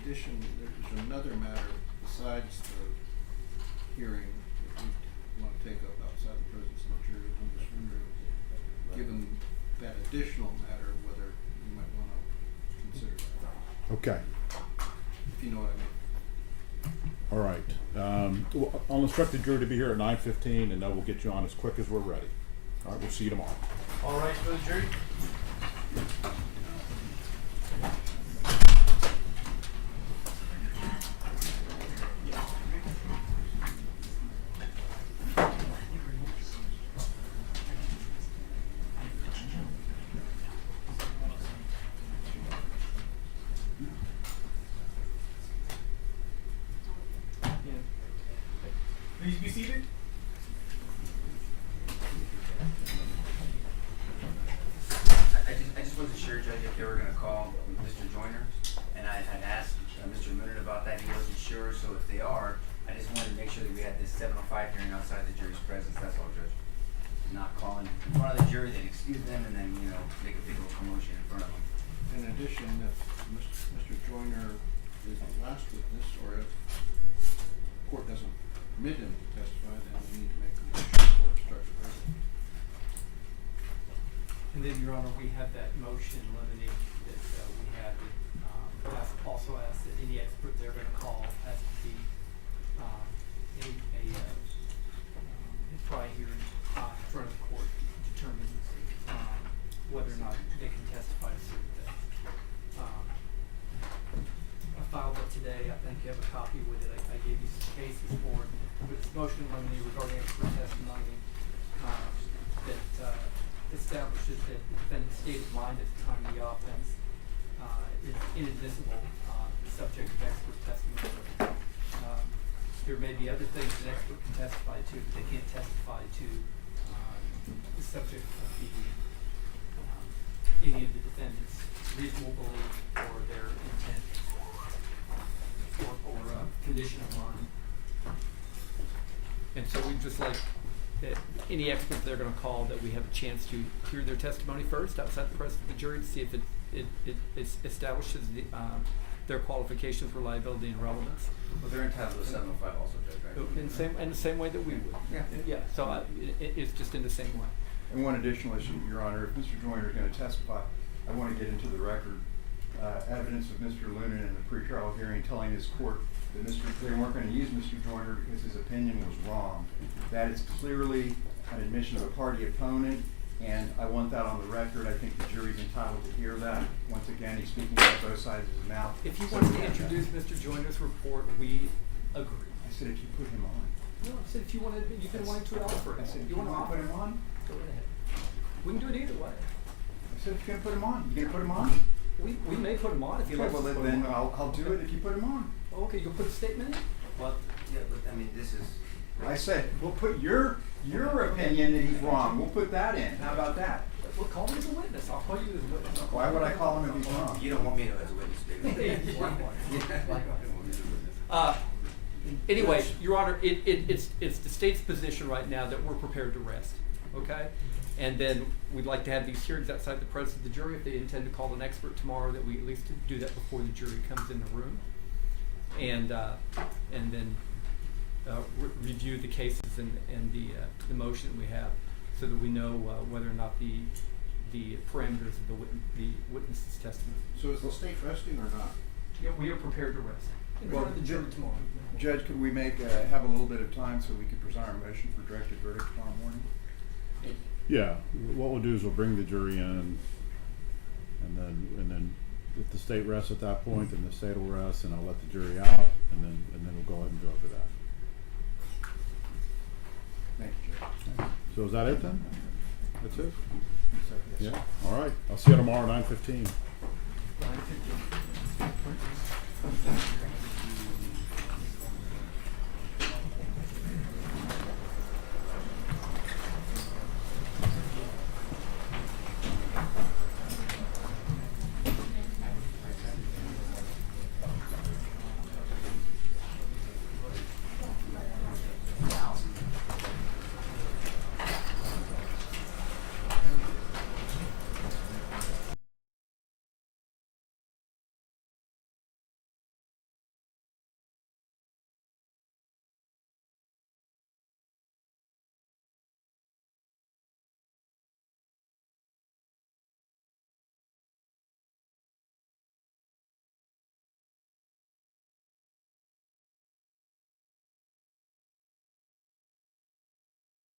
addition, there's another matter besides the hearing that we want to take up outside the presence of the jury. I'm just wondering, given that additional matter, whether you might want to consider that. Okay. If you know what I mean. All right. I'll instruct the jury to be here at 9:15, and then we'll get you on as quick as we're ready. All right, we'll see you tomorrow. All right, for the jury? Please be seated. I just wasn't sure, Judge, if they were gonna call Mr. Joyner, and I had asked Mr. Noonan about that, he wasn't sure, so if they are, I just wanted to make sure that we had this 7:05 hearing outside the jury's presence, that's all, Judge. Not calling in front of the jury, then excuse them, and then, make a big old commotion in front of them. In addition, if Mr. Joyner is the last witness, or if the court doesn't permit him to testify, then we need to make a motion for obstruction of justice. And then, Your Honor, we have that motion limiting that we had, also asked that any expert they're gonna call has to be, a trial hearing, in front of the court to determine, whether or not they can testify to certain things. I filed it today, I think you have a copy with it, I gave you some cases for it, with this motion limiting regarding expert testimony, that, establishes that the defendant's state of mind at the time of the offense, is inadmissible, subject of expert testimony. There may be other things an expert can testify to, but they can't testify to, the subject of the, any of the defendant's reasonable belief or their intent or condition of mind. And so we'd just like that any expert they're gonna call, that we have a chance to hear their testimony first outside the presence of the jury to see if it establishes their qualifications, reliability, and relevance. Well, they're entitled to 7:05 also, Judge, right? In the same way that we would. Yeah, so it's just in the same way. And one additional issue, Your Honor, if Mr. Joyner is gonna testify, I wanna get into the record, evidence of Mr. Loonan in the pretrial hearing telling his court that they weren't gonna use Mr. Joyner because his opinion was wrong. That is clearly an admission of a party opponent, and I want that on the record. I think the jury's entitled to hear that. Once again, he's speaking out both sides of his mouth. If you want to introduce Mr. Joyner's report, we agree. I said if you put him on. No, I said if you wanted, you can want to offer it. I said if You you wanna wanna offer put him on? Go right ahead. We can do it either way. I said if you're gonna put him on, you gonna put him on? We may put him on if you Okay, like. well then I'll do it if you put him on. Okay, you'll put a statement in? Well, yeah, but I mean, this is. I said, we'll put your opinion that he's wrong, we'll put that in. How about that? Well, call me as a witness. I'll call you as a witness. Why would I call him if he's wrong? You don't want me to as a witness, David. Anyway, Your Honor, it's the state's position right now that we're prepared to rest, okay? And then we'd like to have these hearings outside the presence of the jury. If they intend to call an expert tomorrow, that we at least do that before the jury comes in the room. And then review the cases and the motion we have, so that we know whether or not the parameters of the witness's testimony. So is the state resting or not? Yeah, we are prepared to rest in front of the jury tomorrow. Judge, could we have a little bit of time so we could present our motion for directed verdict tomorrow morning? Yeah, what we'll do is we'll bring the jury in, and then if the state rests at that point, then the state will rest, and I'll let the jury out, and then we'll go ahead and go over that. Thank you, Judge. So is that it then? That's it? Yes. Yeah, all right. I'll see you tomorrow, 9:15. 9:15.